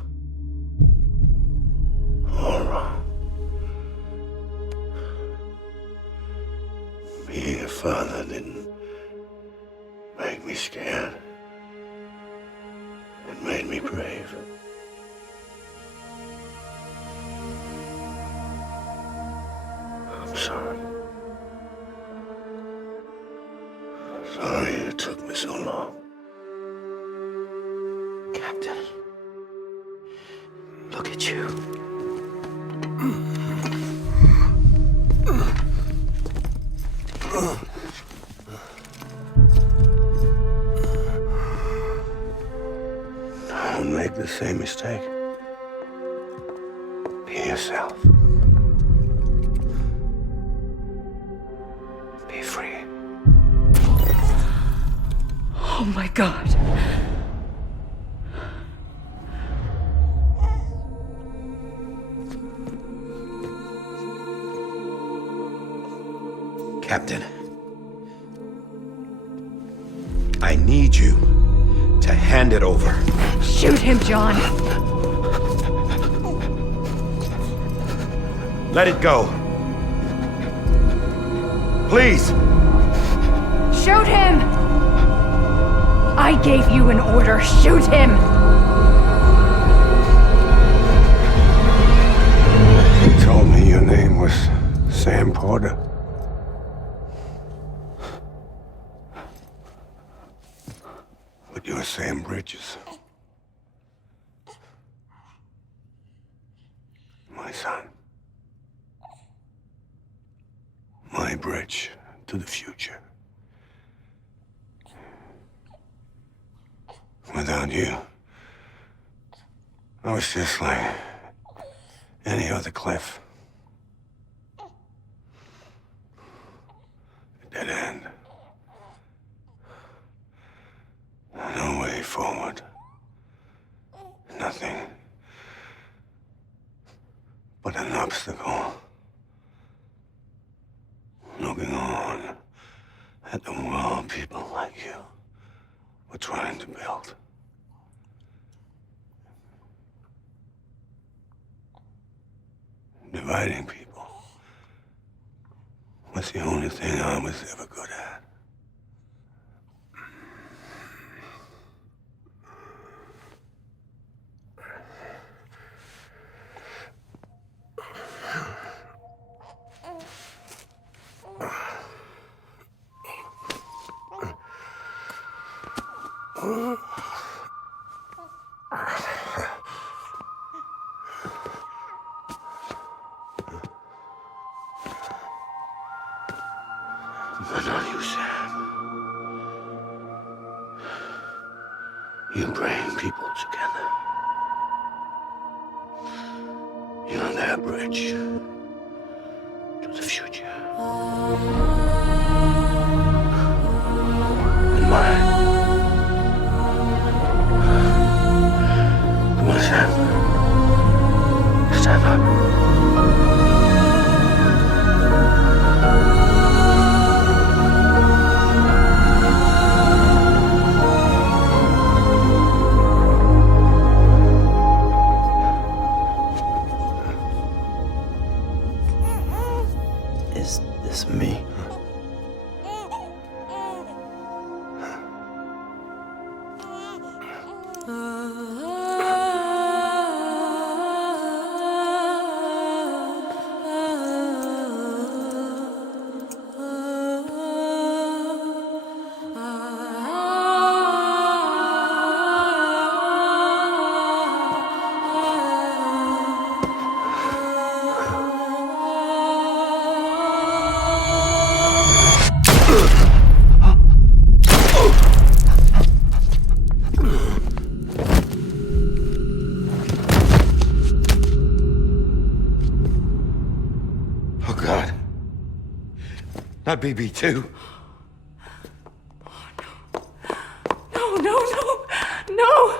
All wrong. Being a father didn't make me scared. It made me brave. I'm sorry. Sorry it took me so long. Captain, look at you. Don't make the same mistake. Be yourself. Be free. Oh my God. Captain, I need you to hand it over. Shoot him, John. Let it go. Please. Shoot him! I gave you an order. Shoot him! You told me your name was Sam Porter. But you're Sam Bridges. My son. My bridge to the future. Without you, I was just like any other Cliff. A dead end. No way forward. Nothing but an obstacle. Looking on at the world people like you were trying to build. Dividing people was the only thing I was ever good at. But not you, Sam. You bring people together. You're their bridge to the future. And mine. Come on, Sam. Stand up. Is this me? My BB too. No, no, no, no!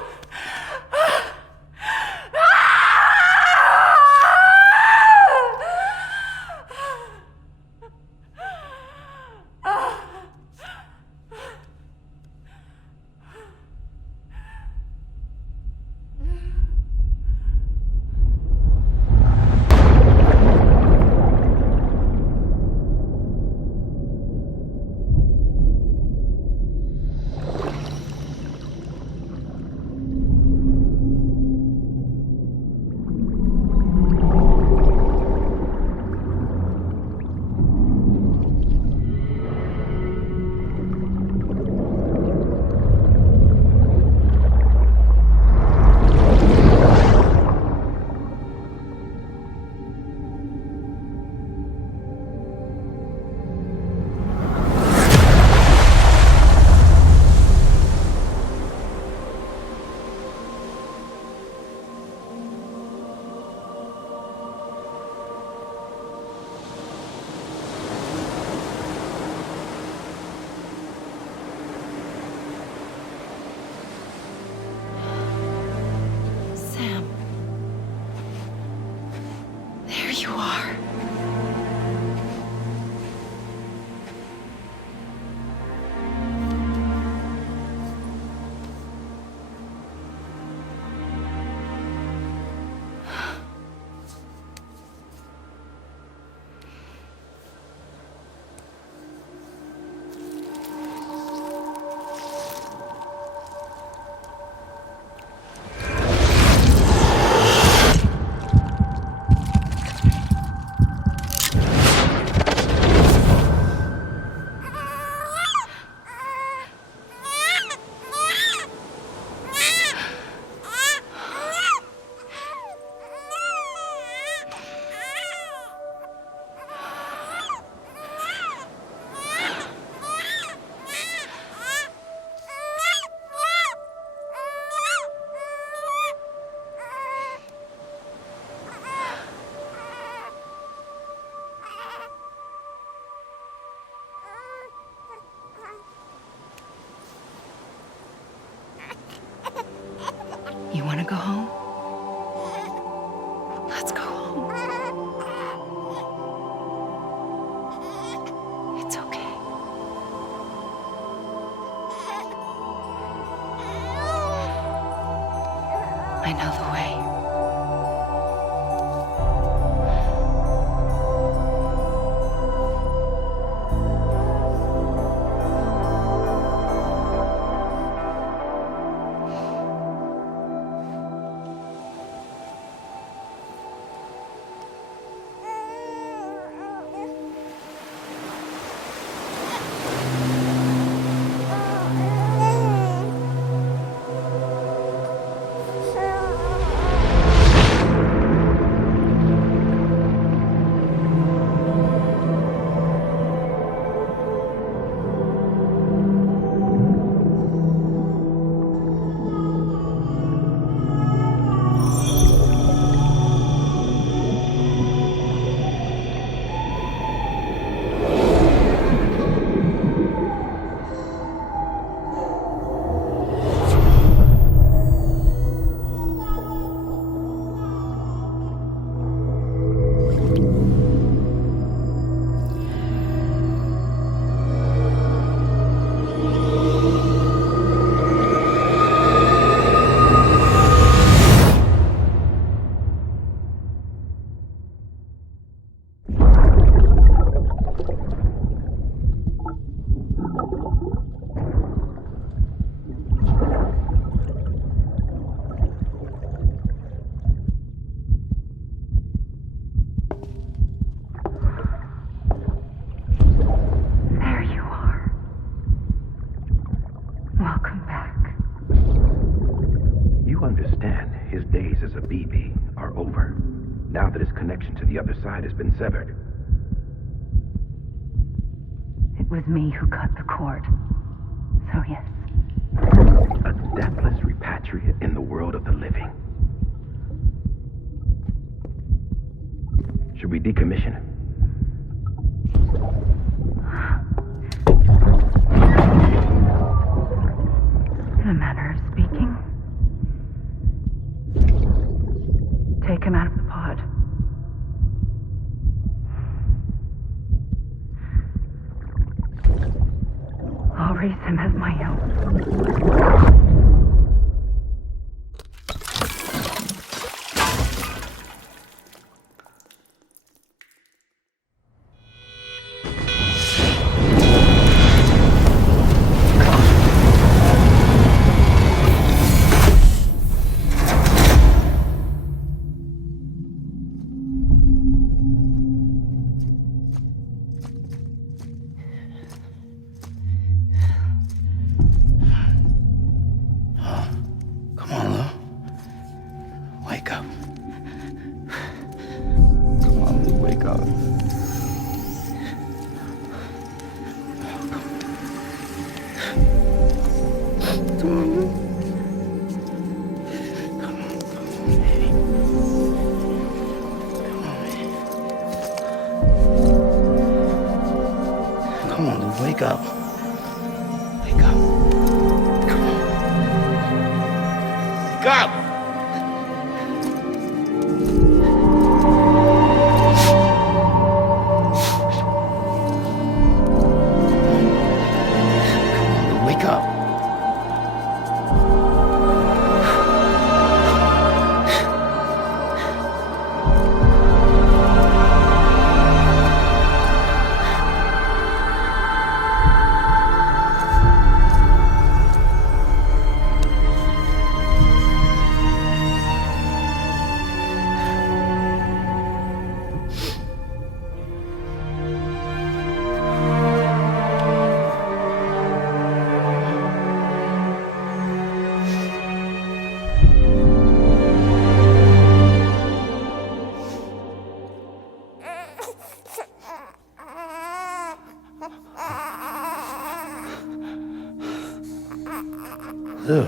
Sam. There you are. You want to go home? Let's go home. It's okay. I know the way. now that his connection to the other side has been severed. It was me who cut the cord. So yes. A deathless repatriate in the world of the living. Should we decommission him? embrace him as my own. Come on, Lou. Wake up. Come on, Lou, wake up. Come on, Lou. Come on, Lou, wake up. Wake up. Come on. Wake up! Wake up. Lou.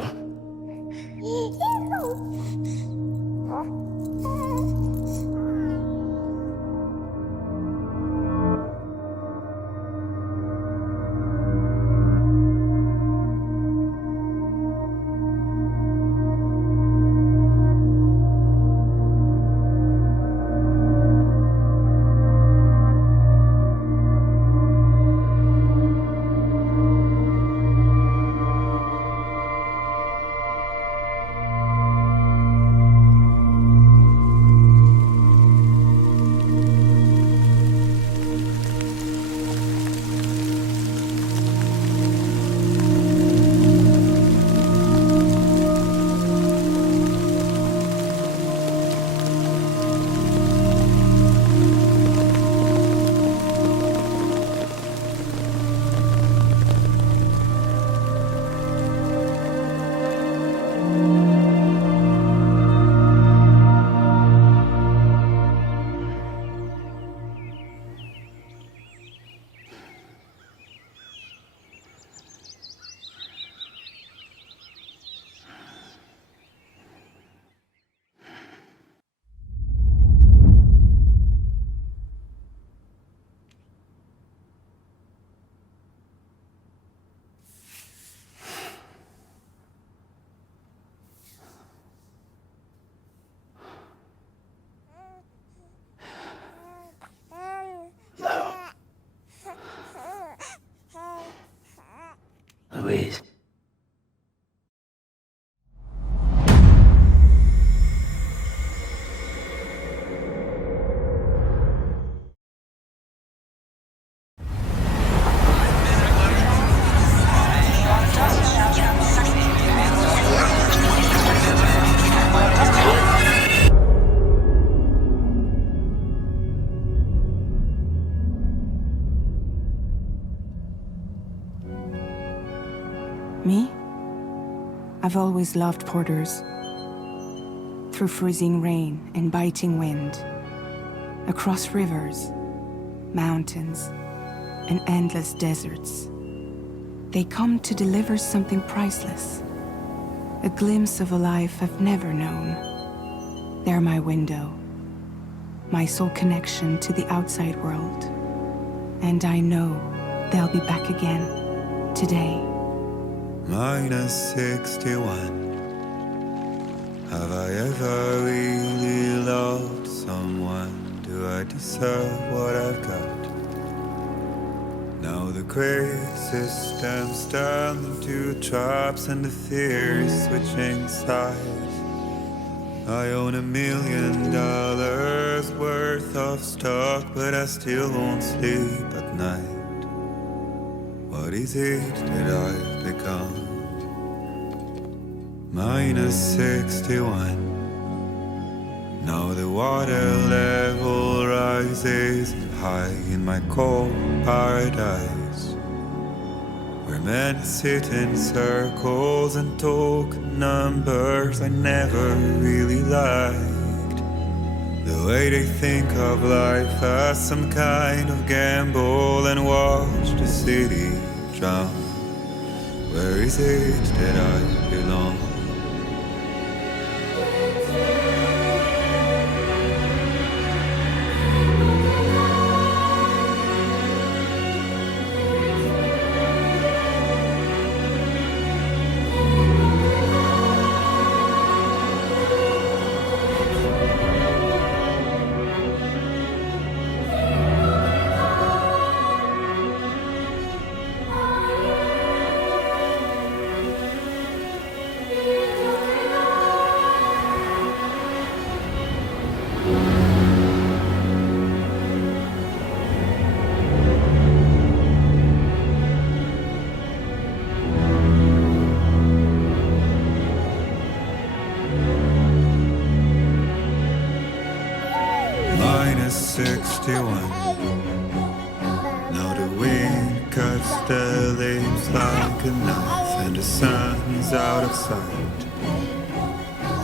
Louise. Me? I've always loved porters. Through freezing rain and biting wind, across rivers, mountains, and endless deserts, they come to deliver something priceless, a glimpse of a life I've never known. They're my window, my sole connection to the outside world. And I know they'll be back again, today. -61. Have I ever really loved someone? Do I deserve what I've got? Now the great systems turn into traps and the fear is switching sides. I own $1 million worth of stock, but I still won't sleep at night. What is it that I've become? -61. Now the water level rises high in my cold paradise, where men sit in circles and talk numbers I never really liked. The way they think of life as some kind of gamble and watch the city drown. Where is it that I belong? -61. Now the wind cuts the leaves like a knife and the sun's out of sight.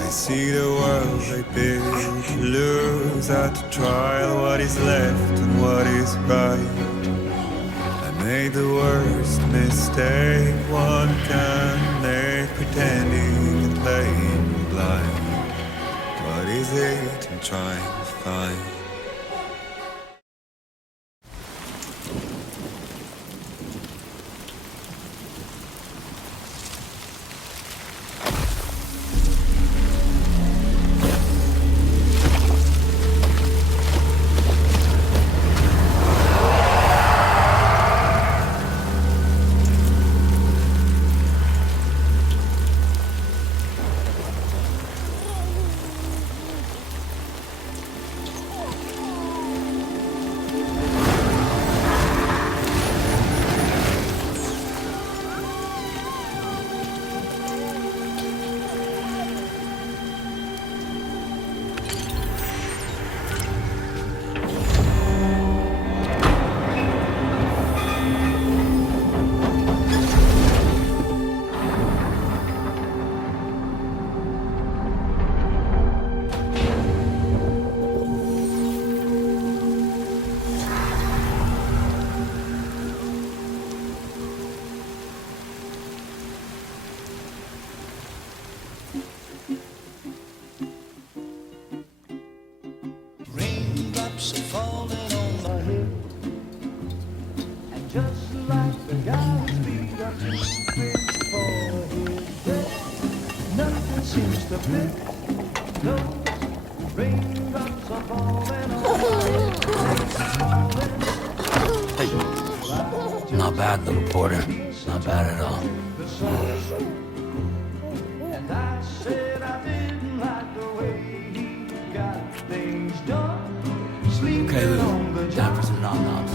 I see the world I built to lose at the trial, what is left and what is right. I made the worst mistake one can make, pretending and playing blind. What is it I'm trying to find? Not bad, little porter. Not bad at all. Okay, Lou. Time for some nom-noms.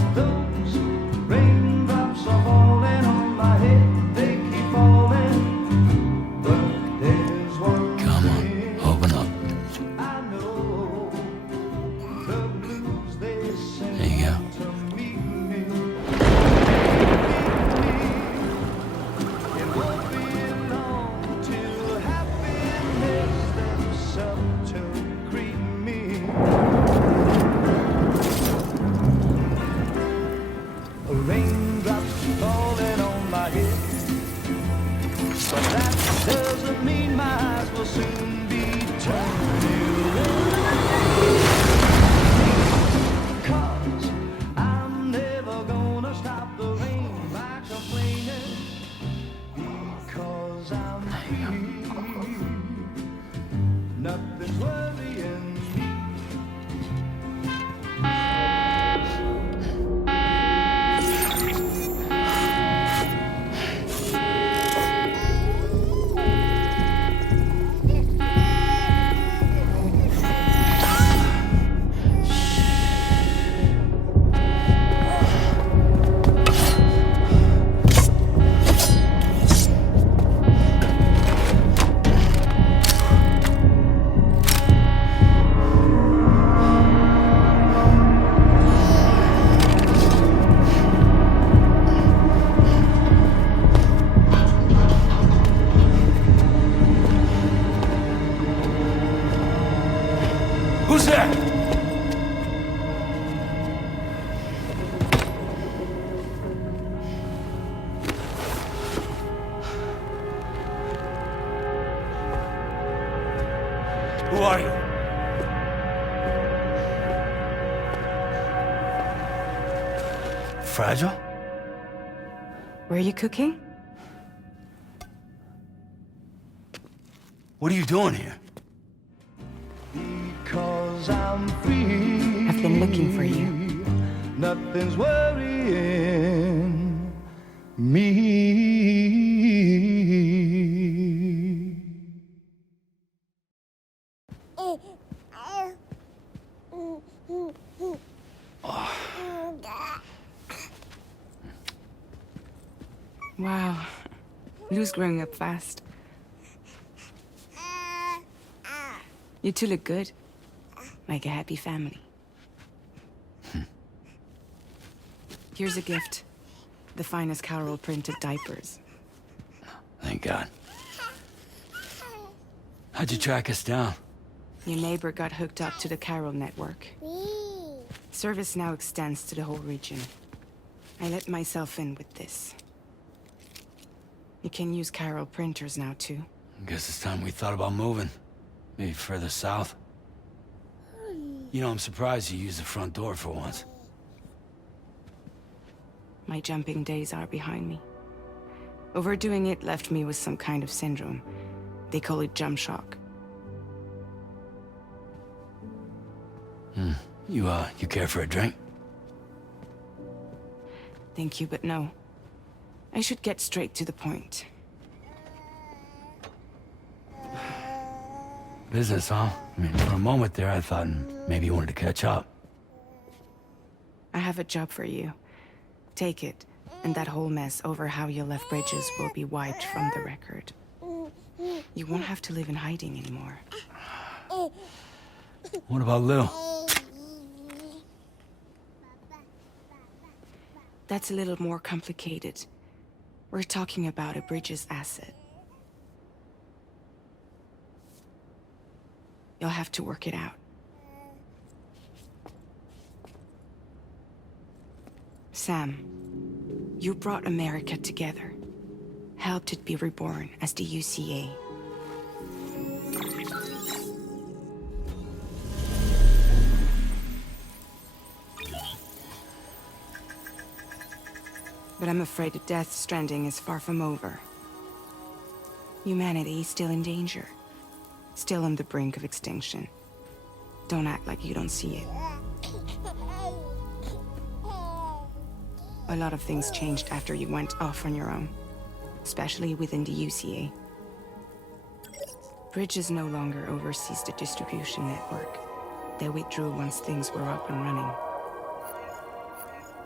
Come on, open up. There you go. fragile? Were you cooking? What are you doing here? Because I'm free. I've been looking for you. Nothing's worrying me. Wow. Lou's growing up fast. You two look good. Like a happy family. Here's a gift. The finest Carol printed diapers. Thank God. How'd you track us down? Your neighbor got hooked up to the Carol network. Service now extends to the whole region. I let myself in with this. You can use Carol printers now, too. Guess it's time we thought about moving. Maybe further south. You know, I'm surprised you used the front door for once. My jumping days are behind me. Overdoing it left me with some kind of syndrome. They call it jump shock. You care for a drink? Thank you, but no. I should get straight to the point. Business, huh? I mean, for a moment there, I thought maybe you wanted to catch up. I have a job for you. Take it, and that whole mess over how you left Bridges will be wiped from the record. You won't have to live in hiding anymore. What about Lou? That's a little more complicated. We're talking about a Bridges asset. You'll have to work it out. Sam, you brought America together. Helped it be reborn as the UCA. But I'm afraid the Death Stranding is far from over. Humanity is still in danger. Still on the brink of extinction. Don't act like you don't see it. A lot of things changed after you went off on your own. Especially within the UCA. Bridges no longer oversees the distribution network. They withdrew once things were up and running.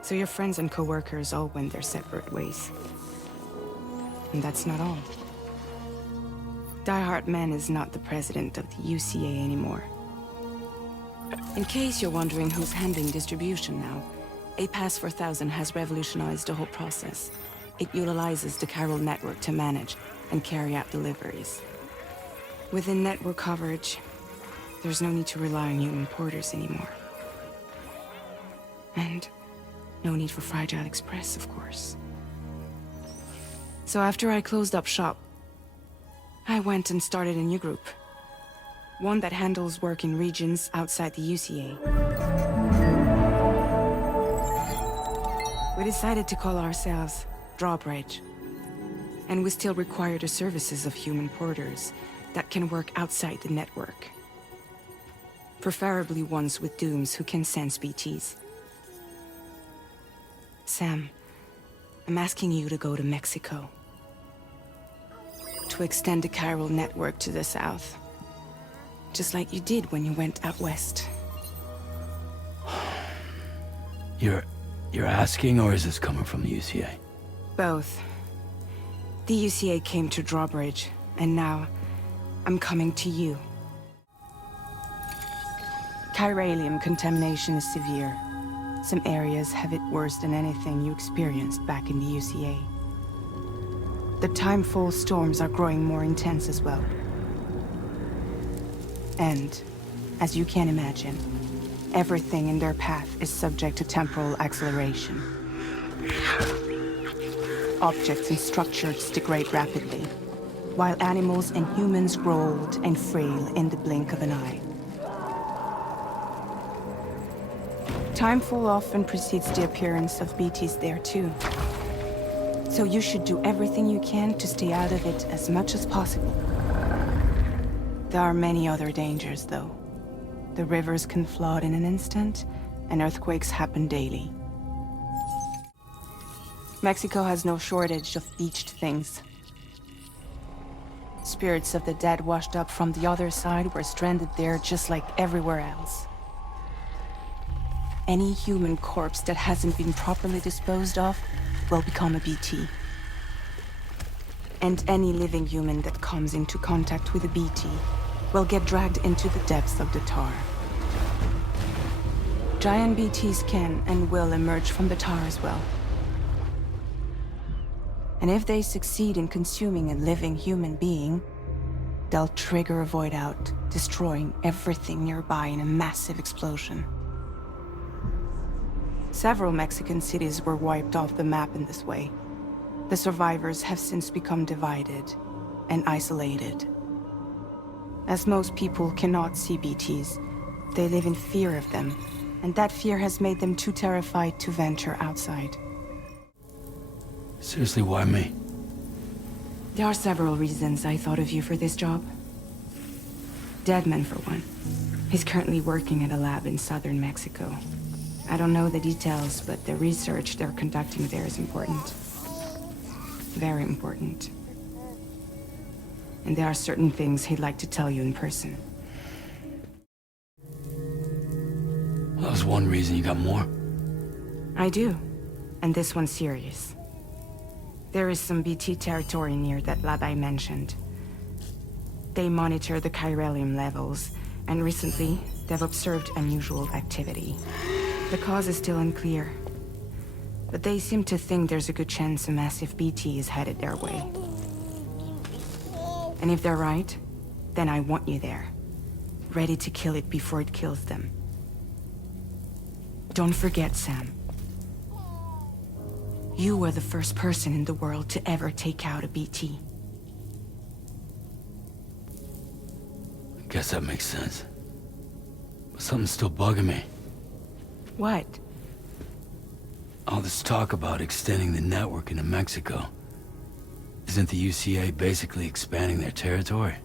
So your friends and co-workers all went their separate ways. And that's not all. Die Hard Man is not the president of the UCA anymore. In case you're wondering who's handling distribution now, A Pass 4000 has revolutionized the whole process. It utilizes the Carol network to manage and carry out deliveries. Within network coverage, there's no need to rely on human porters anymore. And no need for Fragile Express, of course. So after I closed up shop, I went and started a new group. One that handles work in regions outside the UCA. We decided to call ourselves Drawbridge. And we still require the services of human porters that can work outside the network. Preferably ones with dooms who can sense BTs. Sam, I'm asking you to go to Mexico. To extend the Carol network to the south. Just like you did when you went out west. You're asking, or is this coming from the UCA? Both. The UCA came to Drawbridge, and now I'm coming to you. Chiralium contamination is severe. Some areas have it worse than anything you experienced back in the UCA. The timefall storms are growing more intense as well. And, as you can imagine, everything in their path is subject to temporal acceleration. Objects and structures degrade rapidly, while animals and humans grow old and frail in the blink of an eye. Timefall often precedes the appearance of BTs there too. So you should do everything you can to stay out of it as much as possible. There are many other dangers, though. The rivers can flood in an instant, and earthquakes happen daily. Mexico has no shortage of beached things. Spirits of the dead washed up from the other side were stranded there just like everywhere else. Any human corpse that hasn't been properly disposed of will become a BT. And any living human that comes into contact with a BT will get dragged into the depths of the tar. Giant BTs can and will emerge from the tar as well. And if they succeed in consuming a living human being, they'll trigger a void out, destroying everything nearby in a massive explosion. Several Mexican cities were wiped off the map in this way. The survivors have since become divided and isolated. As most people cannot see BTs, they live in fear of them, and that fear has made them too terrified to venture outside. Seriously, why me? There are several reasons I thought of you for this job. Deadman, for one. He's currently working at a lab in southern Mexico. I don't know the details, but the research they're conducting there is important. Very important. And there are certain things he'd like to tell you in person. Well, that was one reason. You got more? I do. And this one's serious. There is some BT territory near that lab I mentioned. They monitor the chiralium levels, and recently, they've observed unusual activity. The cause is still unclear, but they seem to think there's a good chance a massive BT is headed their way. And if they're right, then I want you there, ready to kill it before it kills them. Don't forget, Sam. You were the first person in the world to ever take out a BT. I guess that makes sense. But something's still bugging me. What? All this talk about extending the network into Mexico. Isn't the UCA basically expanding their territory?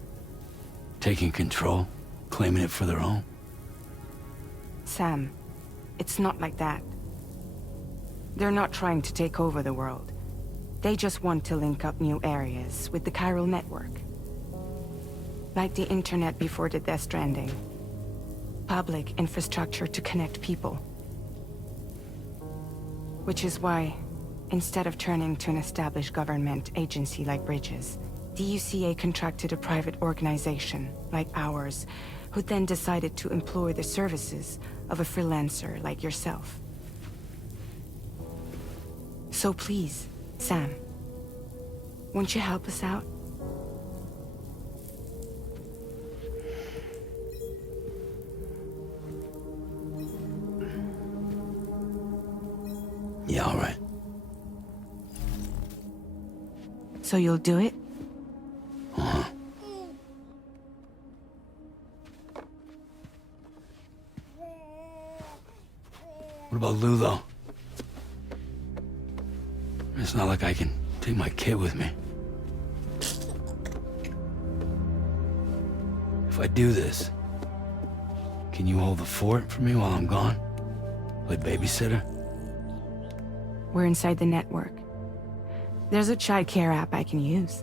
Taking control? Claiming it for their own? Sam, it's not like that. They're not trying to take over the world. They just want to link up new areas with the chiral network. Like the internet before the Death Stranding. Public infrastructure to connect people. Which is why, instead of turning to an established government agency like Bridges, the UCA contracted a private organization, like ours, who then decided to employ the services of a freelancer like yourself. So please, Sam, won't you help us out? Yeah, all right. So you'll do it? Uh-huh. What about Lou, though? It's not like I can take my kid with me. If I do this, can you hold the fort for me while I'm gone? Play babysitter? We're inside the network. There's a child care app I can use.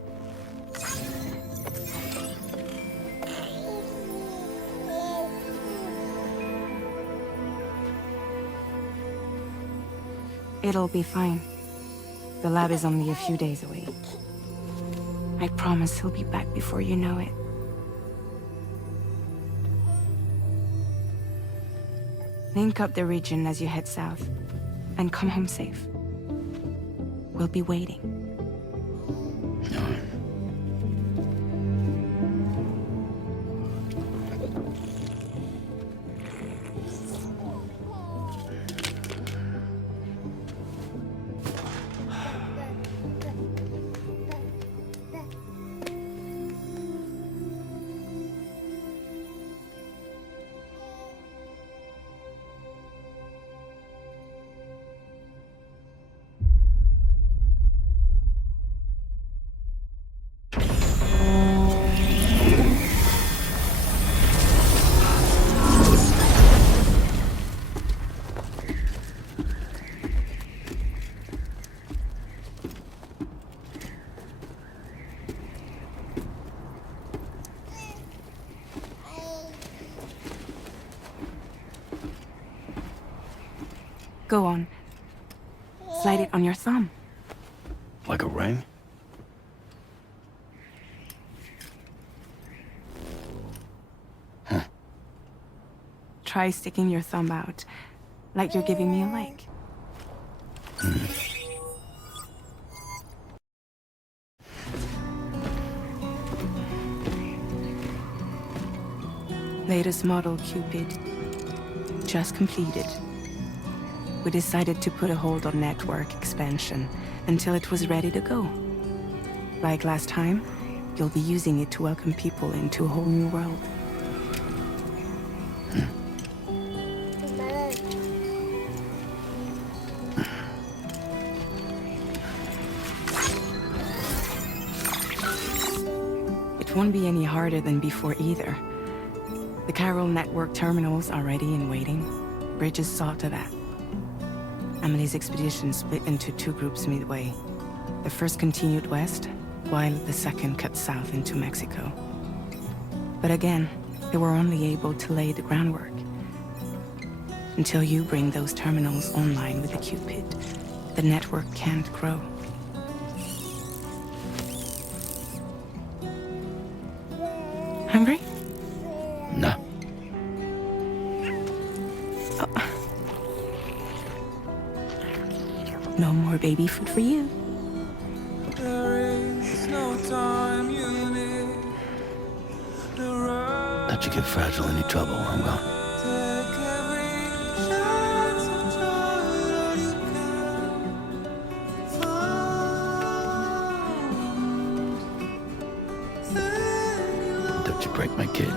It'll be fine. The lab is only a few days away. I promise he'll be back before you know it. Link up the region as you head south, and come home safe. We'll be waiting. Go on. Slide it on your thumb. Like a ring? Try sticking your thumb out, like you're giving me a like. Latest model Cupid. Just completed. We decided to put a hold on network expansion until it was ready to go. Like last time, you'll be using it to welcome people into a whole new world. It won't be any harder than before either. The Chiral network terminals are ready and waiting. Bridges saw to that. Emily's expedition split into two groups midway. The first continued west, while the second cut south into Mexico. But again, they were only able to lay the groundwork. Until you bring those terminals online with the Cupid, the network can't grow. Hungry? No. No more baby food for you. Let you get fragile any trouble, I'm gone. Don't you break my kid.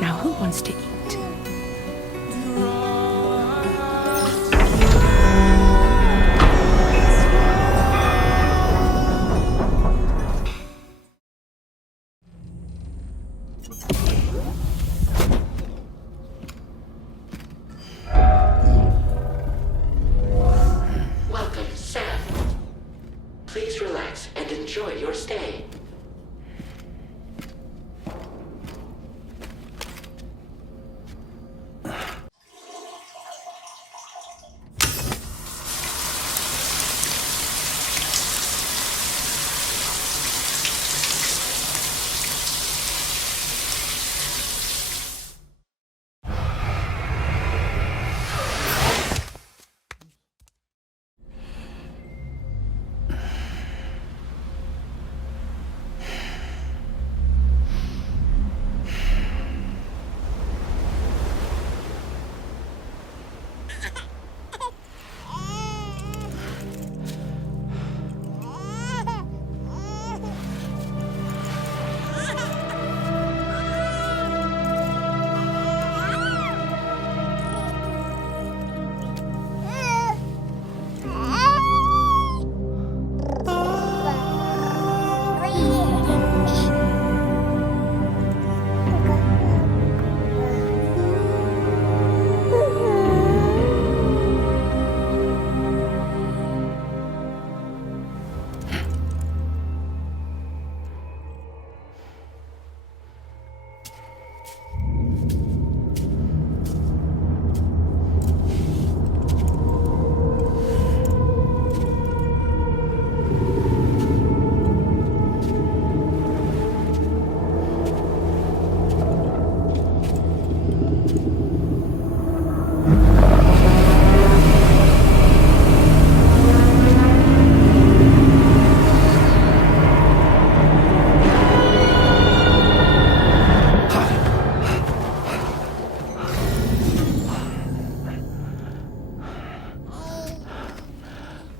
Now who wants to eat? Welcome, Sam. Please relax and enjoy your stay.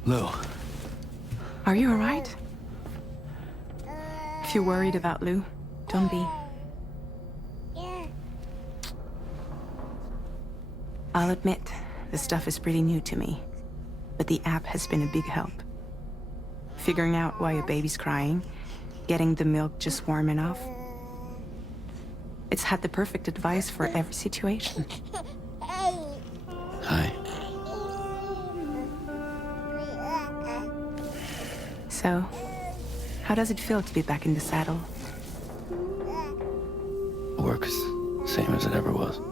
Lou. Are you alright? If you're worried about Lou, don't be. I'll admit, this stuff is pretty new to me, but the app has been a big help. Figuring out why a baby's crying, getting the milk just warm enough. It's had the perfect advice for every situation. Hi. So, how does it feel to be back in the saddle? Works same as it ever was.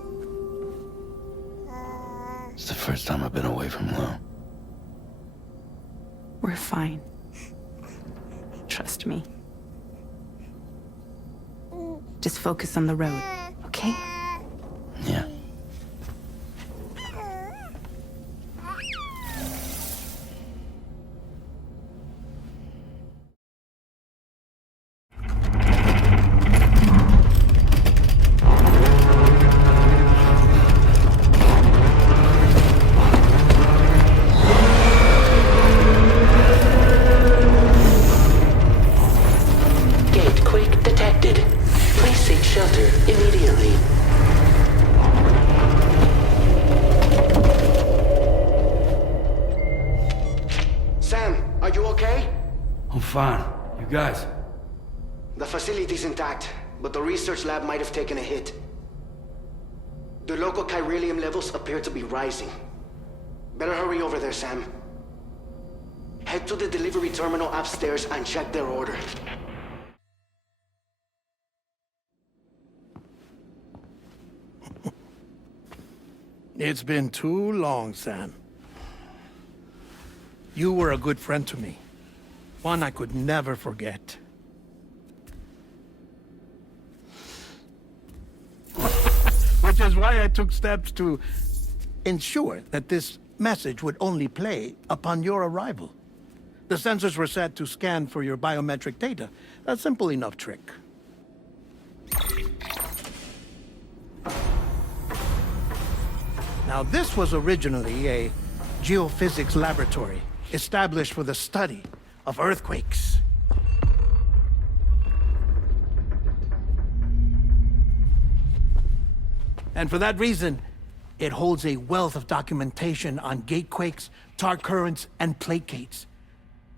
It's the first time I've been away from Lo. We're fine. Trust me. Just focus on the road, okay? Yeah. Gatequake detected. Please seek shelter immediately. Sam, are you okay? I'm fine. You guys? The facility's intact, but the research lab might have taken a hit. The local chiralium levels appear to be rising. Better hurry over there, Sam. Head to the delivery terminal upstairs and check their order. It's been too long, Sam. You were a good friend to me. One I could never forget. Which is why I took steps to ensure that this message would only play upon your arrival. The sensors were set to scan for your biometric data. A simple enough trick. Now, this was originally a geophysics laboratory established for the study of earthquakes. And for that reason, it holds a wealth of documentation on gatequakes, tar currents, and plate gates.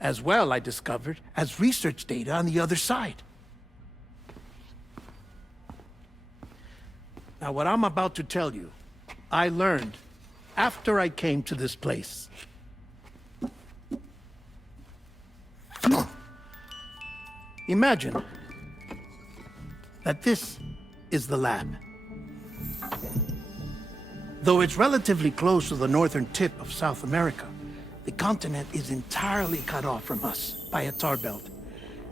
As well, I discovered, as research data on the other side. Now, what I'm about to tell you, I learned after I came to this place. Imagine that this is the lab. Though it's relatively close to the northern tip of South America, the continent is entirely cut off from us by a tar belt.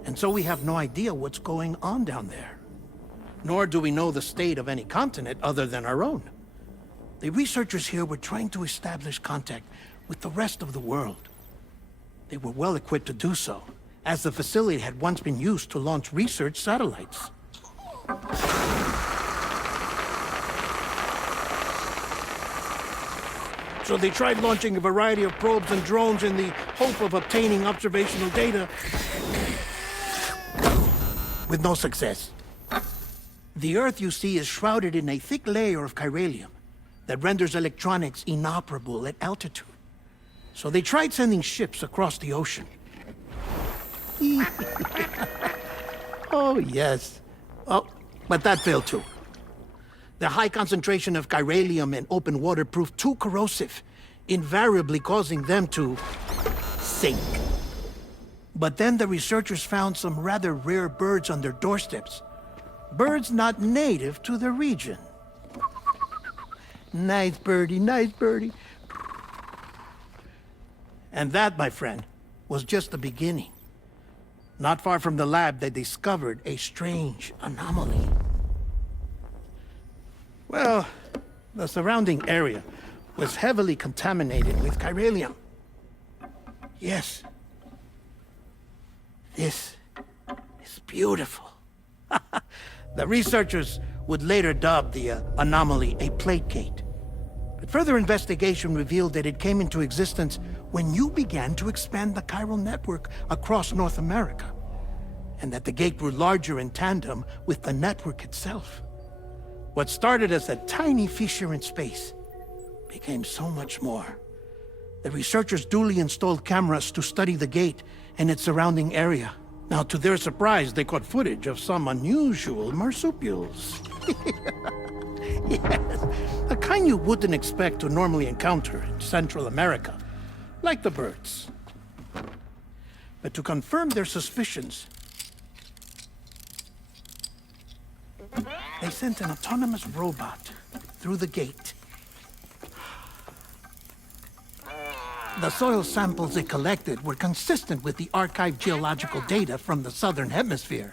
And so we have no idea what's going on down there. Nor do we know the state of any continent other than our own. The researchers here were trying to establish contact with the rest of the world. They were well equipped to do so, as the facility had once been used to launch research satellites. So they tried launching a variety of probes and drones in the hope of obtaining observational data, with no success. The Earth, you see, is shrouded in a thick layer of chiralium that renders electronics inoperable at altitude. So they tried sending ships across the ocean. Oh, yes. Oh, but that failed too. The high concentration of chiralium in open water proved too corrosive, invariably causing them to sink. But then the researchers found some rather rare birds on their doorsteps. Birds not native to the region. Nice birdie, nice birdie. And that, my friend, was just the beginning. Not far from the lab, they discovered a strange anomaly. Well, the surrounding area was heavily contaminated with chiralium. Yes. This is beautiful. The researchers would later dub the anomaly a plate gate. But further investigation revealed that it came into existence when you began to expand the chiral network across North America, and that the gate grew larger in tandem with the network itself. What started as a tiny fissure in space became so much more. The researchers duly installed cameras to study the gate and its surrounding area. Now, to their surprise, they caught footage of some unusual marsupials. Yes, the kind you wouldn't expect to normally encounter in Central America, like the birds. But to confirm their suspicions, they sent an autonomous robot through the gate. The soil samples it collected were consistent with the archived geological data from the southern hemisphere.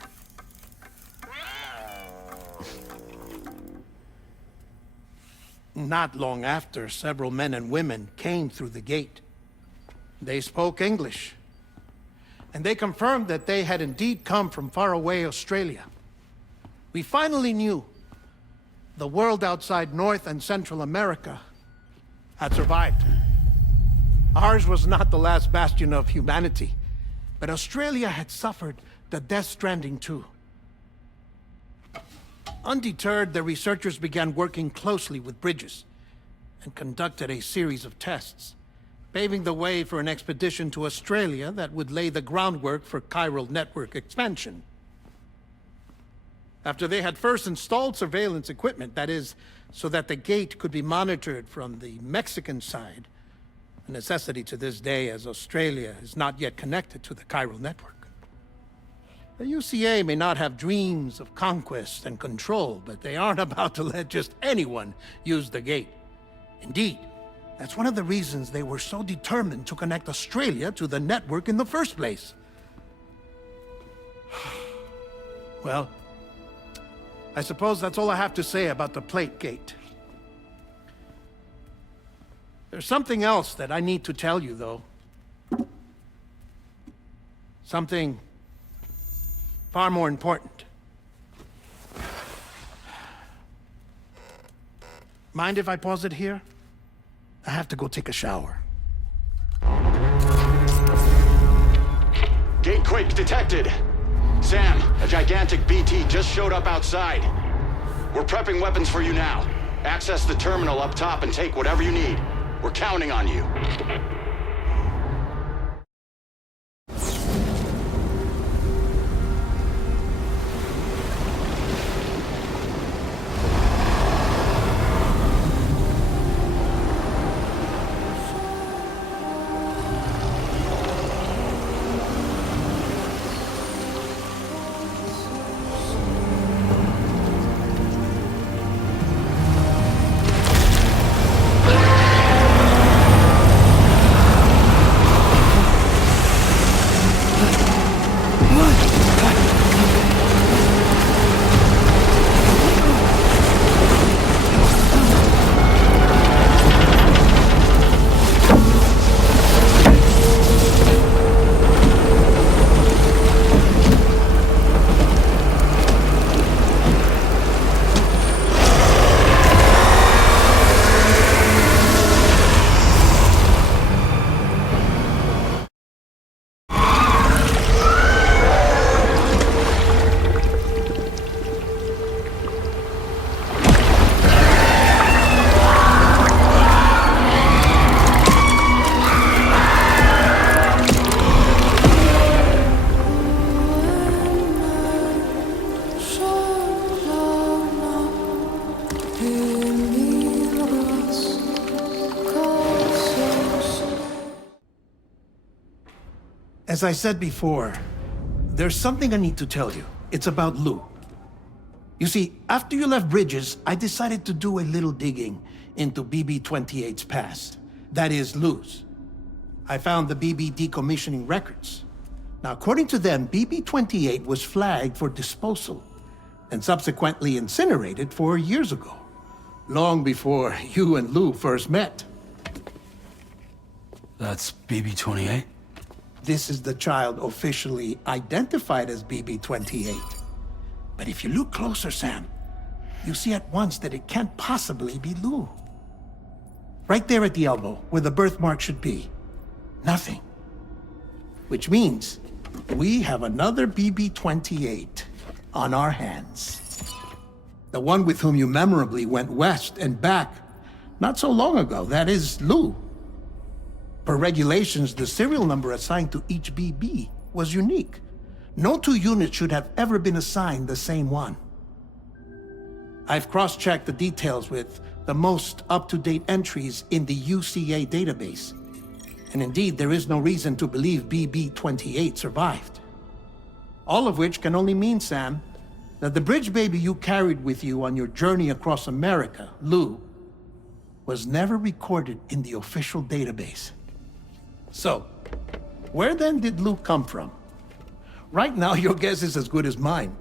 Not long after, several men and women came through the gate. They spoke English, and they confirmed that they had indeed come from faraway Australia. We finally knew the world outside North and Central America had survived. Ours was not the last bastion of humanity, but Australia had suffered the death stranding too. Undeterred, the researchers began working closely with Bridges and conducted a series of tests, paving the way for an expedition to Australia that would lay the groundwork for chiral network expansion. After they had first installed surveillance equipment, that is, so that the gate could be monitored from the Mexican side, a necessity to this day as Australia is not yet connected to the chiral network. The UCA may not have dreams of conquest and control, but they aren't about to let just anyone use the gate. Indeed, that's one of the reasons they were so determined to connect Australia to the network in the first place. Well, I suppose that's all I have to say about the plate gate. There's something else that I need to tell you, though. Something far more important. Mind if I pause it here? I have to go take a shower. Gate quake detected. Sam, a gigantic BT just showed up outside. We're prepping weapons for you now. Access the terminal up top and take whatever you need. We're counting on you. As I said before, there's something I need to tell you. It's about Lou. You see, after you left Bridges, I decided to do a little digging into BB-28's past. That is, Lou's. I found the BB decommissioning records. Now, according to them, BB-28 was flagged for disposal and subsequently incinerated 4 years ago, long before you and Lou first met. That's BB-28? This is the child officially identified as BB-28. But if you look closer, Sam, you see at once that it can't possibly be Lou. Right there at the elbow, where the birthmark should be. Nothing. Which means we have another BB-28 on our hands. The one with whom you memorably went west and back not so long ago, that is Lou. Per regulations, the serial number assigned to each BB was unique. No two units should have ever been assigned the same one. I've cross-checked the details with the most up-to-date entries in the UCA database. And indeed, there is no reason to believe BB-28 survived. All of which can only mean, Sam, that the bridge baby you carried with you on your journey across America, Lou, was never recorded in the official database. So, where then did Lou come from? Right now, your guess is as good as mine.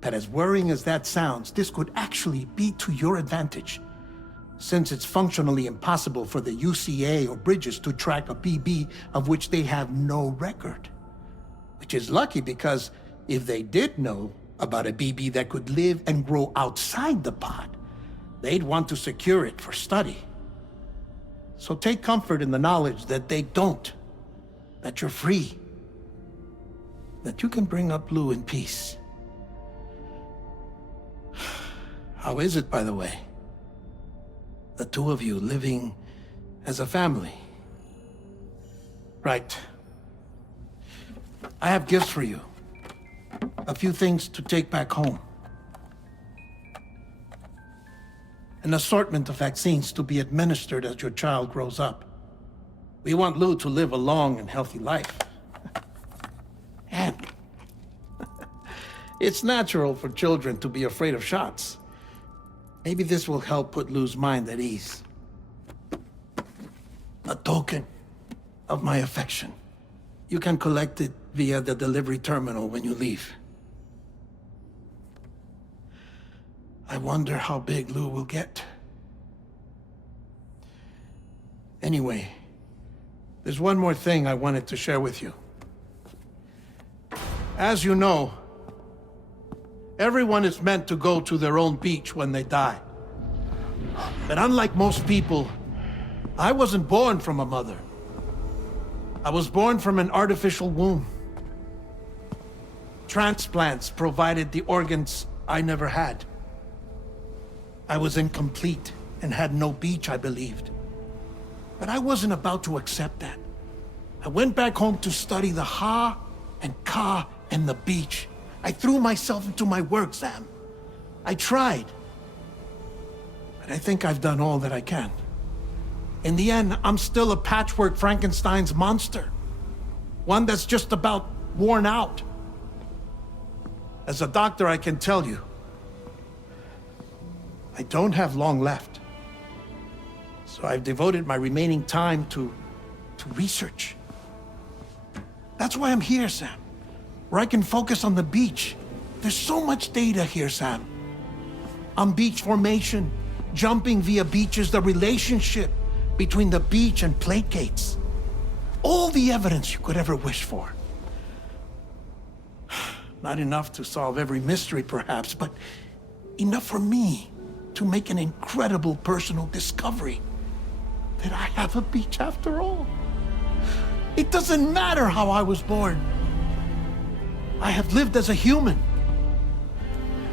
But as worrying as that sounds, this could actually be to your advantage, since it's functionally impossible for the UCA or Bridges to track a BB of which they have no record. Which is lucky because if they did know about a BB that could live and grow outside the pod, they'd want to secure it for study. So take comfort in the knowledge that they don't, that you're free, that you can bring up Lou in peace. How is it, by the way? The two of you living as a family? Right. I have gifts for you. A few things to take back home. An assortment of vaccines to be administered as your child grows up. We want Lou to live a long and healthy life. And it's natural for children to be afraid of shots. Maybe this will help put Lou's mind at ease. A token of my affection. You can collect it via the delivery terminal when you leave. I wonder how big Lou will get. Anyway, there's one more thing I wanted to share with you. As you know, everyone is meant to go to their own beach when they die. But unlike most people, I wasn't born from a mother. I was born from an artificial womb. Transplants provided the organs I never had. I was incomplete and had no beach, I believed. But I wasn't about to accept that. I went back home to study the Ha and Ka and the beach. I threw myself into my work, Sam. I tried. But I think I've done all that I can. In the end, I'm still a patchwork Frankenstein's monster. One that's just about worn out. As a doctor, I can tell you, I don't have long left. So I've devoted my remaining time to research. That's why I'm here, Sam. Where I can focus on the beach. There's so much data here, Sam. On beach formation, jumping via beaches, the relationship between the beach and placates. All the evidence you could ever wish for. Not enough to solve every mystery, perhaps, but enough for me to make an incredible personal discovery that I have a beach after all. It doesn't matter how I was born. I have lived as a human.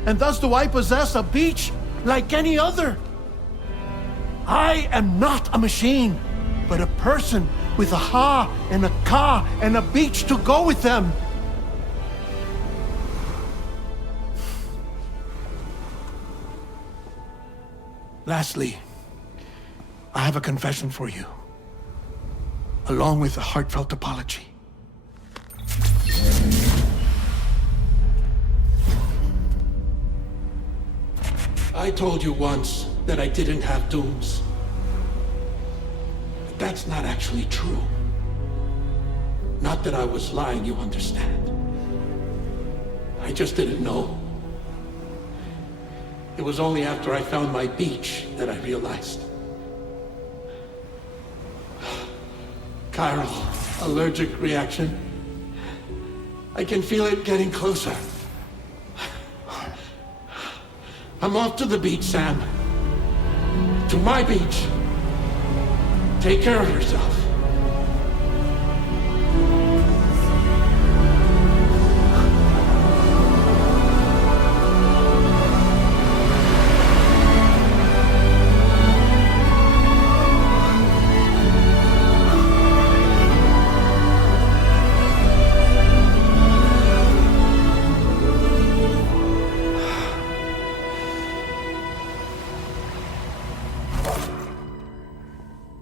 And thus do I possess a beach like any other. I am not a machine, but a person with a Ha and a Ka and a beach to go with them. Lastly, I have a confession for you, along with a heartfelt apology. I told you once that I didn't have dooms. But that's not actually true. Not that I was lying, you understand. I just didn't know. It was only after I found my beach that I realized. Chiral allergic reaction. I can feel it getting closer. I'm off to the beach, Sam. To my beach. Take care of yourself.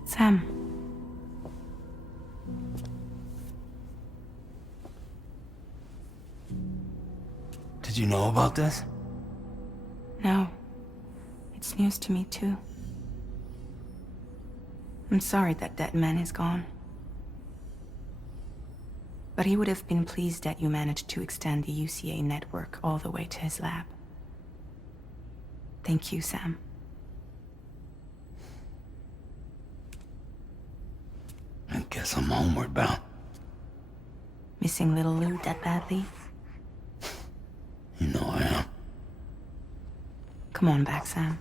Sam, Did you know about this? No. It's news to me, too. I'm sorry that dead man is gone. But he would have been pleased that you managed to extend the UCA network all the way to his lab. Thank you, Sam. I guess I'm homeward bound. Missing little Lou that badly? You know I am. Come on back, Sam.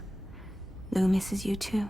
Lou misses you too.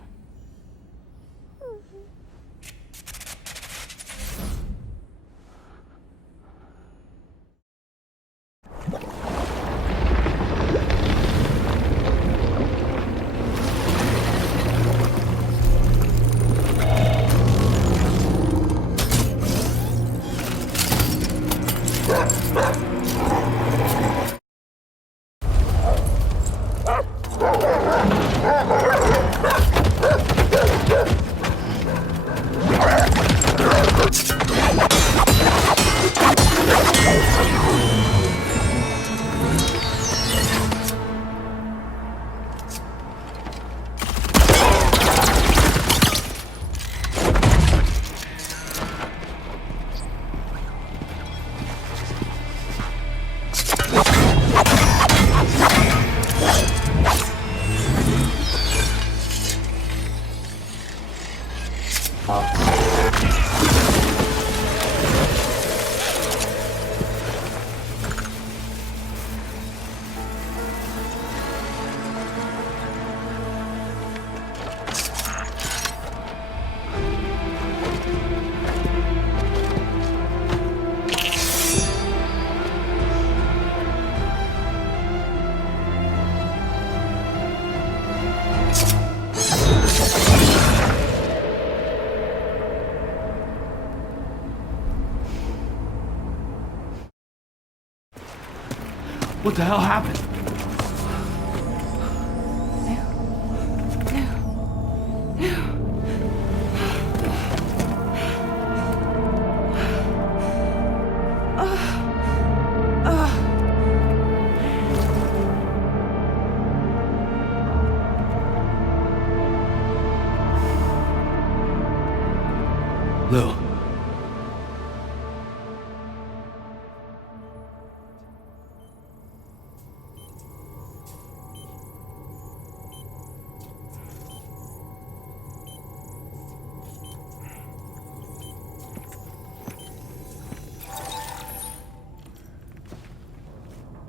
What the hell happened? Lou.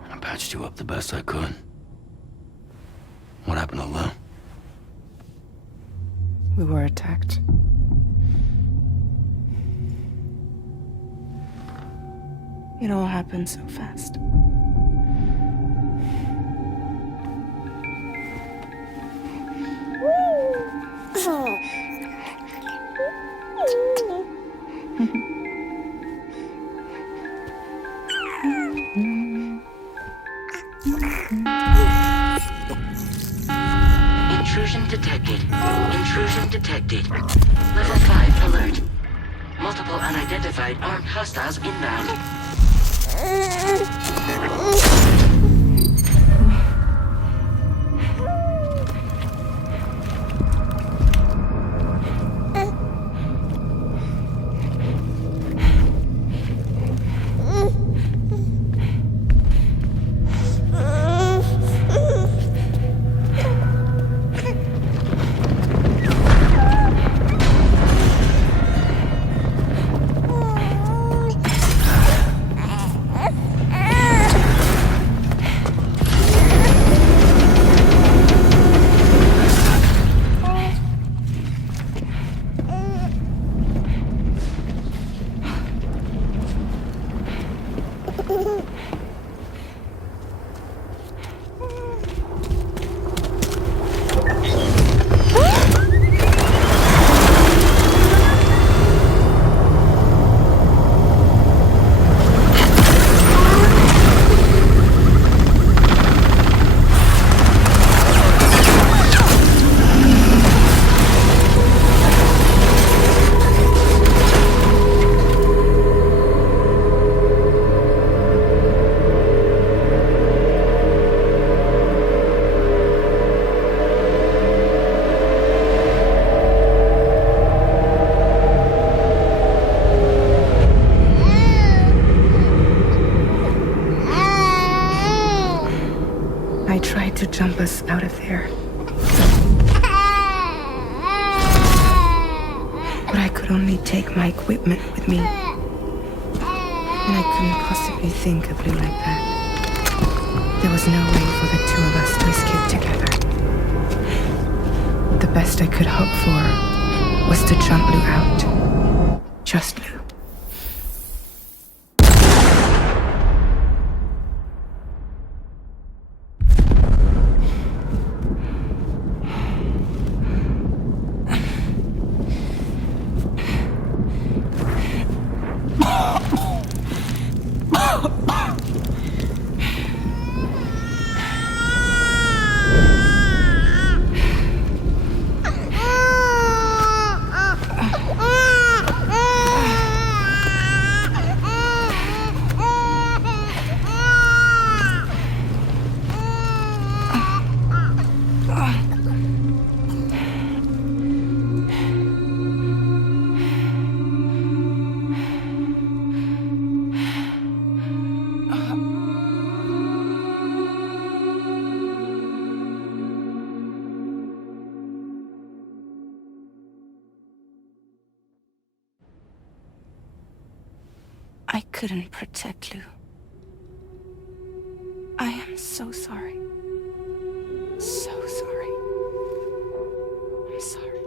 I patched you up the best I could. What happened to Lou? We were attacked. It all happened so fast. Intrusion detected. Intrusion detected. Level 5 alert. Multiple unidentified armed hostiles inbound. to jump us out of there. But I could only take my equipment with me. And I couldn't possibly think of Blue like that. There was no way for the two of us to escape together. The best I could hope for was to jump Lou out. Just Lou. I couldn't protect Lou. I am so sorry. So sorry. I'm sorry.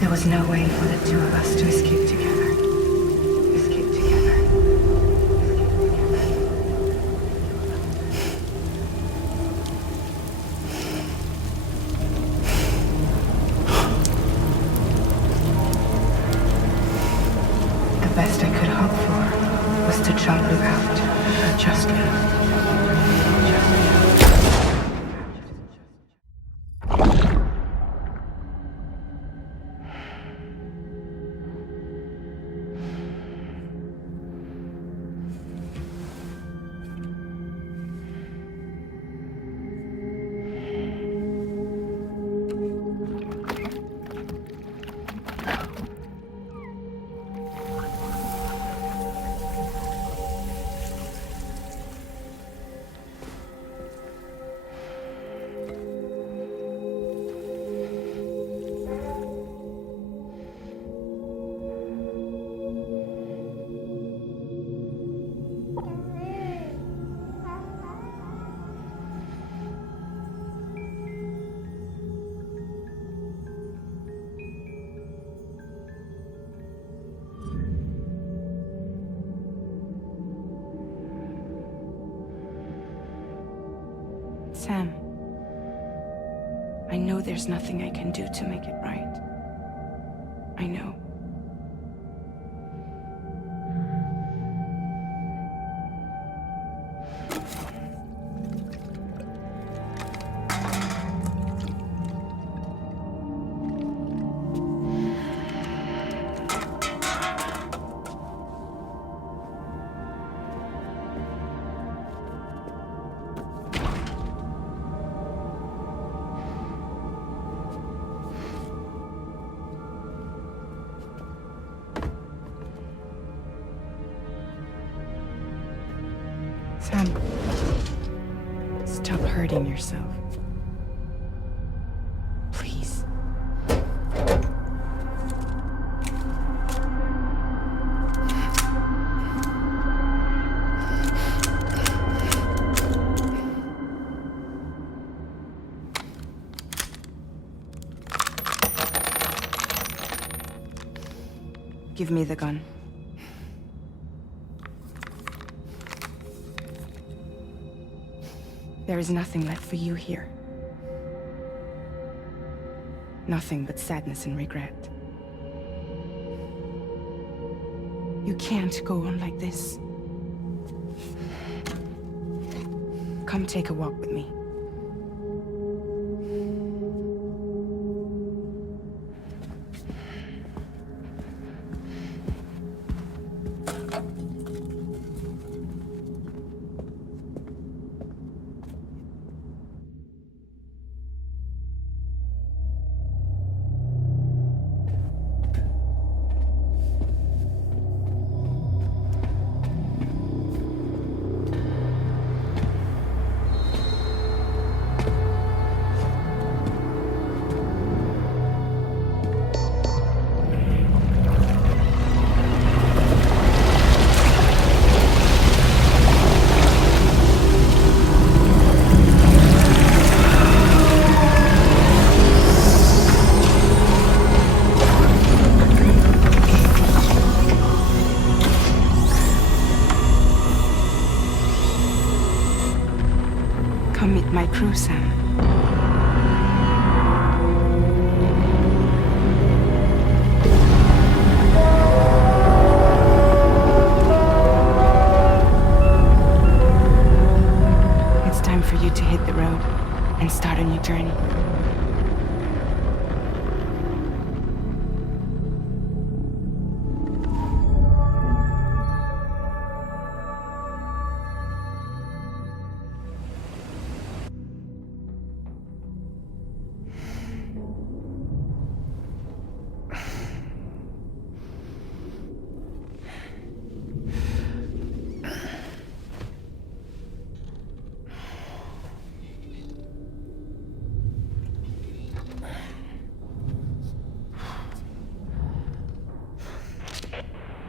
There was no way for the two of us to escape together. Escape together. The best I could hope for was to jump Lou out. Just Lou. Sam, I know there's nothing I can do to make it right. I know. Sam, stop hurting yourself. Please. Give me the gun. There is nothing left for you here. Nothing but sadness and regret. You can't go on like this. Come take a walk with me. Come meet my crew, Sam. It's time for you to hit the road and start a new journey.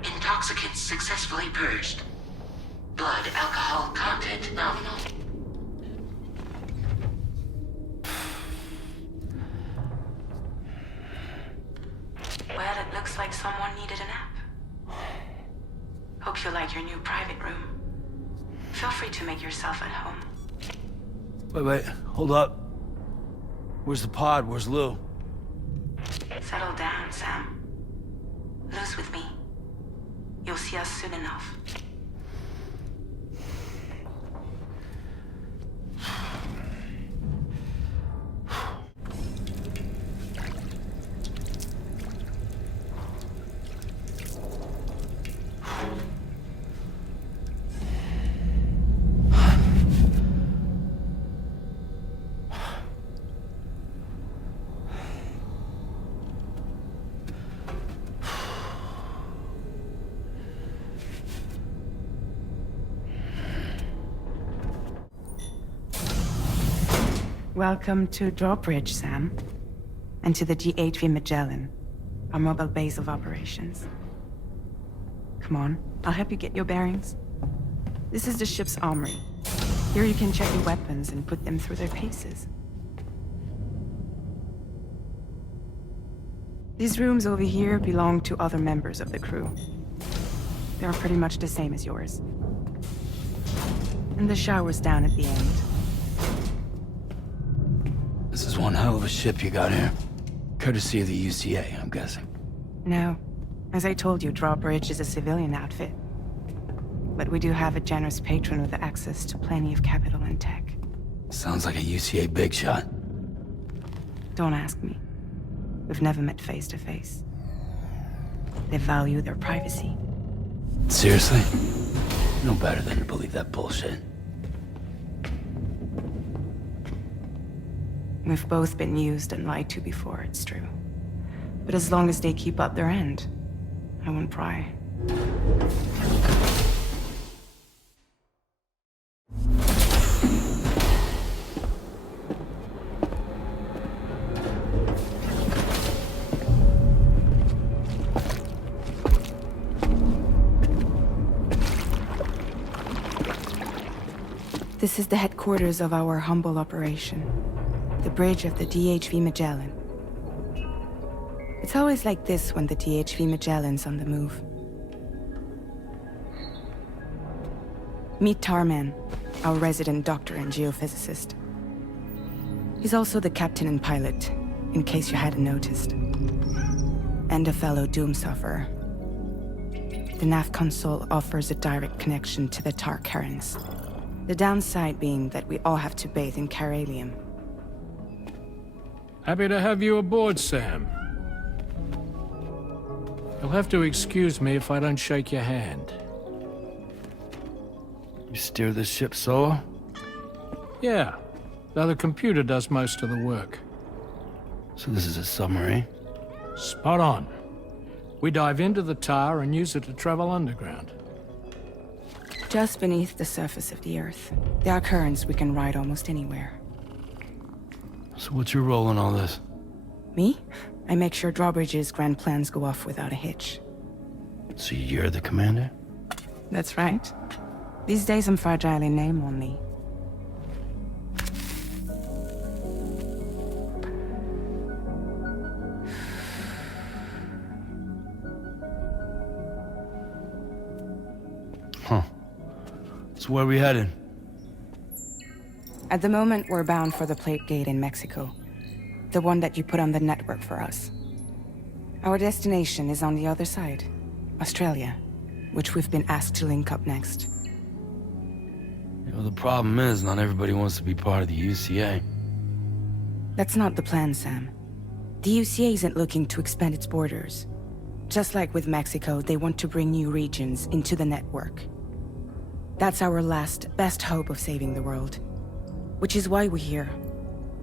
Intoxicants successfully purged. Blood alcohol content nominal. Well, it looks like someone needed a nap. Hope you like your new private room. Feel free to make yourself at home. Wait, hold up. Where's the pod? Where's Lou? Settle down, Sam. Lou's with me. You'll see us soon enough. Welcome to Drawbridge, Sam. And to the GHV Magellan, our mobile base of operations. Come on, I'll help you get your bearings. This is the ship's armory. Here you can check your weapons and put them through their paces. These rooms over here belong to other members of the crew. They're pretty much the same as yours. And the shower's down at the end. one hell of a ship you got here. Courtesy of the UCA, I'm guessing. No. As I told you, Drawbridge is a civilian outfit. But we do have a generous patron with access to plenty of capital and tech. Sounds like a UCA big shot. Don't ask me. We've never met face to face. They value their privacy. Seriously? No better than to believe that bullshit. We've both been used and lied to before, it's true. But as long as they keep up their end, I won't pry. This is the headquarters of our humble operation. The bridge of the DHV Magellan. It's always like this when the DHV Magellan's on the move. Meet Tarman, our resident doctor and geophysicist. He's also the captain and pilot, in case you hadn't noticed. And a fellow doom sufferer. The nav console offers a direct connection to the Tar currents. The downside being that we all have to bathe in Caralium. Happy to have you aboard, Sam. You'll have to excuse me if I don't shake your hand. You steer this ship solo? Yeah, though the computer does most of the work. So this is a submarine? Spot on. We dive into the tar and use it to travel underground. Just beneath the surface of the Earth, there are currents we can ride almost anywhere. So what's your role in all this? Me? I make sure Drawbridge's grand plans go off without a hitch. So you're the commander? That's right. These days I'm fragile in name only. Huh. So where are we headed? At the moment, we're bound for the Plate Gate in Mexico. The one that you put on the network for us. Our destination is on the other side, Australia, which we've been asked to link up next. You know, the problem is, not everybody wants to be part of the UCA. That's not the plan, Sam. The UCA isn't looking to expand its borders. Just like with Mexico, they want to bring new regions into the network. That's our last, best hope of saving the world. Which is why we're here.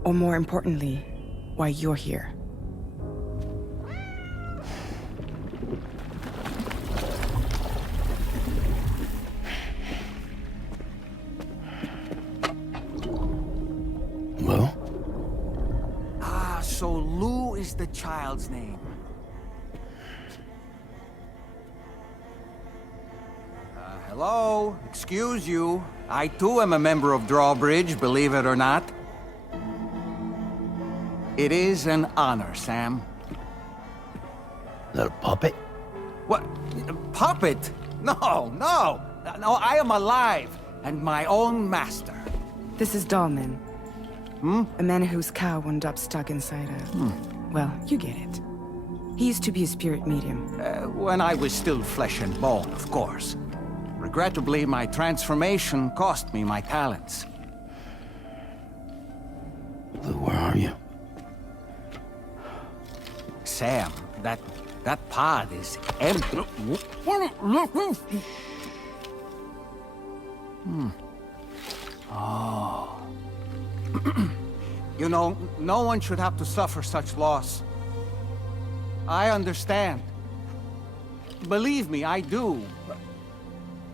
Or more importantly, why you're here. Well? Ah, so Lou is the child's name. Hello? Excuse you. I too am a member of Drawbridge, believe it or not. It is an honor, Sam. Is that a puppet? What? A puppet? No, no! No, I am alive, and my own master. This is Dahlman. A man whose cow wound up stuck inside a... Well, you get it. He used to be a spirit medium. When I was still flesh and bone, of course. Regrettably, my transformation cost me my talents. Lou, where are you? Sam, that pod is empty. Oh. You know, no one should have to suffer such loss. I understand. Believe me, I do.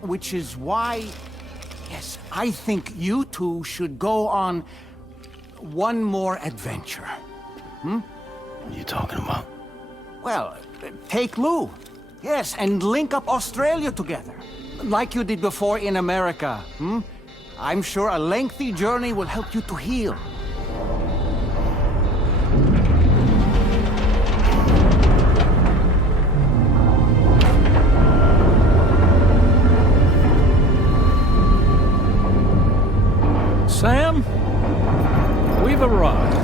Which is why, yes, I think you two should go on one more adventure. What are you talking about? Well, take Lou. Yes, and link up Australia together. Like you did before in America. I'm sure a lengthy journey will help you to heal. Sam, we've arrived.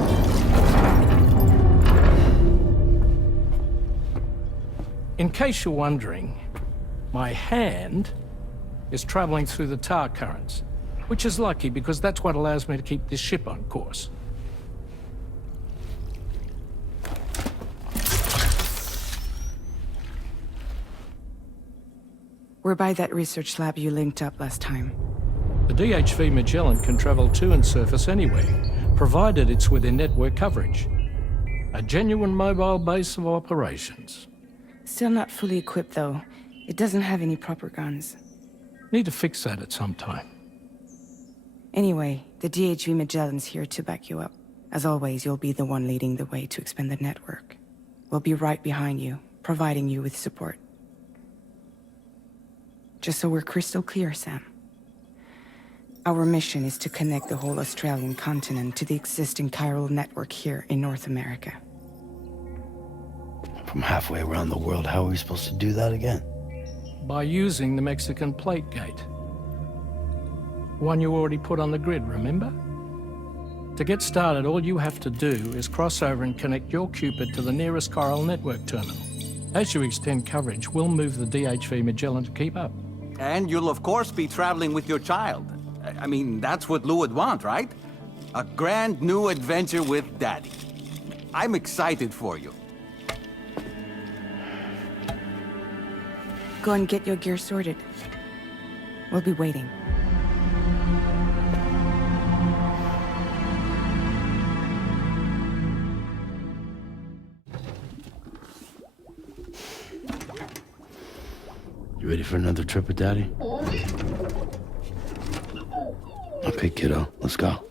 In case you're wondering, my hand is traveling through the tar currents, which is lucky because that's what allows me to keep this ship on course. We're by that research lab you linked up last time. The DHV Magellan can travel to and surface anywhere, provided it's within network coverage. A genuine mobile base of operations. Still not fully equipped, though. It doesn't have any proper guns. Need to fix that at some time. Anyway, the DHV Magellan's here to back you up. As always, you'll be the one leading the way to expand the network. We'll be right behind you, providing you with support. Just so we're crystal clear, Sam. Our mission is to connect the whole Australian continent to the existing chiral network here in North America. From halfway around the world, how are we supposed to do that again? By using the Mexican plate gate. One you already put on the grid, remember? To get started, all you have to do is cross over and connect your Cupid to the nearest chiral network terminal. As you extend coverage, we'll move the DHV Magellan to keep up. And you'll of course be traveling with your child. I mean, that's what Lou would want, right? A grand new adventure with Daddy. I'm excited for you. Go and get your gear sorted. We'll be waiting. You ready for another trip with Daddy? Okay, kiddo, let's go.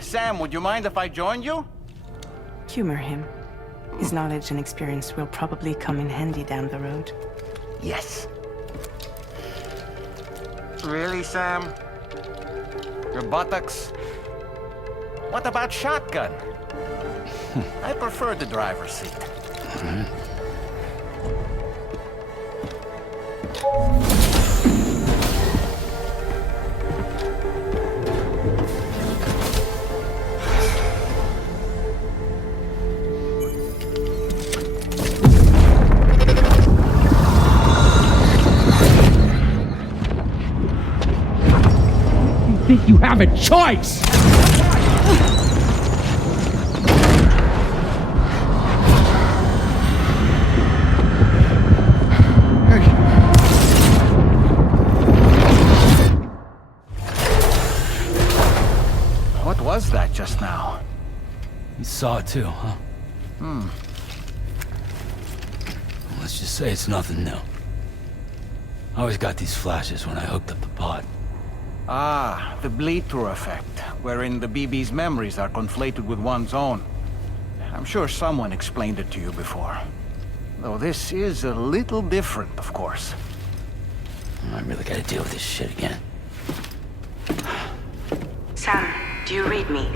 Sam, would you mind if I joined you? Humor him. His knowledge and experience will probably come in handy down the road. Yes. Really, Sam? Your buttocks? What about shotgun? I prefer the driver's seat. Think you have a choice! What was that just now? You saw it too, huh? Let's just say it's nothing new. I always got these flashes when I hooked up the pod. Ah, the bleed-through effect, wherein the BB's memories are conflated with one's own. I'm sure someone explained it to you before. Though this is a little different, of course. I really gotta deal with this shit again. Sam, do you read me?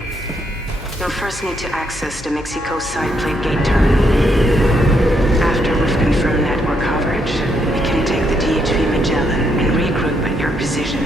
You'll first need to access the Mexico side plate gate terminal. After we've confirmed network coverage, we can take the DHV Magellan and regroup at your position.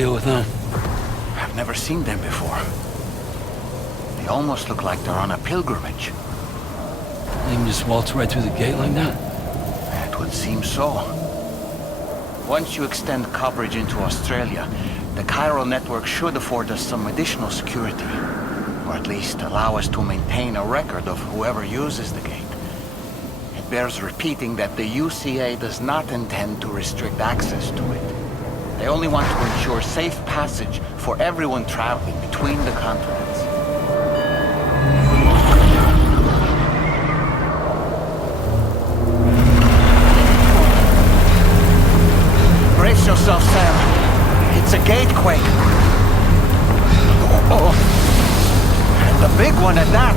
deal with them? I've never seen them before. They almost look like they're on a pilgrimage. They can just waltz right through the gate like that? It would seem so. Once you extend coverage into Australia, the chiral network should afford us some additional security. Or at least allow us to maintain a record of whoever uses the gate. It bears repeating that the UCA does not intend to restrict access to it. They only want to ensure safe passage for everyone traveling between the continents. Brace yourself, Sam. It's a gatequake. Oh. And a big one at that.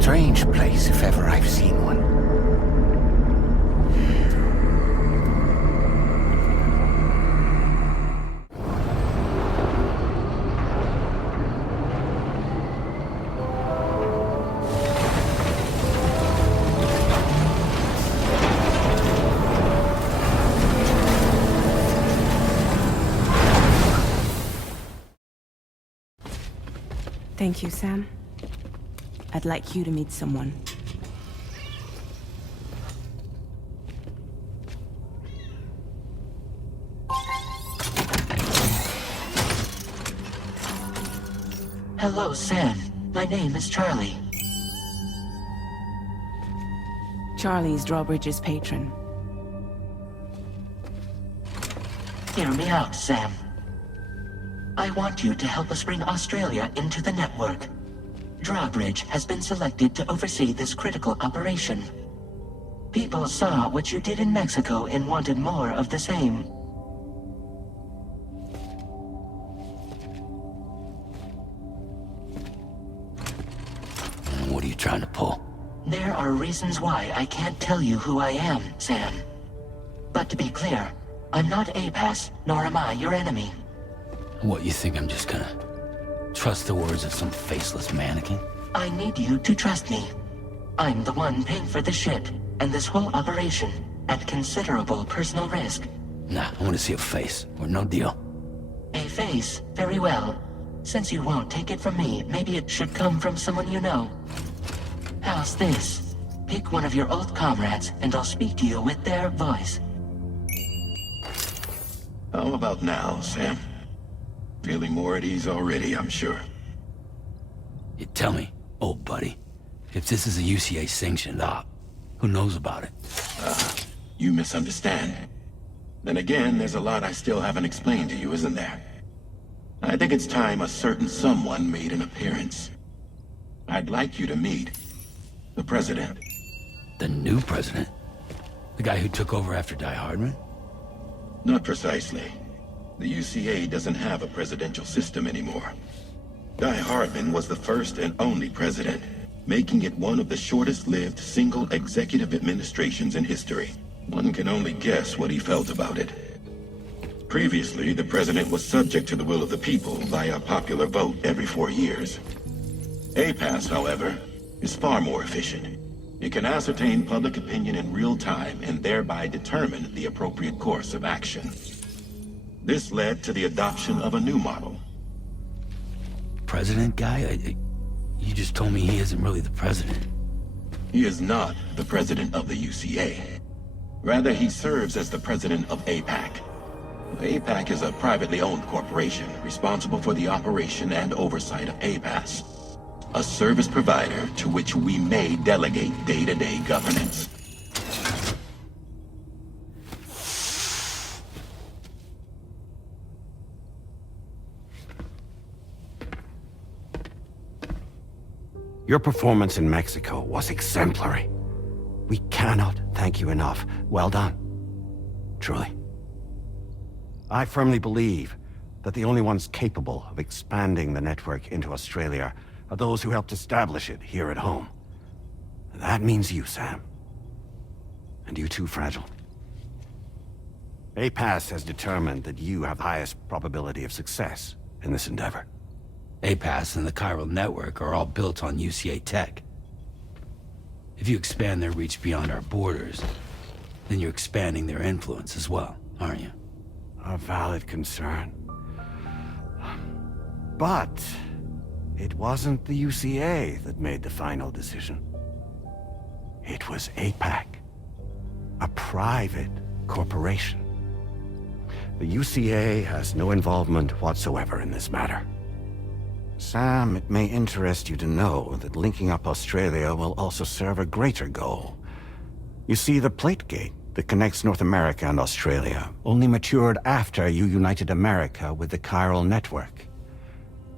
Strange place, if ever I've seen one. Thank you, Sam. I'd like you to meet someone. Hello, Sam. My name is Charlie. Charlie's Drawbridge's patron. Hear me out, Sam. I want you to help us bring Australia into the network. Drawbridge has been selected to oversee this critical operation. People saw what you did in Mexico and wanted more of the same. What are you trying to pull? There are reasons why I can't tell you who I am, Sam. But to be clear, I'm not APAS, nor am I your enemy. What, you think I'm just gonna trust the words of some faceless mannequin? I need you to trust me. I'm the one paying for the ship and this whole operation at considerable personal risk. Nah, I want to see a face, or no deal. A face? Very well. Since you won't take it from me, maybe it should come from someone you know. How's this? Pick one of your old comrades, and I'll speak to you with their voice. How about now, Sam? Feeling more at ease already, I'm sure. You tell me, old buddy, if this is a UCA-sanctioned op, who knows about it? You misunderstand. Then again, there's a lot I still haven't explained to you, isn't there? I think it's time a certain someone made an appearance. I'd like you to meet the President. The new president? The guy who took over after Die Hardman? Not precisely. The UCA doesn't have a presidential system anymore. Guy Hardman was the first and only president, making it one of the shortest-lived single executive administrations in history. One can only guess what he felt about it. Previously, the president was subject to the will of the people via popular vote every 4 years. APAS, however, is far more efficient. It can ascertain public opinion in real time and thereby determine the appropriate course of action. This led to the adoption of a new model. President guy? You just told me he isn't really the president. He is not the president of the UCA. Rather, he serves as the president of APAC. APAC is a privately owned corporation responsible for the operation and oversight of APAS, a service provider to which we may delegate day-to-day governance. Your performance in Mexico was exemplary. We cannot thank you enough. Well done. Truly. I firmly believe that the only ones capable of expanding the network into Australia are those who helped establish it here at home. That means you, Sam. And you too, Fragile. APAS has determined that you have the highest probability of success in this endeavor. APAS and the chiral network are all built on UCA tech. If you expand their reach beyond our borders, then you're expanding their influence as well, aren't you? A valid concern. But it wasn't the UCA that made the final decision. It was APAC, a private corporation. The UCA has no involvement whatsoever in this matter. Sam, it may interest you to know that linking up Australia will also serve a greater goal. You see, the plate gate that connects North America and Australia only matured after you united America with the chiral network.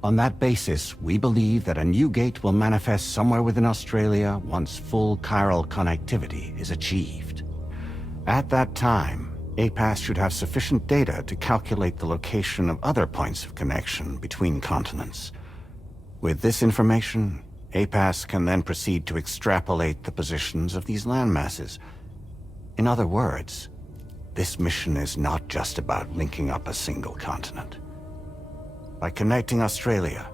On that basis, we believe that a new gate will manifest somewhere within Australia once full chiral connectivity is achieved. At that time, APAS should have sufficient data to calculate the location of other points of connection between continents. With this information, APAS can then proceed to extrapolate the positions of these landmasses. In other words, this mission is not just about linking up a single continent. By connecting Australia,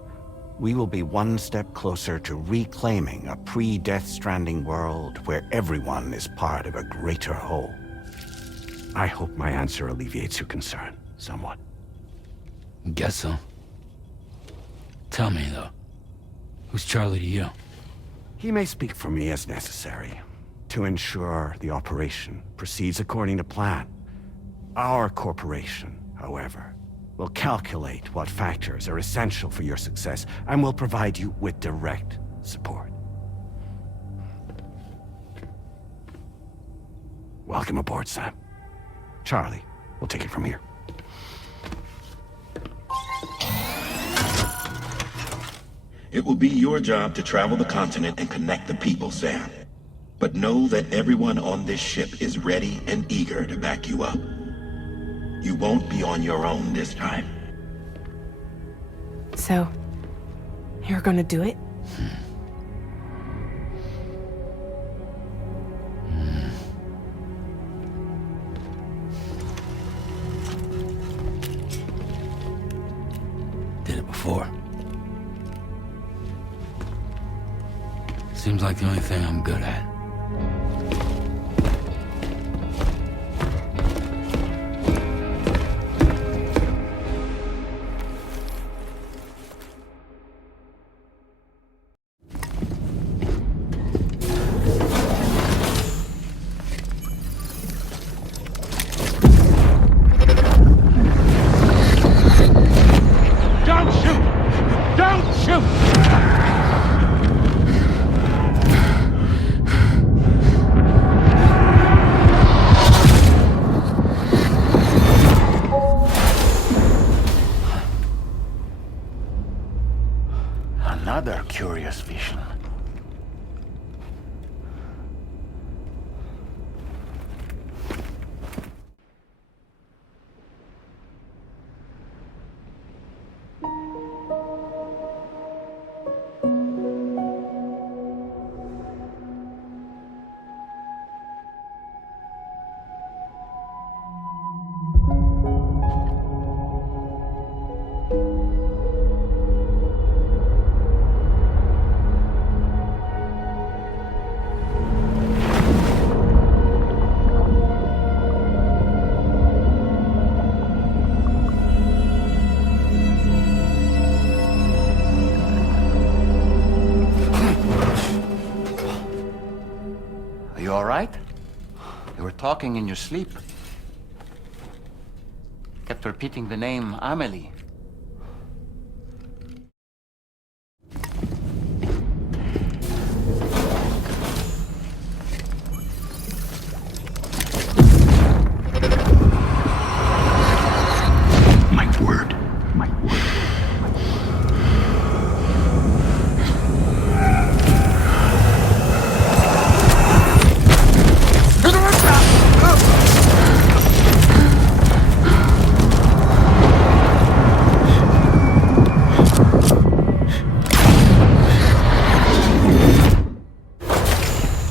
we will be one step closer to reclaiming a pre-Death Stranding world where everyone is part of a greater whole. I hope my answer alleviates your concern somewhat. Guess so. Tell me, though. Who's Charlie to you? He may speak for me as necessary, to ensure the operation proceeds according to plan. Our corporation, however, will calculate what factors are essential for your success, and will provide you with direct support. Welcome aboard, Sam. Charlie, we'll take it from here. It will be your job to travel the continent and connect the people, Sam. But know that everyone on this ship is ready and eager to back you up. You won't be on your own this time. So, you're gonna do it? Did it before. Seems like the only thing I'm good at. Don't shoot! Don't shoot! Another curious vision. talking in your sleep. Kept repeating the name Amelie.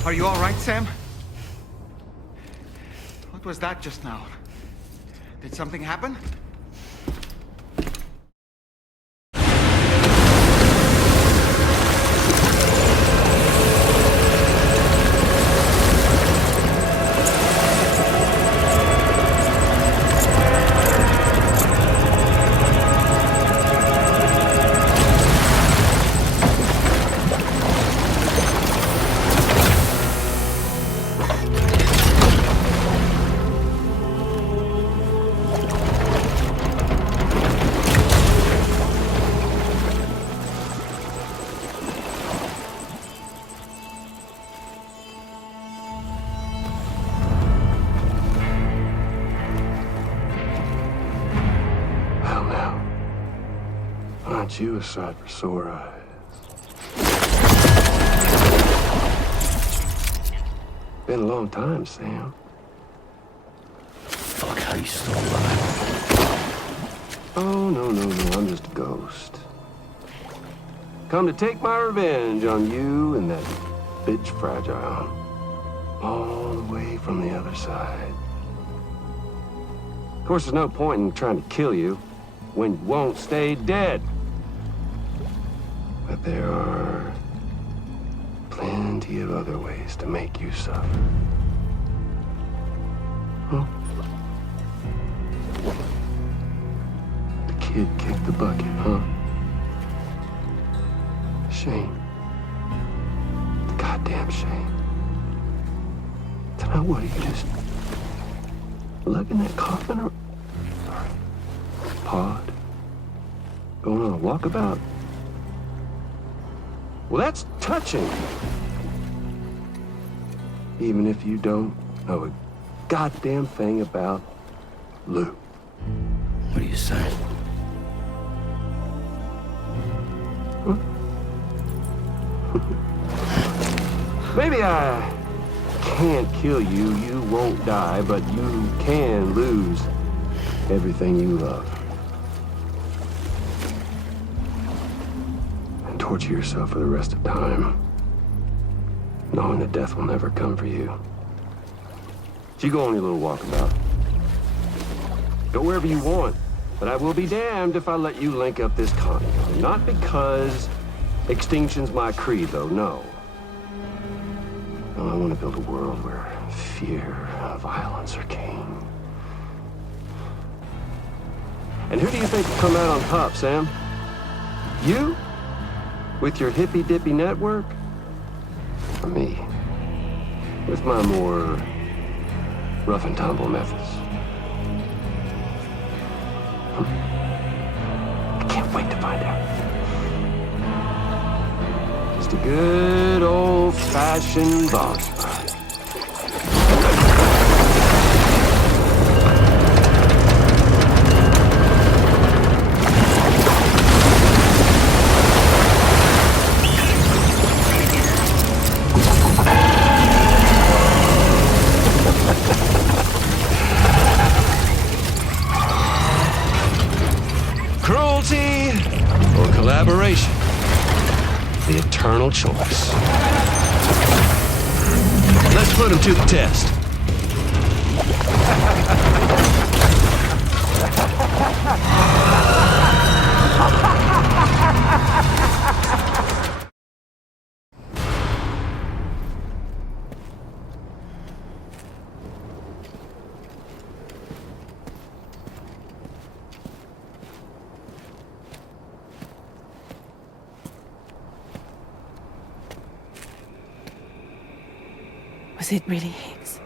Are you all right, Sam? What was that just now? Did something happen? Aren't you a sight for sore eyes? Been a long time, Sam. Fuck, how you still alive? Oh, no, I'm just a ghost. Come to take my revenge on you and that bitch Fragile. All the way from the other side. Of course, there's no point in trying to kill you when you won't stay dead. But there are plenty of other ways to make you suffer. Huh? The kid kicked the bucket, huh? Shame. The goddamn shame. Then what, you just lugging that coffin or... Pod? Going on a walkabout? Well, that's touching. Even if you don't know a goddamn thing about Lou. What are you saying? Huh? Maybe I can't kill you, you won't die, but you can lose everything you love. And torture yourself for the rest of time, knowing that death will never come for you. So you go on your little walkabout. Go wherever you want, but I will be damned if I let you link up this continent. Not because extinction's my creed, though, no. No, I want to build a world where fear and violence are king. And who do you think will come out on top, Sam? You? With your hippy-dippy network? Or me? With my more rough-and-tumble methods? I can't wait to find out. Just a good old-fashioned boss fight. Cruelty or collaboration? The eternal choice. Let's put him to the test. Was it really Higgs?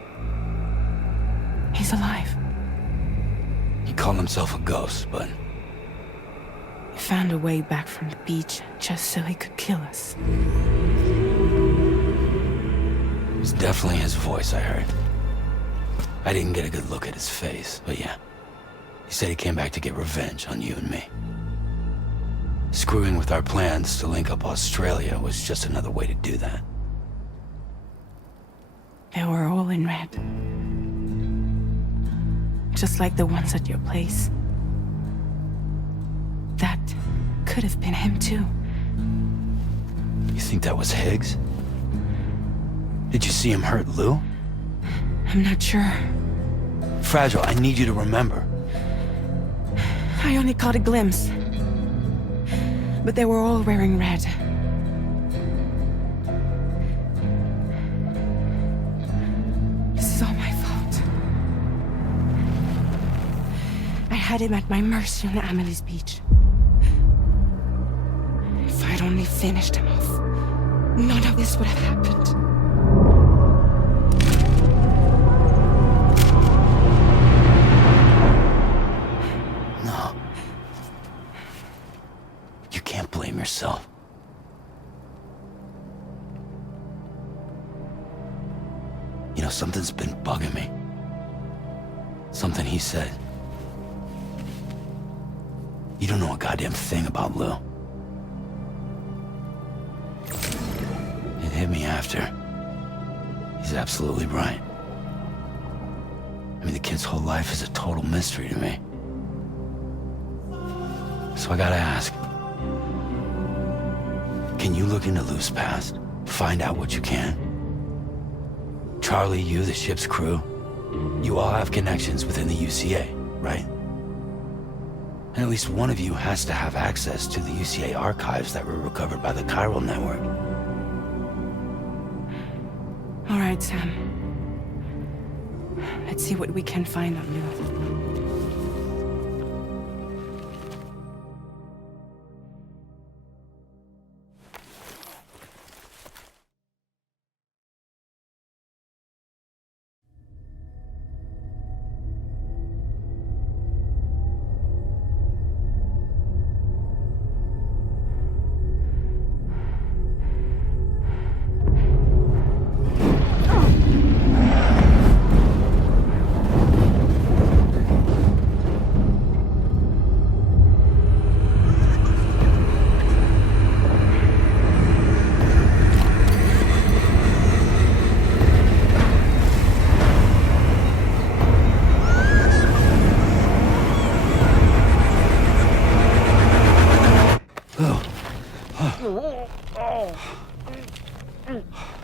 He's alive. He called himself a ghost, but He found a way back from the beach just so he could kill us. it was definitely his voice I heard. I didn't get a good look at his face, but yeah. He said he came back to get revenge on you and me. Screwing with our plans to link up Australia was just another way to do that. They were all in red. Just like the ones at your place. That could have been him too. You think that was Higgs? Did you see him hurt Lou? I'm not sure. Fragile, I need you to remember. I only caught a glimpse. But they were all wearing red. This is all my fault. I had him at my mercy on Amelie's beach. If I'd only finished him off, none of this would have happened. No. You can't blame yourself. You know, something's been bugging me. Something he said. You don't know a goddamn thing about Lou. It hit me after. He's absolutely right. I mean, the kid's whole life is a total mystery to me. So I gotta ask. Can you look into Lou's past? Find out what you can? Charlie, you, the ship's crew, you all have connections within the UCA, right? And at least one of you has to have access to the UCA archives that were recovered by the Chiral Network. All right, Sam. Let's see what we can find on Lou.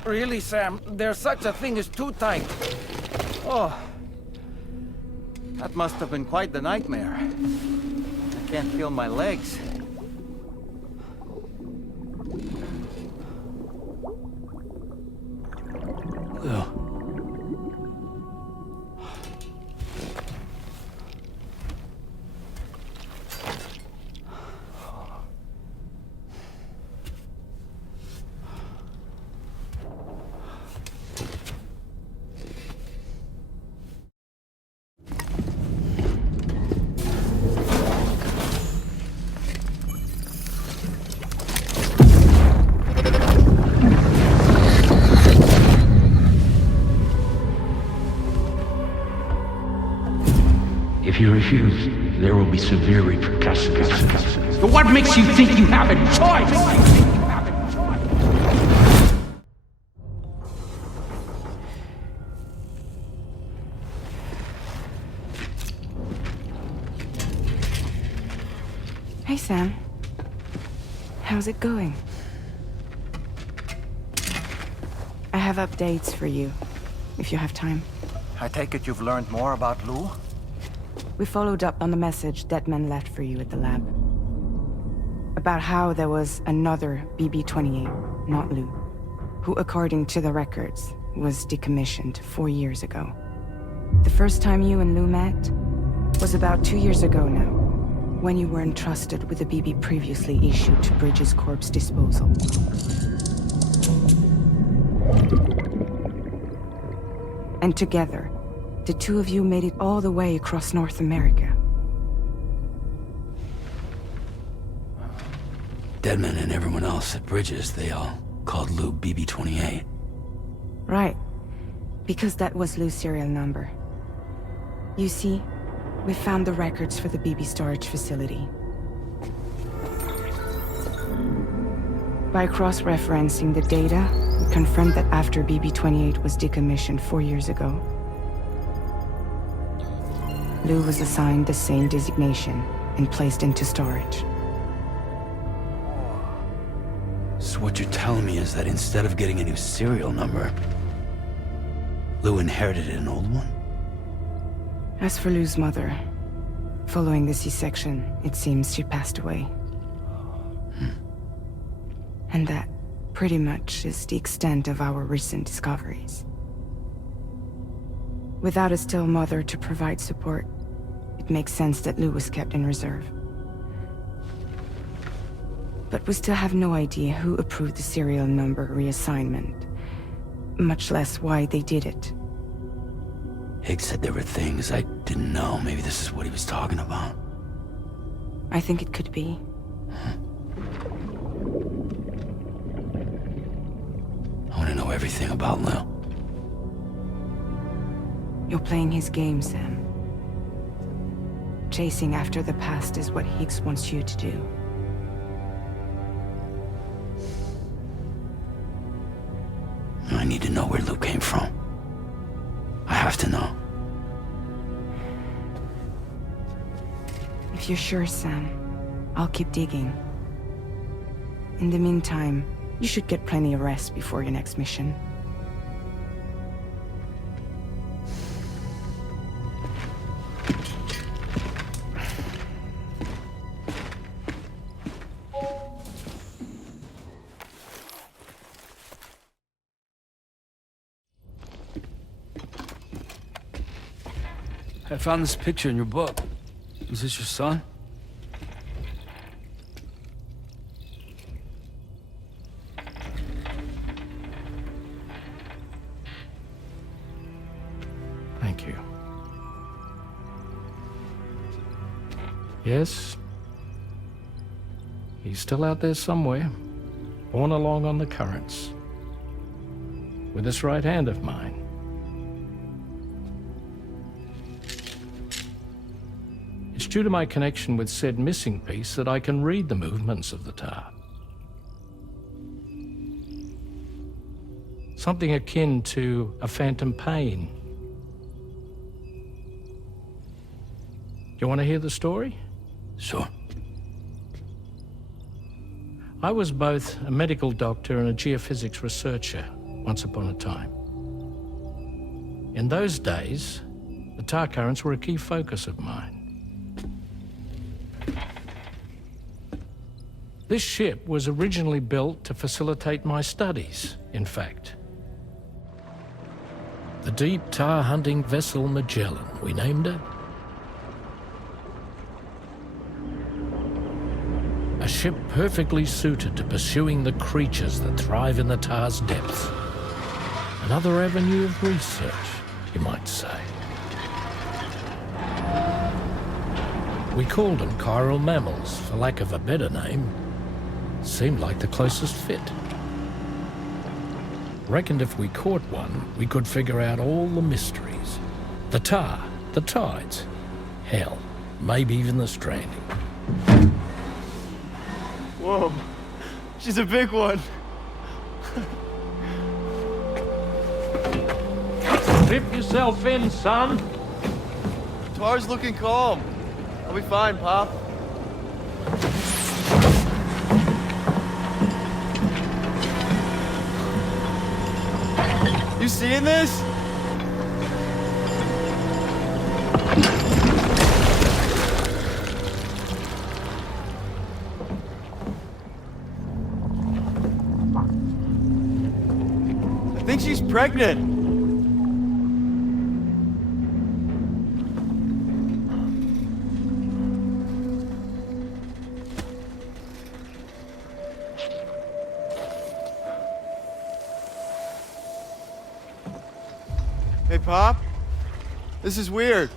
Really, Sam? There's such a thing as too tight. Oh. That must have been quite the nightmare. I can't feel my legs. Lou. If you refuse, there will be severe repercussions. But what makes you think you have a choice? Hey, Sam. How's it going? I have updates for you, if you have time. I take it you've learned more about Lou? We followed up on the message Deadman left for you at the lab. About how there was another BB-28, not Lou, who, according to the records, was decommissioned 4 years ago. The first time you and Lou met was about 2 years ago now, when you were entrusted with the BB previously issued to Bridges Corp's disposal. And together, the two of you made it all the way across North America. Deadman and everyone else at Bridges, they all called Lou BB-28. Right. Because that was Lou's serial number. You see, we found the records for the BB storage facility. By cross-referencing the data, we confirmed that after BB-28 was decommissioned 4 years ago, Lou was assigned the same designation and placed into storage. So what you're telling me is that instead of getting a new serial number, Lou inherited an old one? As for Lou's mother, following the C-section, it seems she passed away. And that, pretty much, is the extent of our recent discoveries. Without a still mother to provide support, it makes sense that Lou was kept in reserve. But we still have no idea who approved the serial number reassignment, much less why they did it. Higgs said there were things I didn't know. Maybe this is what he was talking about. I think it could be. I want to know everything about Lou. You're playing his game, Sam. Chasing after the past is what Higgs wants you to do. I need to know where Lou came from. I have to know. If you're sure, Sam, I'll keep digging. In the meantime, you should get plenty of rest before your next mission. I found this picture in your book. Is this your son? Thank you. Yes. He's still out there somewhere, borne along on the currents. With this right hand of mine. It's due to my connection with said missing piece that I can read the movements of the tar. Something akin to a phantom pain. You want to hear the story? Sure. I was both a medical doctor and a geophysics researcher once upon a time. In those days, the tar currents were a key focus of mine. This ship was originally built to facilitate my studies, in fact. The deep tar hunting vessel Magellan, we named it. A ship perfectly suited to pursuing the creatures that thrive in the tar's depths. Another avenue of research, you might say. We called them chiral mammals, for lack of a better name. Seemed like the closest fit. Reckoned if we caught one, we could figure out all the mysteries. The tar, the tides, hell, maybe even the stranding. Whoa, she's a big one. Strip yourself in, son. Tar's looking calm. I'll be fine, Pop. You seeing this? I think she's pregnant. Hey, Pop? This is weird.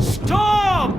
Stop!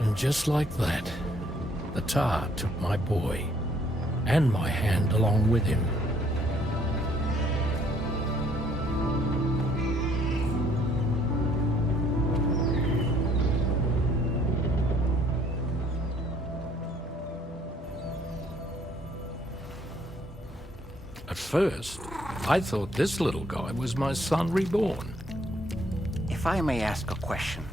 And just like that, the tar took my boy, and my hand along with him. At first, I thought this little guy was my son reborn. If I may ask a question,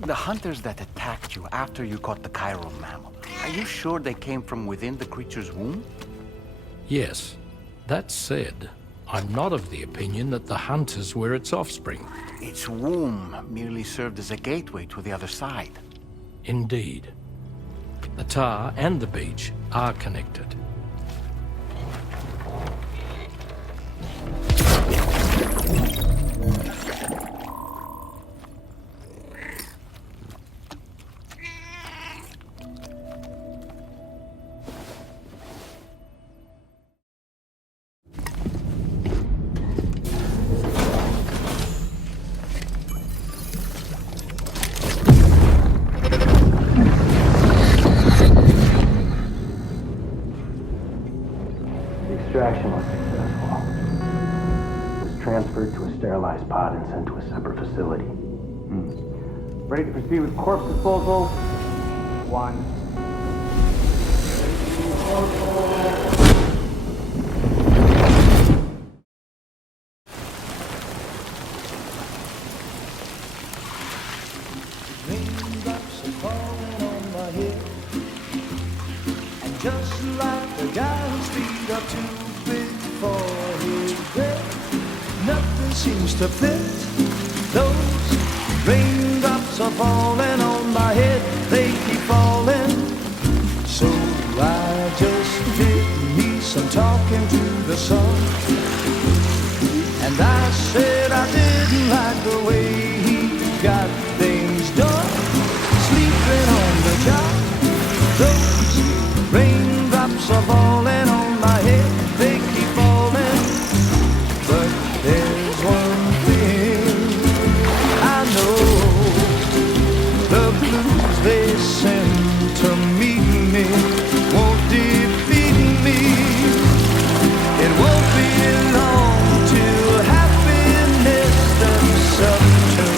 the hunters that attacked you after you caught the chiral mammal, are you sure they came from within the creature's womb? Yes. That said, I'm not of the opinion that the hunters were its offspring. Its womb merely served as a gateway to the other side. Indeed. The tar and the beach are connected. Extraction was successful. It was transferred to a sterilized pod and sent to a separate facility. Ready to proceed with corpse disposal? 1. Raindrops are falling on my head, and just like the guy whose feet are too big for his bed, nothing seems to fit. Those raindrops are falling on my head, they keep falling. So I just did me some talking to the sun, and I said I didn't like the way he got things done. Sleeping on the job, those raindrops are falling on my head, they keep falling. But there's one thing I know, the blues they send to meet me won't defeat me. It won't be long till happiness and subterfuge.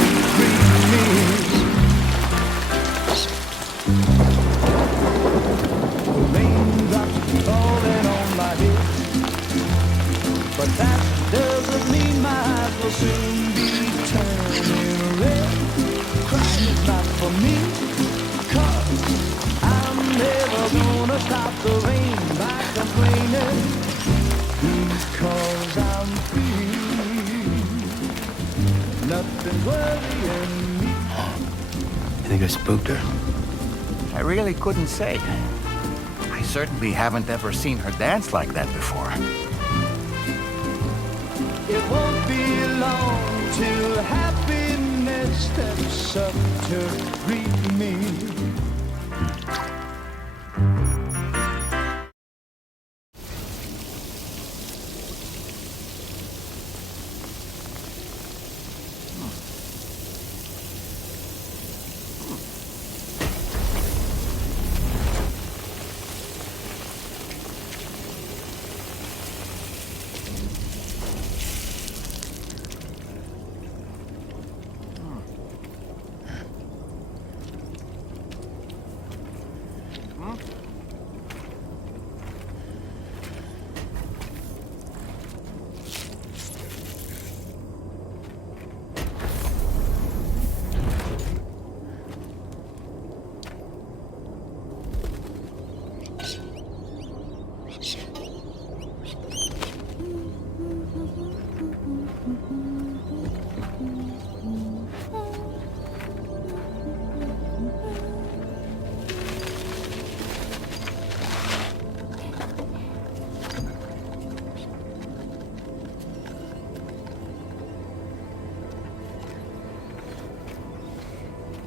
Raindrops falling on my head, but that doesn't mean my eyes will soon be turning red. Crying is not for me, 'cause I'm never gonna stop the rain by complaining, because I'm free. Nothing's worrying me. You think I spooked her? I really couldn't say. I certainly haven't ever seen her dance like that before. It won't be long till happiness steps up to greet me.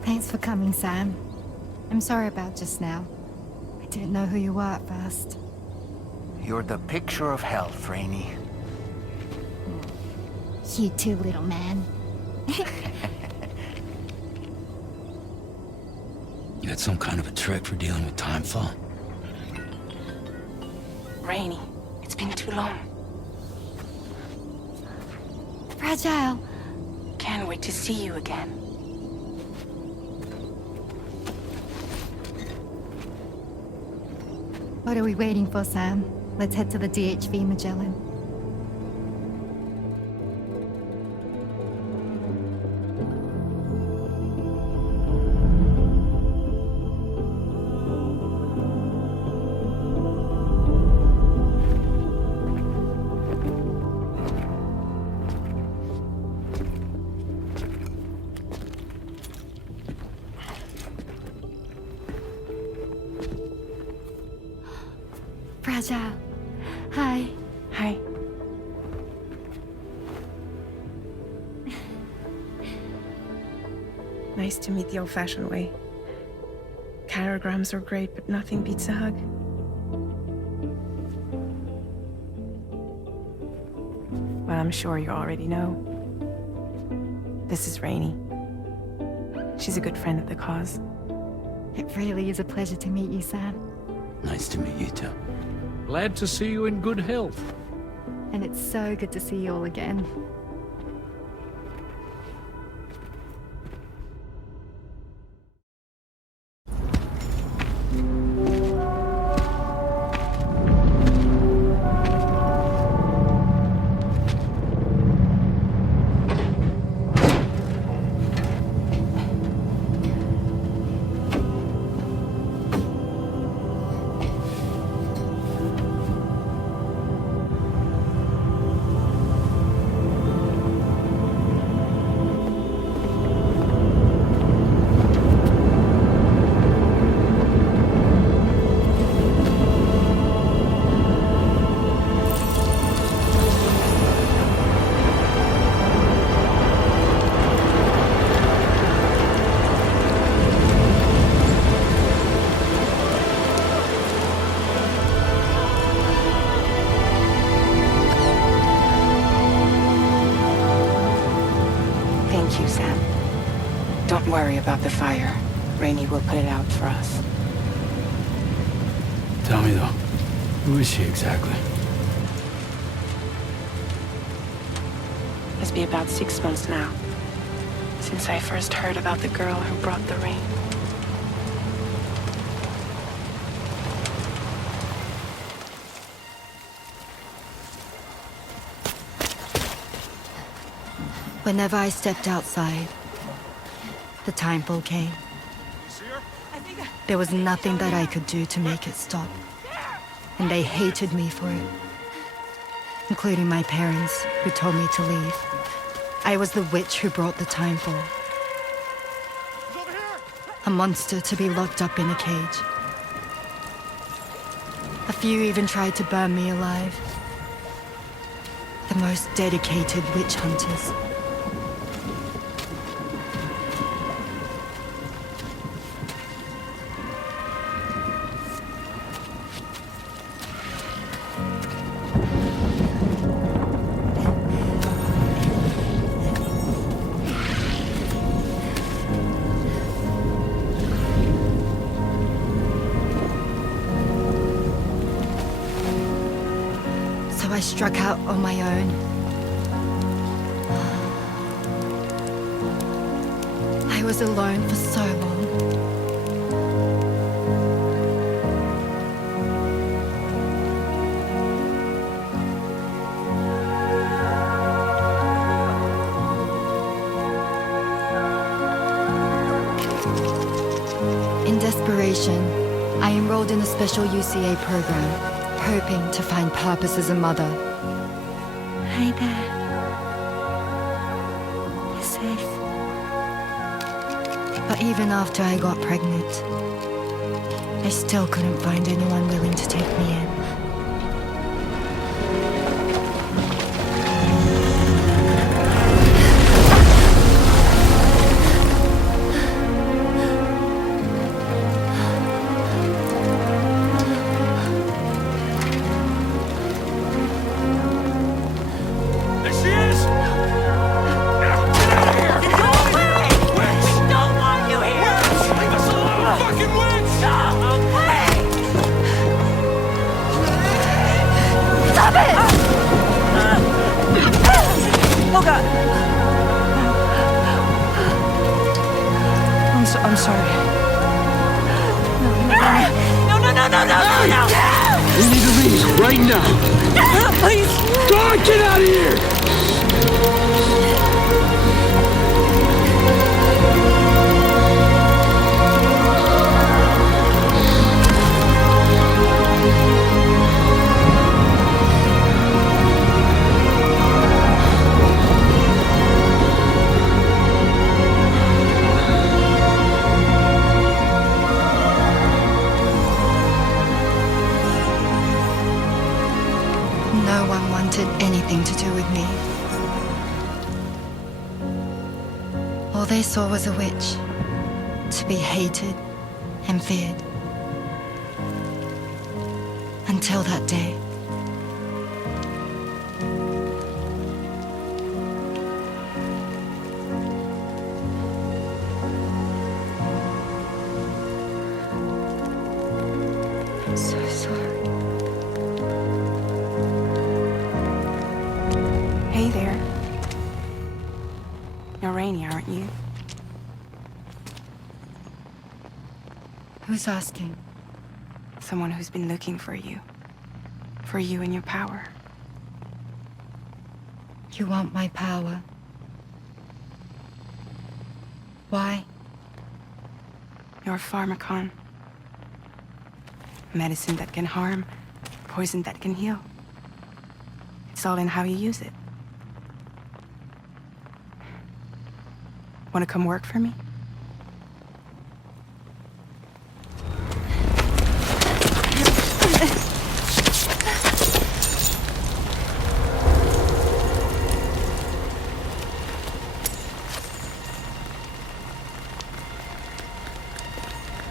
Thanks for coming, Sam. I'm sorry about just now. I didn't know who you were at first. You're the picture of health, Rainey. You too, little man. You got some kind of a trick for dealing with timefall? Rainey, it's been too long. Fragile. Can't wait to see you again. What are we waiting for, Sam? Let's head to the DHV Magellan. Fragile. Hi. Hi. Nice to meet the old-fashioned way. Carograms are great, but nothing beats a hug. Well, I'm sure you already know. This is Rainey. She's a good friend of the cause. It really is a pleasure to meet you, Sam. Nice to meet you too. Glad to see you in good health. And it's so good to see you all again. Thank you, Sam. Don't worry about the fire. Rainey will put it out for us. Tell me though, who is she exactly? It's been about 6 months now, since I first heard about the girl who brought the rain. Whenever I stepped outside, the timefall came. There was nothing that I could do to make it stop. And they hated me for it. Including my parents, who told me to leave. I was the witch who brought the timefall. A monster to be locked up in a cage. A few even tried to burn me alive. The most dedicated witch hunters. I struck out on my own. I was alone for so long. In desperation, I enrolled in a special UCA program. Hoping to find purpose as a mother. Hi there. You're safe. But even after I got pregnant, I still couldn't find anyone willing to take me in. I'm sorry. No! We need to leave right now. Please. God, get out of here! No one wanted anything to do with me. All they saw was a witch, to be hated and feared. Until that day. I'm so sorry. Hey there. You're Rainy, aren't you? Who's asking? Someone who's been looking for you. For you and your power. You want my power? Why? You're a pharmacon. Medicine that can harm, poison that can heal. It's all in how you use it. Want to come work for me?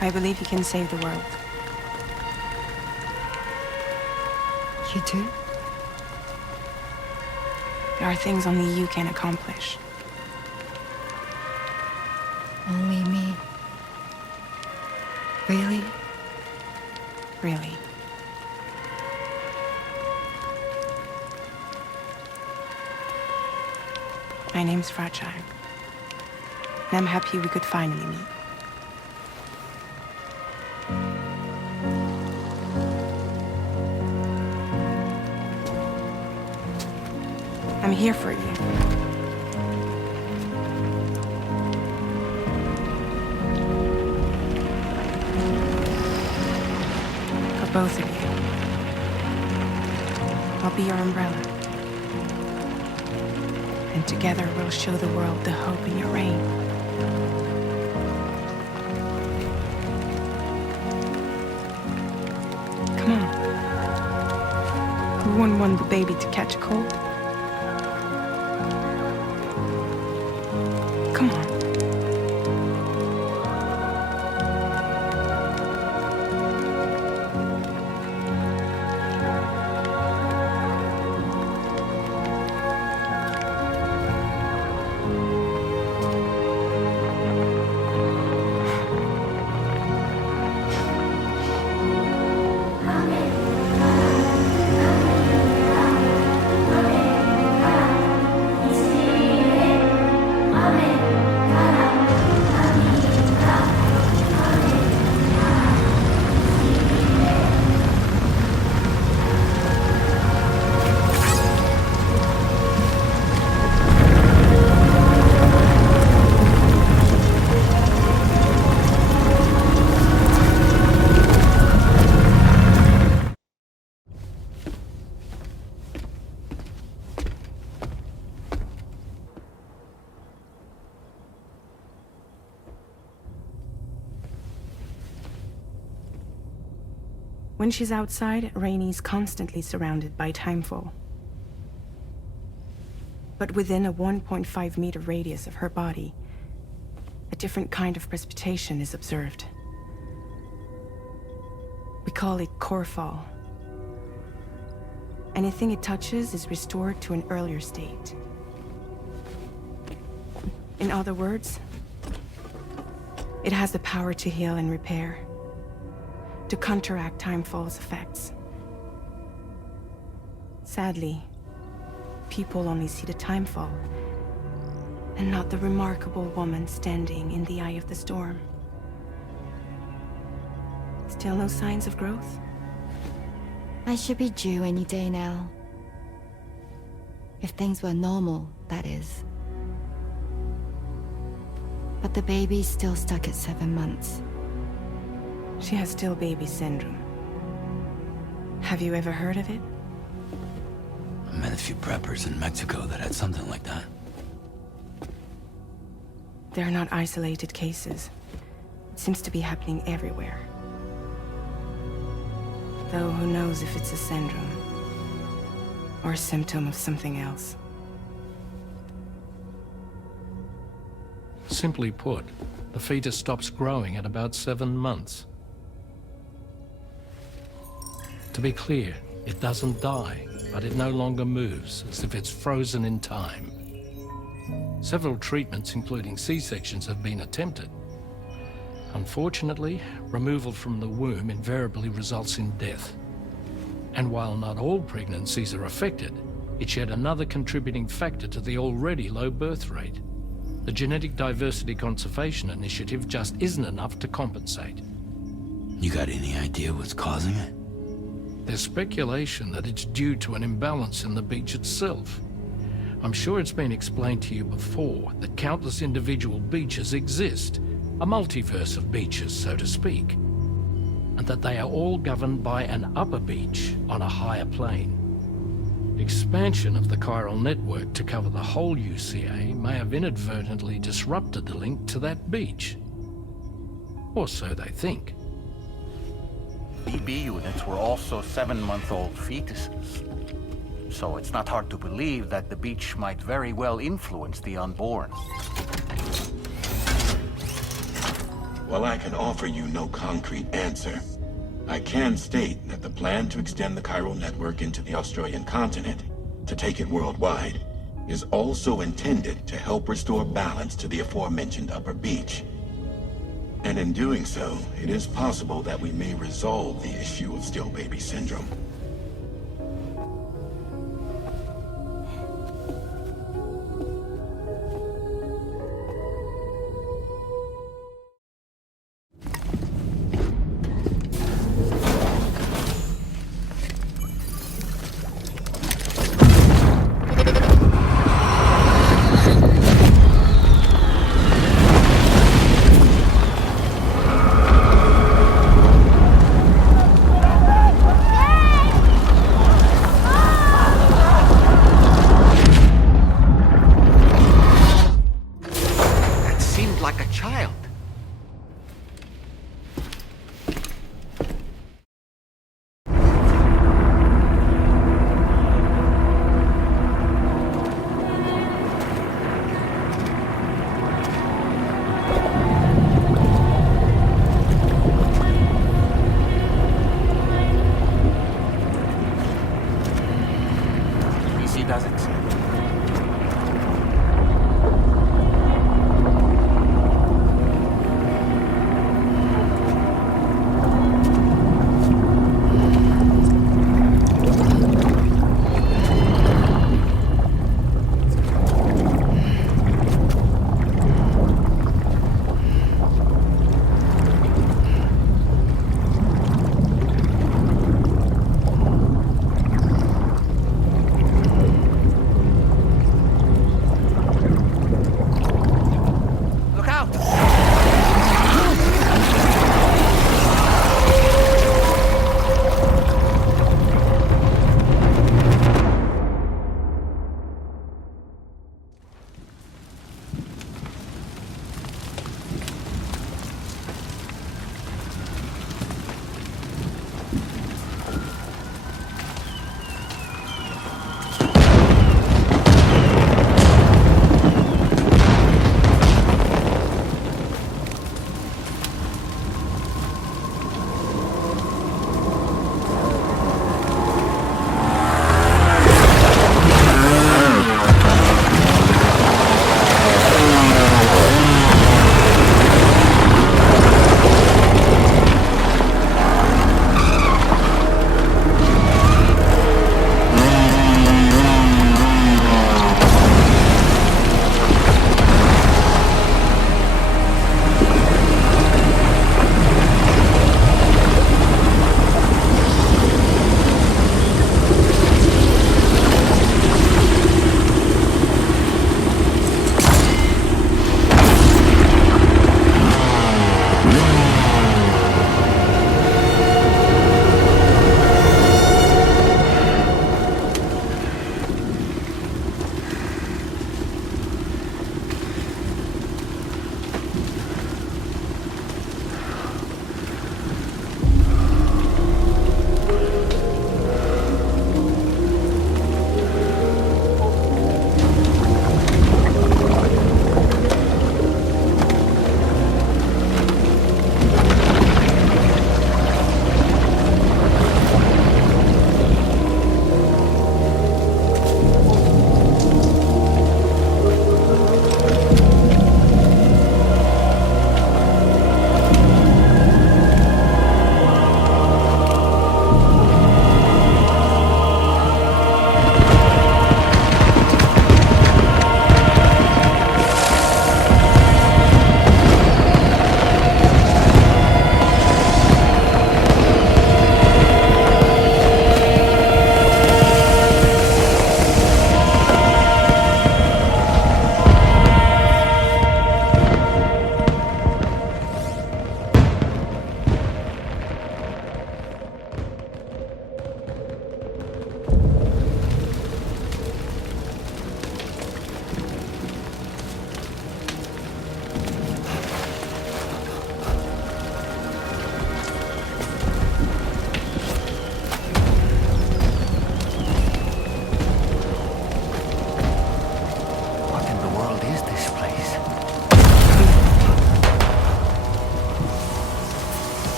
I believe you can save the world. You do? There are things only you can accomplish. Only me. Really? Really. My name's Fragile. And I'm happy we could finally meet. I'm here for you. Both of you. I'll be your umbrella. And together we'll show the world the hope in your reign. Come on. Who wouldn't want the baby to catch a cold? Come on. When she's outside, Rainie's constantly surrounded by timefall. But within a 1.5-meter radius of her body, a different kind of precipitation is observed. We call it core fall. Anything it touches is restored to an earlier state. In other words, it has the power to heal and repair, to counteract timefall's effects. Sadly, people only see the timefall, and not the remarkable woman standing in the eye of the storm. Still no signs of growth? I should be due any day now. If things were normal, that is. But the baby's still stuck at 7 months. She has still baby syndrome. Have you ever heard of it? I met a few preppers in Mexico that had something like that. They're not isolated cases. It seems to be happening everywhere. Though who knows if it's a syndrome or a symptom of something else. Simply put, the fetus stops growing at about 7 months. To be clear, it doesn't die, but it no longer moves, as if it's frozen in time. Several treatments, including C-sections, have been attempted. Unfortunately, removal from the womb invariably results in death. And while not all pregnancies are affected, it's yet another contributing factor to the already low birth rate. The Genetic Diversity Conservation Initiative just isn't enough to compensate. You got any idea what's causing it? There's speculation that it's due to an imbalance in the beach itself. I'm sure it's been explained to you before that countless individual beaches exist, a multiverse of beaches, so to speak, and that they are all governed by an upper beach on a higher plane. Expansion of the chiral network to cover the whole UCA may have inadvertently disrupted the link to that beach. Or so they think. BB units were also 7-month-old fetuses. So it's not hard to believe that the beach might very well influence the unborn. While I can offer you no concrete answer, I can state that the plan to extend the chiral network into the Australian continent, to take it worldwide, is also intended to help restore balance to the aforementioned upper beach. And in doing so, it is possible that we may resolve the issue of still baby syndrome.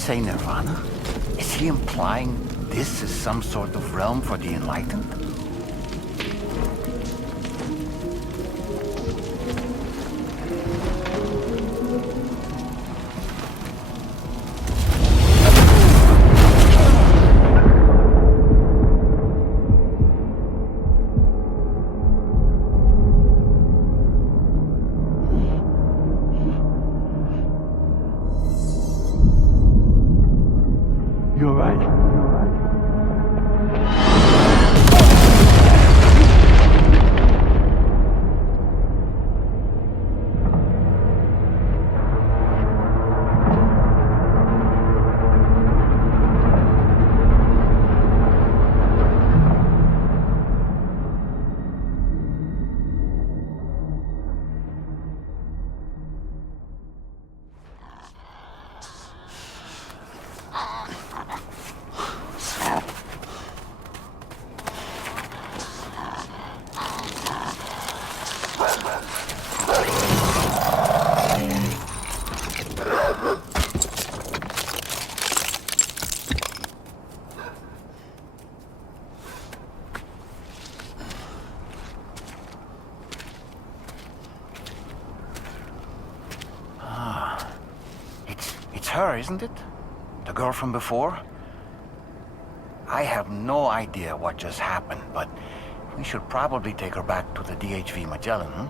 say nirvana? Is he implying this is some sort of realm for the enlightened? You're right. It's her, isn't it? The girl from before? I have no idea what just happened, but we should probably take her back to the DHV Magellan, huh?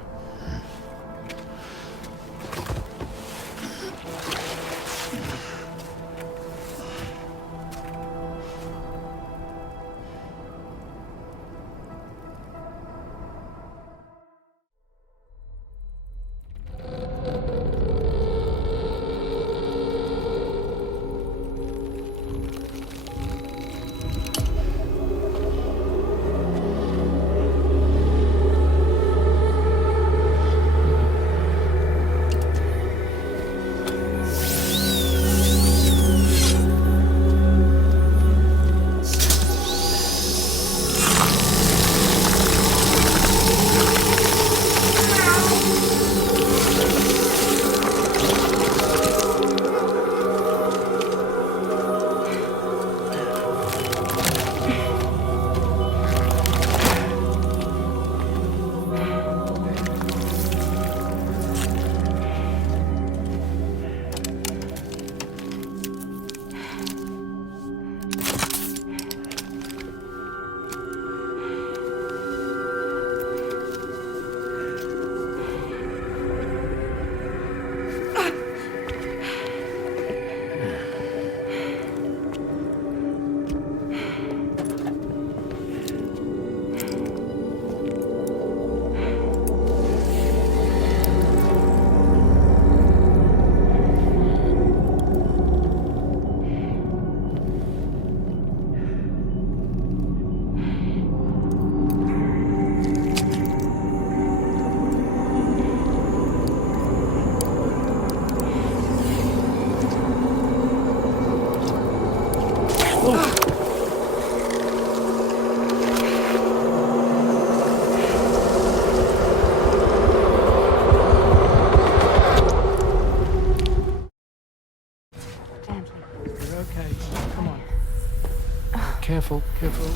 Careful, careful.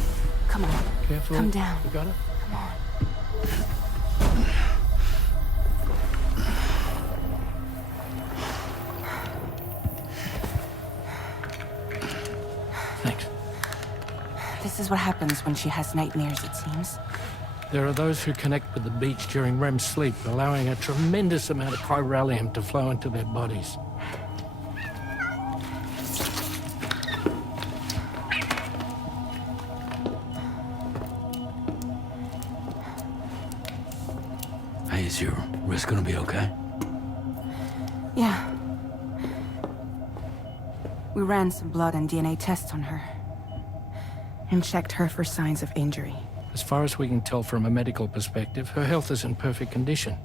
Come on. Careful. Come down. You got it? Come on. Thanks. This is what happens when she has nightmares, it seems. There are those who connect with the beach during REM sleep, allowing a tremendous amount of chiralium to flow into their bodies. Hey, is your wrist gonna be okay? Yeah. We ran some blood and DNA tests on her. And checked her for signs of injury. As far as we can tell from a medical perspective, her health is in perfect condition.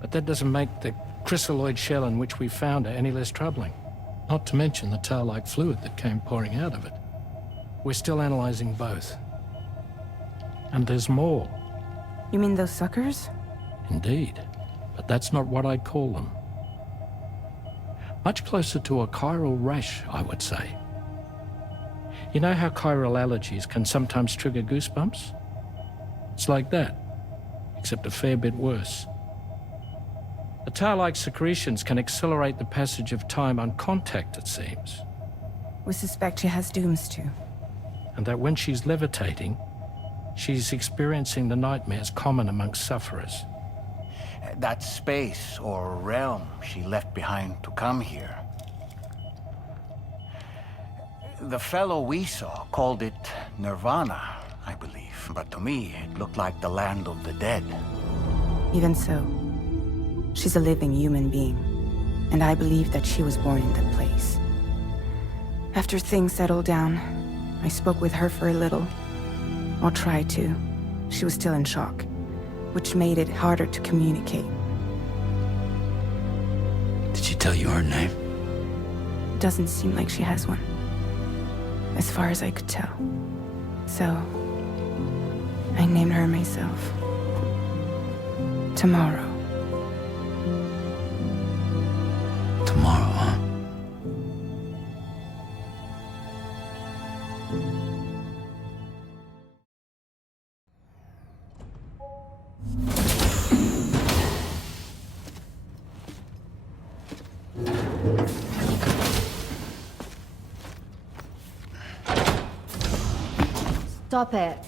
But that doesn't make the chrysaloid shell in which we found her any less troubling. Not to mention the tar-like fluid that came pouring out of it. We're still analyzing both. And there's more. You mean those suckers? Indeed. But that's not what I'd call them. Much closer to a chiral rash, I would say. You know how chiral allergies can sometimes trigger goosebumps? It's like that, except a fair bit worse. The tar-like secretions can accelerate the passage of time on contact, it seems. We suspect she has dooms too. And that when she's levitating, she's experiencing the nightmares common amongst sufferers. That space or realm she left behind to come here. The fellow we saw called it Nirvana, I believe. But to me, it looked like the land of the dead. Even so, she's a living human being, and I believe that she was born in that place. After things settled down, I spoke with her for a little. Or tried to. She was still in shock, which made it harder to communicate. Did she tell you her name? Doesn't seem like she has one, as far as I could tell. So, I named her myself. Tomorrow. Tomorrow, huh? Stop it.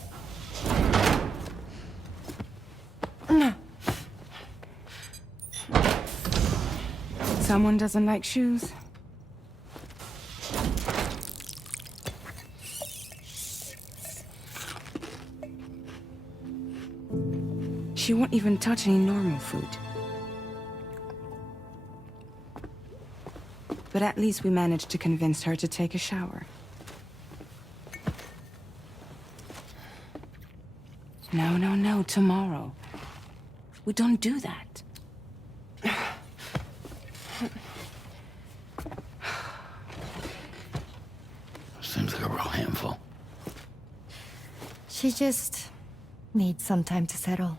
Someone doesn't like shoes. She won't even touch any normal food. But at least we managed to convince her to take a shower. No, tomorrow. We don't do that. Seems like a real handful. She just needs some time to settle.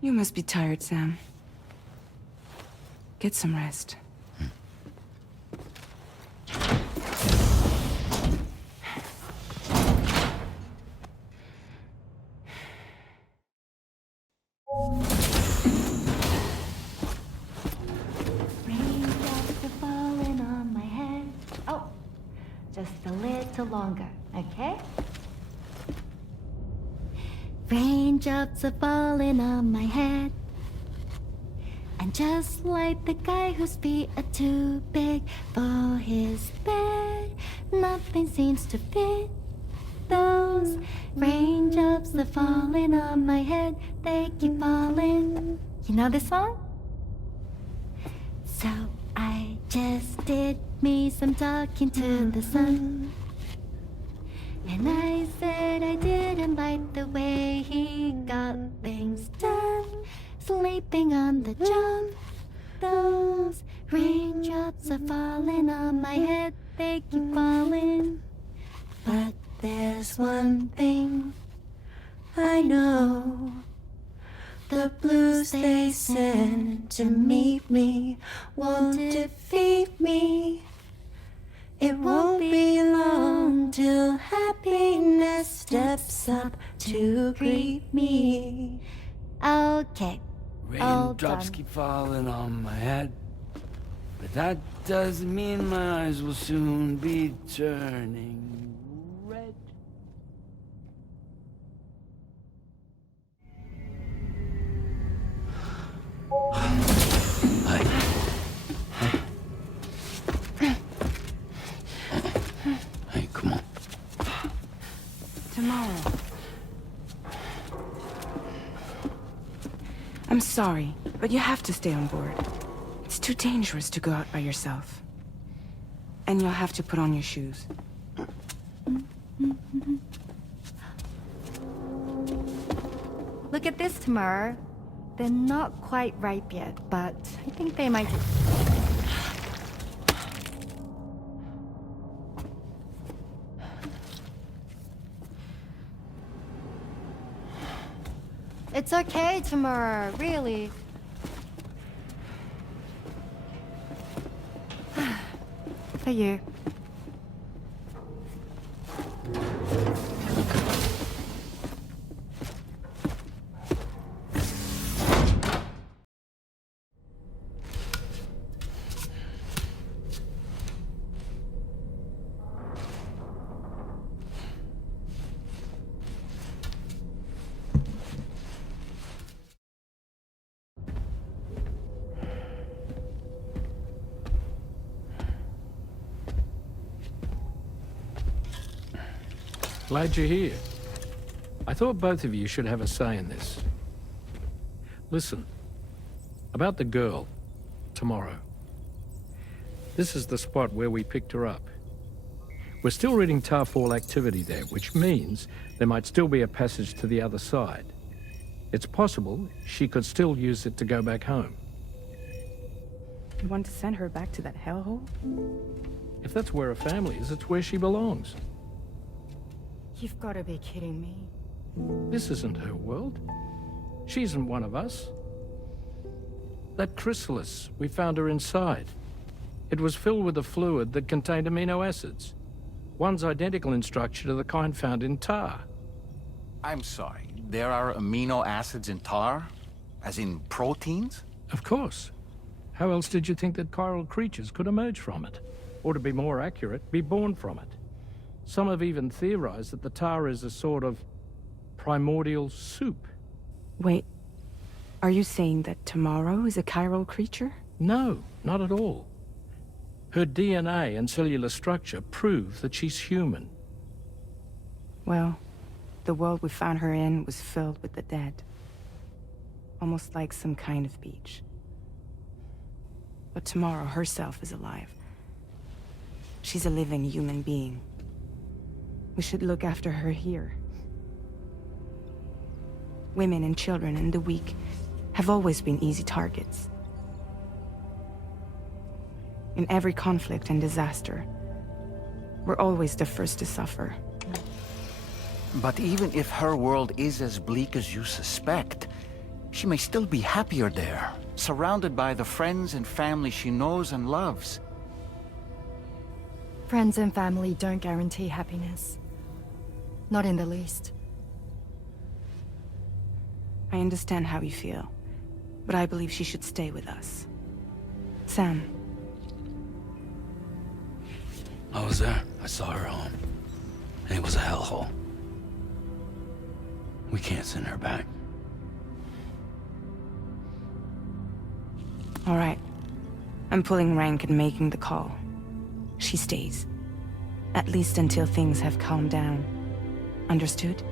You must be tired, Sam. Get some rest. Raindrops are falling on my head. Oh, just a little longer, okay? Raindrops are falling on my head. And just like the guy whose feet are too big for his bed, nothing seems to fit. Those raindrops are falling on my head, they keep falling. You know this song? So I just did me some talking to the sun. And I said I didn't like the way he got things done. Sleeping on the job. Those raindrops are falling on my head, they keep falling. But there's one thing I know. The blues they send to meet me won't defeat me. It won't be long till happiness steps up to greet me. Okay. Raindrops keep falling on my head, but that doesn't mean my eyes will soon be turning red. Hey, come on. Tomorrow. I'm sorry, but you have to stay on board. It's too dangerous to go out by yourself. And you'll have to put on your shoes. Look at this, Tamar. They're not quite ripe yet, but I think they might... It's okay, Tamar, really. for you. Glad you're here. I thought both of you should have a say in this. Listen, about the girl, tomorrow. This is the spot where we picked her up. We're still reading Tarfall activity there, which means there might still be a passage to the other side. It's possible she could still use it to go back home. You want to send her back to that hellhole? If that's where her family is, it's where she belongs. You've got to be kidding me. This isn't her world. She isn't one of us. That chrysalis, we found her inside. It was filled with a fluid that contained amino acids. One's identical in structure to the kind found in tar. I'm sorry, there are amino acids in tar? As in proteins? Of course. How else did you think that chiral creatures could emerge from it? Or to be more accurate, be born from it? Some have even theorized that the tar is a sort of primordial soup. Wait, are you saying that tomorrow is a chiral creature? No, not at all. Her DNA and cellular structure prove that she's human. Well, the world we found her in was filled with the dead. Almost like some kind of beach. But tomorrow herself is alive. She's a living human being. We should look after her here. Women and children and the weak have always been easy targets. In every conflict and disaster, we're always the first to suffer. But even if her world is as bleak as you suspect, she may still be happier there, surrounded by the friends and family she knows and loves. Friends and family don't guarantee happiness. Not in the least. I understand how you feel, but I believe she should stay with us. Sam. I was there. I saw her home. And it was a hellhole. We can't send her back. All right. I'm pulling rank and making the call. She stays. At least until things have calmed down. Understood?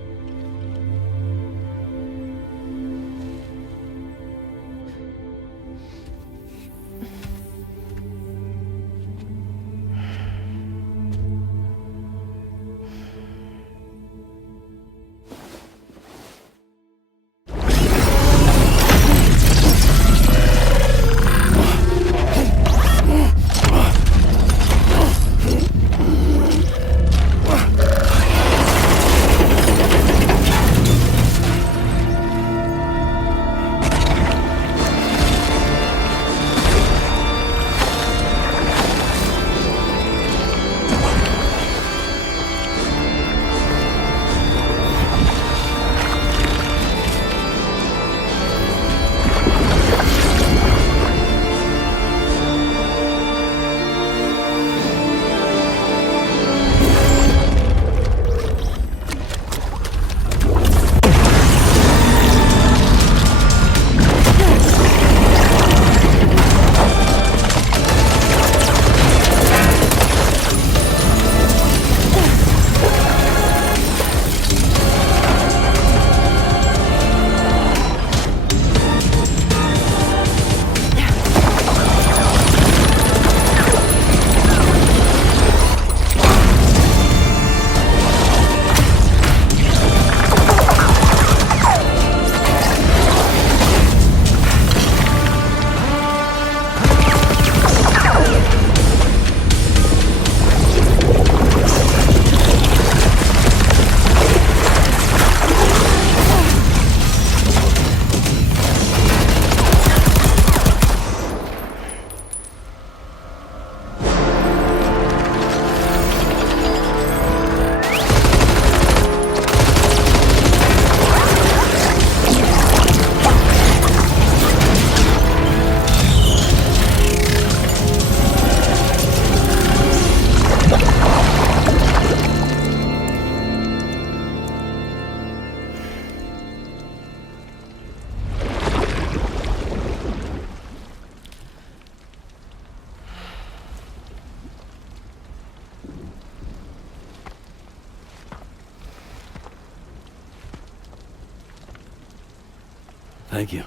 Thank you.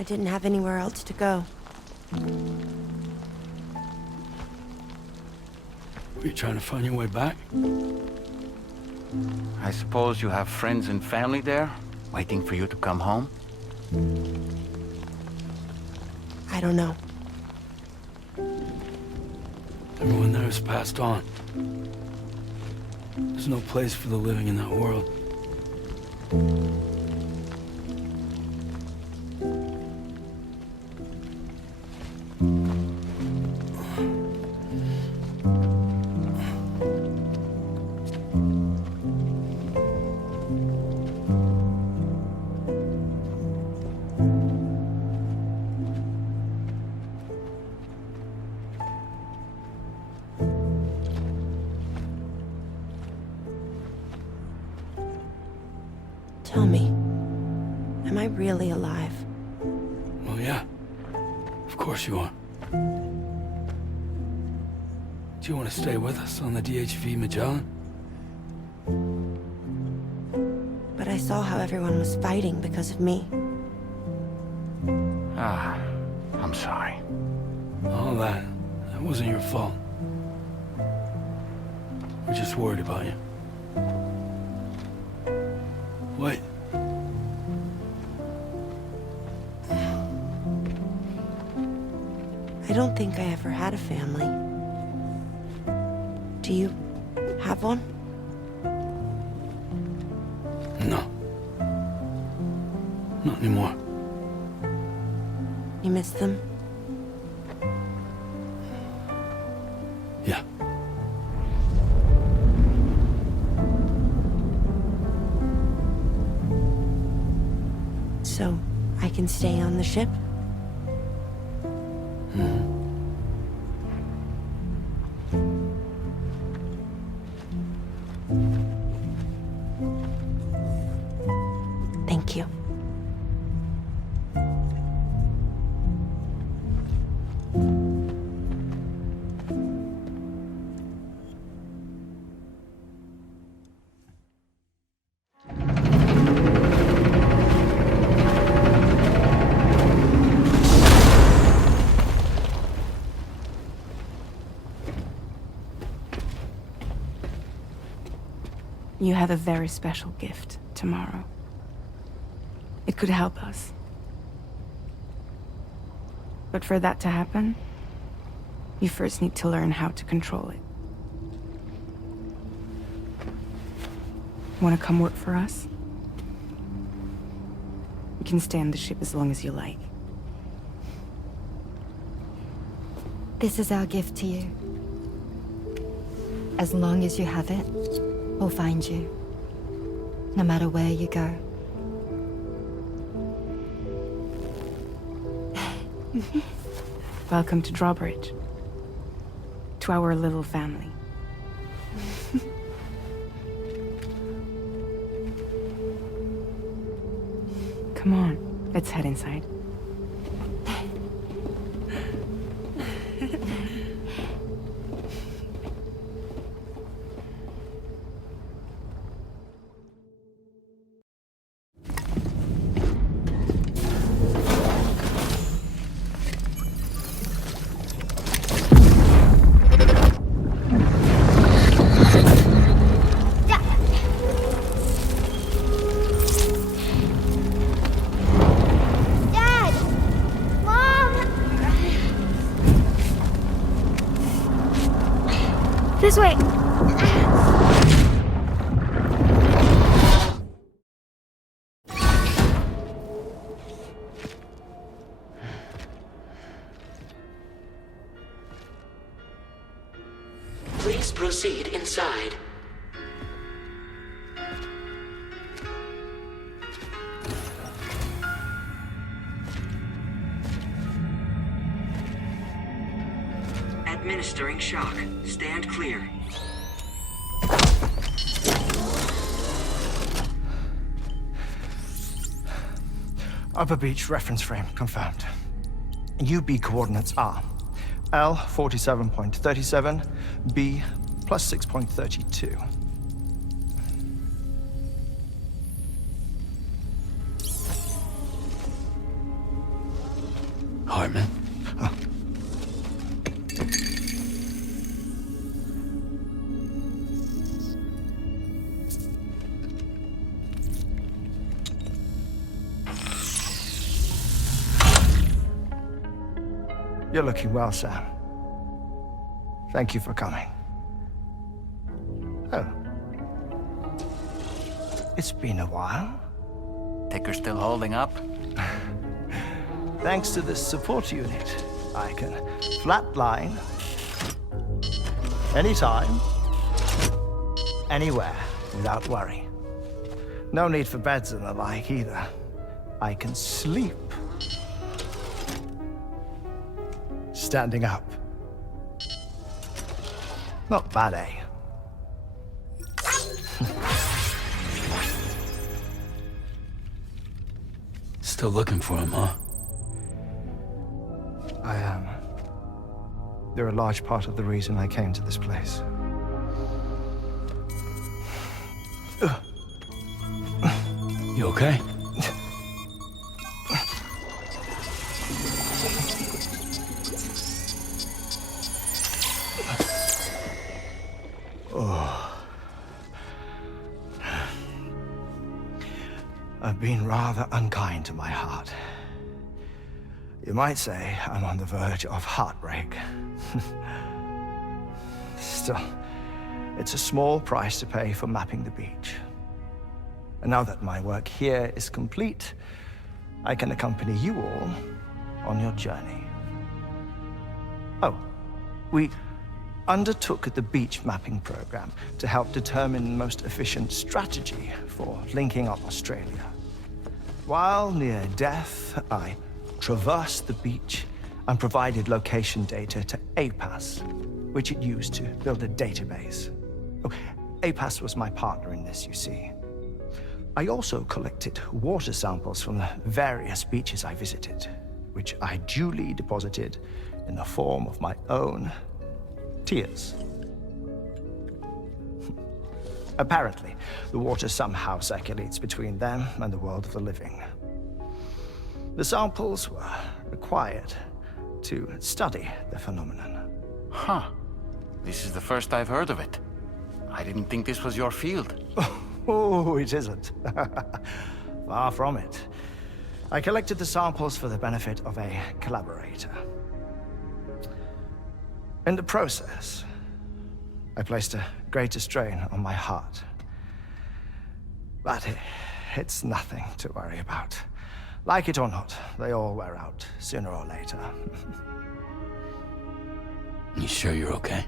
I didn't have anywhere else to go. Were you trying to find your way back? I suppose you have friends and family there, waiting for you to come home? I don't know. Everyone there has passed on. There's no place for the living in that world. Tell me, am I really alive? Well, yeah. Of course you are. Do you want to stay with us on the DHV Magellan? But I saw how everyone was fighting because of me. I'm sorry. All that wasn't your fault. We're just worried about you. Wait. I don't think I ever had a family. Do you have one? No. Not anymore. You miss them? Yeah. So, I can stay on the ship? Thank you. You have a very special gift tomorrow. It could help us. But for that to happen, you first need to learn how to control it. Want to come work for us? You can stay on the ship as long as you like. This is our gift to you. As long as you have it, we'll find you. No matter where you go. Welcome to Drawbridge. To our little family. Come on, let's head inside. This way! Please proceed inside. Administering shock. Stand clear. Upper Beach reference frame confirmed. UB coordinates are L 47.37, B plus 6.32. Hartman? You're looking well, Sam. Thank you for coming. Oh. It's been a while. Ticker's still holding up? Thanks to this support unit, I can flatline anytime, anywhere, without worry. No need for beds and the like either. I can sleep standing up. Not bad, eh? Still looking for him, huh? I am. They're a large part of the reason I came to this place. You okay? I've been rather unkind to my heart. You might say I'm on the verge of heartbreak. Still, it's a small price to pay for mapping the beach. And now that my work here is complete, I can accompany you all on your journey. Oh, we undertook the beach mapping program to help determine the most efficient strategy for linking up Australia. While near death, I traversed the beach and provided location data to APAS, which it used to build a database. Oh, APAS was my partner in this, you see. I also collected water samples from the various beaches I visited, which I duly deposited in the form of my own tears. Apparently, the water somehow circulates between them and the world of the living. The samples were required to study the phenomenon. Huh. This is the first I've heard of it. I didn't think this was your field. Oh, it isn't. Far from it. I collected the samples for the benefit of a collaborator. In the process, I placed a greater strain on my heart. But it's nothing to worry about. Like it or not, they all wear out, sooner or later. You sure you're okay?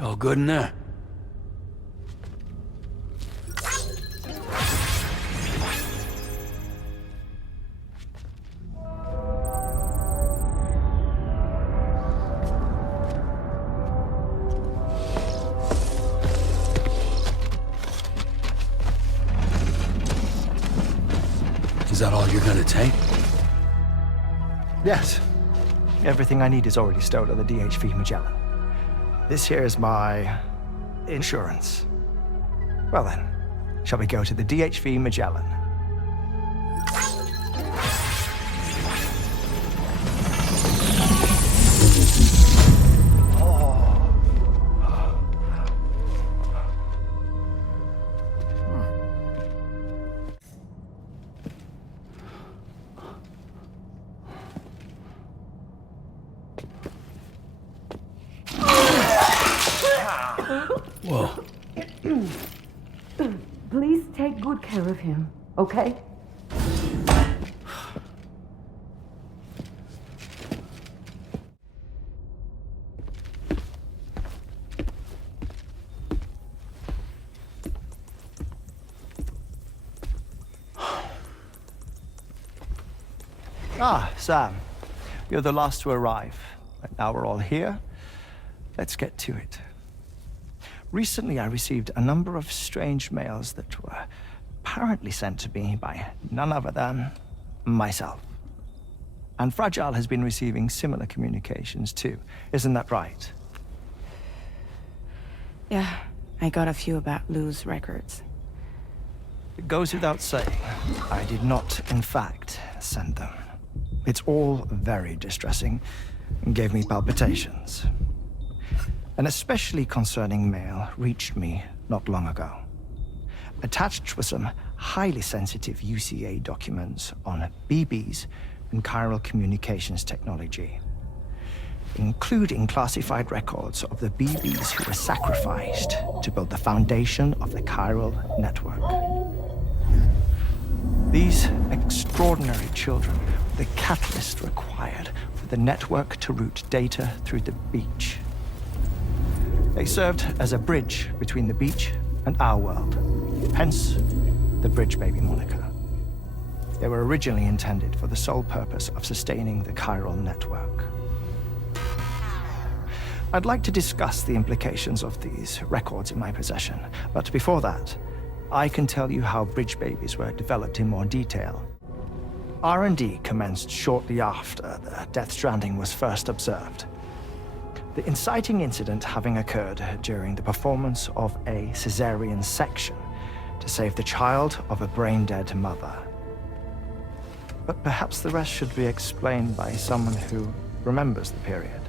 All good in there? Is that all you're gonna take? Yes. Everything I need is already stored on the DHV Magellan. This here is my insurance. Well then, shall we go to the DHV Magellan? Whoa. Please take good care of him, okay? Ah, Sam. You're the last to arrive. Right now we're all here. Let's get to it. Recently, I received a number of strange mails that were apparently sent to me by none other than myself. And Fragile has been receiving similar communications too. Isn't that right? Yeah, I got a few about Lou's records. It goes without saying, I did not, in fact, send them. It's all very distressing and gave me palpitations. An especially concerning mail reached me not long ago. Attached were some highly sensitive UCA documents on BBs and chiral communications technology, including classified records of the BBs who were sacrificed to build the foundation of the chiral network. These extraordinary children were the catalyst required for the network to route data through the beach. They served as a bridge between the beach and our world, hence the Bridge Baby moniker. They were originally intended for the sole purpose of sustaining the chiral network. I'd like to discuss the implications of these records in my possession, but before that, I can tell you how Bridge Babies were developed in more detail. R&D commenced shortly after the Death Stranding was first observed. The inciting incident having occurred during the performance of a cesarean section to save the child of a brain-dead mother. But perhaps the rest should be explained by someone who remembers the period.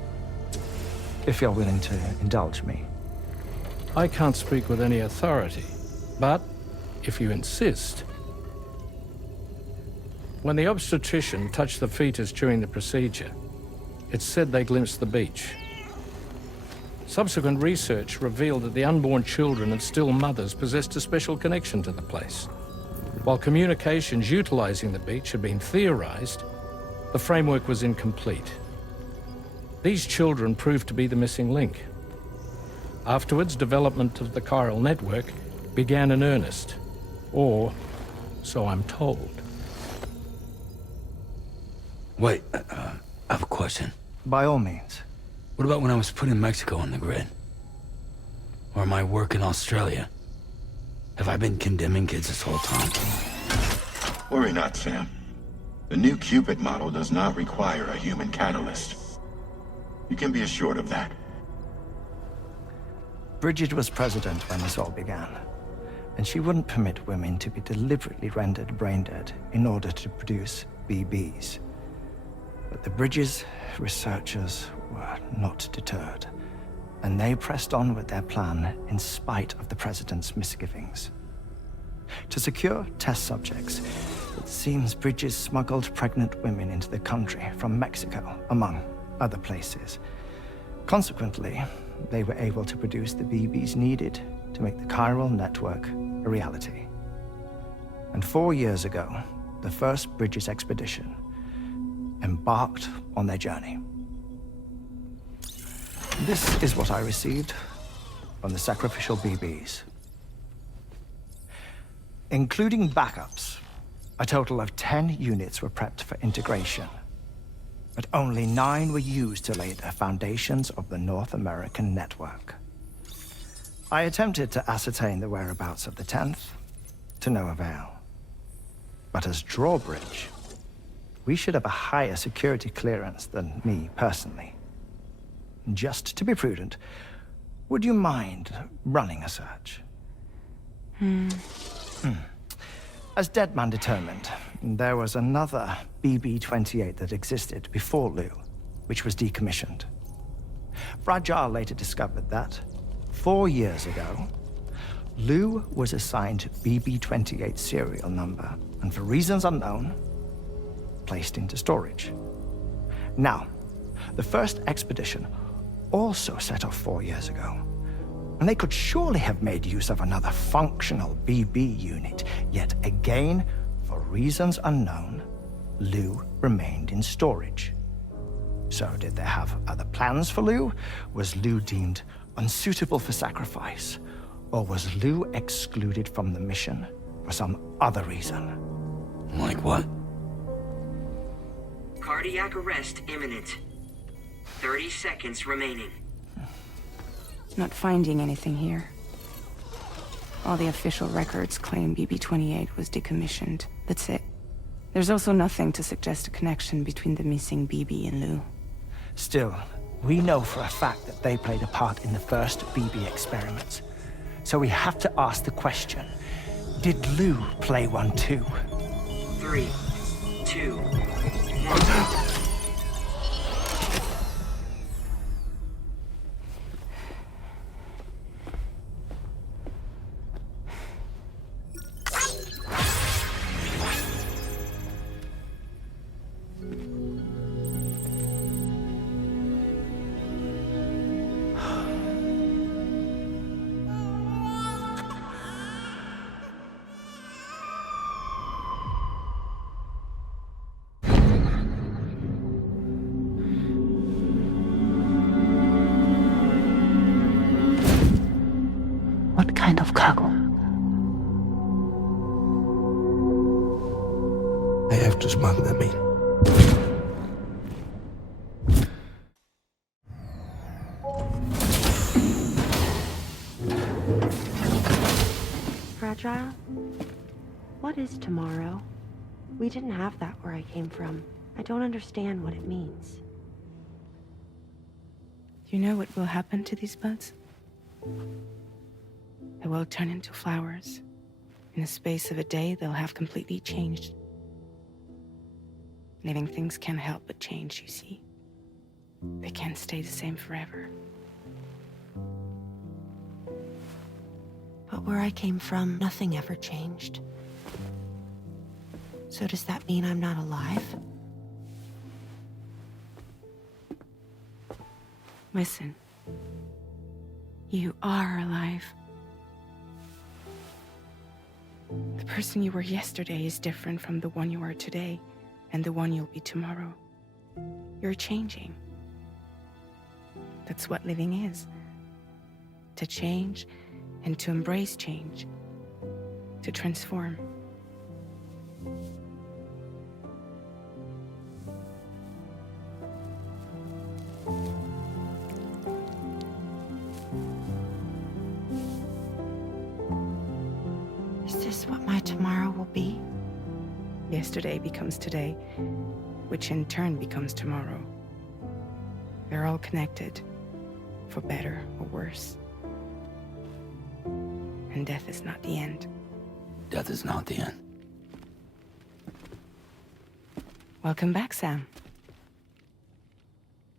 If you're willing to indulge me. I can't speak with any authority, but if you insist. When the obstetrician touched the fetus during the procedure, it's said they glimpsed the beach. Subsequent research revealed that the unborn children of still mothers possessed a special connection to the place. While communications utilizing the beach had been theorized, the framework was incomplete. These children proved to be the missing link. Afterwards, development of the chiral network began in earnest, or so I'm told. Wait, I have a question. By all means. What about when I was putting Mexico on the grid? Or my work in Australia? Have I been condemning kids this whole time? Worry not, Sam. The new Cupid model does not require a human catalyst. You can be assured of that. Bridget was president when this all began, and she wouldn't permit women to be deliberately rendered brain-dead in order to produce BBs. But the Bridges researchers were not deterred, and they pressed on with their plan in spite of the president's misgivings. To secure test subjects, it seems Bridges smuggled pregnant women into the country from Mexico, among other places. Consequently, they were able to produce the BBs needed to make the chiral network a reality. And 4 years ago, the first Bridges expedition embarked on their journey. This is what I received from the sacrificial BBs. Including backups, a total of 10 units were prepped for integration, but only 9 were used to lay the foundations of the North American network. I attempted to ascertain the whereabouts of the 10th, to no avail. But as drawbridge, we should have a higher security clearance than me personally. Just to be prudent, would you mind running a search? As Deadman determined, there was another BB-28 that existed before Lou, which was decommissioned. Fragile later discovered that, 4 years ago, Lou was assigned BB-28 serial number, and for reasons unknown, placed into storage. Now, the first expedition also set off 4 years ago, and they could surely have made use of another functional BB unit, yet again, for reasons unknown, Lou remained in storage. So did they have other plans for Lou? Was Lou deemed unsuitable for sacrifice? Or was Lou excluded from the mission for some other reason? Like what? Cardiac arrest imminent. 30 seconds remaining. Not finding anything here. All the official records claim BB-28 was decommissioned. That's it. There's also nothing to suggest a connection between the missing BB and Lou. Still, we know for a fact that they played a part in the first BB experiments. So we have to ask the question, did Lou play one too? 3, 2, 1. What kind of cargo? I have to smuggle them in. Fragile? What is tomorrow? We didn't have that where I came from. I don't understand what it means. You know what will happen to these buds? They will turn into flowers. In the space of a day, they'll have completely changed. Living things can't help but change, you see. They can't stay the same forever. But where I came from, nothing ever changed. So does that mean I'm not alive? Listen. You are alive. The person you were yesterday is different from the one you are today, and the one you'll be tomorrow. You're changing. That's what living is. To change and to embrace change. To transform. Is this what my tomorrow will be? Yesterday becomes today, which in turn becomes tomorrow. They're all connected, for better or worse. And death is not the end. Death is not the end. Welcome back, Sam.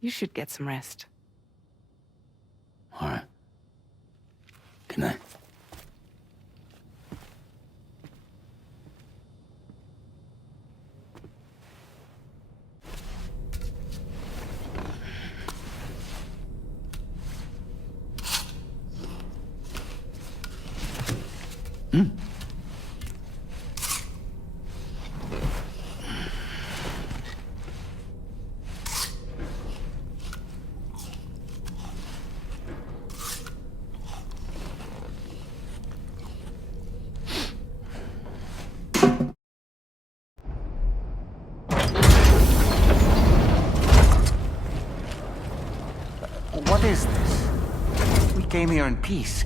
You should get some rest. All right. Good night. What is this? We came here in peace.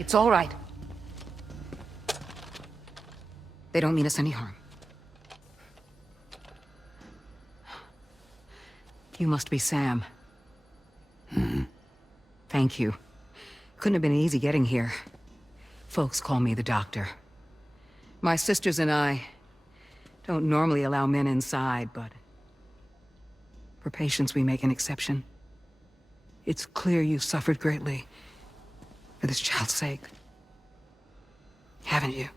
It's all right. They don't mean us any harm. You must be Sam. Thank you. Couldn't have been easy getting here. Folks call me the doctor. My sisters and I don't normally allow men inside, but for patients we make an exception. It's clear you suffered greatly for this child's sake. Haven't you?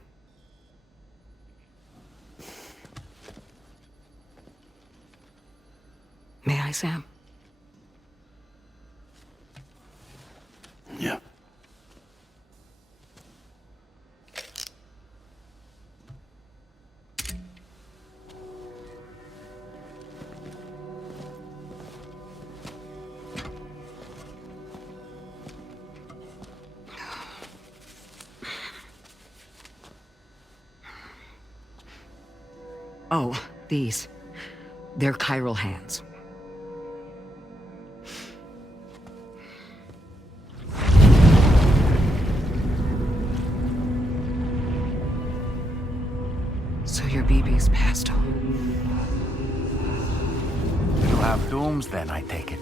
May I, Sam? Yeah. Oh, these. They're chiral hands. So your BB's passed on. You have dooms then, I take it.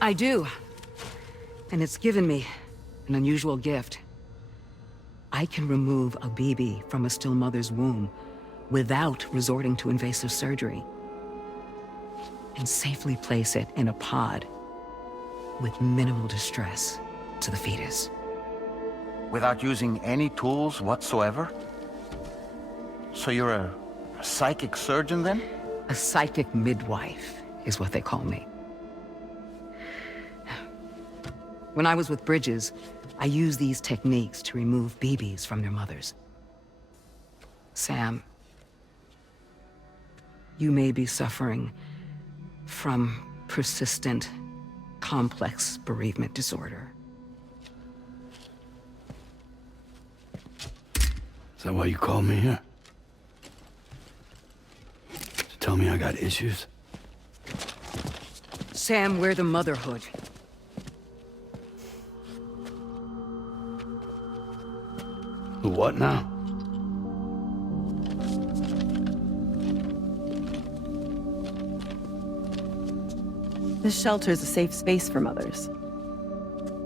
I do. And it's given me an unusual gift. I can remove a BB from a still mother's womb without resorting to invasive surgery, and safely place it in a pod with minimal distress to the fetus. Without using any tools whatsoever? So you're a psychic surgeon then? A psychic midwife is what they call me. When I was with Bridges, I used these techniques to remove BBs from their mothers. Sam, you may be suffering from persistent, complex bereavement disorder. Is that why you called me here? To tell me I got issues? Sam, we're the motherhood. The what now? This shelter is a safe space for mothers.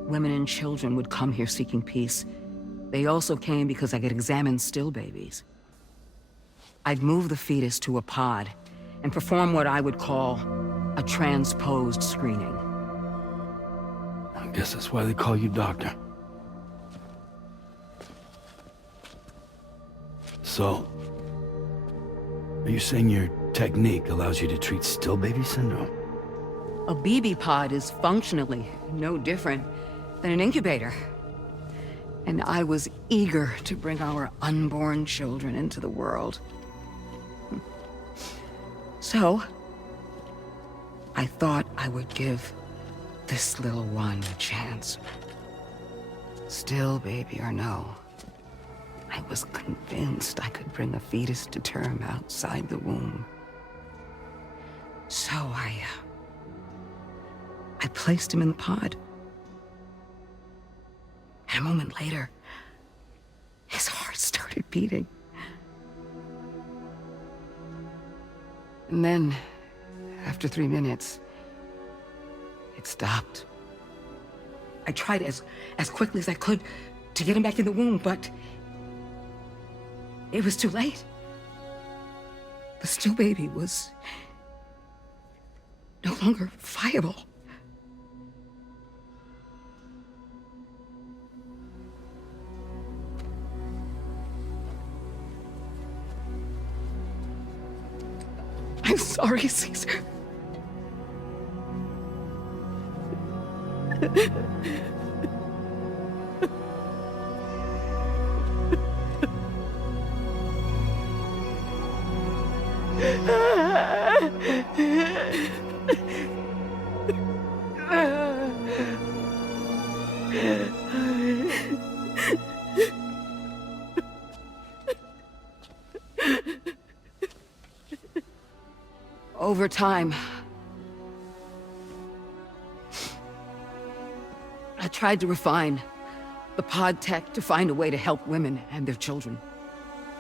Women and children would come here seeking peace. They also came because I could examine still babies. I'd move the fetus to a pod and perform what I would call a transposed screening. I guess that's why they call you doctor. So, are you saying your technique allows you to treat still baby syndrome? A BB pod is functionally no different than an incubator. And I was eager to bring our unborn children into the world. So, I thought I would give this little one a chance. Still baby or no, I was convinced I could bring a fetus to term outside the womb. So I placed him in the pod. And a moment later, his heart started beating. And then, after 3 minutes, it stopped. I tried as quickly as I could to get him back in the womb, but it was too late. The still baby was no longer viable. I'm sorry, Caesar. Over time, I tried to refine the pod tech to find a way to help women and their children.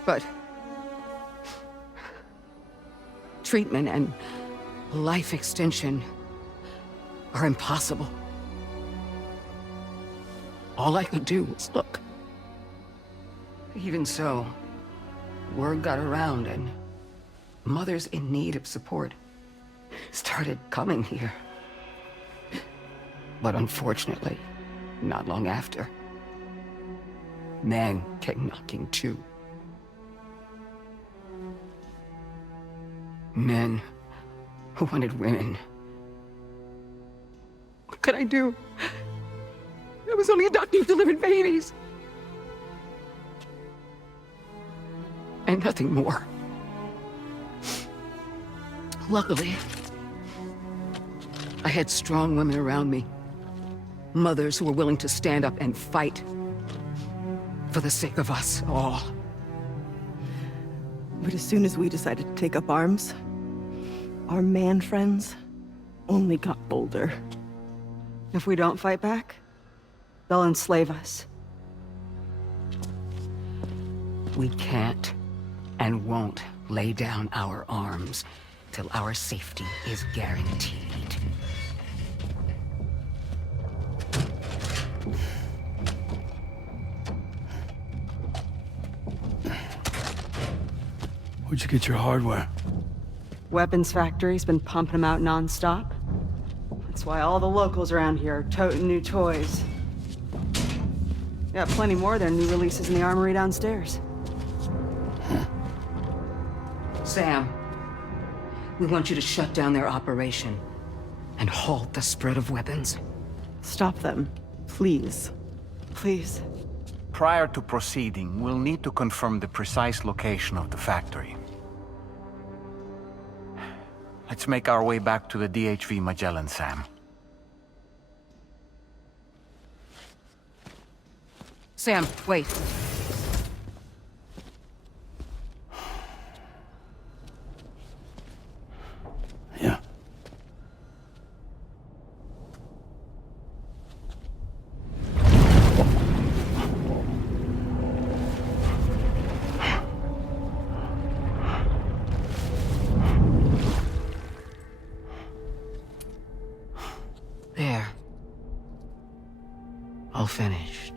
But treatment and life extension are impossible. All I could do was look. Even so, word got around and mothers in need of support started coming here. But unfortunately, not long after, men came knocking too. Men who wanted women. What could I do? I was only a doctor who delivered babies. And nothing more. Luckily, I had strong women around me. Mothers who were willing to stand up and fight for the sake of us all. But as soon as we decided to take up arms, our man friends only got bolder. If we don't fight back, they'll enslave us. We can't and won't lay down our arms till our safety is guaranteed. Where'd you get your hardware? Weapons factory's been pumping them out non-stop. That's why all the locals around here are toting new toys. Got plenty more of their new releases in the armory downstairs. Sam, we want you to shut down their operation and halt the spread of weapons. Stop them, please. Please. Prior to proceeding, we'll need to confirm the precise location of the factory. Let's make our way back to the DHV Magellan, Sam. Sam, wait. Yeah. There. All finished.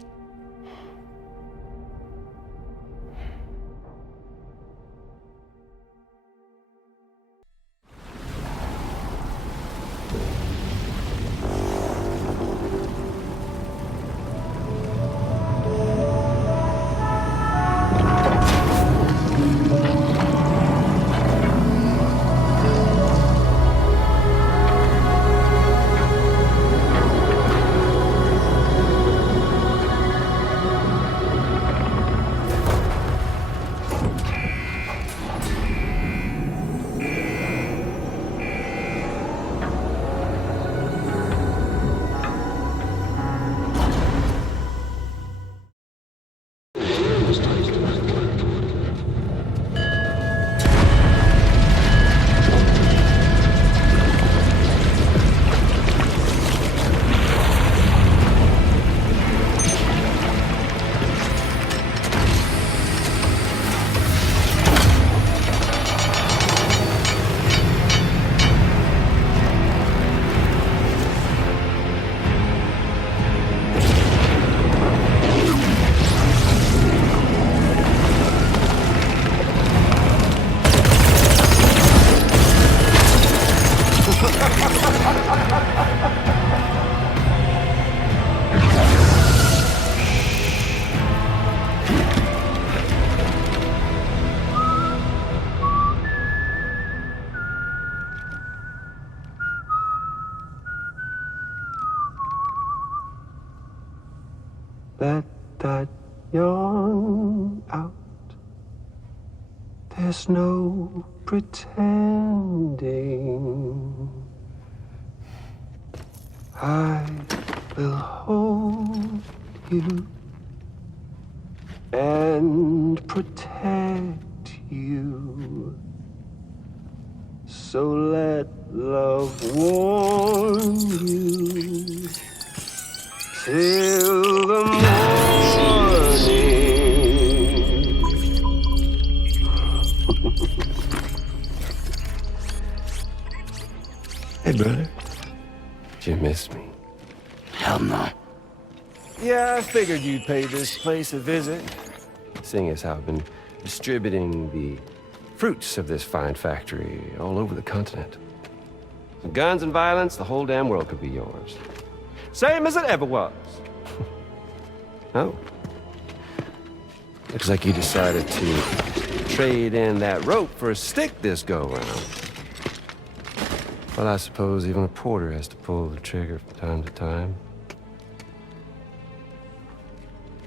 Let that yawn out. There's no pretending. I will hold you and protect you. So let love warm you till the morning. Hey, brother. Did you miss me? Hell no. Yeah, I figured you'd pay this place a visit, seeing as how I've been distributing the fruits of this fine factory all over the continent. With guns and violence, the whole damn world could be yours. Same as it ever was. Oh. Looks like you decided to trade in that rope for a stick this go-round. Well, I suppose even a porter has to pull the trigger from time to time.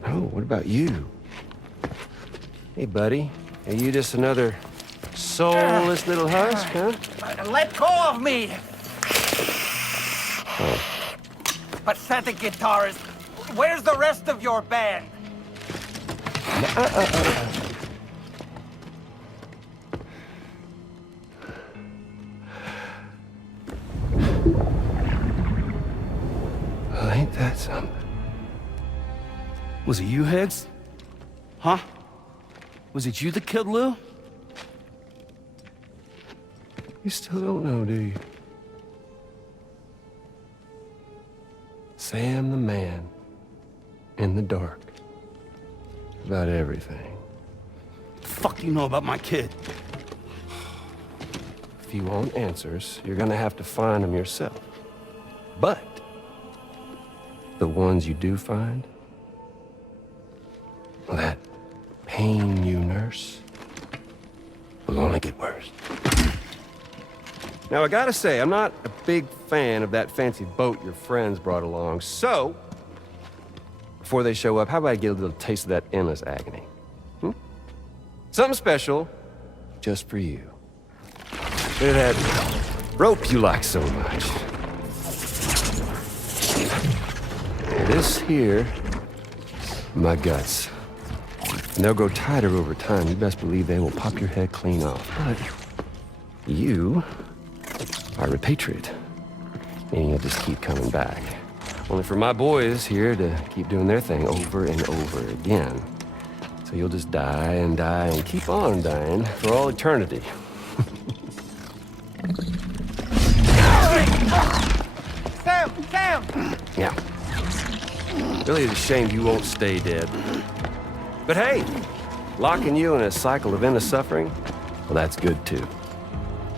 Oh, what about you? Hey, buddy. Are you just another soulless little husk, huh? Let go of me! Oh. Pathetic guitarist. Where's the rest of your band? got some. Was it you, Higgs? Huh? Was it you that killed Lou? You still don't know, do you? Sam the man. In the dark. About everything. What the fuck do you know about my kid? If you want answers, you're gonna have to find them yourself. But the ones you do find, well, that pain you nurse will only get worse. Now, I gotta say, I'm not a big fan of that fancy boat your friends brought along, so before they show up, how about I get a little taste of that endless agony? Something special just for you. Look at that rope you like so much. This here, my guts. And they'll grow tighter over time. You best believe they will pop your head clean off. But you are a repatriate. And you'll just keep coming back. Only for my boys here to keep doing their thing over and over again. So you'll just die and keep on dying for all eternity. Sam! Yeah. Really is a shame you won't stay dead. But hey, locking you in a cycle of endless suffering, well, that's good too.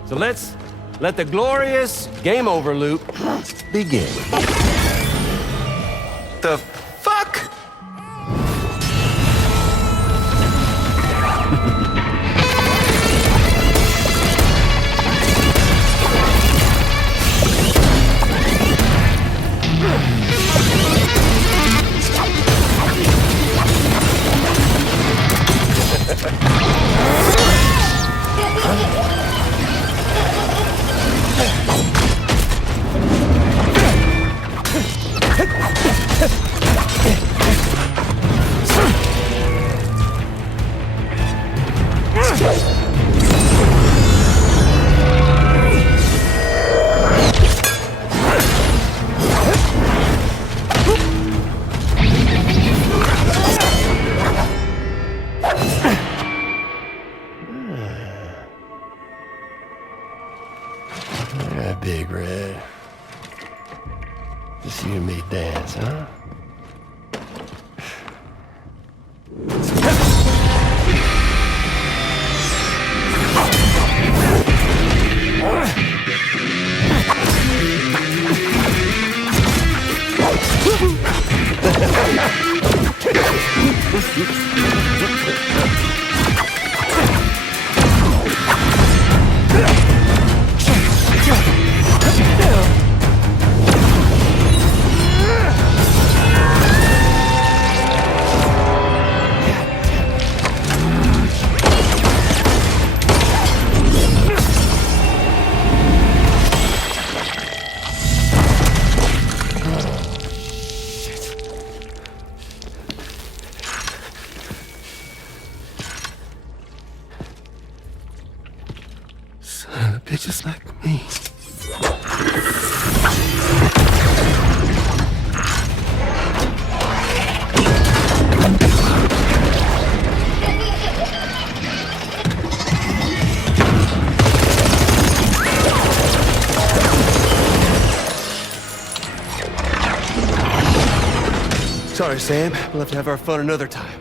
So let's let the glorious game over loop begin. The fuck? Big Red. Just you and me dance, huh? Son of bitches like me. Sorry, Sam. We'll have to have our fun another time.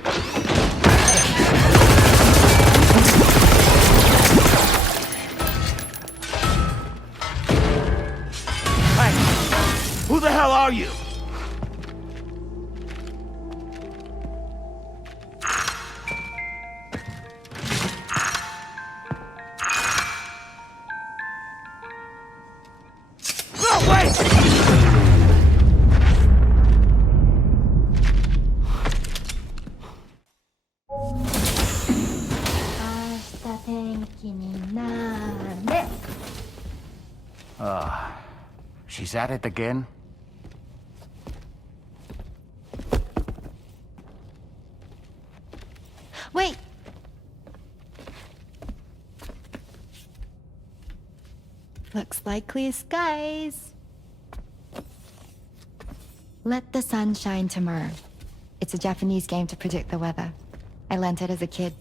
Who the hell are you? No, wait! She's at it again? Wait! Looks like clear skies. Let the sun shine tomorrow. It's a Japanese game to predict the weather. I learned it as a kid.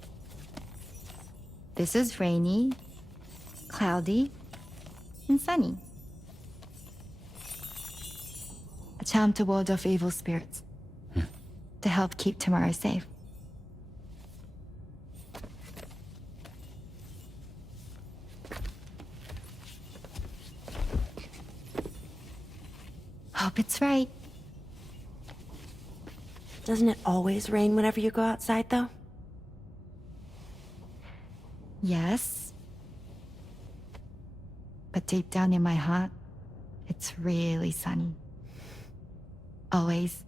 This is rainy, cloudy, and sunny. A charm to ward off evil spirits. To help keep tomorrow safe. Hope it's right. Doesn't it always rain whenever you go outside, though? Yes. But deep down in my heart, it's really sunny. Always.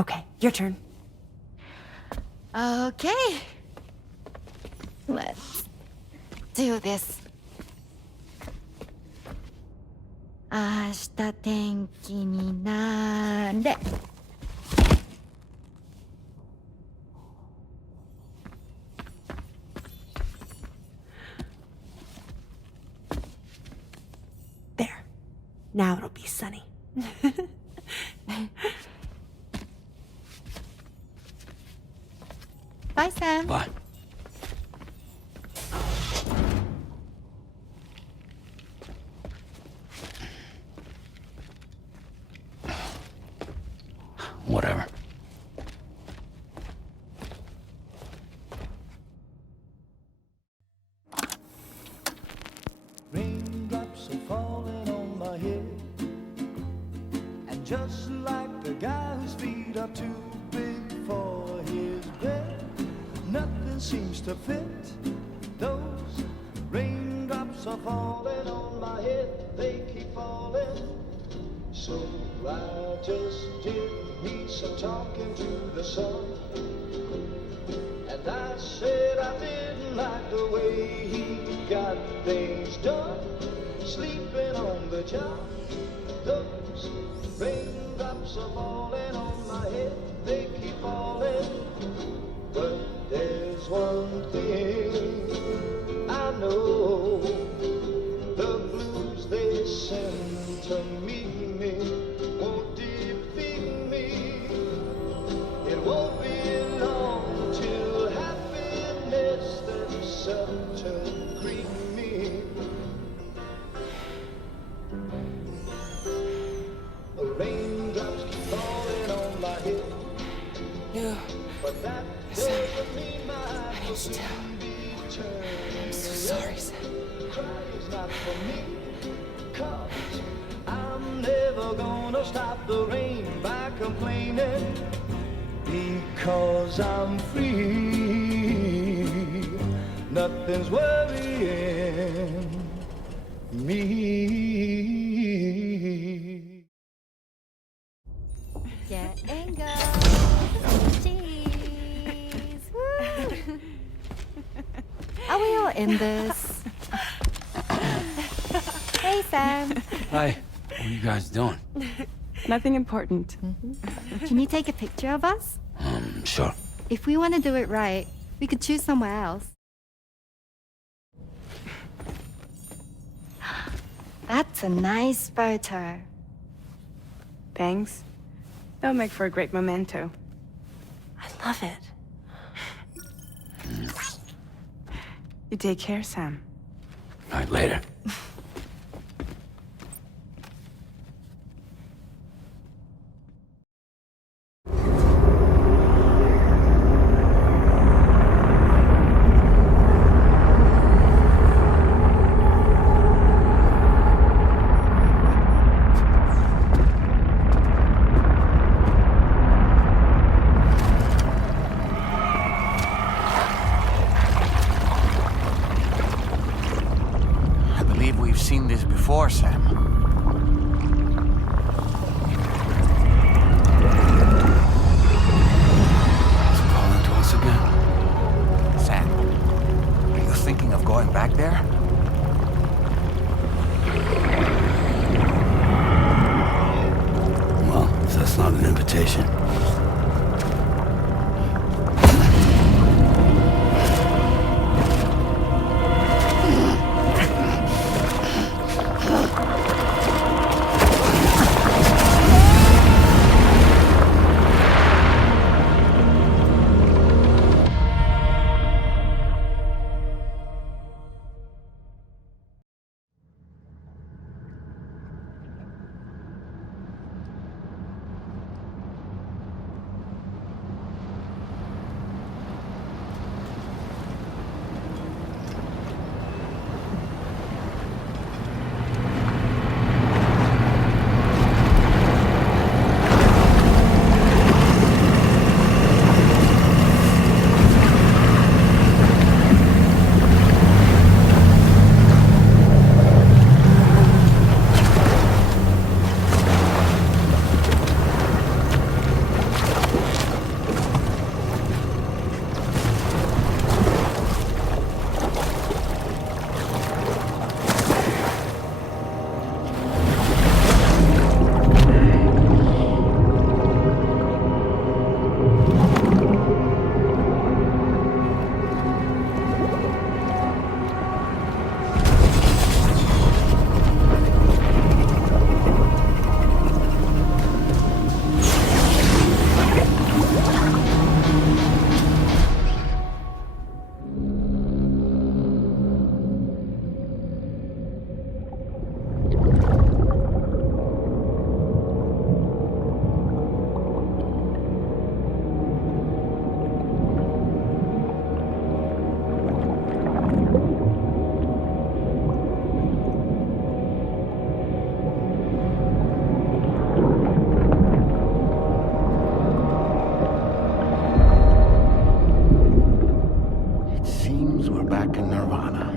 Okay, your turn. Okay. Let's do this. 明日天気になれ。There. Now it'll be sunny. Bye, Sam. Bye. Whatever. Raindrops are falling on my head, and just like the guy whose feet are too big for his bed, nothing seems to fit. Those raindrops are falling on my head, they keep falling. So I just did me some talking to the sun, and I said I didn't like the way he got things done, sleeping on the job. Those raindrops are falling on my head, they keep falling. But there's one thing I know, the blues they send to me won't defeat me. It won't be long till happiness themselves to greet me. The raindrops keep falling on my head. Yeah. But that doesn't mean my still. I'm so sorry, Sam. Crying's not for me, 'cause I'm never gonna stop the rain by complaining, because I'm free. Nothing's worrying me. Get and go. Cheese. Woo. Are we all in this? Hey, Sam. Hi. What are you guys doing? Nothing important. Can you take a picture of us? Sure. If we want to do it right, we could choose somewhere else. That's a nice photo. Thanks. That'll make for a great memento. I love it. You take care, Sam. All right, later. Seen this before, Sam. Is it calling to us again? Sam, are you thinking of going back there? Well, if that's not an invitation. back in Nirvana.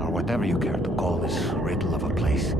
Or whatever you care to call this riddle of a place.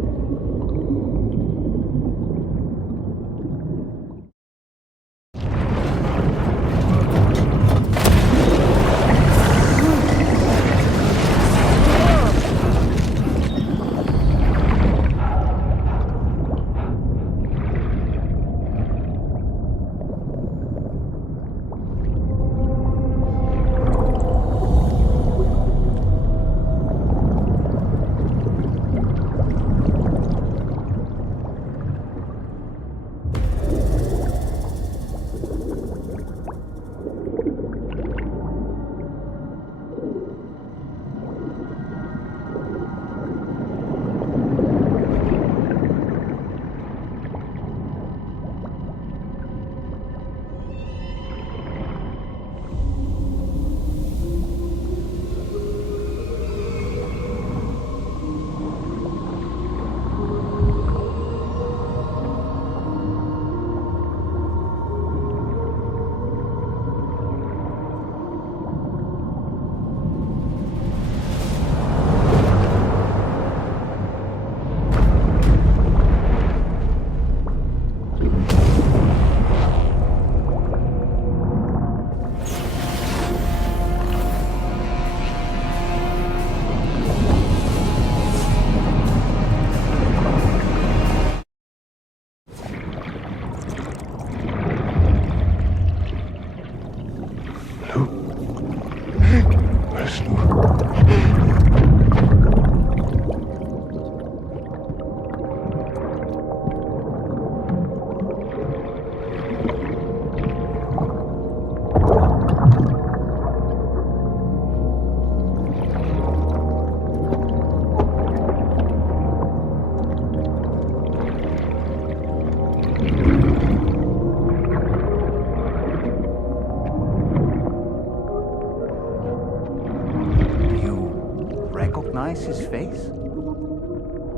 His face?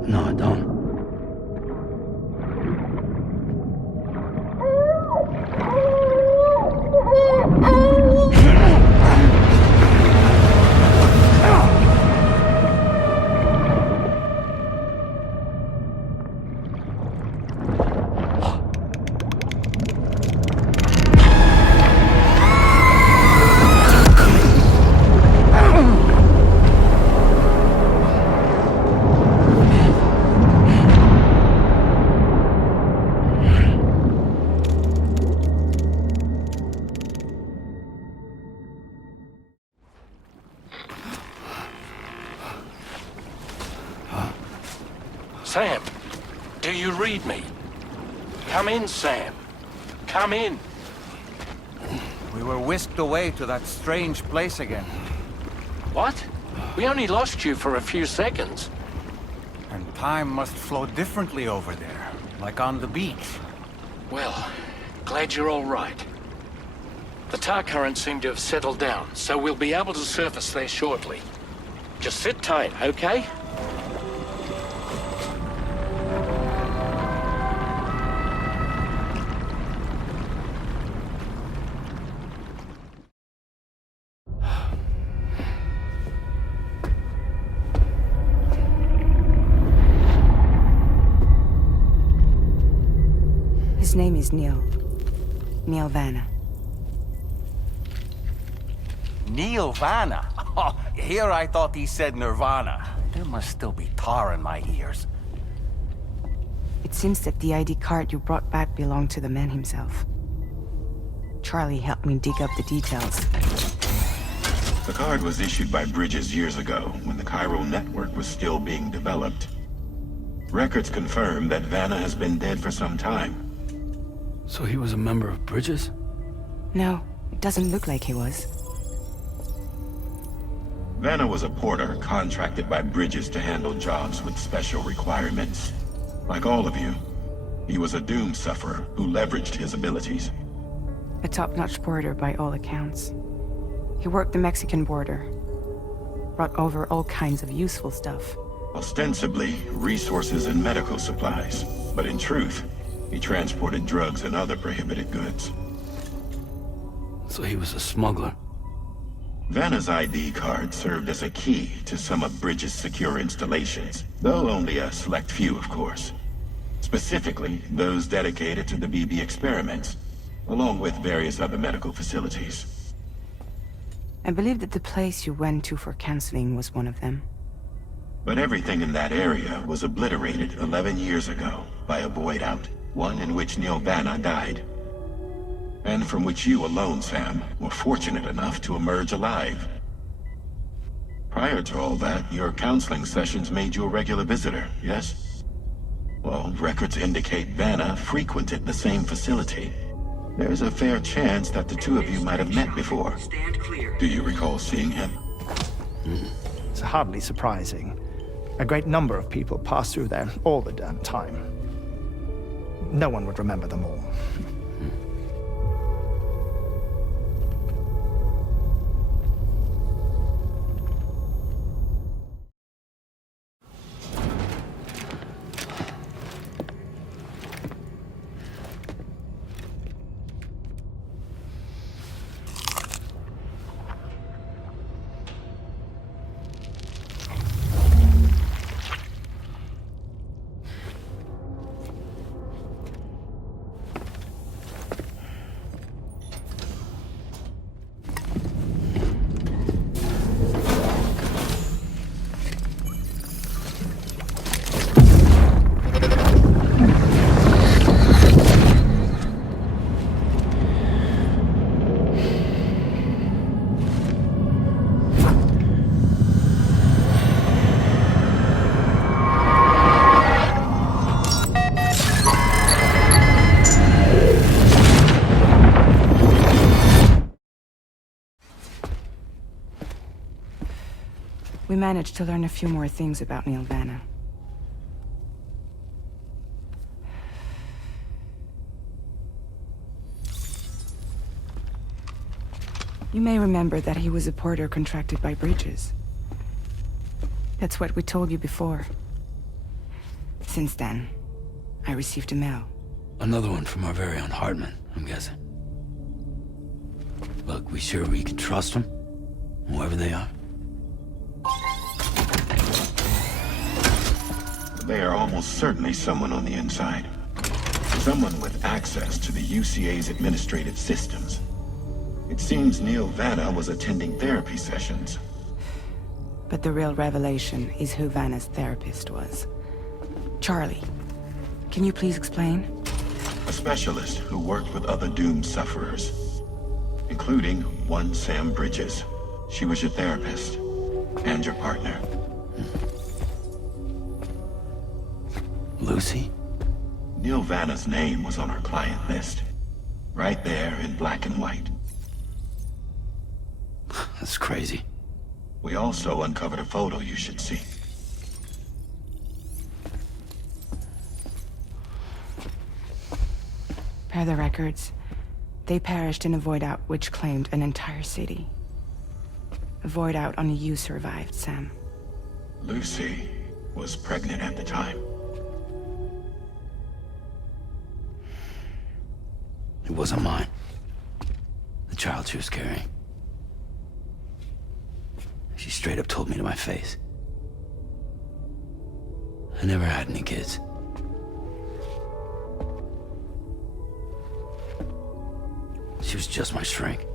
No, I don't. Sam, do you read me? Come in, Sam. Come in. We were whisked away to that strange place again. What? We only lost you for a few seconds. And time must flow differently over there, like on the beach. Well, glad you're all right. The tar currents seem to have settled down, so we'll be able to surface there shortly. Just sit tight, okay? His name is Neil. Neil Vanna. Neil Vanna? Oh, here I thought he said Nirvana. There must still be tar in my ears. It seems that the ID card you brought back belonged to the man himself. Charlie helped me dig up the details. The card was issued by Bridges years ago, when the chiral network was still being developed. Records confirm that Vanna has been dead for some time. So he was a member of Bridges? No, it doesn't look like he was. Vanna was a porter contracted by Bridges to handle jobs with special requirements. Like all of you, he was a doom sufferer who leveraged his abilities. A top-notch porter by all accounts. He worked the Mexican border. Brought over all kinds of useful stuff. Ostensibly, resources and medical supplies. But in truth, he transported drugs and other prohibited goods. So he was a smuggler. Vanna's ID card served as a key to some of Bridges' secure installations, though only a select few, of course. Specifically, those dedicated to the BB experiments, along with various other medical facilities. I believe that the place you went to for counseling was one of them. But everything in that area was obliterated 11 years ago by a void out, one in which Neil Vanna died. And from which you alone, Sam, were fortunate enough to emerge alive. Prior to all that, your counseling sessions made you a regular visitor, yes? Well, records indicate Vanna frequented the same facility. There's a fair chance that the two of you might have met before. Do you recall seeing him? It's hardly surprising. A great number of people pass through there all the damn time. No one would remember them all. We managed to learn a few more things about Neil Vanna. You may remember that he was a porter contracted by Bridges. That's what we told you before. Since then, I received a mail. Another one from our very own Hartman, I'm guessing. Look, we sure we can trust them? Whoever they are? They are almost certainly someone on the inside. Someone with access to the UCA's administrative systems. It seems Neil Vanna was attending therapy sessions. But the real revelation is who Vanna's therapist was. Charlie, can you please explain? A specialist who worked with other doomed sufferers, including one Sam Bridges. She was your therapist and your partner. Lucy? Neil Vanna's name was on our client list. Right there in black and white. That's crazy. We also uncovered a photo you should see. Per the records, they perished in a void out which claimed an entire city. A void out only you survived, Sam. Lucy was pregnant at the time. It wasn't mine. The child she was carrying. She straight up told me to my face. I never had any kids. She was just my shrink,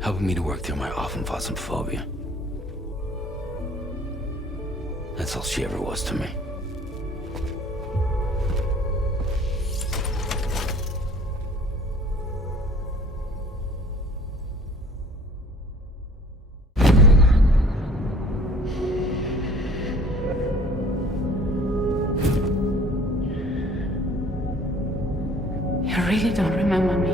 helping me to work through my often phobia. That's all she ever was to me. You really don't remember me.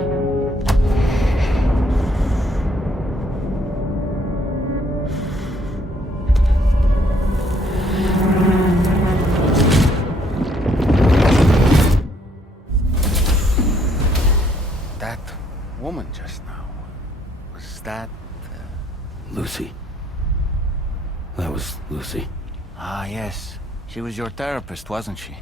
That woman just now, was that... Lucy. That was Lucy. Ah, yes. She was your therapist, wasn't she?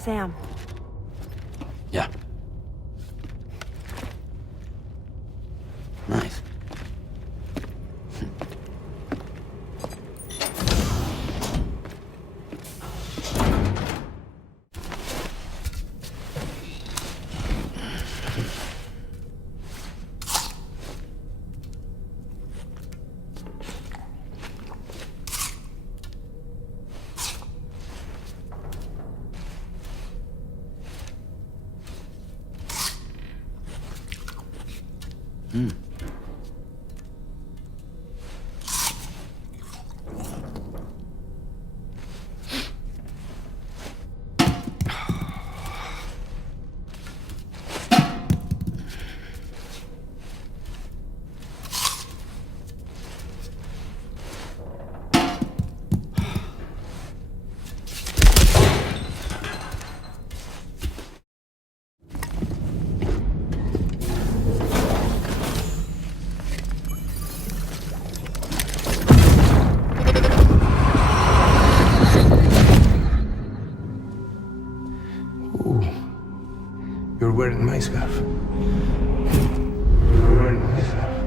Sam. Yeah. Nice. You're wearing my scarf. You're wearing my scarf.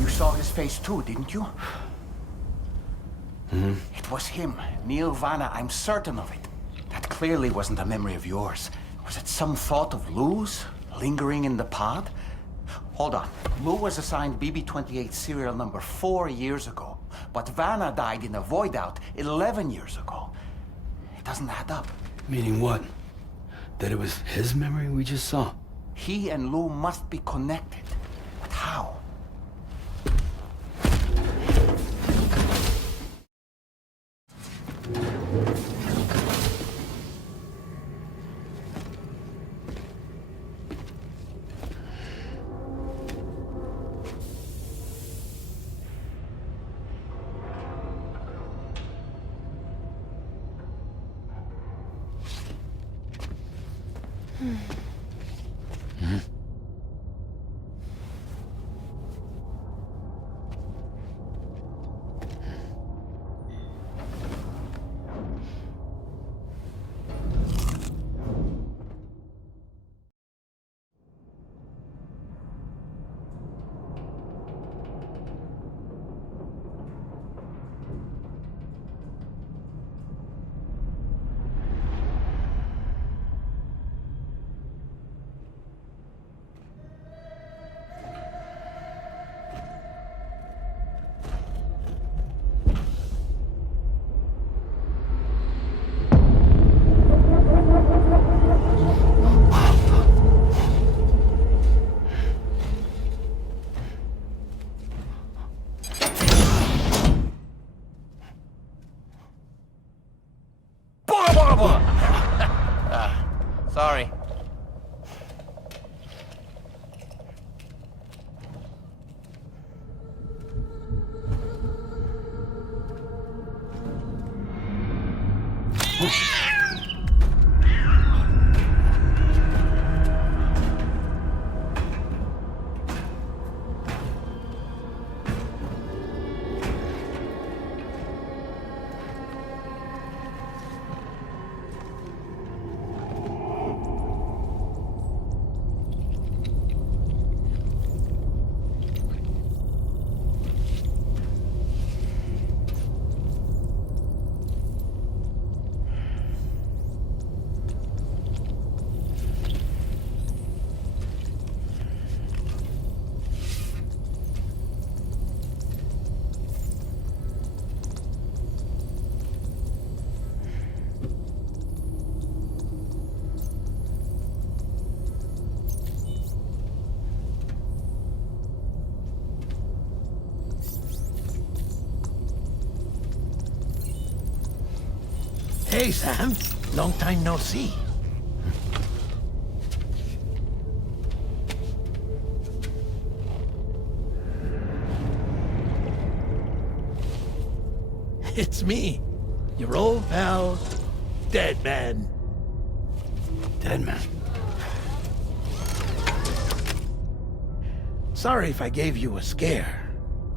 You saw his face too, didn't you? It was him, Neil Vanna, I'm certain of it. That clearly wasn't a memory of yours. Was it some thought of Lou's, lingering in the pod? Hold on. Lou was assigned BB-28 serial number 4 years ago, but Vanna died in a void out 11 years ago. It doesn't add up. Meaning what? That it was his memory we just saw? He and Lou must be connected. But how? Sorry. Hey, Sam. Long time no see. It's me, your old pal, Dead Man. Dead Man? Sorry if I gave you a scare.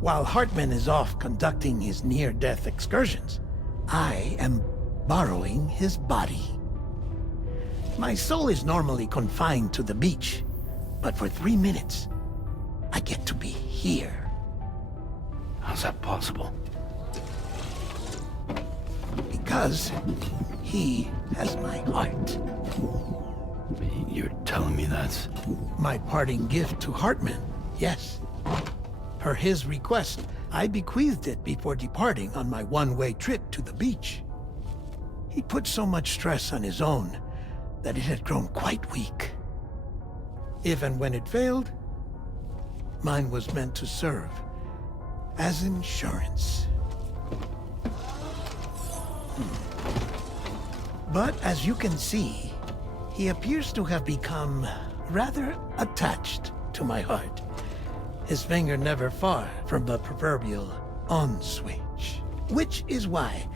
While Hartman is off conducting his near-death excursions, I am borrowing his body. My soul is normally confined to the beach, but for 3 minutes, I get to be here. How's that possible? Because he has my heart. You're telling me that's... My parting gift to Hartman, yes. Per his request, I bequeathed it before departing on my one-way trip to the beach. He put so much stress on his own that it had grown quite weak. If and when it failed, mine was meant to serve as insurance. But as you can see, he appears to have become rather attached to my heart. His finger never far from the proverbial on switch, which is why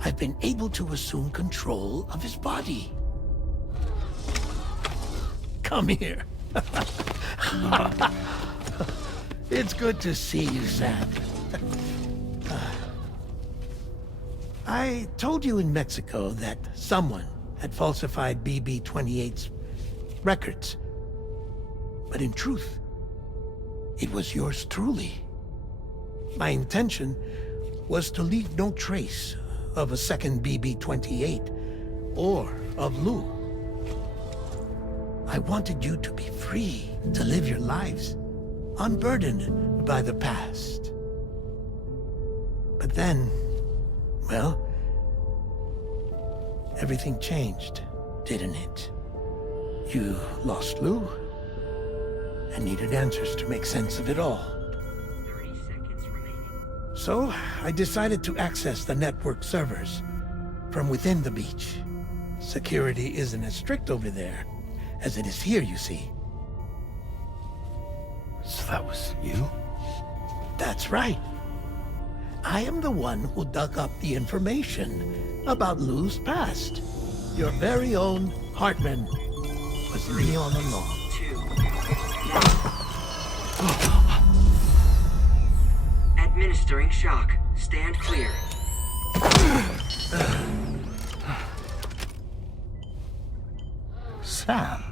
I've been able to assume control of his body. Come here. It's good to see you, Sam. I told you in Mexico that someone had falsified BB-28's records. But in truth, it was yours truly. My intention was to leave no trace of a second BB-28 or of Lou. I wanted you to be free to live your lives, unburdened by the past. But then, well, everything changed, didn't it? You lost Lou, and needed answers to make sense of it all. 30 seconds remaining. So, I decided to access the network servers from within the beach. Security isn't as strict over there as it is here, you see. So that was you? That's right. I am the one who dug up the information about Lou's past. Your very own Hartman was me all along. 2. Administering shock. Stand clear. Sam.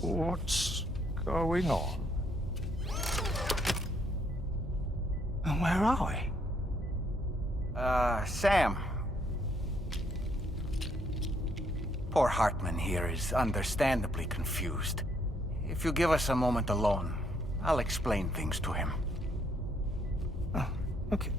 What's going on? And where are we? Sam. Poor Hartman here is understandably confused. If you give us a moment alone, I'll explain things to him. Oh, okay.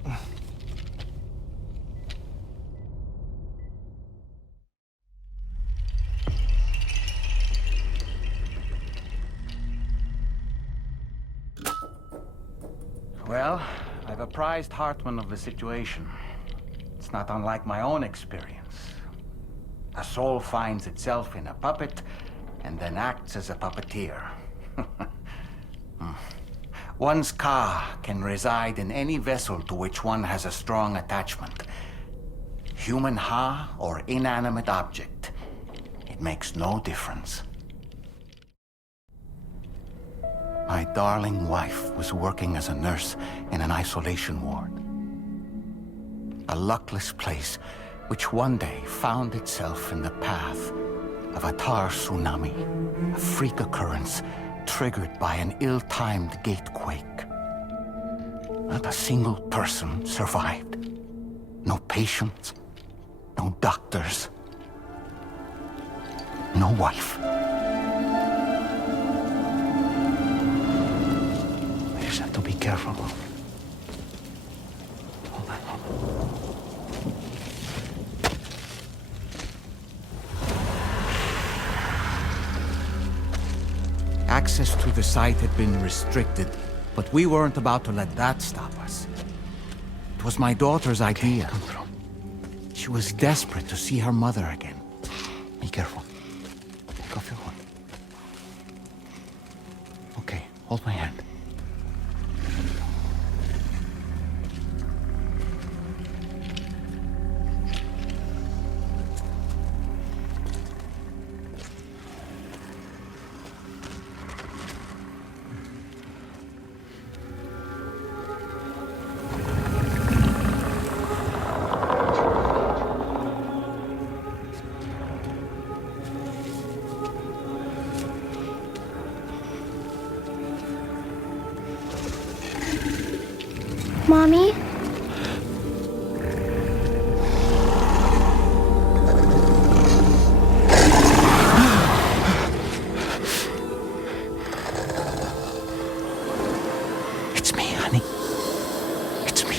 Well, I've apprised Hartman of the situation. It's not unlike my own experience. A soul finds itself in a puppet and then acts as a puppeteer. One's ka can reside in any vessel to which one has a strong attachment. Human ha or inanimate object. It makes no difference. My darling wife was working as a nurse in an isolation ward. A luckless place which one day found itself in the path of a tar tsunami, a freak occurrence triggered by an ill-timed gatequake. Not a single person survived. No patients, no doctors, no wife. We just have to be careful. Hold on. Access to the site had been restricted, but we weren't about to let that stop us. It was my daughter's idea. Come through. She was desperate to see her mother again. Be careful. Take off your hood. Okay, hold my hand. Mommy? It's me, honey. It's me.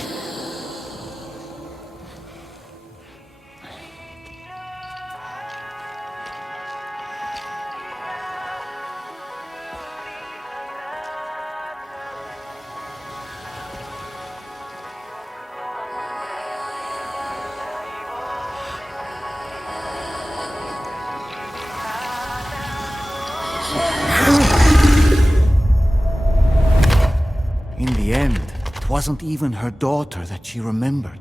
In the end, it wasn't even her daughter that she remembered.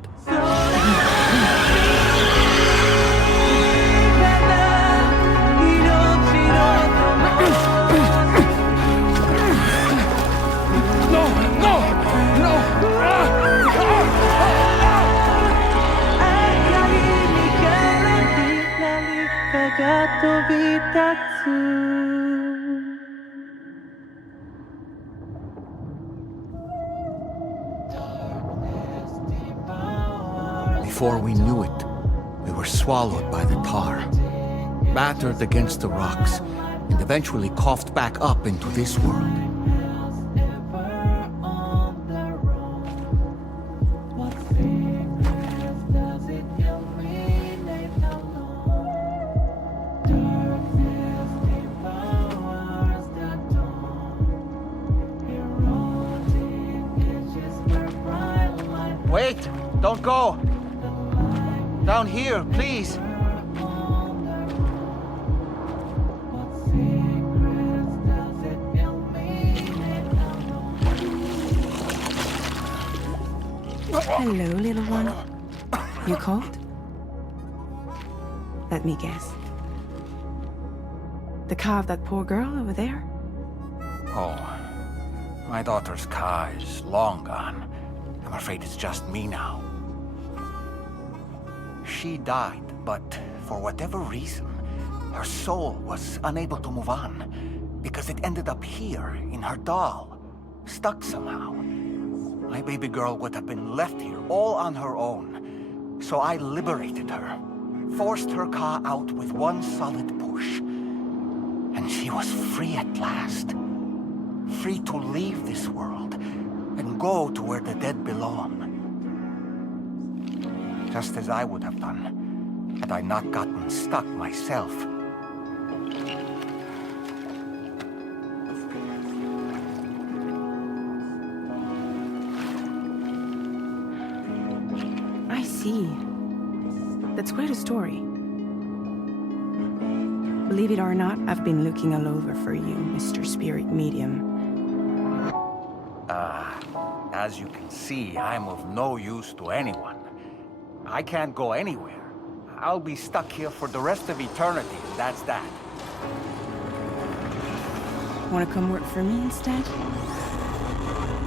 Before we knew it, we were swallowed by the tar, battered against the rocks, and eventually coughed back up into this world. Wait! Don't go! Down here, please! Hello, little one. You cold? Let me guess. The car of that poor girl over there? Oh, my daughter's car is long gone. I'm afraid it's just me now. She died, but for whatever reason, her soul was unable to move on because it ended up here in her doll, stuck somehow. My baby girl would have been left here all on her own. So I liberated her, forced her car out with one solid push. And she was free at last. Free to leave this world and go to where the dead belong. Just as I would have done, had I not gotten stuck myself. I see. That's quite a story. Believe it or not, I've been looking all over for you, Mr. Spirit Medium. As you can see, I'm of no use to anyone. I can't go anywhere. I'll be stuck here for the rest of eternity, and that's that. Want to come work for me instead?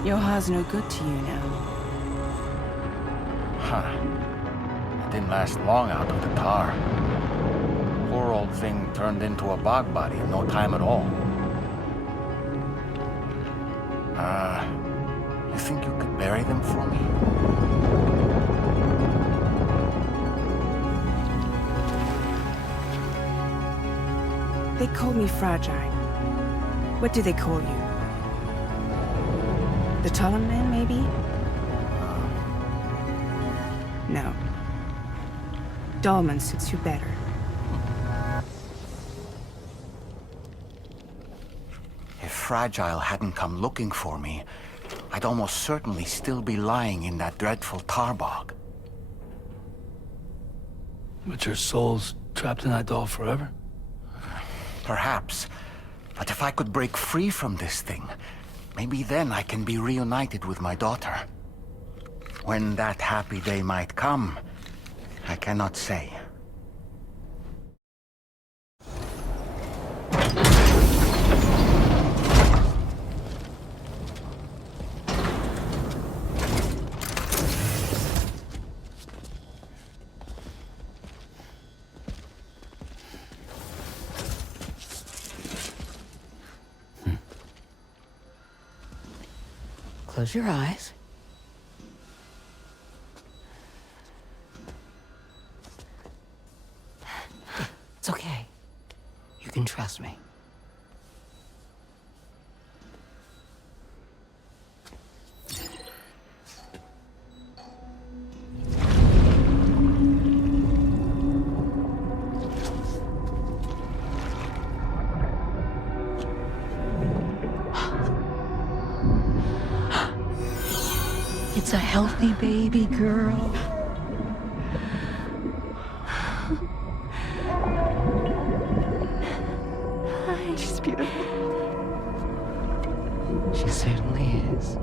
Yoha's no good to you now. Huh. It didn't last long out of the tar. Poor old thing turned into a bog body in no time at all. You think you could bury them for me? They call me fragile. What do they call you? The Talon Man, maybe? No. Dolman suits you better. If Fragile hadn't come looking for me, I'd almost certainly still be lying in that dreadful tar bog. But your soul's trapped in that doll forever? Perhaps. But if I could break free from this thing, maybe then I can be reunited with my daughter. When that happy day might come, I cannot say. Close your eyes. can trust me. It's a healthy baby girl. She's beautiful. She certainly is.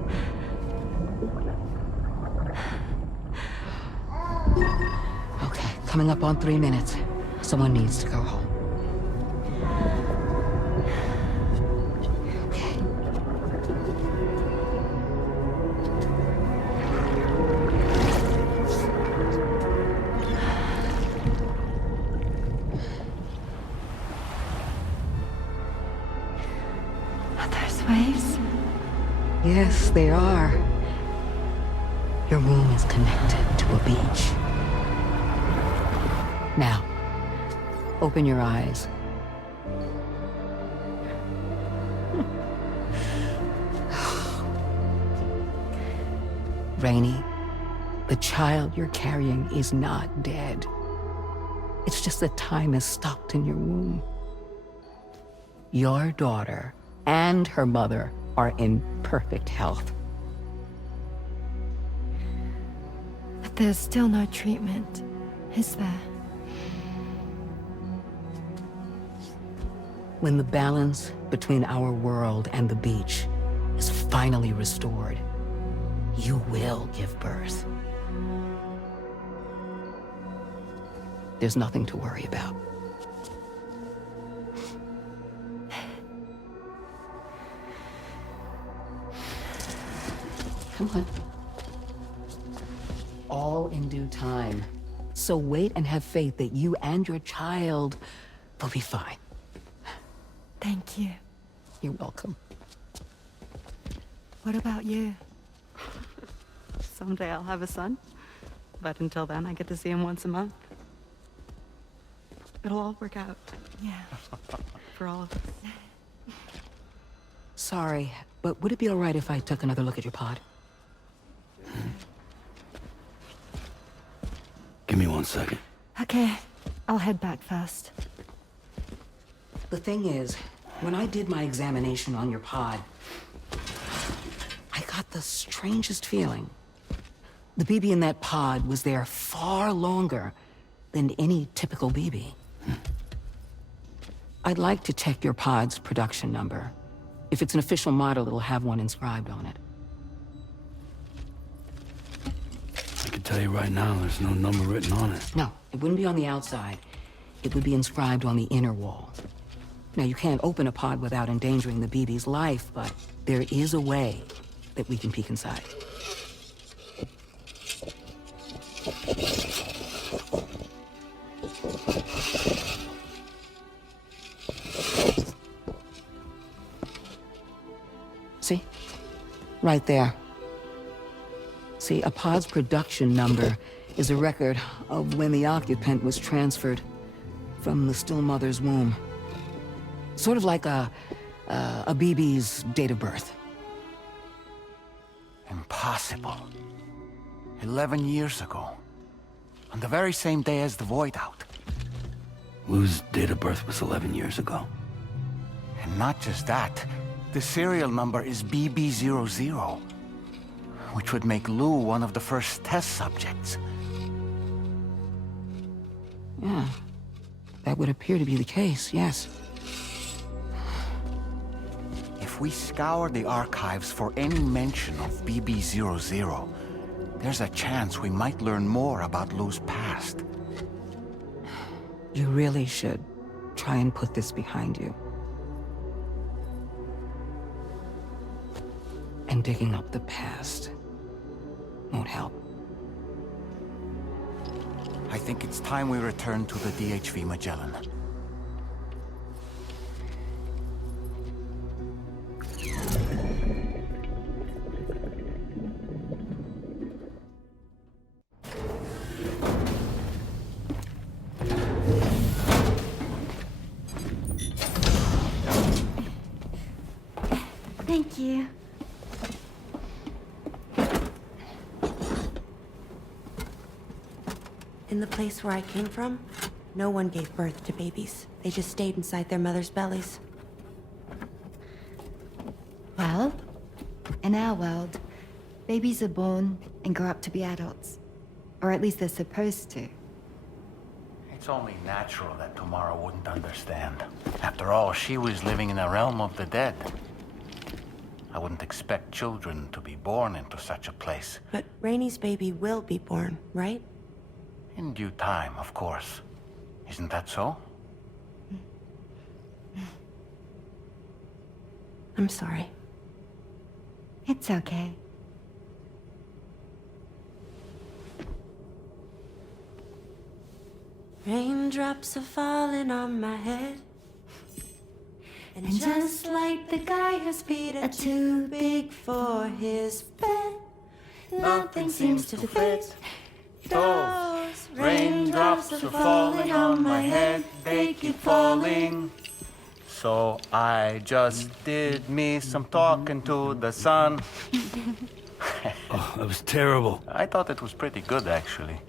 Okay, coming up on 3 minutes. Someone needs to go home. Waves? Yes, they are. Your womb is connected to a beach. Now, open your eyes. Rainey, the child you're carrying is not dead. It's just that time has stopped in your womb. Your daughter and her mother are in perfect health. But there's still no treatment, is there? When the balance between our world and the beach is finally restored, you will give birth. There's nothing to worry about. Come on. All in due time. So wait and have faith that you and your child will be fine. Thank you. You're welcome. What about you? Someday I'll have a son, but until then I get to see him once a month. It'll all work out. Yeah. For all of us. Sorry, but would it be all right if I took another look at your pod? Give me 1 second. Okay, I'll head back first. The thing is, when I did my examination on your pod, I got the strangest feeling. The BB in that pod was there far longer than any typical BB. I'd like to check your pod's production number. If it's an official model, it'll have one inscribed on it. I can tell you right now, there's no number written on it. No, it wouldn't be on the outside. It would be inscribed on the inner wall. Now, you can't open a pod without endangering the BB's life, but there is a way that we can peek inside. See? Right there. See, a pod's production number is a record of when the occupant was transferred from the still mother's womb. Sort of like a BB's date of birth. Impossible. 11 years ago. On the very same day as the Void Out. Lou's date of birth was 11 years ago. And not just that, the serial number is BB00, which would make Lou one of the first test subjects. Yeah, that would appear to be the case, yes. If we scour the archives for any mention of BB00, there's a chance we might learn more about Lou's past. You really should try and put this behind you. And digging up the past won't help. I think it's time we return to the DHV Magellan. you. In the place where I came from, no one gave birth to babies. They just stayed inside their mother's bellies. Well, in our world, babies are born and grow up to be adults. Or at least they're supposed to. It's only natural that Tomorrow wouldn't understand. After all, she was living in a realm of the dead. I wouldn't expect children to be born into such a place. But Rainey's baby will be born, right? In due time, of course. Isn't that so? I'm sorry. It's okay. Raindrops are falling on my head. And just like the guy whose feet are too big for his bed, nothing seems to fit. Those raindrops are falling on my head, they keep falling. So I just did me some talking to the sun. Oh, that was terrible. I thought it was pretty good, actually.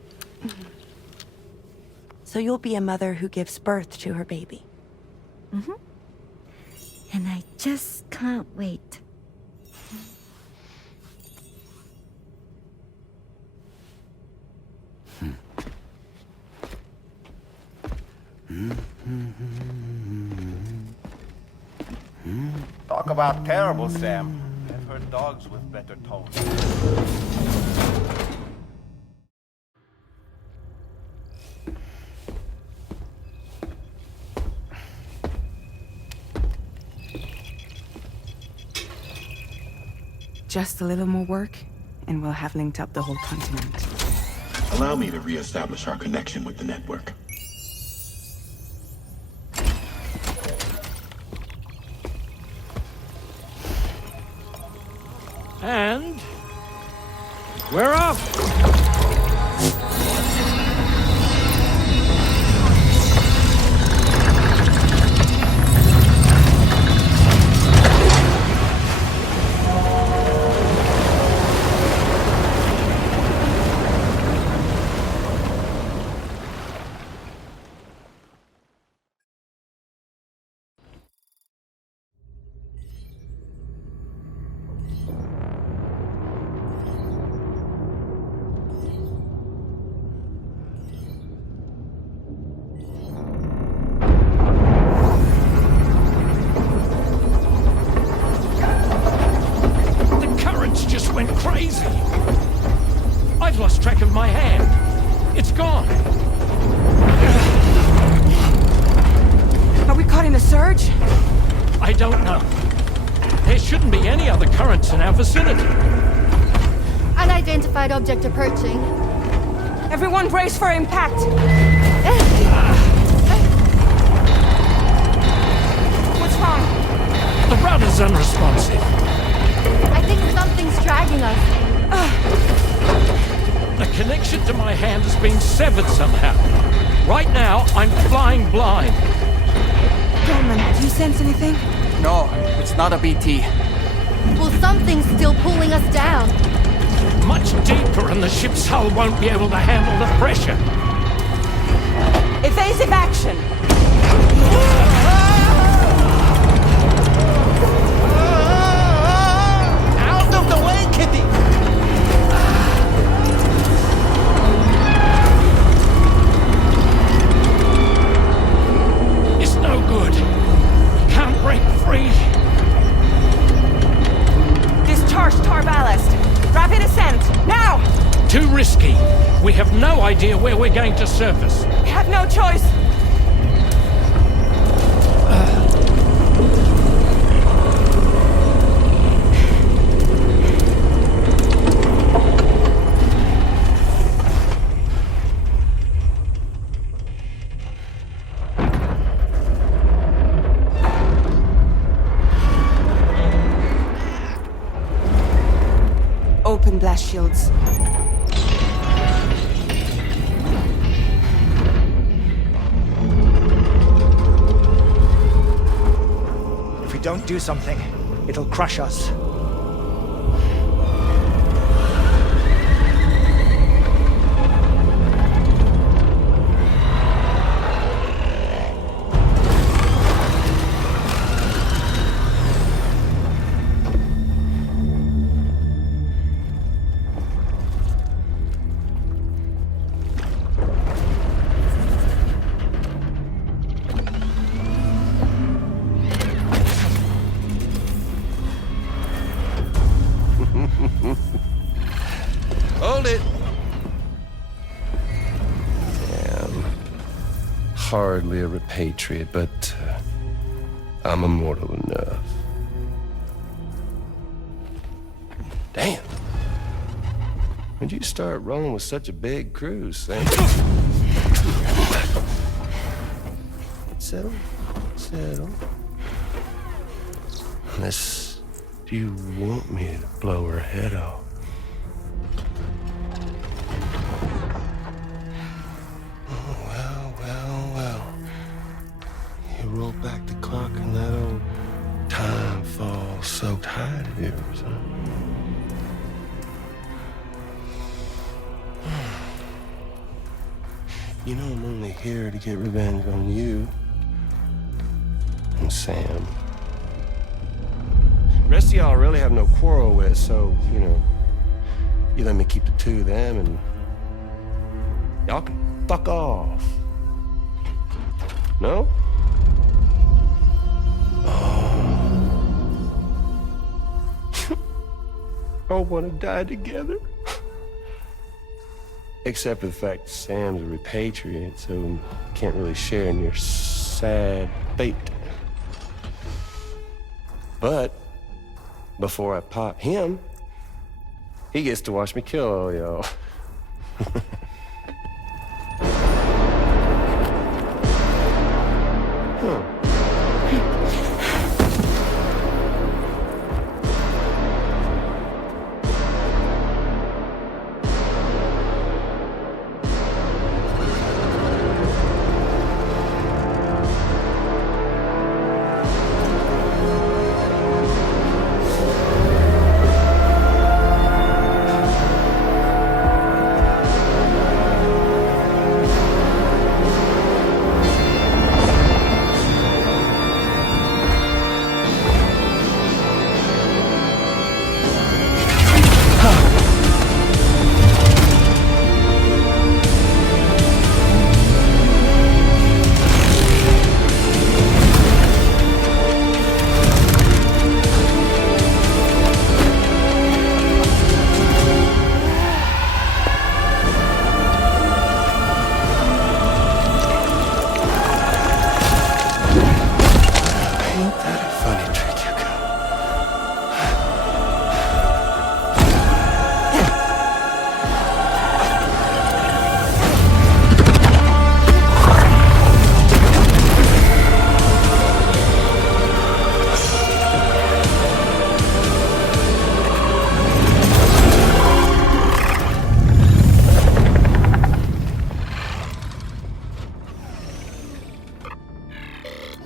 So you'll be a mother who gives birth to her baby. Mm-hmm. And I just can't wait. Talk about terrible, Sam. I've heard dogs with better tones. Just a little more work, and we'll have linked up the whole continent. Allow me to reestablish our connection with the network. And we're off! Crazy! I've lost track of my hand. It's gone. Are we caught in a surge? I don't know. There shouldn't be any other currents in our vicinity. Unidentified object approaching. Everyone brace for impact! What's wrong? The rudder's unresponsive. I think something's dragging us. The connection to my hand has been severed somehow. Right now, I'm flying blind. Dorman, do you sense anything? No, it's not a BT. Well, something's still pulling us down. Much deeper, and the ship's hull won't be able to handle the pressure. Evasive action! Out of the way, Kitty! It's no good. Can't break free. Discharge tar ballast. Rapid ascent, now! Too risky. We have no idea where we're going to surface. We have no choice. Open blast shields. If we don't do something, it'll crush us. Hold it! Damn. Hardly a repatriate, but I'm immortal enough. Damn. When'd you start rolling with such a big crew, Sam? Settle. Settle. Unless you want me to blow her head off. Well. You roll back the clock and that old time fall soaked hide of yours, huh? You know I'm only here to get revenge on you and Sam. The rest of y'all I really have no quarrel with, so, you know, you let me keep the two of them and y'all can fuck off. No? All want to die together? Except for the fact Sam's a repatriate, so can't really share in your sad fate. But before I pop him, he gets to watch me kill all y'all.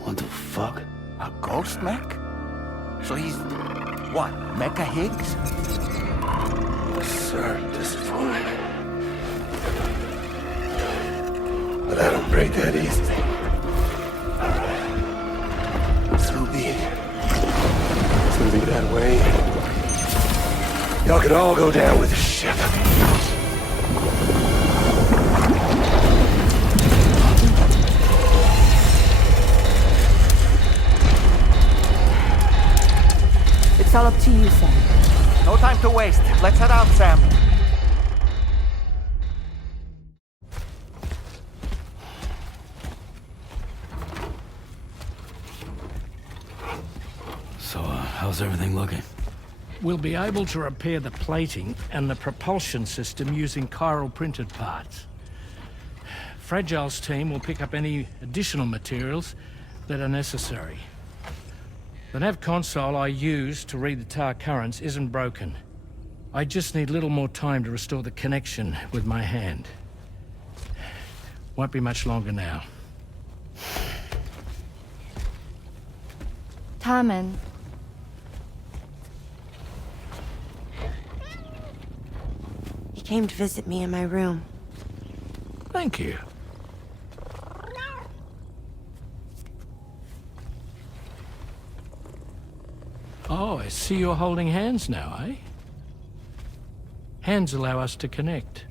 What the fuck? A ghost mech? So he's, what, Mecha Higgs? Sorry to disappoint. But I don't break that easy. So be it. It's gonna be that way. Y'all could all go down with the ship. It's all up to you, Sam. No time to waste. Let's head out, Sam. So, how's everything looking? We'll be able to repair the plating and the propulsion system using chiral printed parts. Fragile's team will pick up any additional materials that are necessary. The nav console I use to read the tar currents isn't broken. I just need a little more time to restore the connection with my hand. Won't be much longer now. Tommen. came to visit me in my room. Thank you. Oh, I see you're holding hands now, eh? Hands allow us to connect,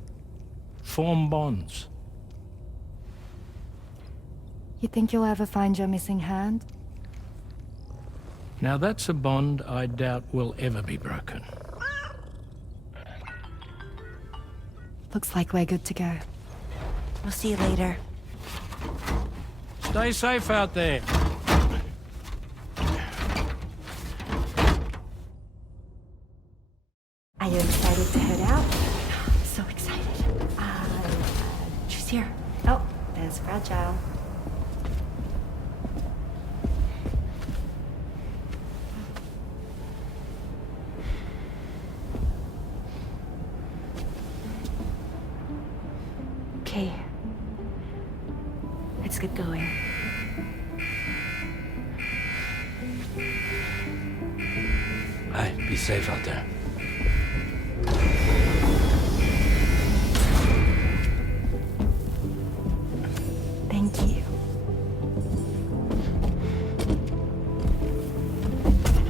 form bonds. You think you'll ever find your missing hand? Now that's a bond I doubt will ever be broken. Looks like we're good to go. We'll see you later. Stay safe out there. Are you excited to head out? So excited. She's here. Oh, there's Fragile. Okay. Let's get going. Hey, be safe out there. Thank you.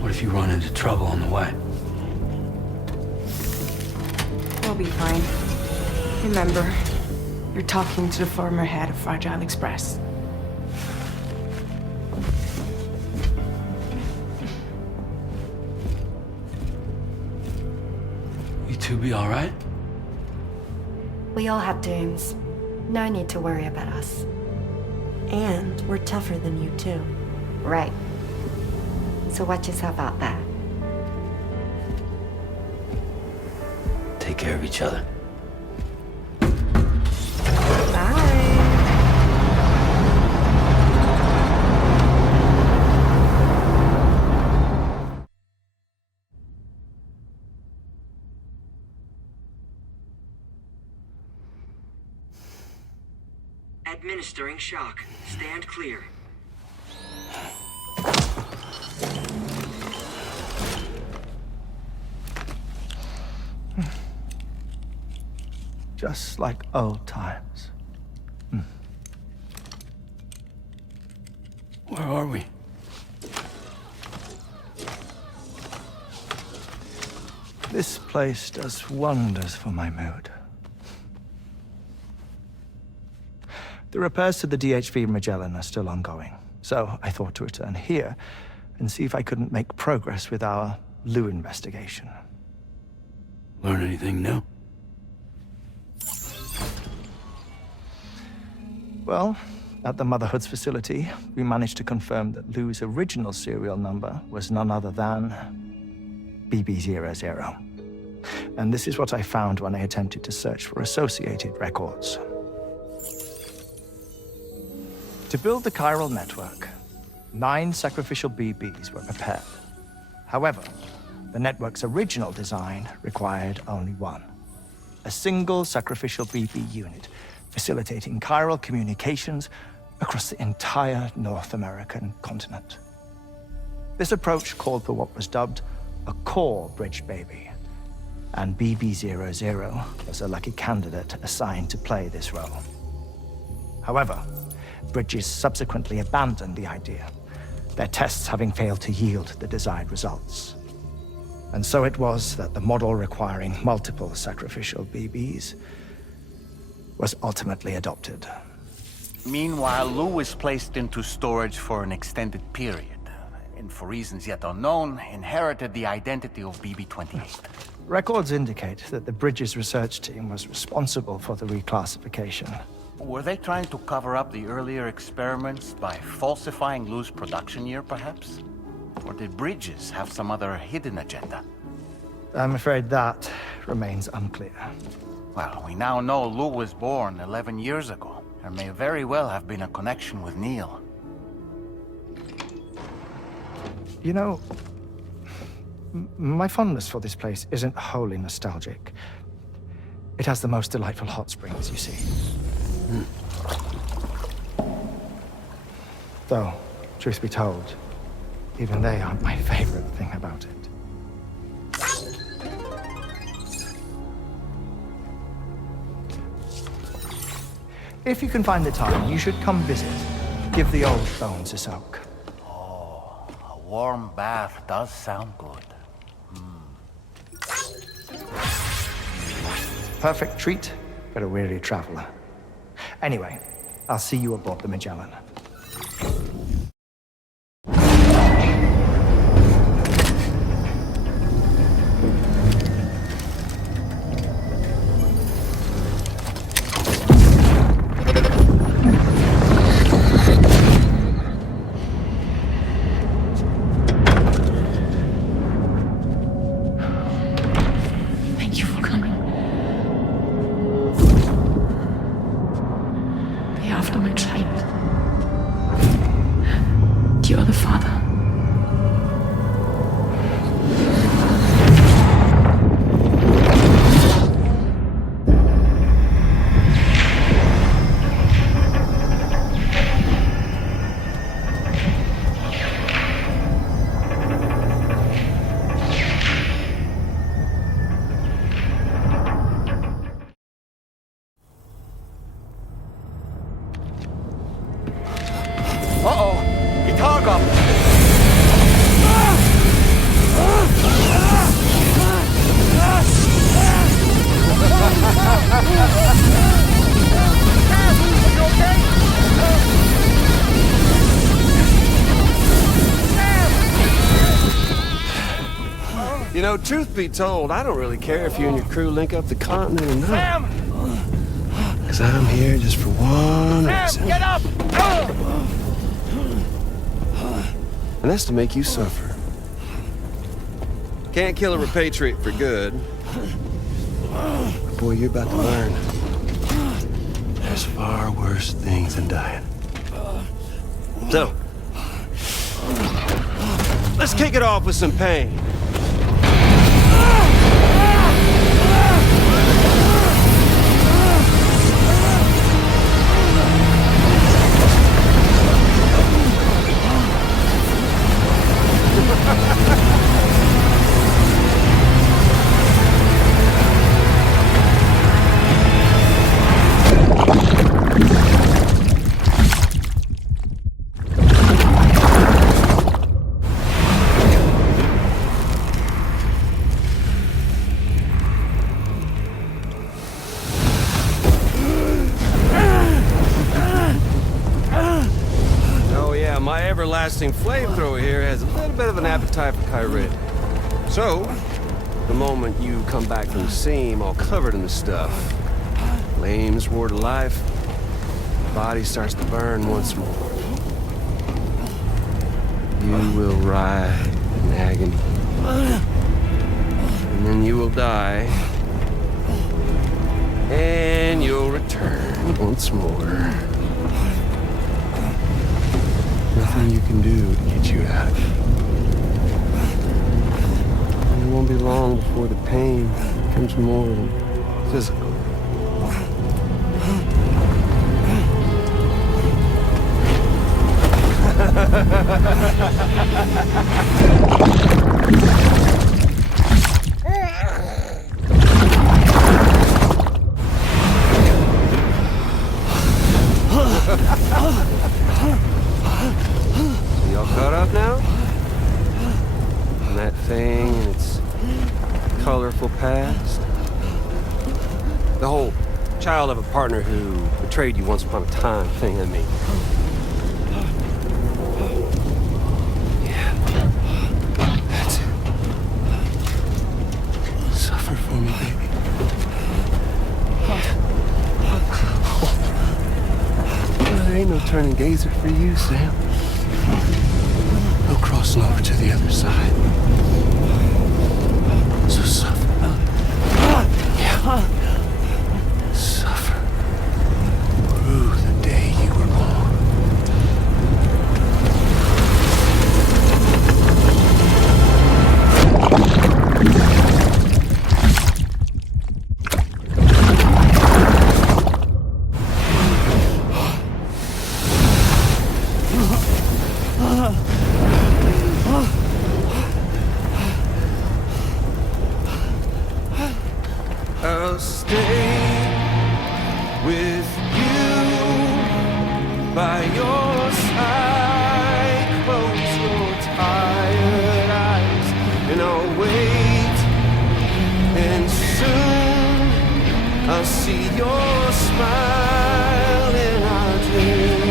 What if you run into trouble on the way? We'll be fine. Remember, you're talking to the former head of Fragile Express. You two be all right? We all have dooms. No need to worry about us. And we're tougher than you, too. Right. So watch yourself out there. Take care of each other. Administering shock. Stand clear. Just like old times. Where are we? This place does wonders for my mood. The repairs to the DHV Magellan are still ongoing, so I thought to return here and see if I couldn't make progress with our Lou investigation. Learn anything new? Well, at the Motherhood's facility, we managed to confirm that Lou's original serial number was none other than BB00. And this is what I found when I attempted to search for associated records. To build the chiral network, 9 sacrificial BBs were prepared. However, the network's original design required only 1. A single sacrificial BB unit, facilitating chiral communications across the entire North American continent. This approach called for what was dubbed a core bridge baby, and BB00 was a lucky candidate assigned to play this role. However, Bridges subsequently abandoned the idea, their tests having failed to yield the desired results. And so it was that the model requiring multiple sacrificial BBs was ultimately adopted. Meanwhile, Lou was placed into storage for an extended period, and for reasons yet unknown, inherited the identity of BB-28. Records indicate that the Bridges research team was responsible for the reclassification. Were they trying to cover up the earlier experiments by falsifying Lou's production year, perhaps? Or did Bridges have some other hidden agenda? I'm afraid that remains unclear. Well, we now know Lou was born 11 years ago. There may very well have been a connection with Neil. You know, my fondness for this place isn't wholly nostalgic. It has the most delightful hot springs, you see. Though, truth be told, even they aren't my favorite thing about it. If you can find the time, you should come visit. Give the old bones a soak. Oh, a warm bath does sound good. Perfect treat for a weary traveler. Anyway, I'll see you aboard the Magellan. Thank you for coming. The aftermath child. You're the father. Uh-oh! Itargum! You know, truth be told, I don't really care if you and your crew link up the continent or not. Sam! Because I'm here just for one reason. Get up! And that's to make you suffer. Can't kill a repatriate for good. But boy, you're about to learn. There's far worse things than dying. So, let's kick it off with some pain. My everlasting flamethrower here has a little bit of an appetite for Kyrit. So, the moment you come back from the seam all covered in the stuff, flames roar to life, the body starts to burn once more. You will writhe in agony. And then you will die. And you'll return once more. Nothing you can do to get you out of it. And it won't be long before the pain becomes more physical. Y'all caught up now? On that thing and its colorful past? The whole child of a partner who betrayed you once upon a time thing, I mean. Yeah. That's it. Suffer for me, baby. Well, there ain't no turning gazer for you, Sam. No crossing over to the other side. So suffer. Yeah. Suffer. Through the day you were born. I'll stay with you. by your side. Close your tired eyes, and I'll wait. And soon I'll see your smile in our dream.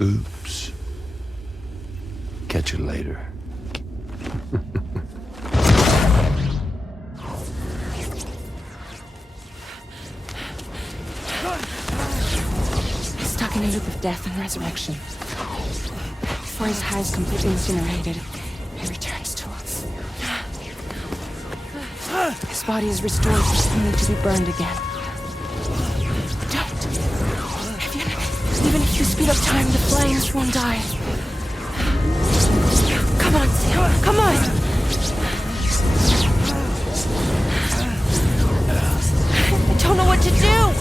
Oops. Catch you later. He's stuck in a loop of death and resurrection. Before his hair is completely incinerated, he returns to us. His body is restored, only to be burned again. Don't! Even if you speed up time, the flames won't die. Come on, Sam. Come on! I don't know what to do!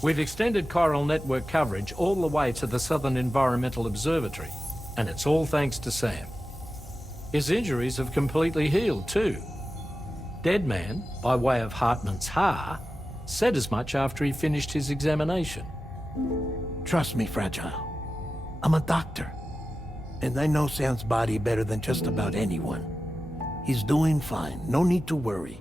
We've extended Chiral network coverage all the way to the Southern Environmental Observatory, and it's all thanks to Sam. His injuries have completely healed too. Deadman, by way of Hartman's Ha, said as much after he finished his examination. Trust me, Fragile. I'm a doctor, and I know Sam's body better than just about anyone. He's doing fine. No need to worry.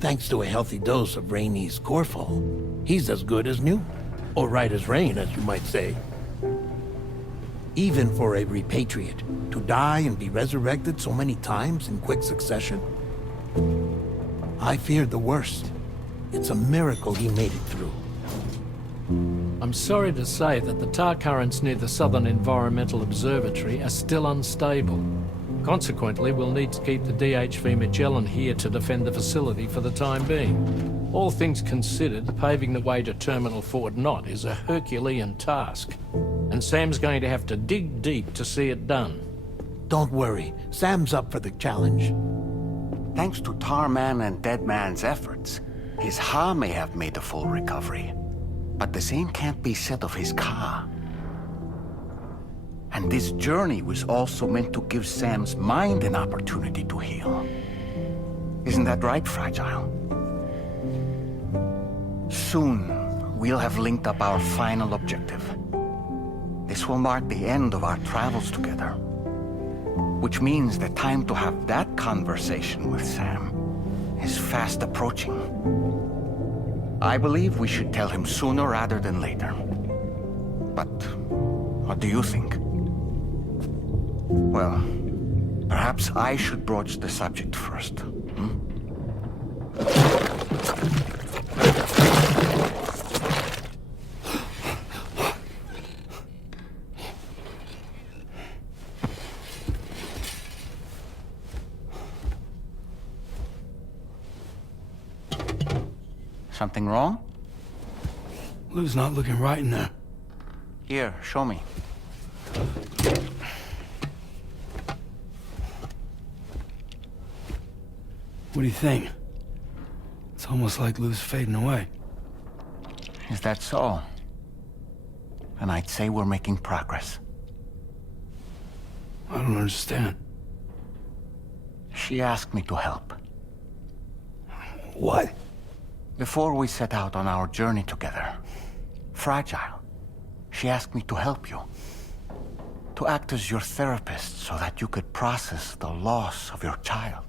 Thanks to a healthy dose of Rainey's Corfol, he's as good as new. Or right as rain, as you might say. Even for a repatriate, to die and be resurrected so many times in quick succession? I feared the worst. It's a miracle he made it through. I'm sorry to say that the tar currents near the Southern Environmental Observatory are still unstable. Consequently, we'll need to keep the DHV Magellan here to defend the facility for the time being. All things considered, paving the way to Terminal Fort Knott is a Herculean task, and Sam's going to have to dig deep to see it done. Don't worry, Sam's up for the challenge. Thanks to Tarman and Deadman's efforts, his Ha may have made a full recovery. But the same can't be said of his Ka. And this journey was also meant to give Sam's mind an opportunity to heal. Isn't that right, Fragile? Soon, we'll have linked up our final objective. This will mark the end of our travels together. Which means the time to have that conversation with Sam is fast approaching. I believe we should tell him sooner rather than later. But what do you think? Well, perhaps I should broach the subject first. Something wrong? Lou's not looking right in there. Here, show me. What do you think? It's almost like Lou's fading away. Is that so? And I'd say we're making progress. I don't understand. She asked me to help. What? Before we set out on our journey together, Fragile, she asked me to help you. To act as your therapist so that you could process the loss of your child.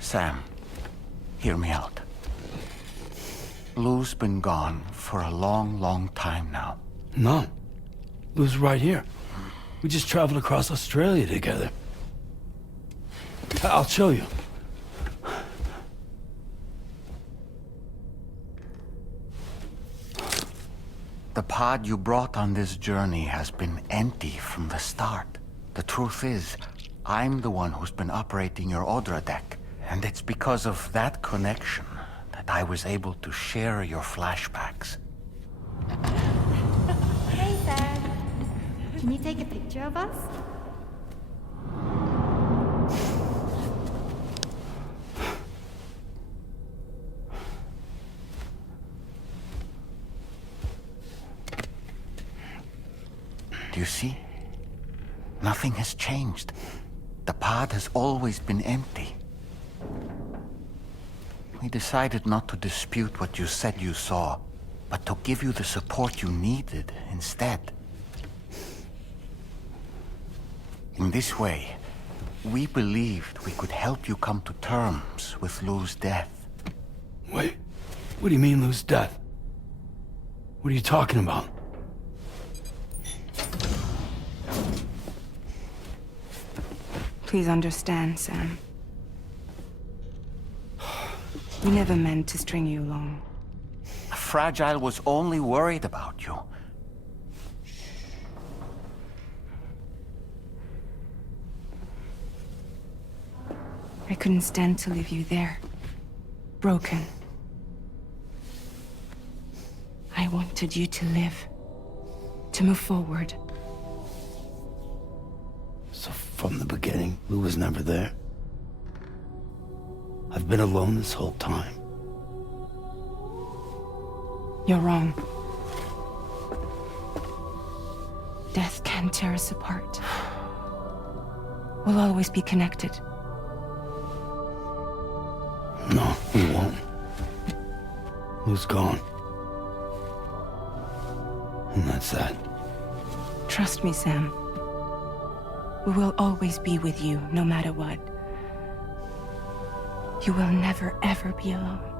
Sam, hear me out. Lou's been gone for a long, long time now. No. Lou's right here. We just traveled across Australia together. I'll show you. The pod you brought on this journey has been empty from the start. The truth is, I'm the one who's been operating your Odra deck. And it's because of that connection that I was able to share your flashbacks. Hey, Sam. Can you take a picture of us? Do you see? Nothing has changed. The pod has always been empty. We decided not to dispute what you said you saw, but to give you the support you needed instead. In this way, we believed we could help you come to terms with Lou's death. Wait, what do you mean Lou's death? What are you talking about? Please understand, Sam. We never meant to string you along. Fragile was only worried about you. I couldn't stand to leave you there. Broken. I wanted you to live. To move forward. So from the beginning, Lou was never there? I've been alone this whole time. You're wrong. Death can tear us apart. We'll always be connected. No, we won't. Lou's gone. And that's that. Trust me, Sam. We will always be with you, no matter what. You will never, ever be alone.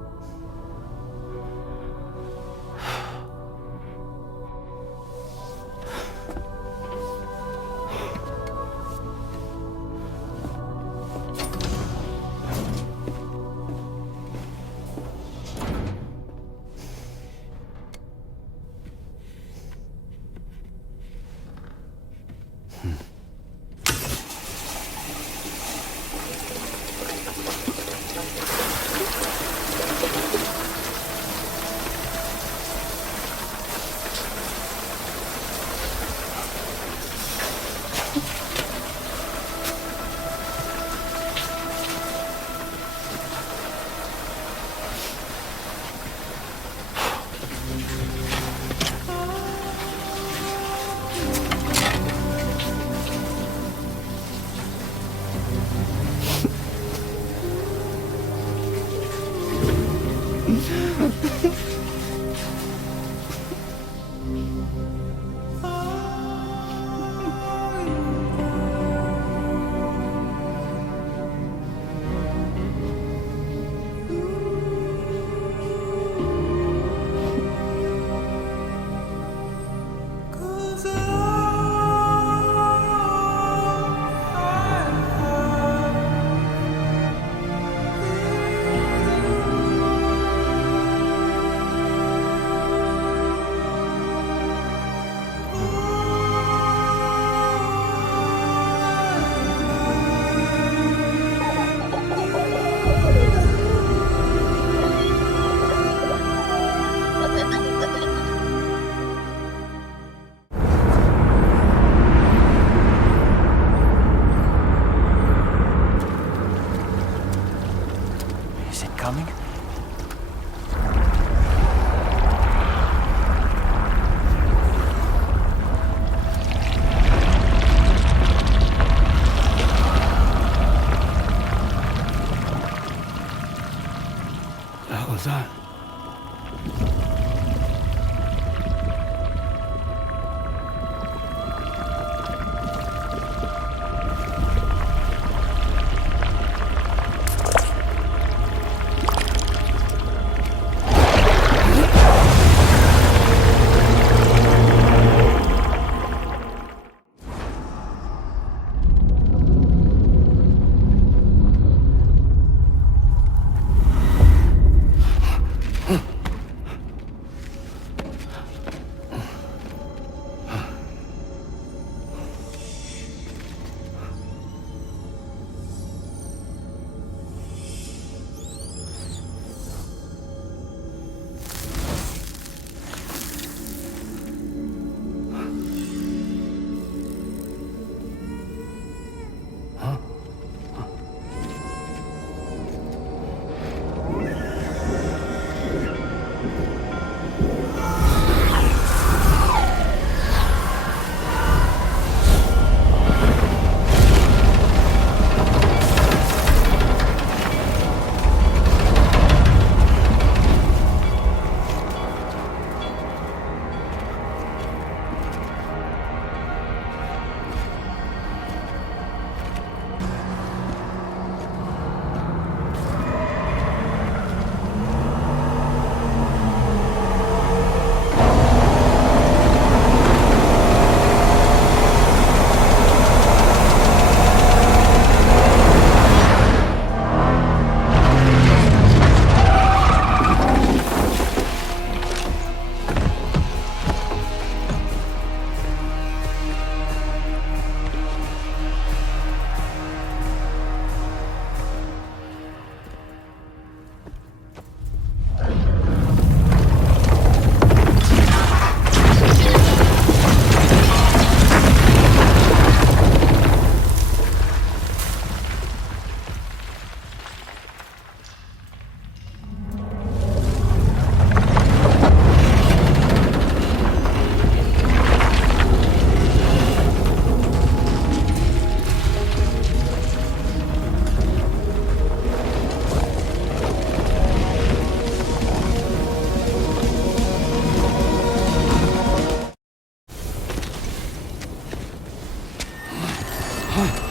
go.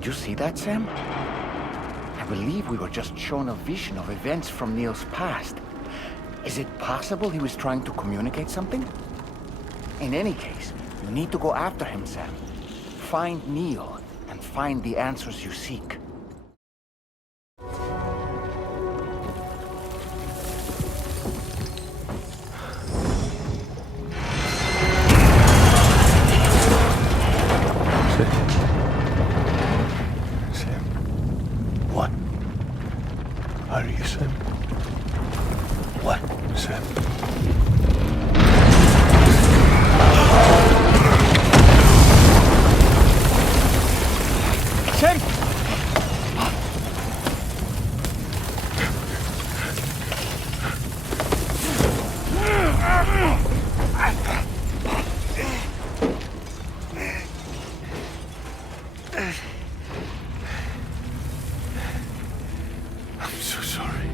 Did you see that, Sam? I believe we were just shown a vision of events from Neil's past. Is it possible he was trying to communicate something? In any case, you need to go after him, Sam. Find Neil and find the answers you seek. Are you Sam? What, Sam? him! I'm so sorry.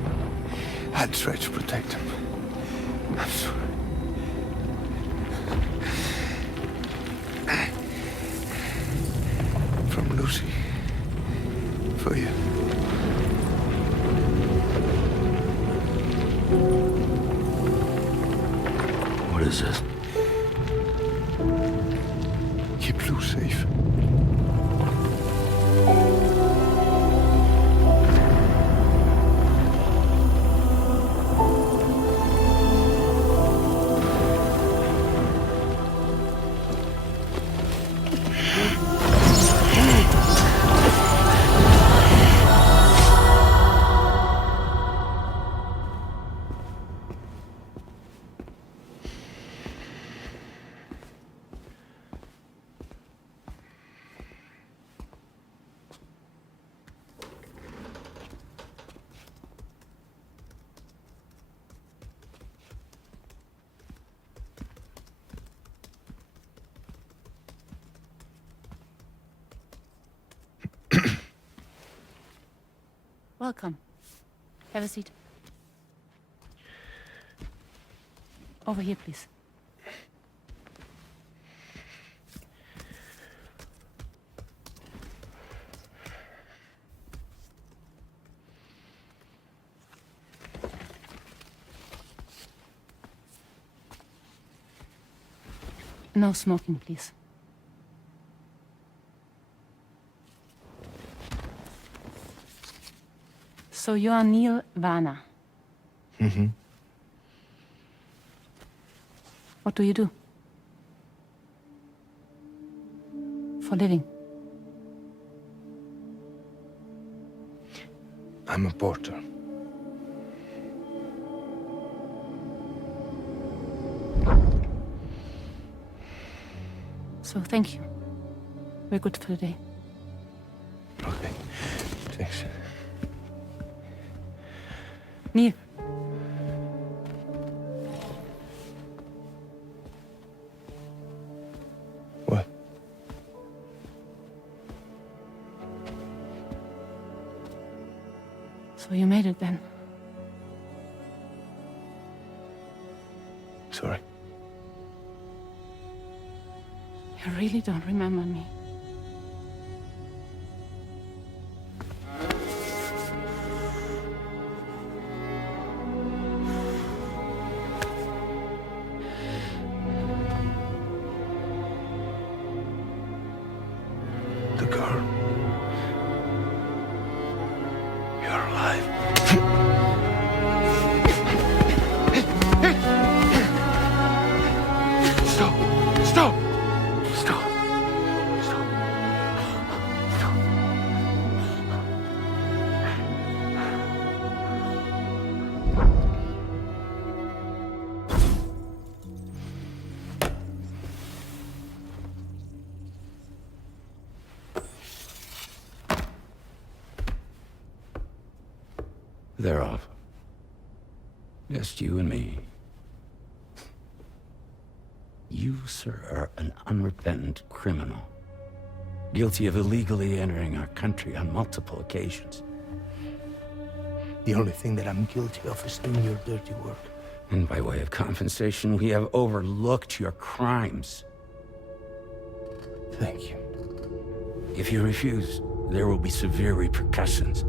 I tried to protect him. I'm sorry. From Lucy. For you. What is this? Keep Lou safe. Welcome. Have a seat. Over here, please. No smoking, please. So you are Neil Varner. Mm-hmm. What do you do? For a living? I'm a porter. So thank you. We're good for the day. Okay. Thanks. Neil. What? So you made it then? Sorry. You really don't remember me. The girl. You're alive. Stop! Stop! Stop! Stop! They're off. Just you and me. You, sir, are an unrepentant criminal. Guilty of illegally entering our country on multiple occasions. The only thing that I'm guilty of is doing your dirty work. And by way of compensation, we have overlooked your crimes. Thank you. If you refuse, there will be severe repercussions.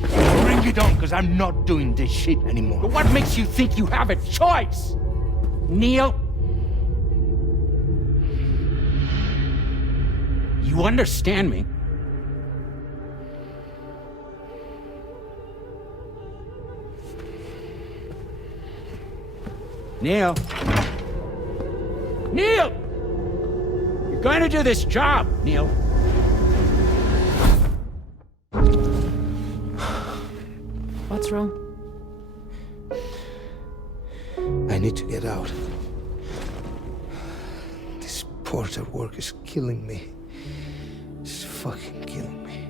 Bring it on, because I'm not doing this shit anymore. But what makes you think you have a choice? Neil? You understand me? Neil? Neil! You're going to do this job, Neil. What's wrong? I need to get out. This porter work is killing me. It's fucking killing me.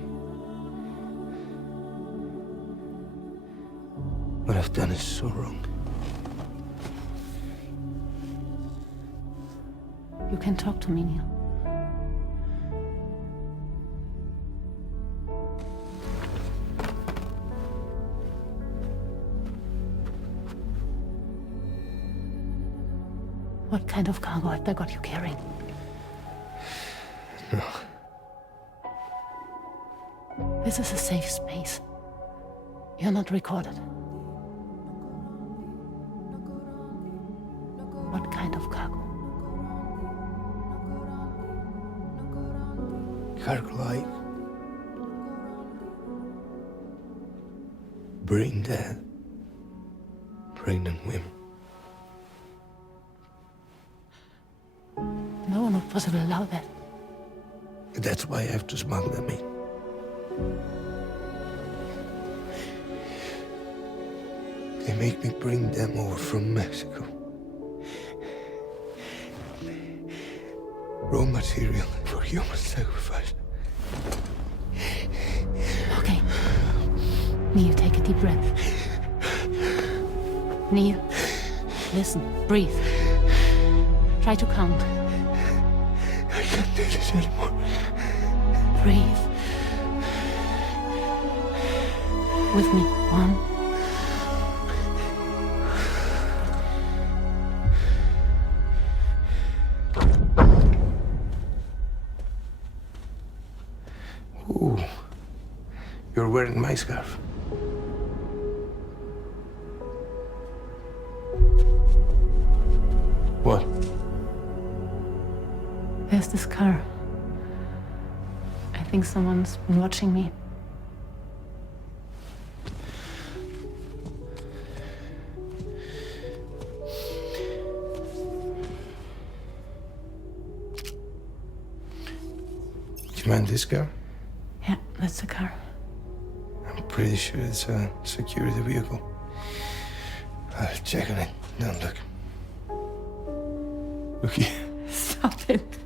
What I've done is so wrong. You can talk to me, Neil. What kind of cargo have they got you carrying? No. This is a safe space. You're not recorded. What kind of cargo? Cargo like brain dead, pregnant women. No one would possibly allow that. That's why I have to smuggle them in. They make me bring them over from Mexico. Raw material for human sacrifice. Okay. Neil, take a deep breath. Neil, listen, breathe. Try to count. I can't do this anymore. Breathe. With me. 1. Ooh, you're wearing my scarf. What? There's this car. I think someone's been watching me. Do you mind this car? Yeah, that's the car. I'm pretty sure it's a security vehicle. I'll check on it. Don't look. Look here. Stop it.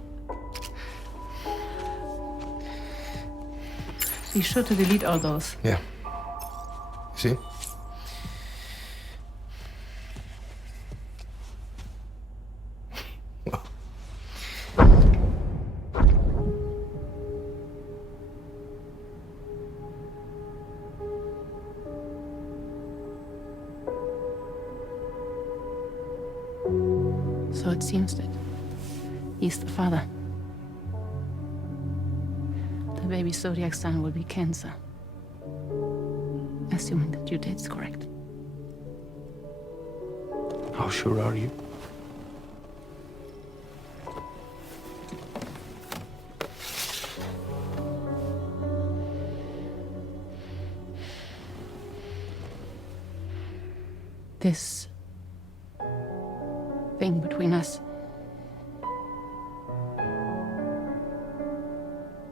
Be sure to delete all those. Yeah. See? So it seems that he's the father. The baby zodiac sign will be Cancer. Assuming that due date's correct. How sure are you? This thing between us.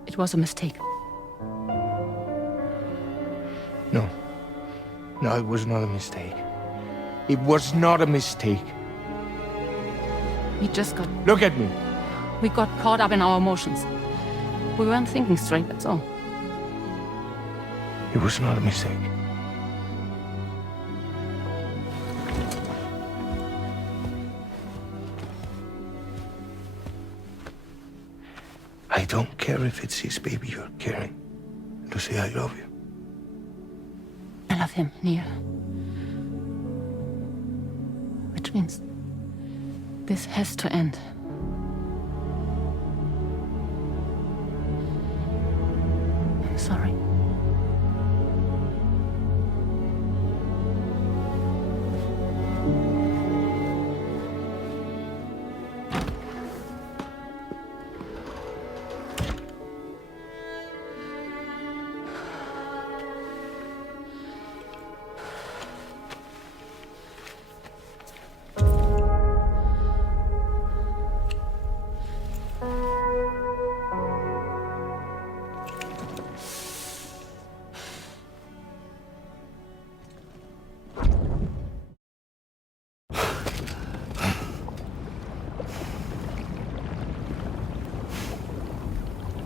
It was a mistake. No. No, it was not a mistake. It was not a mistake. We just got... Look at me. We got caught up in our emotions. We weren't thinking straight, that's all. It was not a mistake. I don't care if it's his baby you're carrying. Lucy, I love you. I love him, Neil. Which means this has to end. I'm sorry.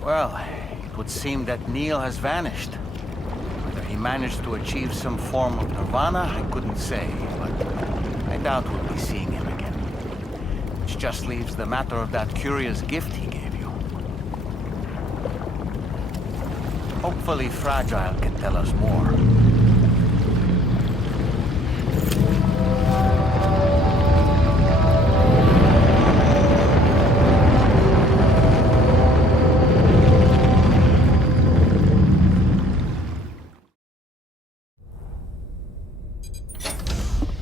Well, it would seem that Neil has vanished. Whether he managed to achieve some form of nirvana, I couldn't say, but I doubt we'll be seeing him again. Which just leaves the matter of that curious gift he gave you. Hopefully Fragile can tell us more.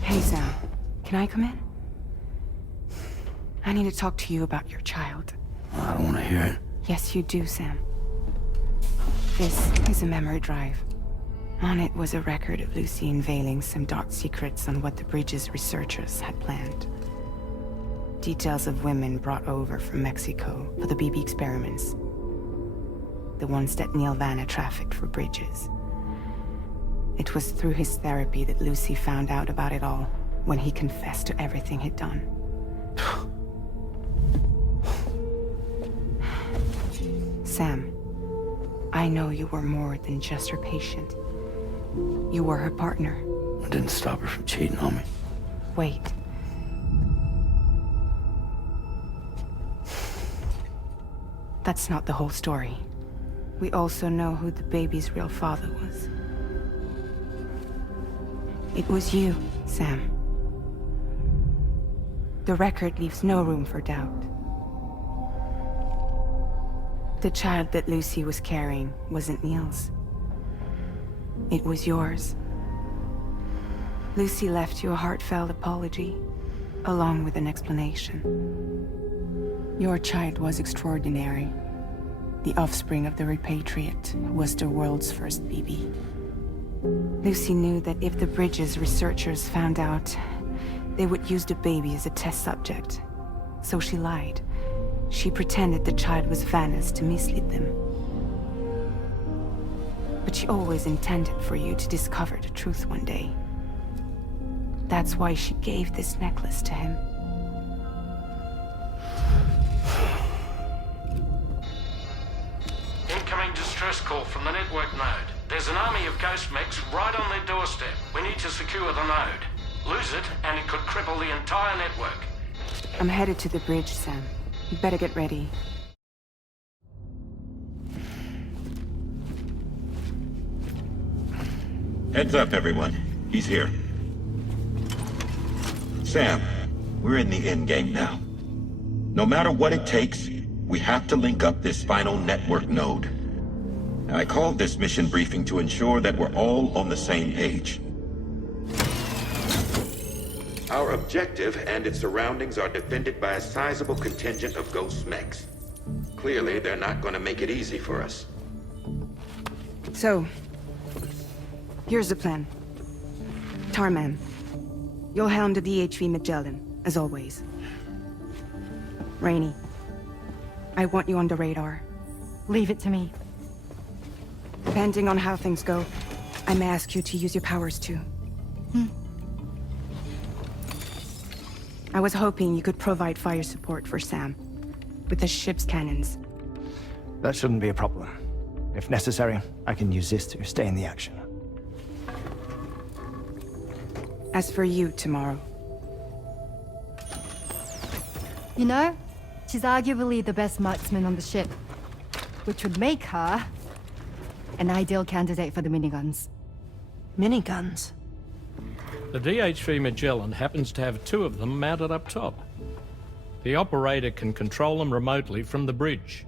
Hey, Sam. Can I come in? I need to talk to you about your child. I don't want to hear it. Yes, you do, Sam. This is a memory drive. On it was a record of Lucy unveiling some dark secrets on what the Bridges researchers had planned. Details of women brought over from Mexico for the BB experiments. The ones that Neil Vanna trafficked for Bridges. It was through his therapy that Lucy found out about it all, when he confessed to everything he'd done. Sam, I know you were more than just her patient. You were her partner. I didn't stop her from cheating on me. Wait. That's not the whole story. We also know who the baby's real father was. It was you, Sam. The record leaves no room for doubt. The child that Lucy was carrying wasn't Neil's. It was yours. Lucy left you a heartfelt apology, along with an explanation. Your child was extraordinary. The offspring of the repatriate who was the world's first BB. Lucy knew that if the Bridges researchers found out, they would use the baby as a test subject. So she lied. She pretended the child was Vanna's to mislead them. But she always intended for you to discover the truth one day. That's why she gave this necklace to him. Incoming distress call from the network node. There's an army of ghost mechs right on their doorstep. We need to secure the node. Lose it, and it could cripple the entire network. I'm headed to the bridge, Sam. You better get ready. Heads up, everyone. He's here. Sam, we're in the endgame now. No matter what it takes, we have to link up this final network node. I called this mission briefing to ensure that we're all on the same page. Our objective and its surroundings are defended by a sizable contingent of ghost mechs. Clearly, they're not going to make it easy for us. So, here's the plan. Tarman, you'll helm the DHV Magellan, as always. Rainey, I want you on the radar. Leave it to me. Depending on how things go, I may ask you to use your powers too. I was hoping you could provide fire support for Sam, with the ship's cannons. That shouldn't be a problem. If necessary, I can use this to stay in the action. As for you, tomorrow. You know, she's arguably the best marksman on the ship, which would make her an ideal candidate for the miniguns. Miniguns? The DHV Magellan happens to have 2 of them mounted up top. The operator can control them remotely from the bridge.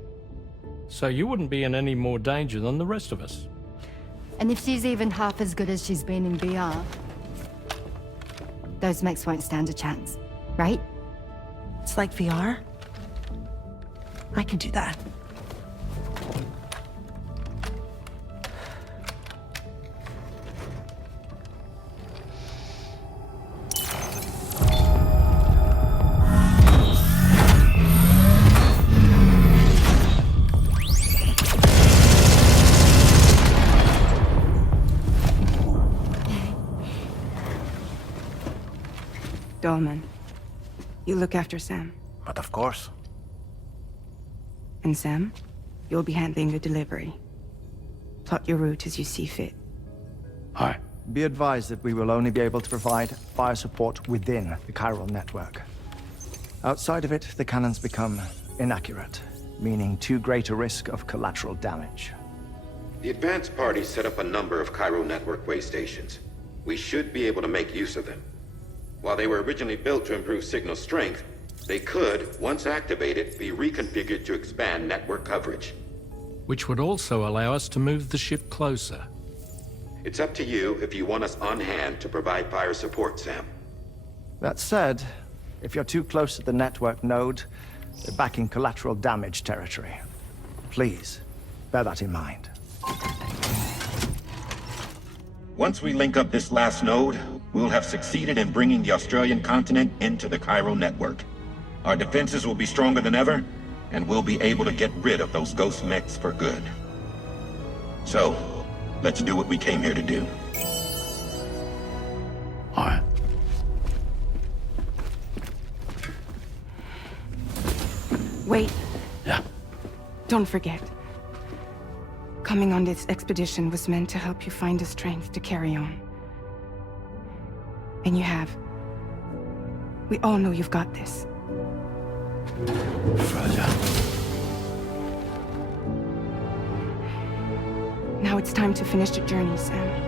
So you wouldn't be in any more danger than the rest of us. And if she's even half as good as she's been in VR, those mechs won't stand a chance, right? It's like VR? I can do that. Dolman, you look after Sam. But of course. And Sam, you'll be handling the delivery. Plot your route as you see fit. All right. Be advised that we will only be able to provide fire support within the chiral network. Outside of it, the cannons become inaccurate, meaning too great a risk of collateral damage. The advanced party set up a number of chiral network way stations. We should be able to make use of them. While they were originally built to improve signal strength, they could, once activated, be reconfigured to expand network coverage. Which would also allow us to move the ship closer. It's up to you if you want us on hand to provide fire support, Sam. That said, if you're too close to the network node, you're back in collateral damage territory. Please, bear that in mind. Once we link up this last node, we'll have succeeded in bringing the Australian continent into the chiral network. Our defenses will be stronger than ever, and we'll be able to get rid of those ghost mechs for good. So, let's do what we came here to do. All right. Wait. Yeah. Don't forget. Coming on this expedition was meant to help you find the strength to carry on. And you have. We all know you've got this. Fragile. Now it's time to finish the journey, Sam.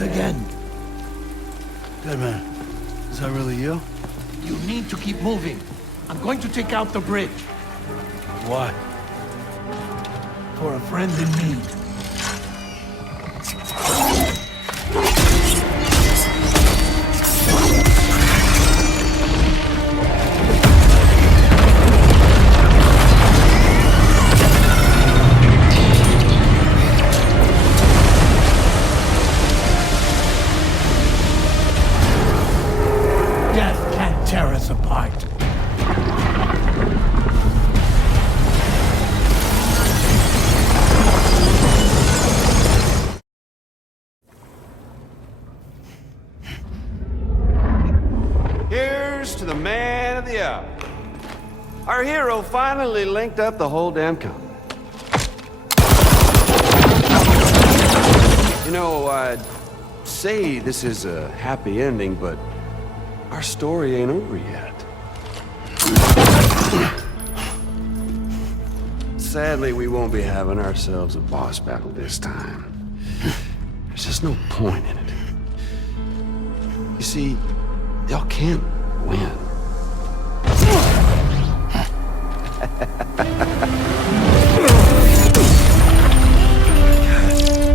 Again. Good man. Is that really you? You need to keep moving. I'm going to take out the bridge. Why? For a friend in need. Tear us apart. Here's to the man of the hour. Our hero finally linked up the whole damn continent. You know, I'd say this is a happy ending, but our story ain't over yet. Sadly, we won't be having ourselves a boss battle this time. There's just no point in it. You see, y'all can't win.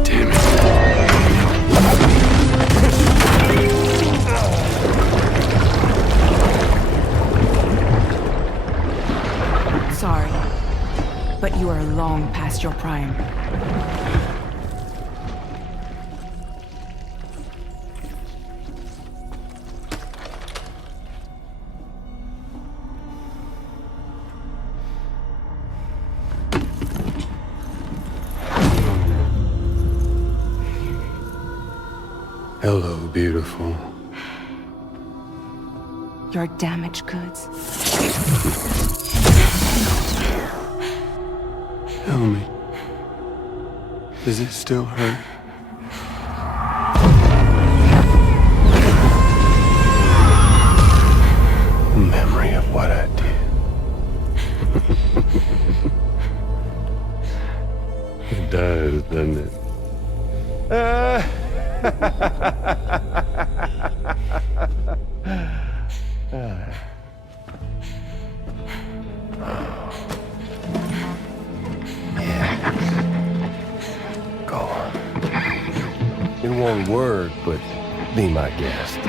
Damn it. Sorry, but you are long past your prime. Hello, beautiful. Your damaged goods. Tell me, does it still hurt? Memory of what I did. It does, doesn't it? Go on. In one word, but be my guest.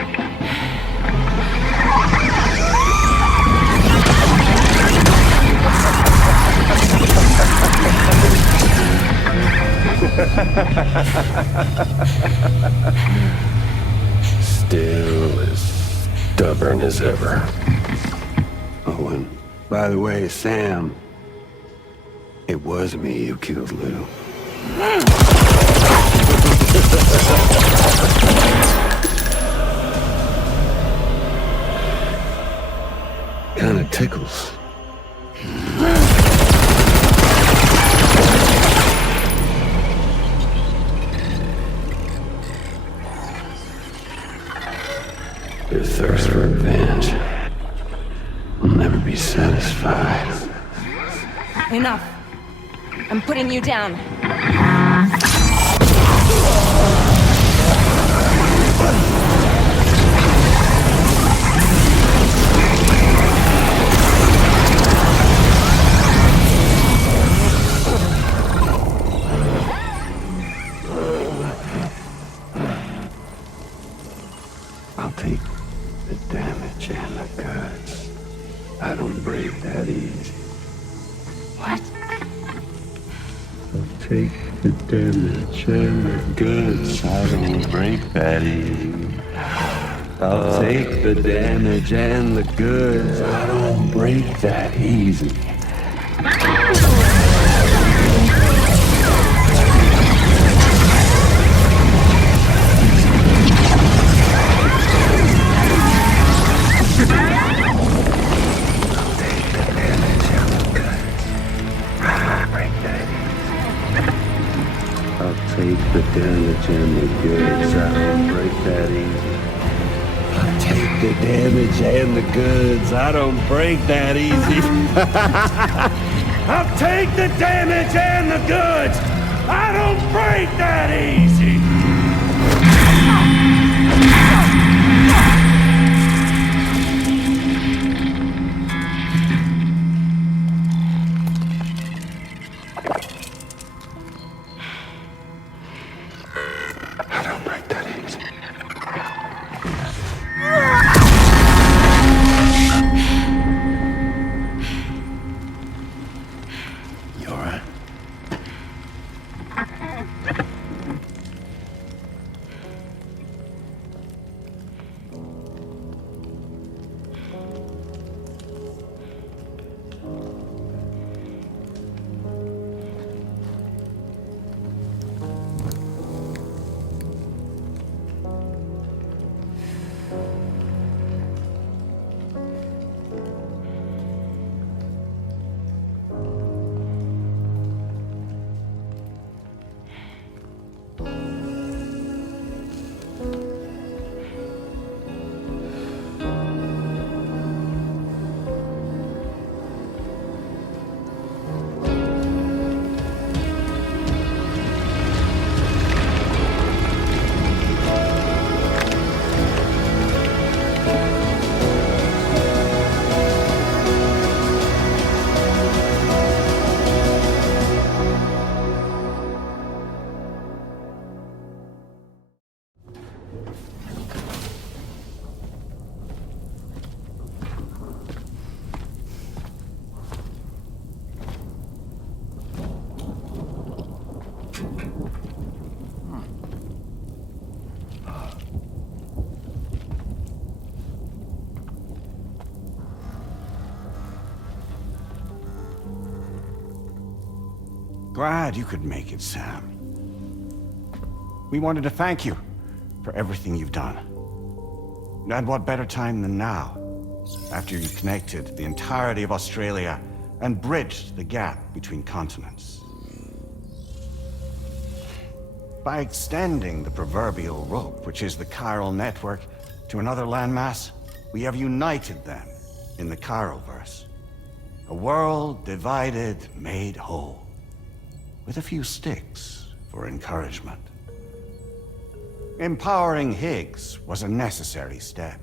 Still as stubborn as ever. Oh, and by the way, Sam, it was me who killed Lou. Kinda tickles. Your thirst for revenge will never be satisfied. Enough. I'm putting you down. I'll take the damage and the goods. I don't break that easy. What? I'll take the damage and the goods. I don't break that easy. I'll take the damage and the goods. I don't break that easy. Take the damage and the goods. I don't break that easy. I'll take the damage and the goods. I don't break that easy. I'll take the damage and the goods. I don't break that easy. Glad you could make it, Sam. We wanted to thank you for everything you've done. And what better time than now, after you connected the entirety of Australia and bridged the gap between continents. By extending the proverbial rope, which is the chiral network, to another landmass, we have united them in the Chiralverse. A world divided, made whole. With a few sticks for encouragement. Empowering Higgs was a necessary step.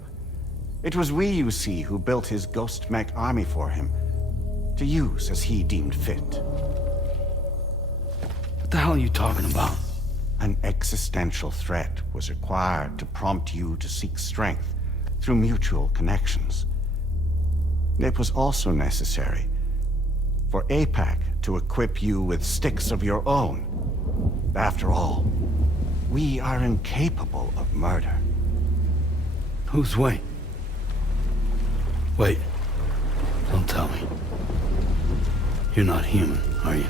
It was we, you see, who built his ghost mech army for him, to use as he deemed fit. What the hell are you talking about? An existential threat was required to prompt you to seek strength through mutual connections. It was also necessary for APAC to equip you with sticks of your own, After all, we are incapable of murder. Who's Wayne? Wait. Don't tell me. You're not human, are you?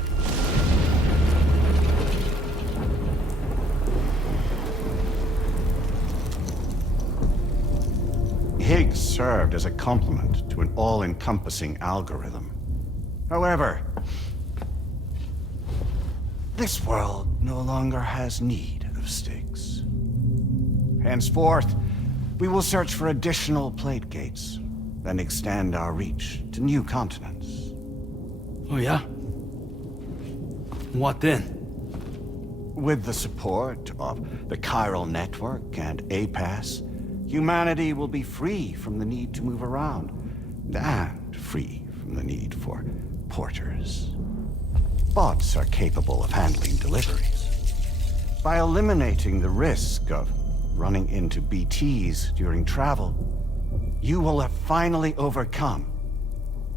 Higgs served as a complement to an all-encompassing algorithm. However, this world no longer has need of Styx. Henceforth, we will search for additional plate gates, then extend our reach to new continents. Oh yeah? What then? With the support of the Chiral Network and APAS, humanity will be free from the need to move around, and free from the need for porters. Bots are capable of handling deliveries. By eliminating the risk of running into BTs during travel, you will have finally overcome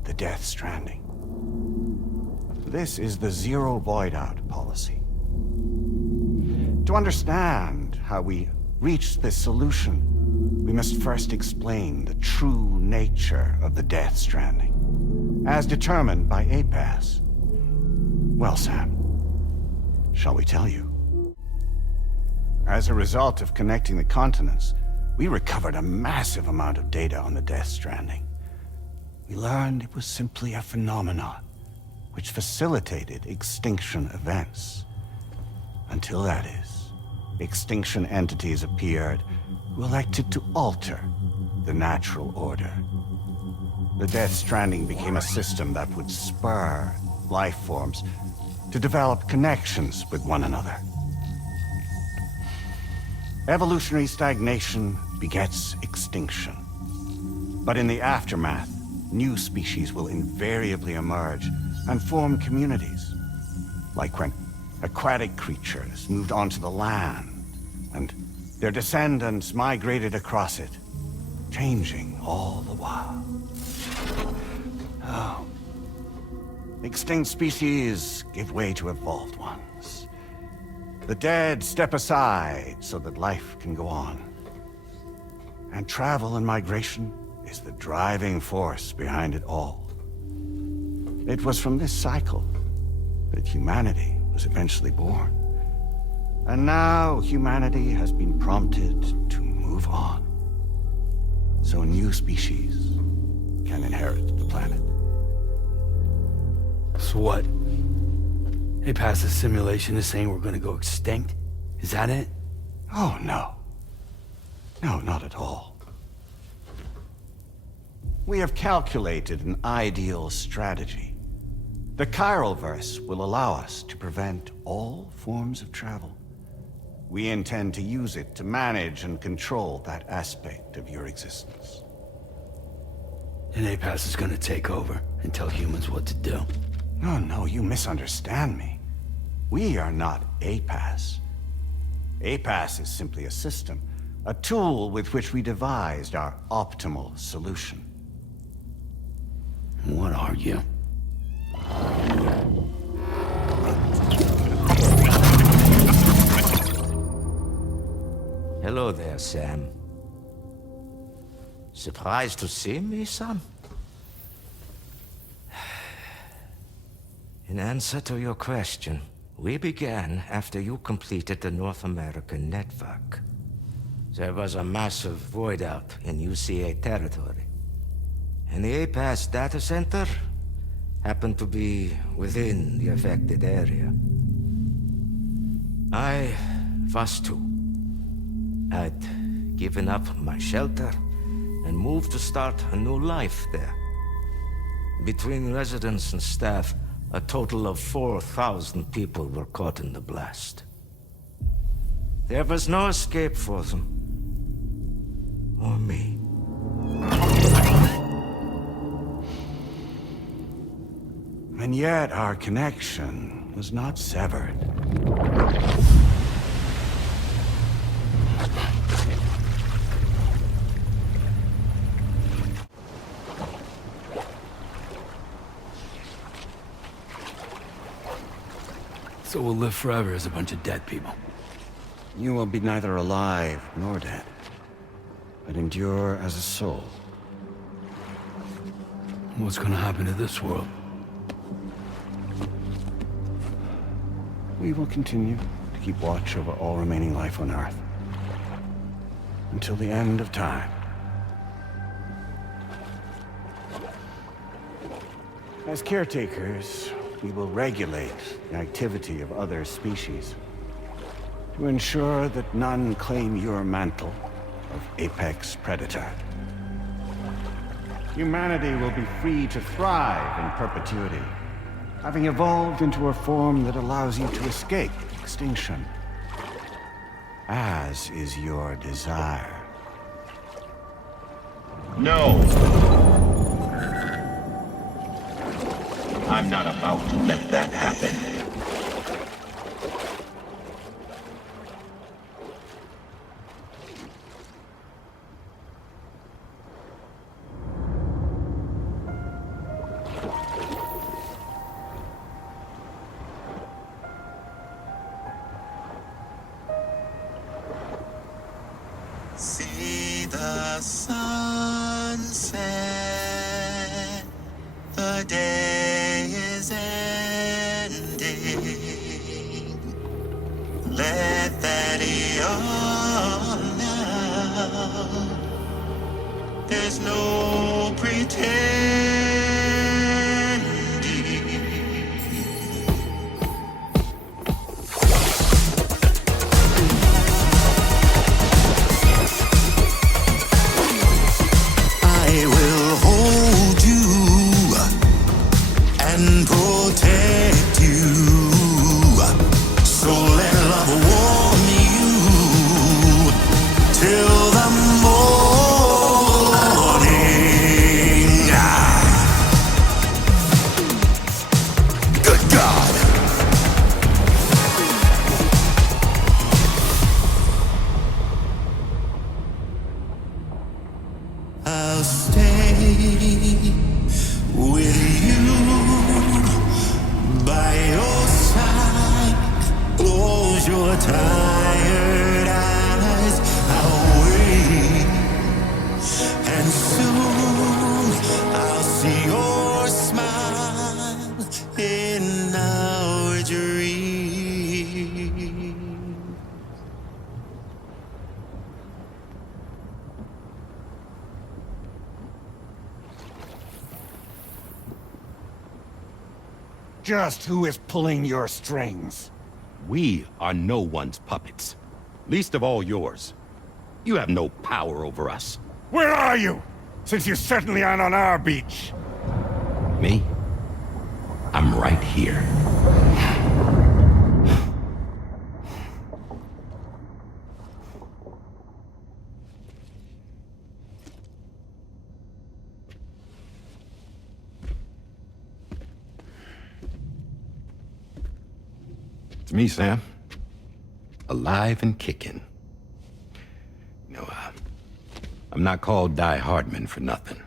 the Death Stranding. This is the Zero Void-Out policy. To understand how we reached this solution, we must first explain the true nature of the Death Stranding, as determined by APAS. Well, Sam, shall we tell you? As a result of connecting the continents, we recovered a massive amount of data on the Death Stranding. We learned it was simply a phenomenon which facilitated extinction events. Until that is, extinction entities appeared who elected to alter the natural order. The Death Stranding became a system that would spur life forms to develop connections with one another. Evolutionary stagnation begets extinction. But in the aftermath, new species will invariably emerge and form communities. Like when aquatic creatures moved onto the land, and their descendants migrated across it, changing all the while. Oh. Extinct species give way to evolved ones. The dead step aside so that life can go on. And travel and migration is the driving force behind it all. It was from this cycle that humanity was eventually born. And now humanity has been prompted to move on, so new species can inherit the planet. So what? APAS's simulation is saying we're gonna go extinct? Is that it? Oh, no. No, not at all. We have calculated an ideal strategy. The Chiralverse will allow us to prevent all forms of travel. We intend to use it to manage and control that aspect of your existence. And APAS is gonna take over and tell humans what to do. No, no, you misunderstand me. We are not APAS. APAS is simply a system, a tool with which we devised our optimal solution. What are you? Hello there, Sam. Surprised to see me, son? In answer to your question, we began after you completed the North American network. There was a massive void out in UCA territory, and the APAS data center happened to be within the affected area. I was too. I'd given up my shelter and moved to start a new life there. Between residents and staff, a total of 4,000 people were caught in the blast. There was no escape for them. Or me. And yet our connection was not severed. So we'll live forever as a bunch of dead people. You will be neither alive nor dead, but endure as a soul. What's gonna happen to this world? We will continue to keep watch over all remaining life on Earth. Until the end of time. As caretakers, we will regulate the activity of other species to ensure that none claim your mantle of apex predator. Humanity will be free to thrive in perpetuity, having evolved into a form that allows you to escape extinction, as is your desire. No! I'm not about to let that happen. See the sunset, the day is ending. Let that yawn now. There's no pretending. I will hold you and protect you. So let love warm you till the morning. Good God. I'll stay with you by your side. Close your tired eyes. I'll wait, and soon I'll see your smile in our dream. Just who is pulling your strings? We are no one's puppets. Least of all yours. You have no power over us. Where are you? Since you certainly aren't on our beach. Me? I'm right here. It's me, Sam. Alive and kicking. No, I'm not called Die Hardman for nothing.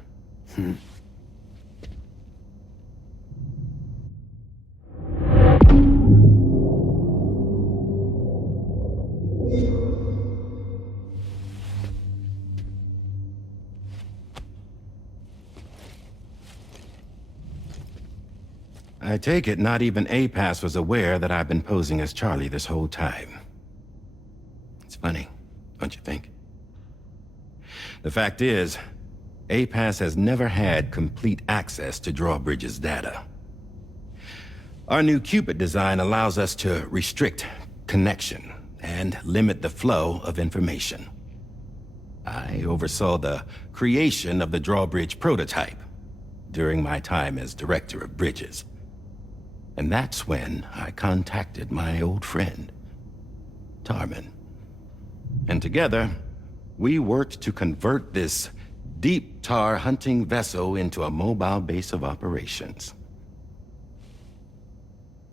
I take it not even APAS was aware that I've been posing as Charlie this whole time. It's funny, don't you think? The fact is, APAS has never had complete access to Drawbridge's data. Our new Cupid design allows us to restrict connection and limit the flow of information. I oversaw the creation of the Drawbridge prototype during my time as Director of Bridges. And that's when I contacted my old friend, Tarman. And together, we worked to convert this deep tar hunting vessel into a mobile base of operations.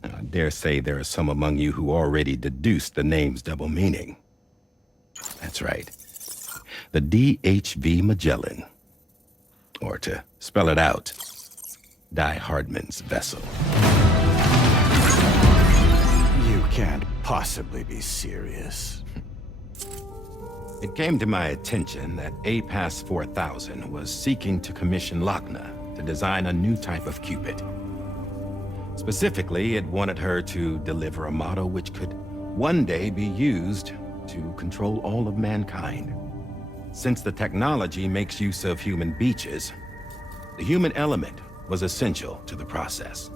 I dare say there are some among you who already deduced the name's double meaning. That's right. The DHV Magellan. Or to spell it out, Die Hardman's vessel. possibly be serious? It came to my attention that APAS 4000 was seeking to commission Lochna to design a new type of Cupid. Specifically, it wanted her to deliver a model which could one day be used to control all of mankind. Since the technology makes use of human beaches, the human element was essential to the process.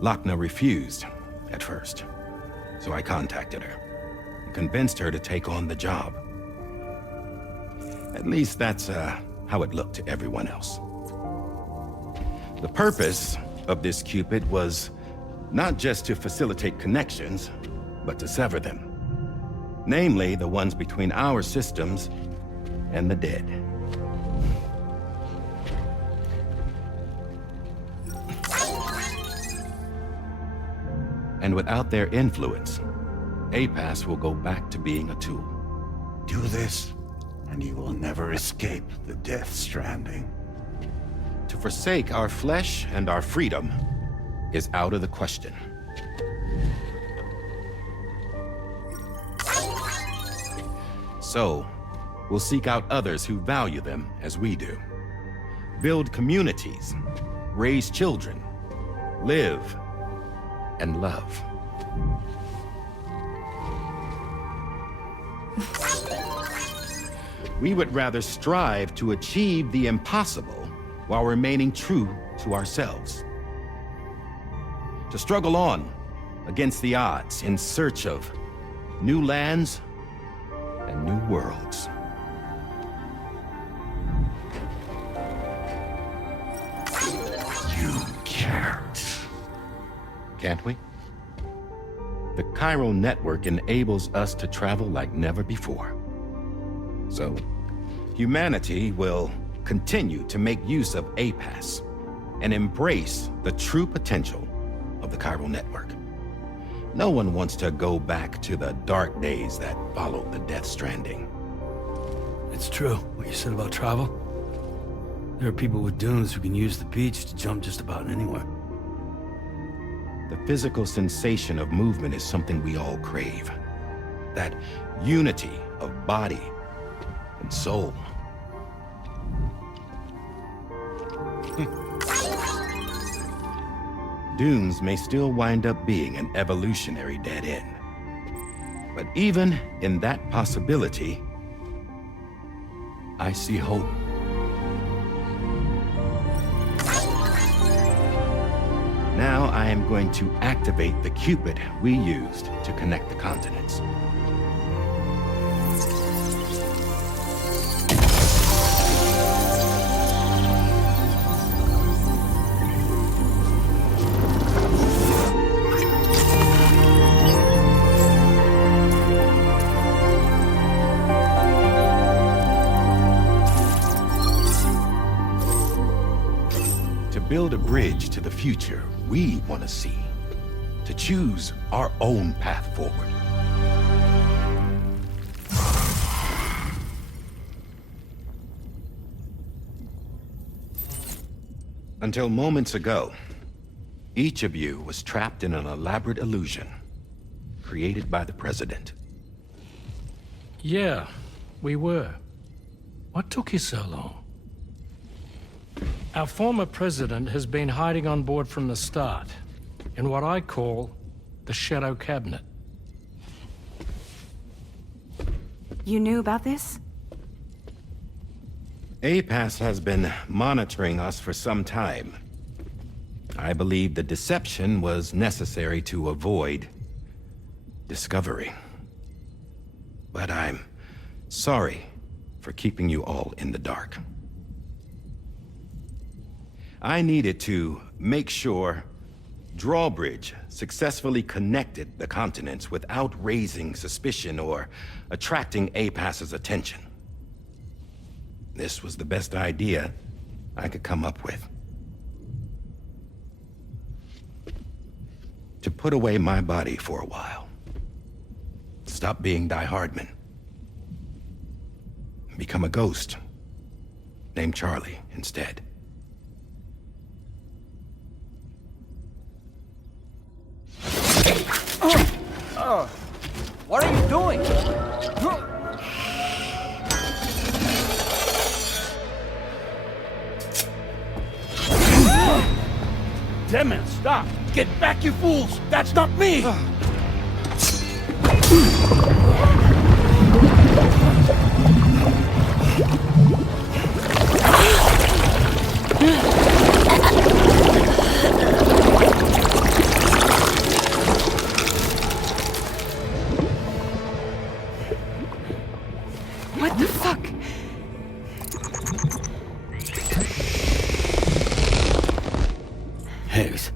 Lochna refused at first, so I contacted her and convinced her to take on the job. At least that's how it looked to everyone else. The purpose of this Cupid was not just to facilitate connections, but to sever them. Namely, the ones between our systems and the dead. And without their influence, APAS will go back to being a tool. Do this, and you will never escape the Death Stranding. To forsake our flesh and our freedom is out of the question. So, we'll seek out others who value them as we do. Build communities, raise children, live, and love. We would rather strive to achieve the impossible while remaining true to ourselves. To struggle on against the odds in search of new lands and new worlds. You can't. Can't we? The chiral network enables us to travel like never before. So, humanity will continue to make use of APAS and embrace the true potential of the chiral network. No one wants to go back to the dark days that followed the Death Stranding. It's true, what you said about travel. There are people with dunes who can use the beach to jump just about anywhere. The physical sensation of movement is something we all crave. That unity of body and soul. Dunes may still wind up being an evolutionary dead end. But even in that possibility, I see hope. Now I am going to activate the Cupid we used to connect the continents. Build a bridge to the future we want to see, to choose our own path forward. Until moments ago, each of you was trapped in an elaborate illusion created by the President. Yeah, we were. What took you so long? Our former president has been hiding on board from the start, in what I call the Shadow Cabinet. You knew about this? APAS has been monitoring us for some time. I believe the deception was necessary to avoid discovery. But I'm sorry for keeping you all in the dark. I needed to make sure Drawbridge successfully connected the continents without raising suspicion or attracting APAS's attention. This was the best idea I could come up with. To put away my body for a while. Stop being Die Hardman. Become a ghost. Named Charlie instead. doing? Damn it, stop! Get back, you fools! That's not me! What the fuck? Higgs.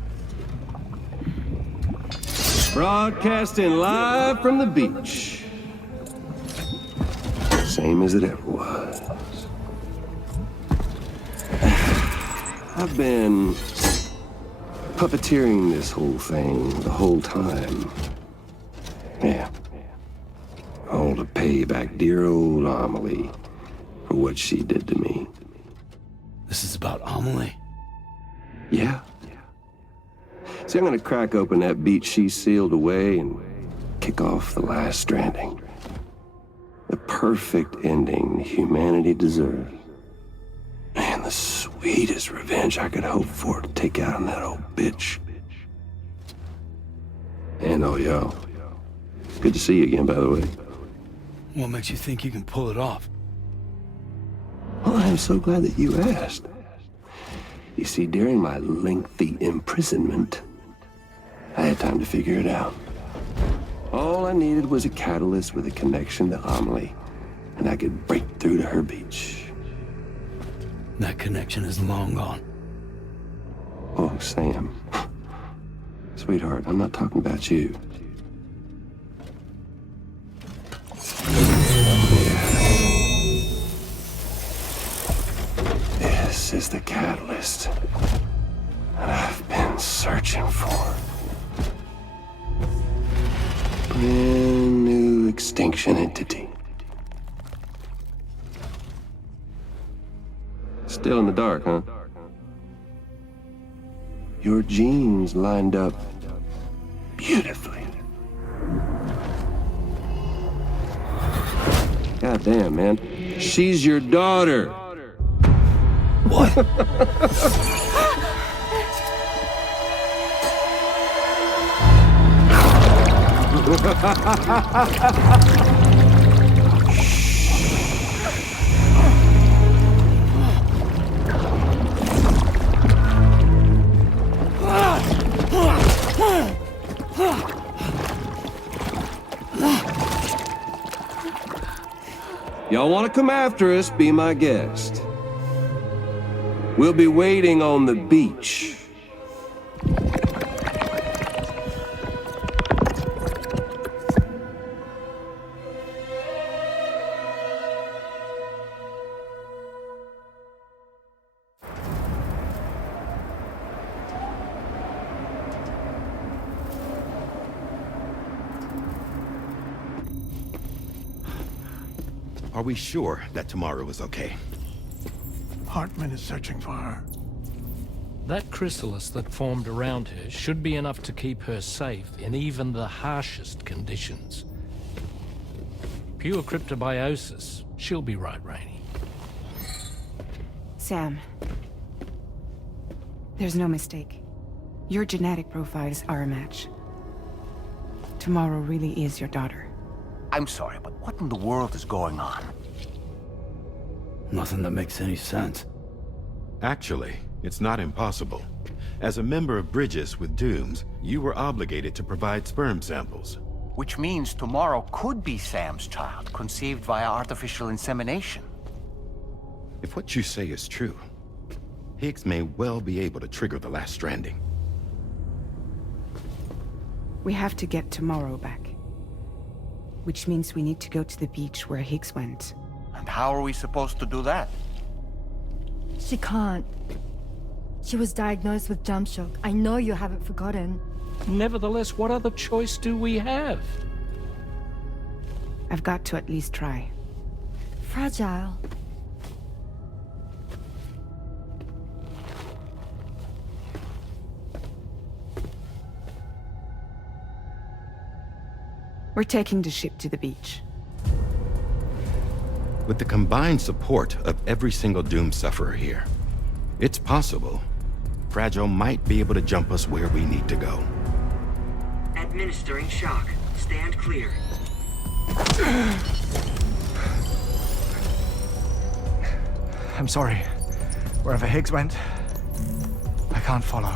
Broadcasting live from the beach. Same as it ever was. I've been puppeteering this whole thing the whole time. Yeah. All to pay back dear old Amelie for what she did to me. This is about Amelie? Yeah. See, I'm gonna crack open that beach she sealed away and kick off the last Stranding. The perfect ending humanity deserves. And the sweetest revenge I could hope for to take out on that old bitch. And all y'all. Good to see you again, by the way. What makes you think you can pull it off? Well, I'm so glad that you asked. You see, during my lengthy imprisonment, I had time to figure it out. All I needed was a catalyst with a connection to Amelie, and I could break through to her beach. That connection is long gone. Oh, Sam. Sweetheart, I'm not talking about you. This is the catalyst that I've been searching for. Brand new extinction entity. Still in the dark, huh? Your genes lined up beautifully. God damn, man. She's your daughter. What? Y'all want to come after us, be my guest. We'll be waiting on the beach. Are we sure that tomorrow is okay? Hartman is searching for her. That chrysalis that formed around her should be enough to keep her safe in even the harshest conditions. Pure cryptobiosis. She'll be right, Rainey. Sam. There's no mistake. Your genetic profiles are a match. Tomorrow really is your daughter. I'm sorry, but what in the world is going on? Nothing that makes any sense. Actually, it's not impossible. As a member of Bridges with Dooms, you were obligated to provide sperm samples. Which means tomorrow could be Sam's child, conceived via artificial insemination. If what you say is true, Higgs may well be able to trigger the last Stranding. We have to get tomorrow back. Which means we need to go to the beach where Higgs went. And how are we supposed to do that? She can't. She was diagnosed with jump shock. I know you haven't forgotten. Nevertheless, what other choice do we have? I've got to at least try. Fragile. We're taking the ship to the beach. With the combined support of every single Doom sufferer here, it's possible Fragile might be able to jump us where we need to go. Administering shock. Stand clear. I'm sorry. Wherever Higgs went, I can't follow.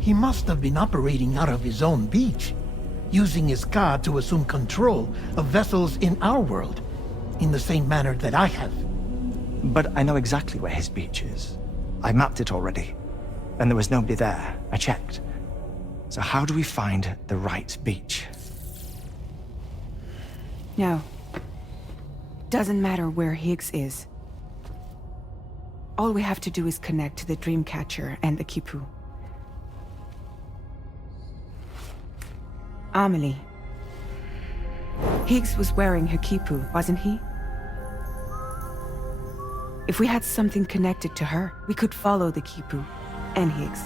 He must have been operating out of his own beach, using his car to assume control of vessels in our world, in the same manner that I have. But I know exactly where his beach is. I mapped it already, and there was nobody there. I checked. So how do we find the right beach? No. Doesn't matter where Higgs is. All we have to do is connect to the Dreamcatcher and the Kipu. Amelie. Higgs was wearing her Kipu, wasn't he? If we had something connected to her, we could follow the Kipu and Higgs.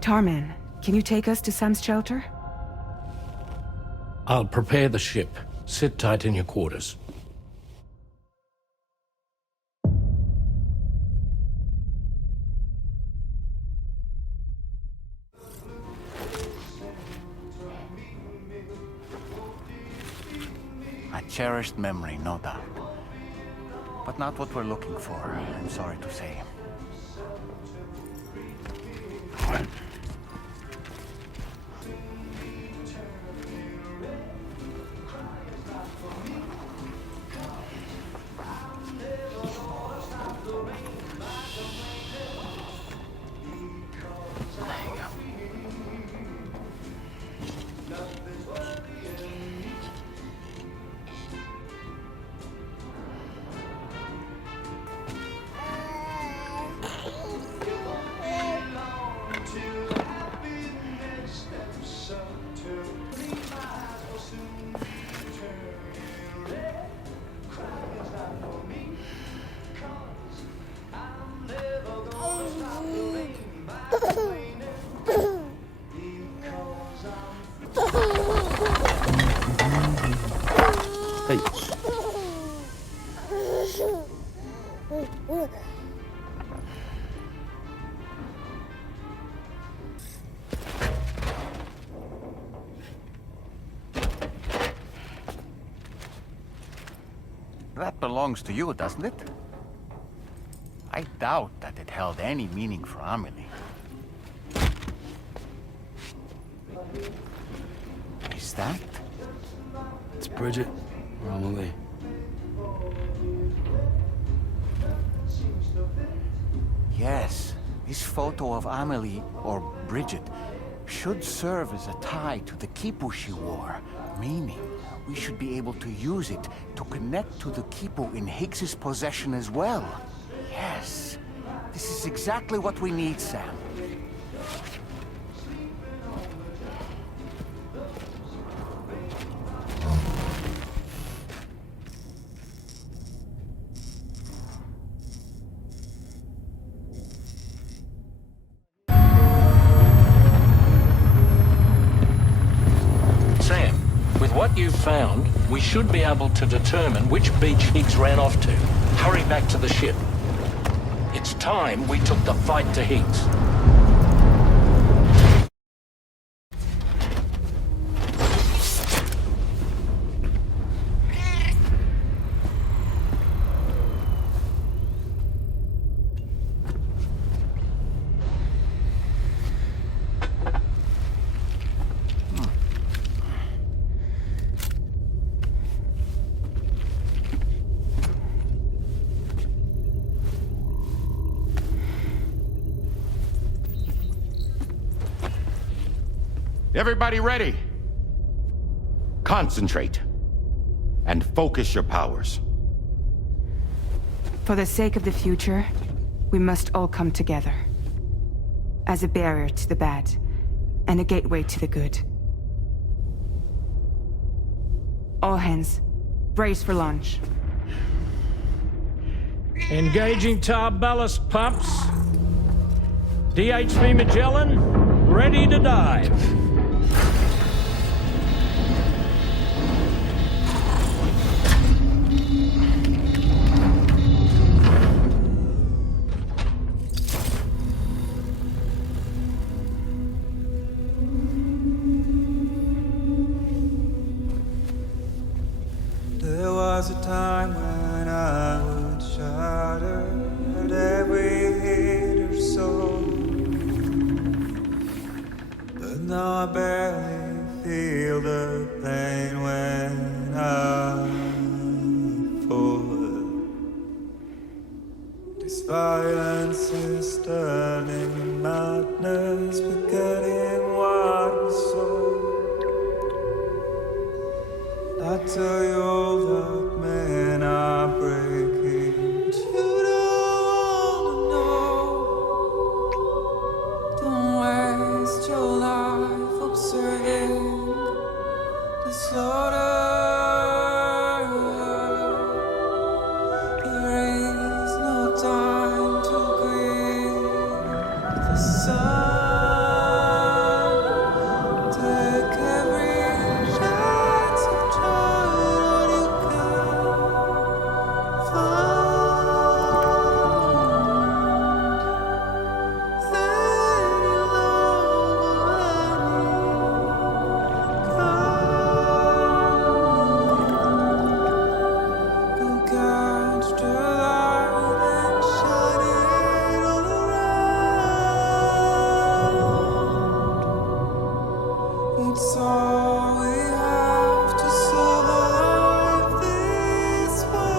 Tarman, can you take us to Sam's shelter? I'll prepare the ship. Sit tight in your quarters. A cherished memory, no doubt. But not what we're looking for, I'm sorry to say. Hey. That belongs to you, doesn't it? I doubt that it held any meaning for Amelie. Is that? It's Bridget. Or Amelie. Yes, this photo of Amelie, or Bridget, should serve as a tie to the Kipu she wore, meaning we should be able to use it to connect to the Kipu in Higgs's possession as well. Yes, this is exactly what we need, Sam. Sam, with what you've found, we should be able to determine which beach Higgs ran off to. Hurry back to the ship. It's time we took the fight to Higgs. Everybody ready? Concentrate. And focus your powers. For the sake of the future, we must all come together. As a barrier to the bad, and a gateway to the good. All hands, brace for launch. Engaging tar ballast pumps. DHV Magellan, ready to dive. There was a time when I would shudder at every hit or soul, but now I barely feel the pain when I fall. This violence is turning madness, forgetting what was sold. I tell you all that men are breaking, but you don't wanna know. Don't waste your life observing the slaughter. There is no time to grieve the sun. Take every chance of trying all you can find. Then you'll go catch the light and shine it all around. It's all we have to survive this world.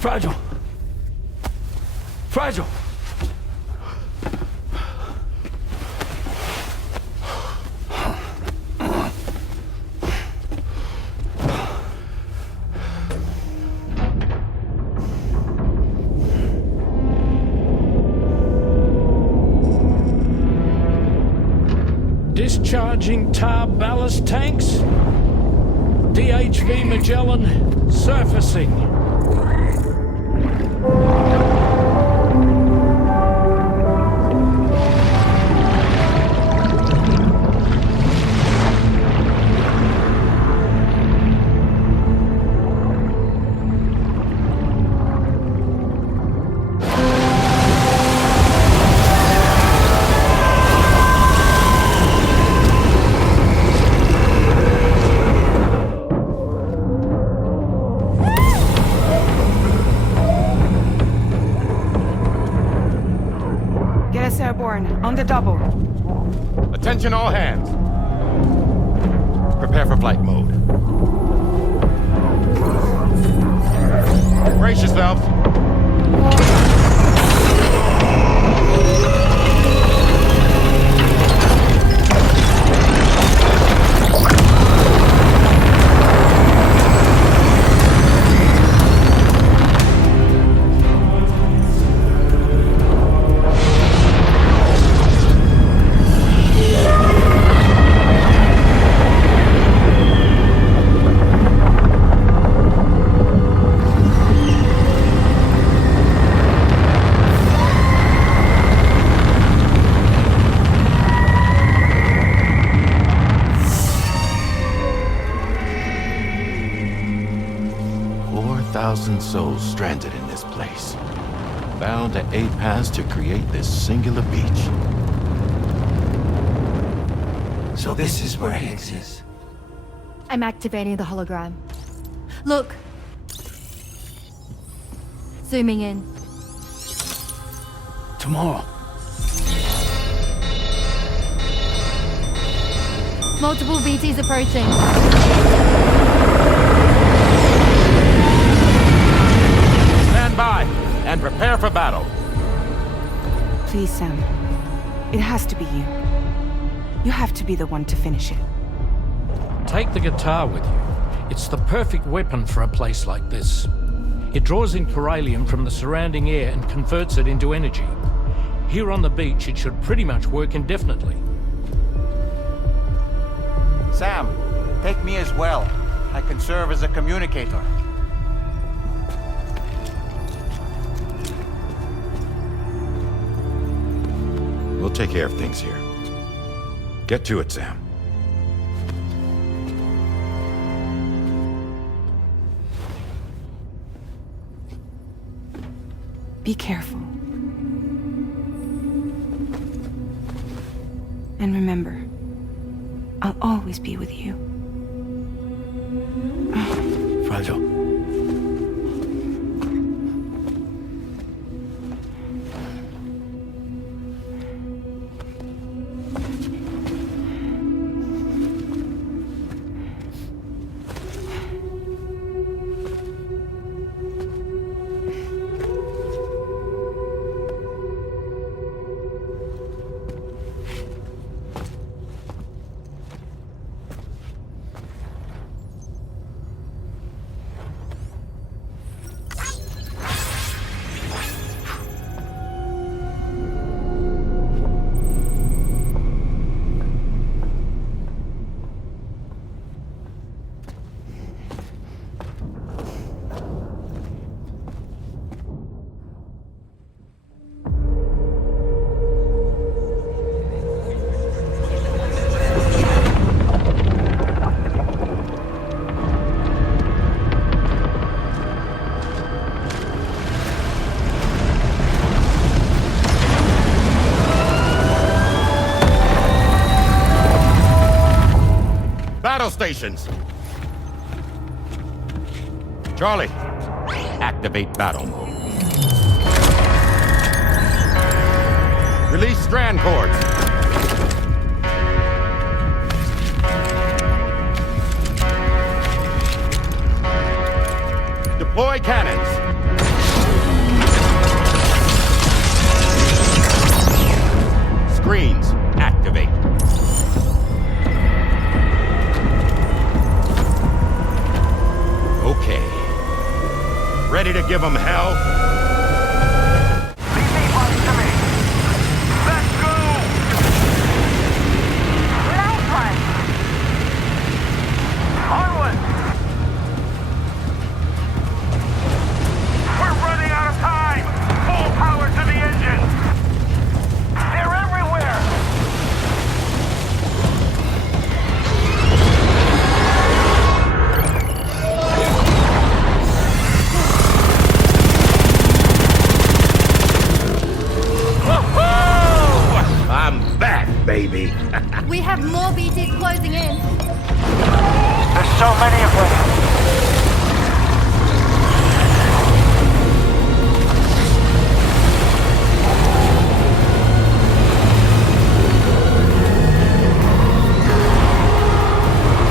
Fragile. Fragile. Discharging tar ballast tanks. DHV Magellan surfacing. Get us airborne, on the double. Attention all hands. Prepare for flight mode. Brace yourselves. Souls stranded in this place, bound to 8 paths to create this singular beach. So this is where Higgs is. I'm activating the hologram. Look. Zooming in. Tomorrow. Multiple BTs approaching. Stand by and prepare for battle. Please, Sam. It has to be you. You have to be the one to finish it. Take the guitar with you. It's the perfect weapon for a place like this. It draws in chiralium from the surrounding air and converts it into energy. Here on the beach, it should pretty much work indefinitely. Sam, take me as well. I can serve as a communicator. We'll take care of things here. Get to it, Sam. Be careful. And remember, I'll always be with you. Fragile. Battle stations! Charlie, activate battle mode. Release strand cords. Deploy cannons. Screens, activate. Okay. Ready to give them hell? Baby. We have more BTs closing in. There's so many of them.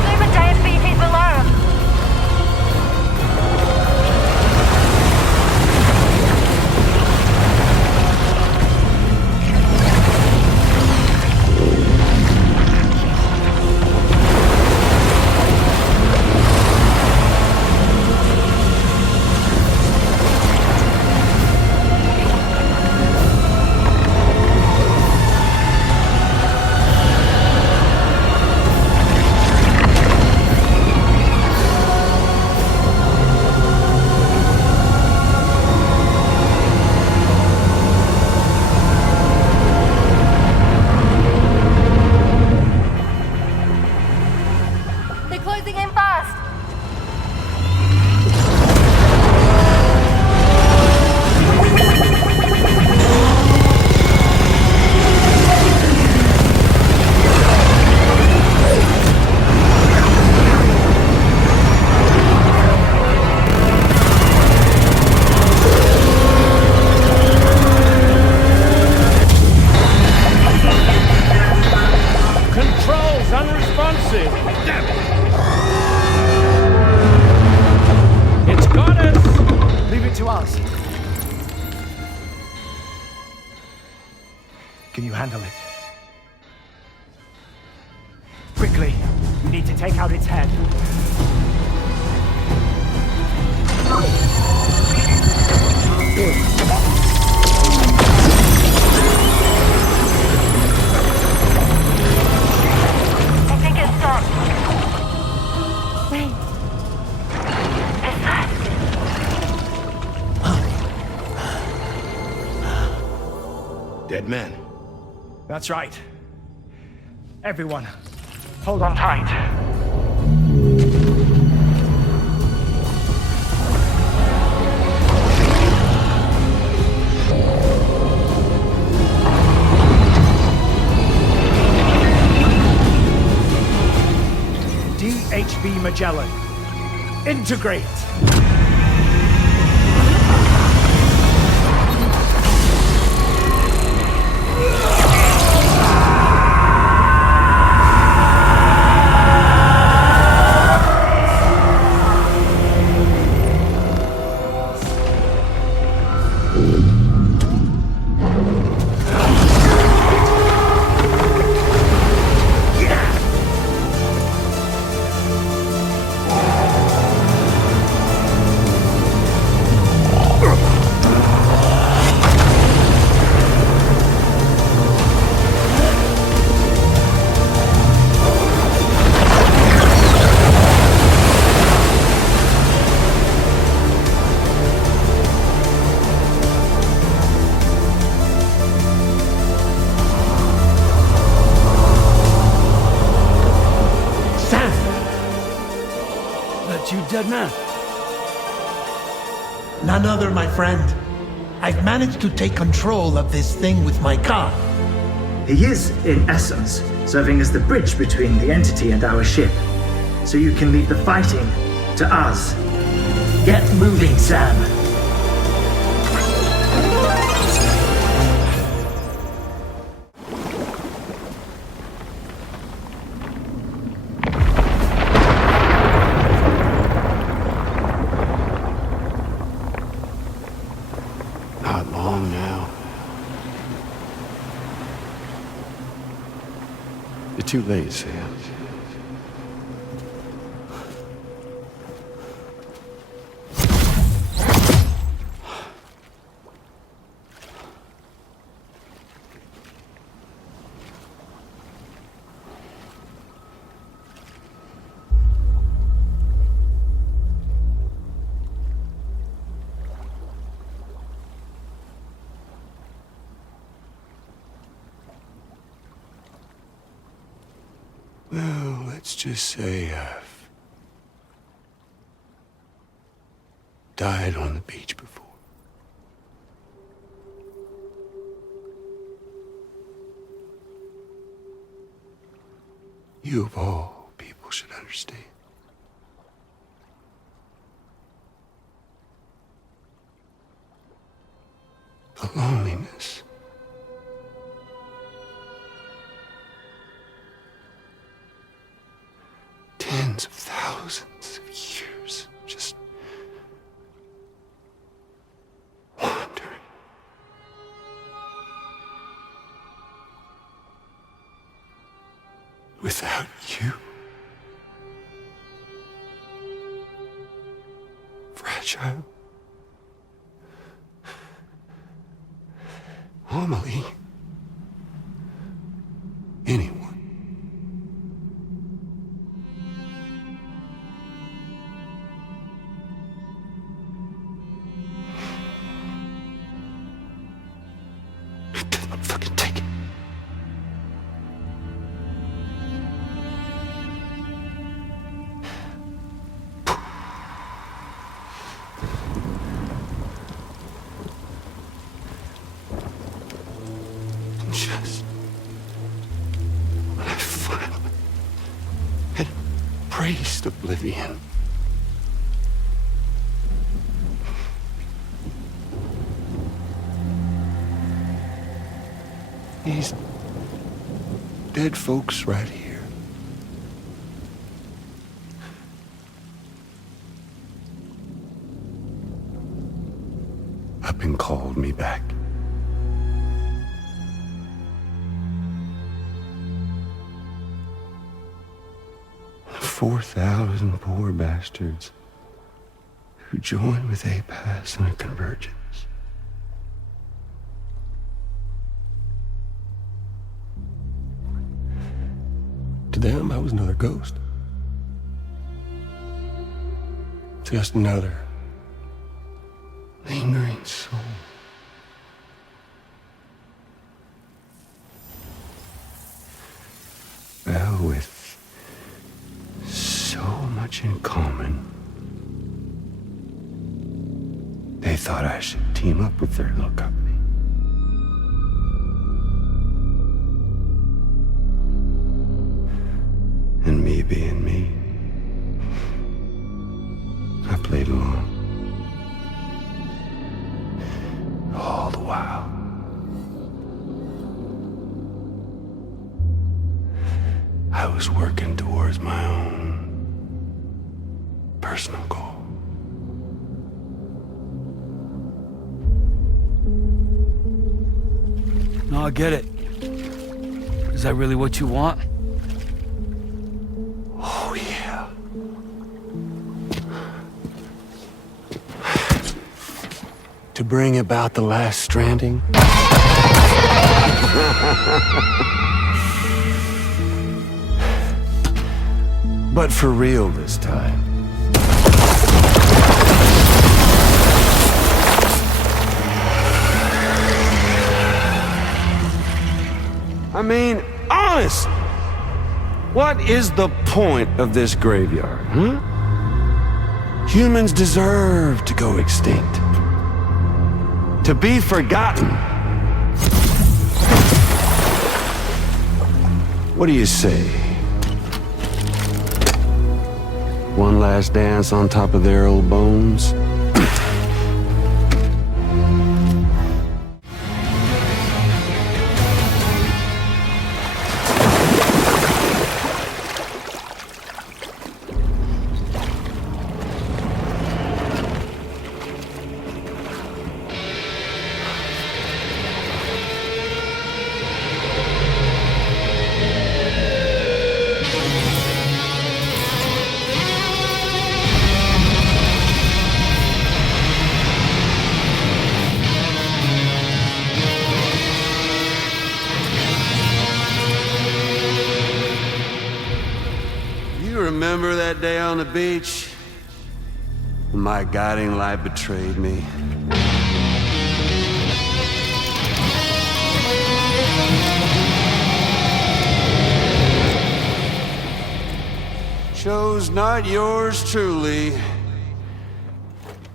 Leave a giant BTs alone. Controls unresponsive. Damn it. It's got us. Leave it to us. Can you handle it? Quickly, we need to take out its head. I think it stopped. Wait. Is that... Dead man. That's right. Everyone, hold on tight. DHB Magellan, integrate! You dead man. None other, my friend. I've managed to take control of this thing with my car. He is, in essence, serving as the bridge between the entity and our ship. So you can leave the fighting to us. Get moving, Sam. Not long now. You're too late, Sam. Well, let's just say I've died on the beach before. You of all people should understand. The loneliness. Tens of thousands of years just wandering. Without you. Fragile. Amelie. Anyone. Fucking take it. Just when I finally had embraced oblivion. These dead folks right here. 4,000 poor bastards who joined with APAS in a convergence. To them, I was another ghost. Just another lingering soul. Well, with so much in common, they thought I should team up with their little company. And me being me, I played along. All the while. I was working towards my own personal goal. No, I get it. Is that really what you want? Oh, yeah. To bring about the last stranding? But for real this time. I mean, honest! What is the point of this graveyard, huh? Humans deserve to go extinct. To be forgotten. What do you say? One last dance on top of their old bones? Remember that day on the beach when my guiding light betrayed me? Chose not yours truly,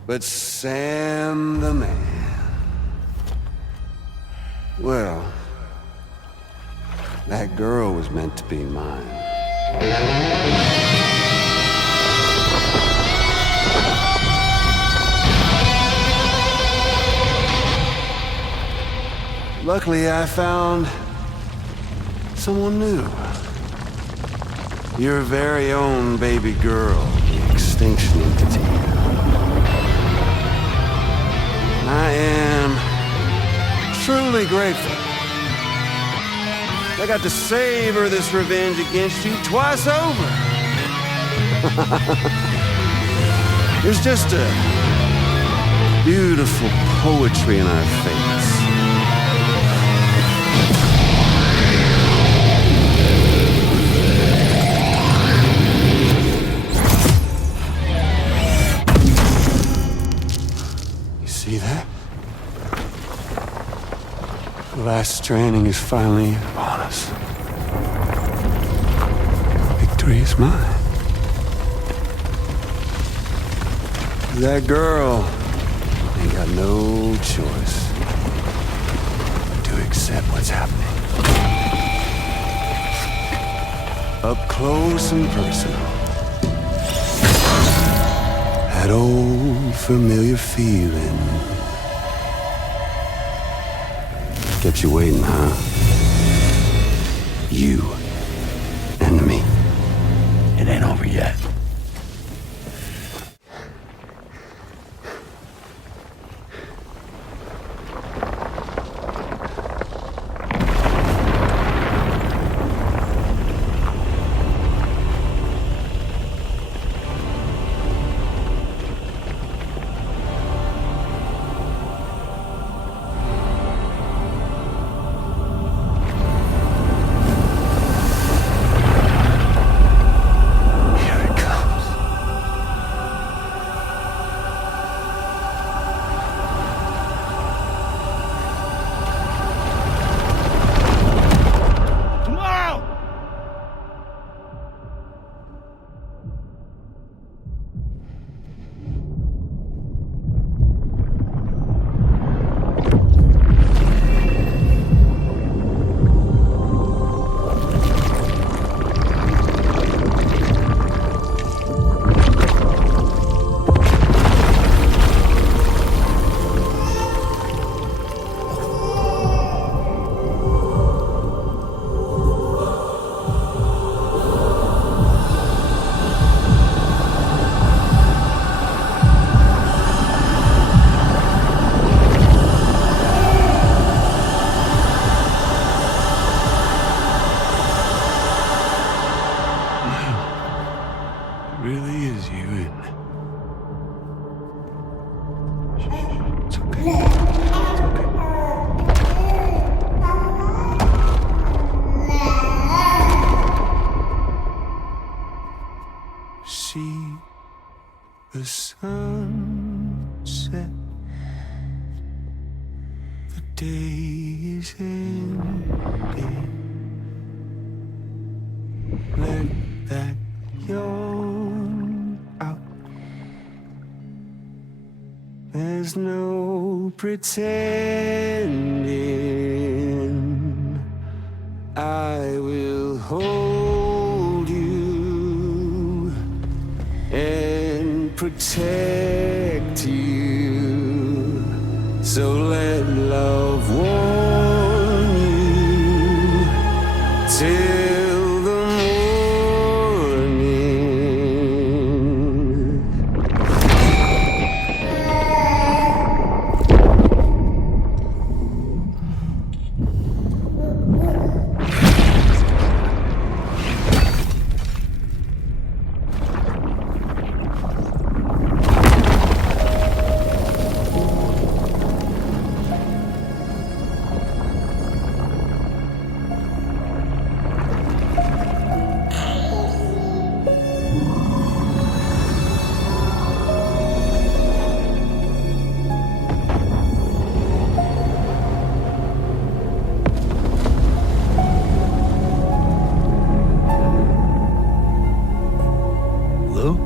but Sam the man. Well, that girl was meant to be mine. Luckily, I found someone new. Your very own baby girl, the extinction entity. I am truly grateful. I got to savor this revenge against you twice over. There's just a beautiful poetry in our fates. You see that? The last stranding is finally upon us. Victory is mine. That girl ain't got no choice but to accept what's happening. Up close and personal. That old familiar feeling. Kept you waiting, huh? You and me. It ain't over yet. The sunset, the day is ending. Let that yawn out. There's no pretending. I will hold you and protect you. So let love warm you till the morning. Lou?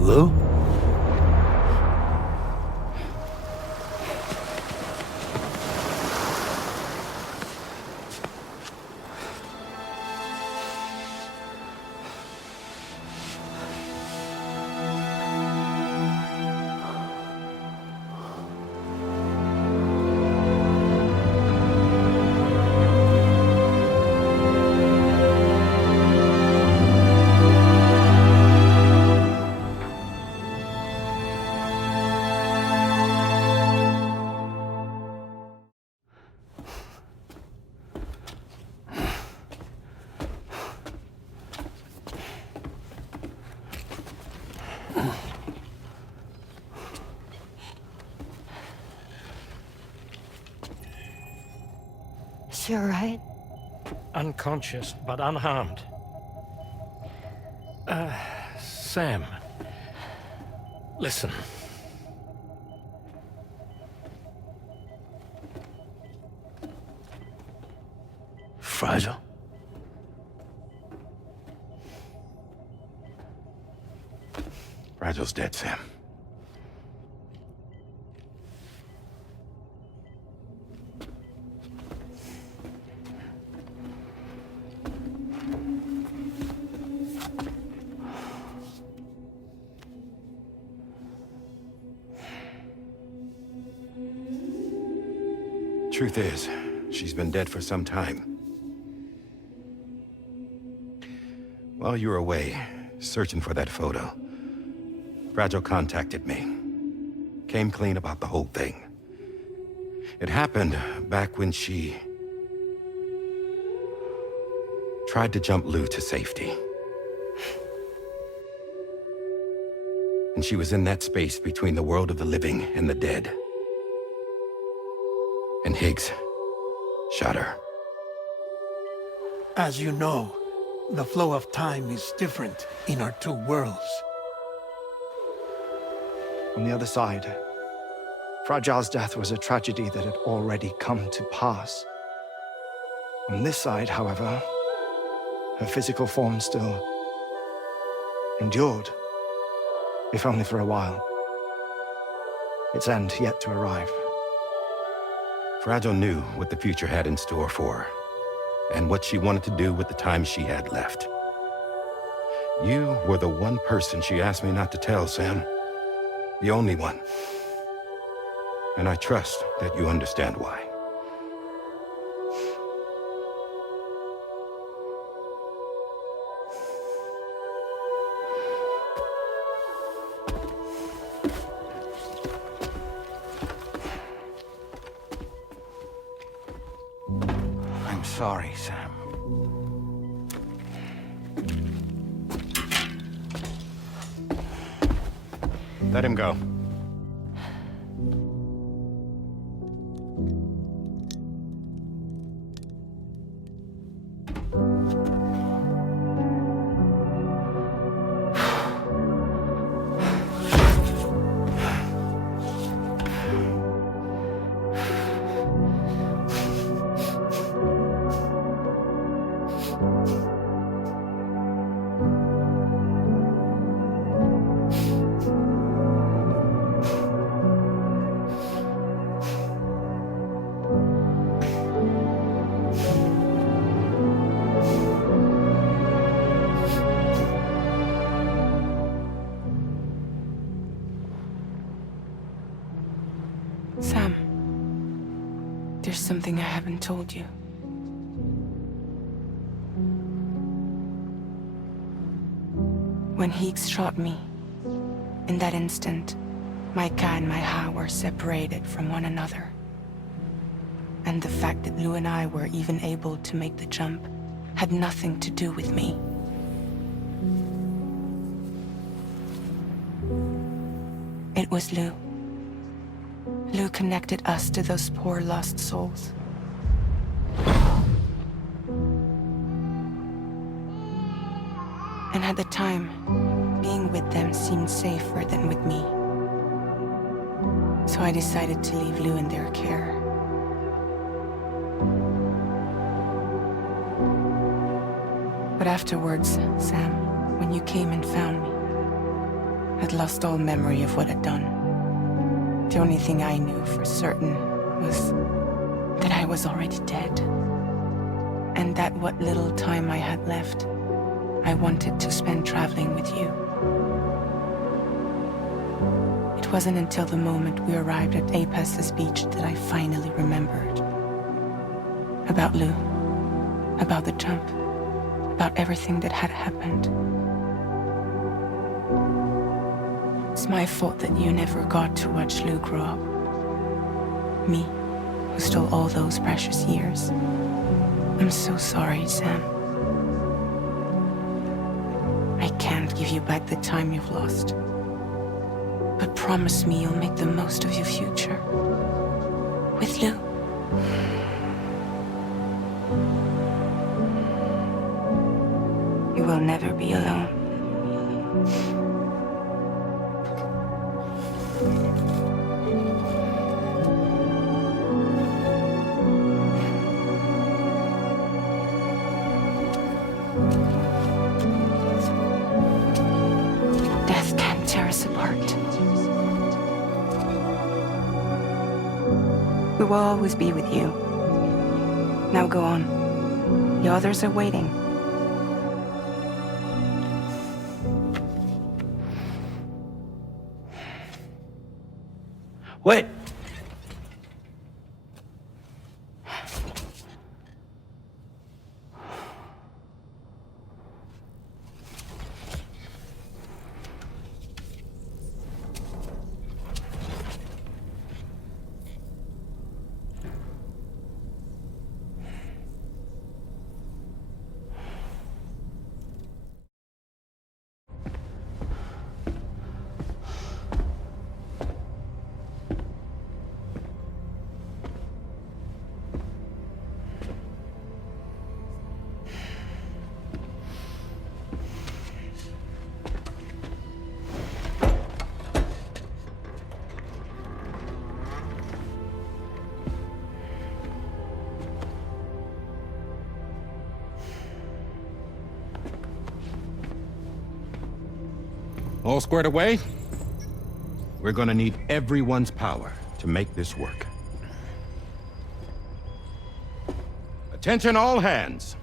Lou? She all right? Unconscious, but unharmed. Sam. Listen. Fragile? Fragile's dead, Sam. Truth is, she's been dead for some time. While you were away, searching for that photo, Fragile contacted me. Came clean about the whole thing. It happened back when she tried to jump Lou to safety. And she was in that space between the world of the living and the dead. And Higgs shot her. As you know, the flow of time is different in our two worlds. On the other side, Fragile's death was a tragedy that had already come to pass. On this side, however, her physical form still endured, if only for a while. Its end yet to arrive. Fragile knew what the future had in store for her, and what she wanted to do with the time she had left. You were the one person she asked me not to tell, Sam. The only one. And I trust that you understand why. I'm sorry, Sam. Let him go. Sam, there's something I haven't told you. When Higgs shot me, in that instant, my Ka and my Ha were separated from one another. And the fact that Lou and I were even able to make the jump had nothing to do with me. It was Lou. Lou connected us to those poor lost souls. And at the time, being with them seemed safer than with me. So I decided to leave Lou in their care. But afterwards, Sam, when you came and found me, I'd lost all memory of what I'd done. The only thing I knew for certain was that I was already dead. And that what little time I had left, I wanted to spend traveling with you. It wasn't until the moment we arrived at Apes's beach that I finally remembered. About Lou, about the jump, about everything that had happened. It's my fault that you never got to watch Lou grow up. Me, who stole all those precious years. I'm so sorry, Sam. I can't give you back the time you've lost. But promise me you'll make the most of your future. With Lou. never be alone. Death can't tear us apart. We will always be with you. Now go on. The others are waiting. Wait! All squared away? We're gonna need everyone's power to make this work. Attention all hands.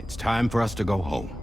It's time for us to go home.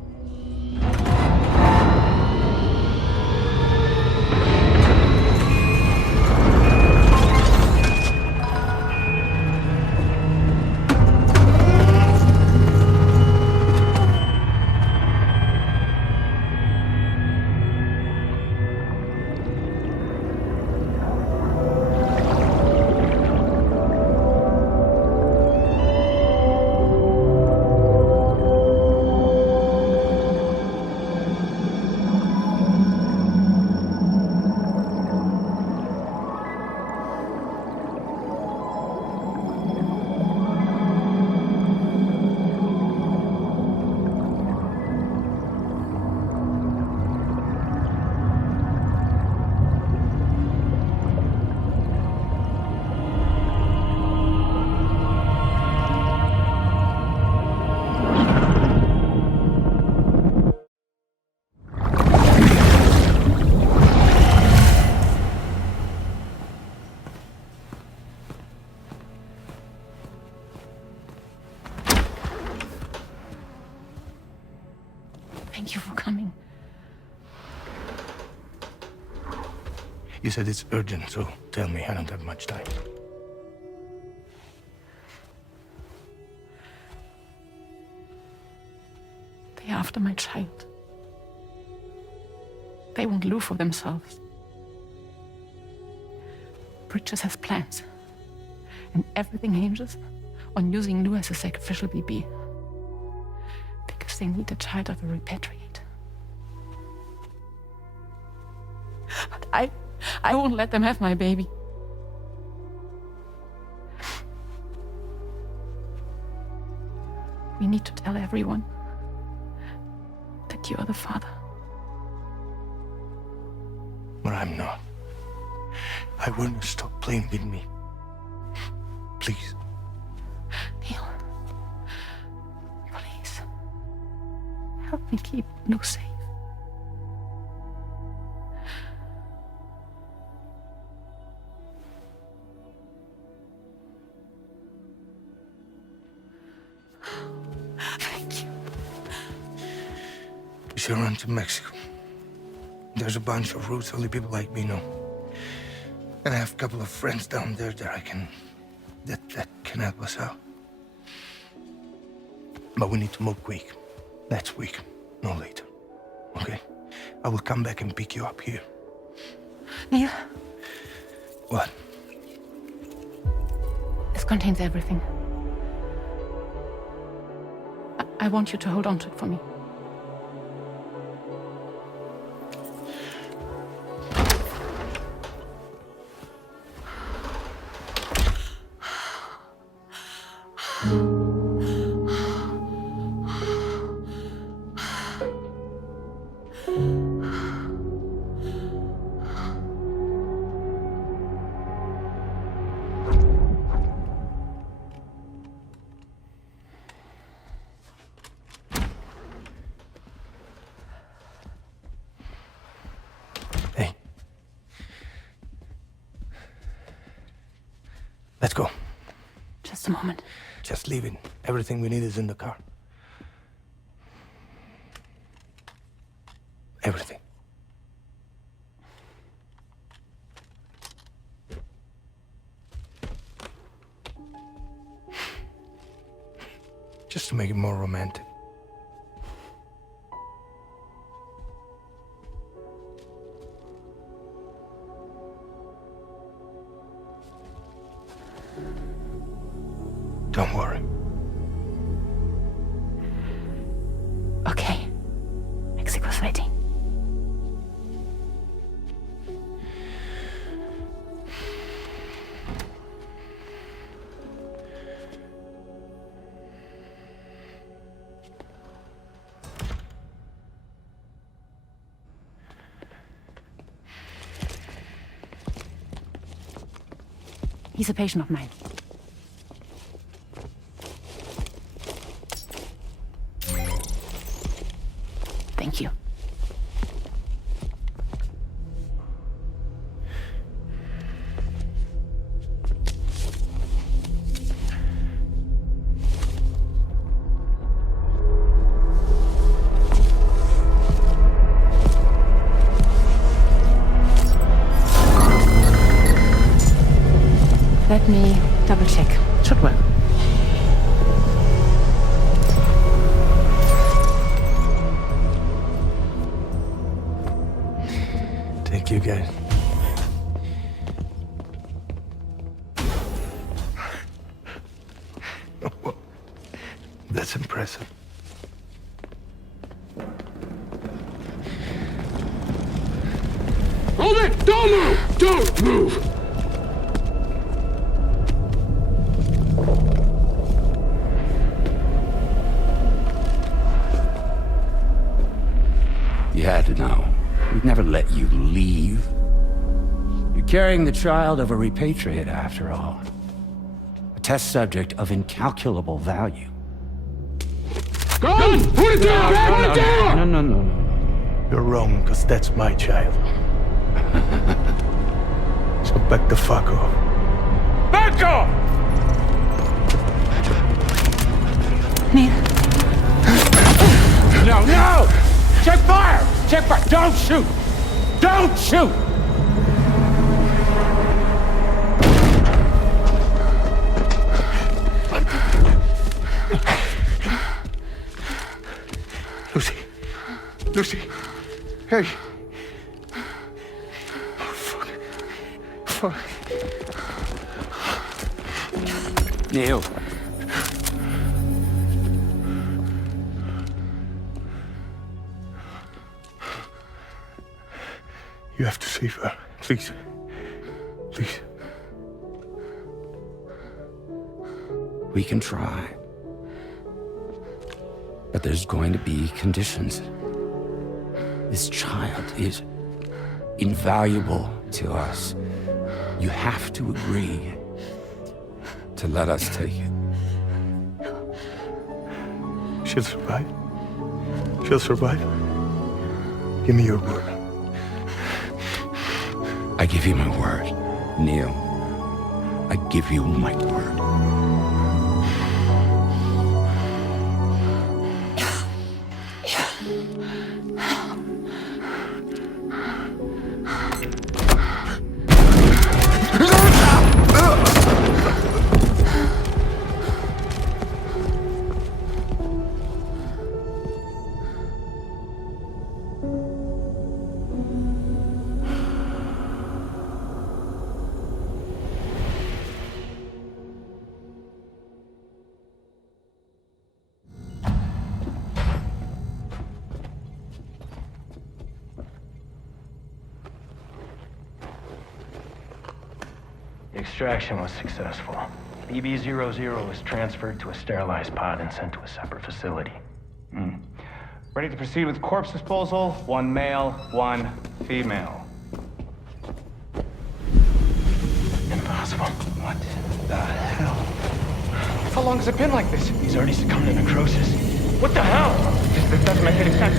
Thank you for coming. You said it's urgent, so tell me. I don't have much time. They're after my child. They want Lou for themselves. Bridges has plans. And everything hinges on using Lou as a sacrificial BB. Because they need a child of a repatriate. But I won't let them have my baby. We need to tell everyone that you are the father. But I'm not. I want you to stop playing with me. Please. Neil. Please. Help me keep Lou safe. Thank you. We should run to Mexico. There's a bunch of routes only people like me know. And I have a couple of friends down there that that can help us out. But we need to move quick. Next week, no later. Okay? I will come back and pick you up here. Neil. What? This contains everything. I want you to hold on to it for me. Let's go. Just a moment. Just leave it. Everything we need is in the car. Everything. Just to make it more romantic. Don't worry. Okay. Mexico's waiting. He's a patient of mine. Thank you. Let me double check. Should work. Thank you, guys. That's impressive. Hold it! Don't move! Don't move! You had to know. We'd never let you leave. You're carrying the child of a repatriate, after all. A test subject of incalculable value. Gun! Put it down! Put it down! No. You're wrong, because that's my child. So back the fuck off. Back off! Neil. No! Check fire! Check fire! Don't shoot! Don't shoot! Lucy. Hey. Oh, fuck. Neil. You have to save her. Please. Please. We can try. But there's going to be conditions. This child is invaluable to us. You have to agree to let us take it. She'll survive. She'll survive. Give me your word. I give you my word, Neil. I give you my word. The extraction was successful. BB-00 was transferred to a sterilized pod and sent to a separate facility. Ready to proceed with corpse disposal. 1 male, 1 female. Impossible. What the hell? How long has it been like this? He's already succumbed to necrosis. What the hell? This doesn't make any sense.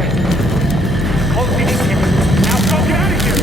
Call the PD team. Now go get out of here!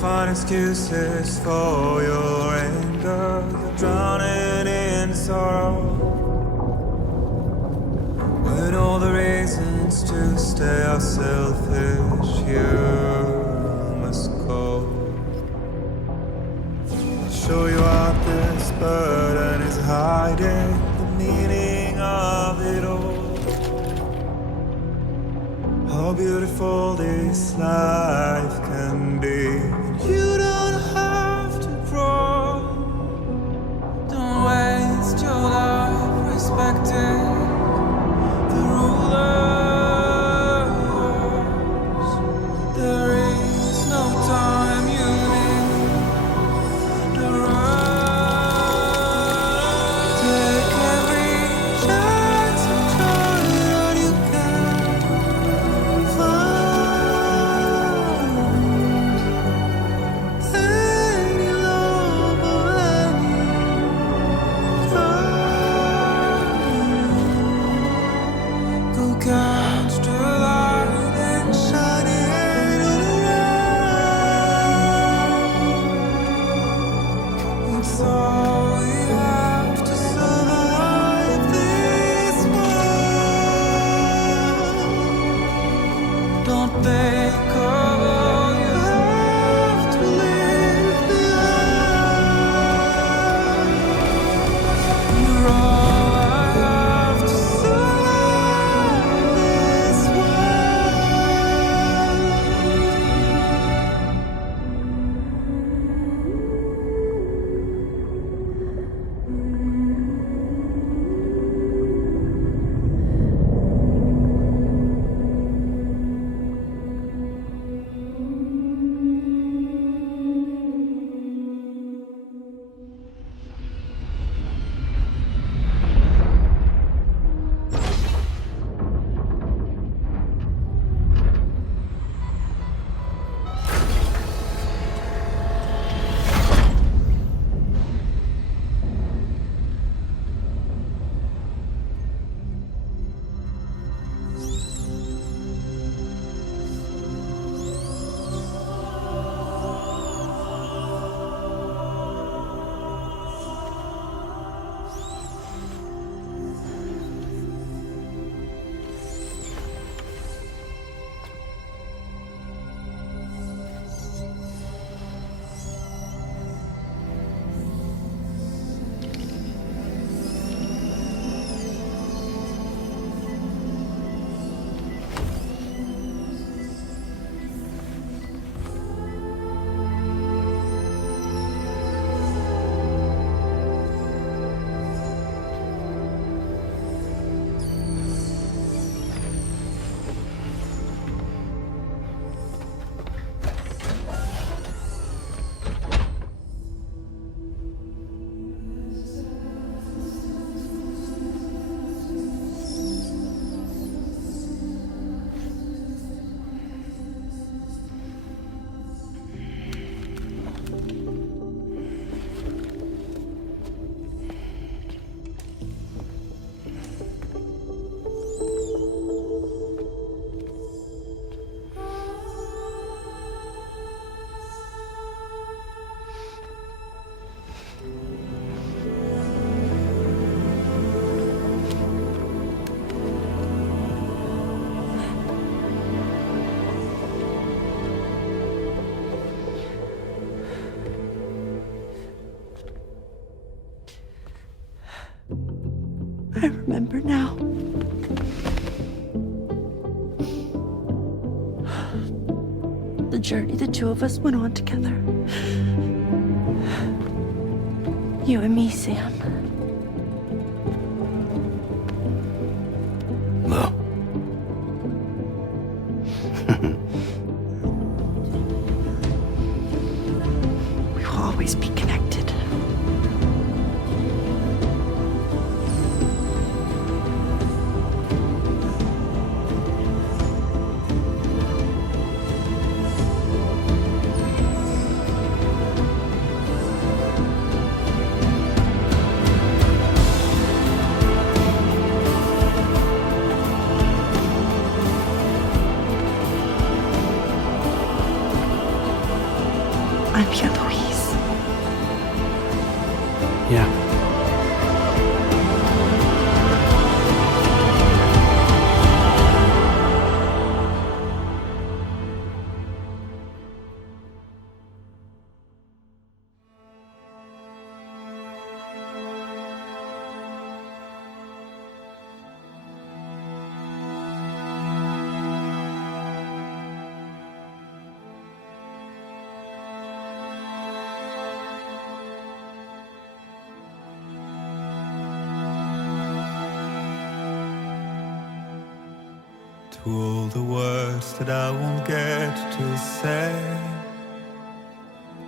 find excuses for your anger. You're drowning in sorrow. With all the reasons to stay are selfish, you must go. I'll show you out this burden is hiding the meaning of it all. How beautiful this life can be. And you don't have to grow. Don't waste your life respecting the rulers. There is no time you need to run. Take every chance and try that you can find. Any love or any time. Go catch the light and shine it all around. It's all we have to survive this world. Don't think of all you have to leave behind. You're all I have to survive this I remember now. The journey the two of us went on together. You and me, Sam. No. We will always be connected. Pierre Louise. Yeah. To all the words that I won't get to say,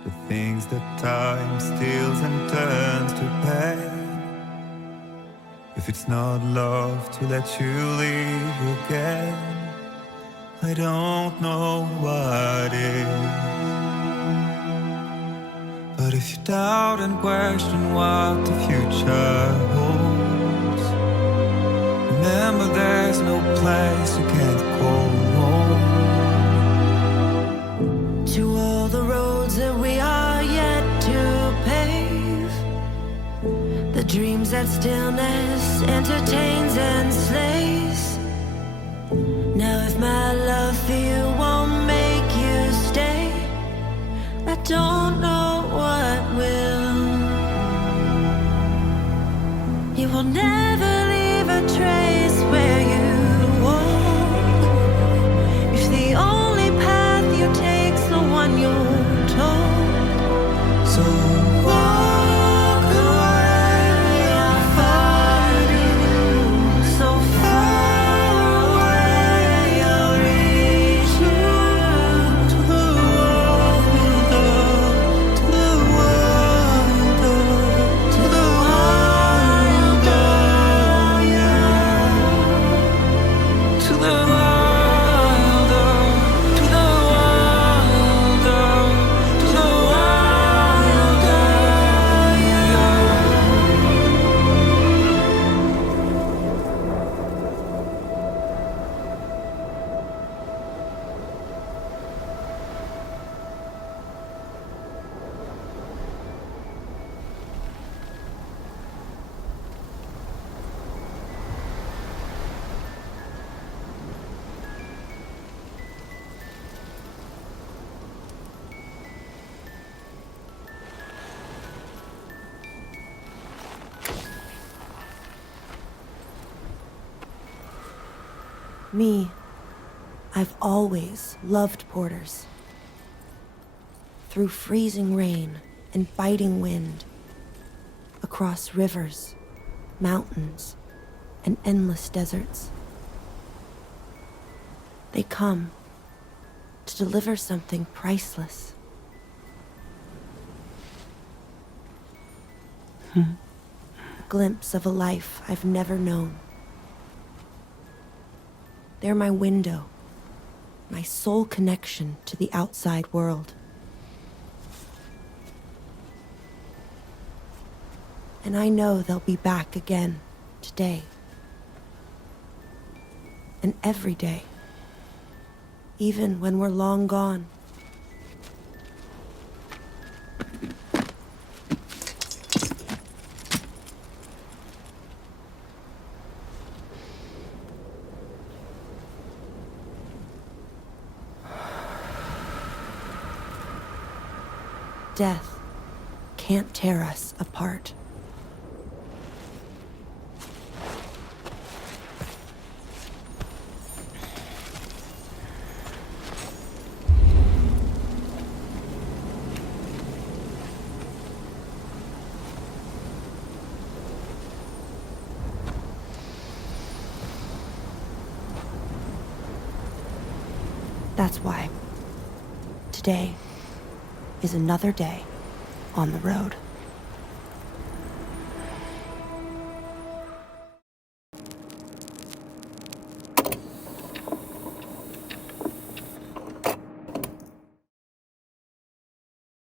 the things that time steals and turns to pain. If it's not love to let you leave again, I don't know what is. But if you doubt and question what the future holds, remember there's no place you can't call home. To all the roads that we are yet to pave, the dreams that stillness entertains and slays. Now if my love for you won't make you stay, I don't know what will. You will never leave a trace where you walk. If the only path you take's the one you're told, so walk away, I'll find you. So far away, I'll reach you. To the world, to the world, to the wild, yeah. To the wild, to the wild, to the wild, yeah. Me, I've always loved porters. Through freezing rain and biting wind, across rivers, mountains, and endless deserts. They come to deliver something priceless. A glimpse of a life I've never known. They're my window, my sole connection to the outside world. And I know they'll be back again today. And every day, even when we're long gone. Death can't tear us apart. That's why today is another day on the road.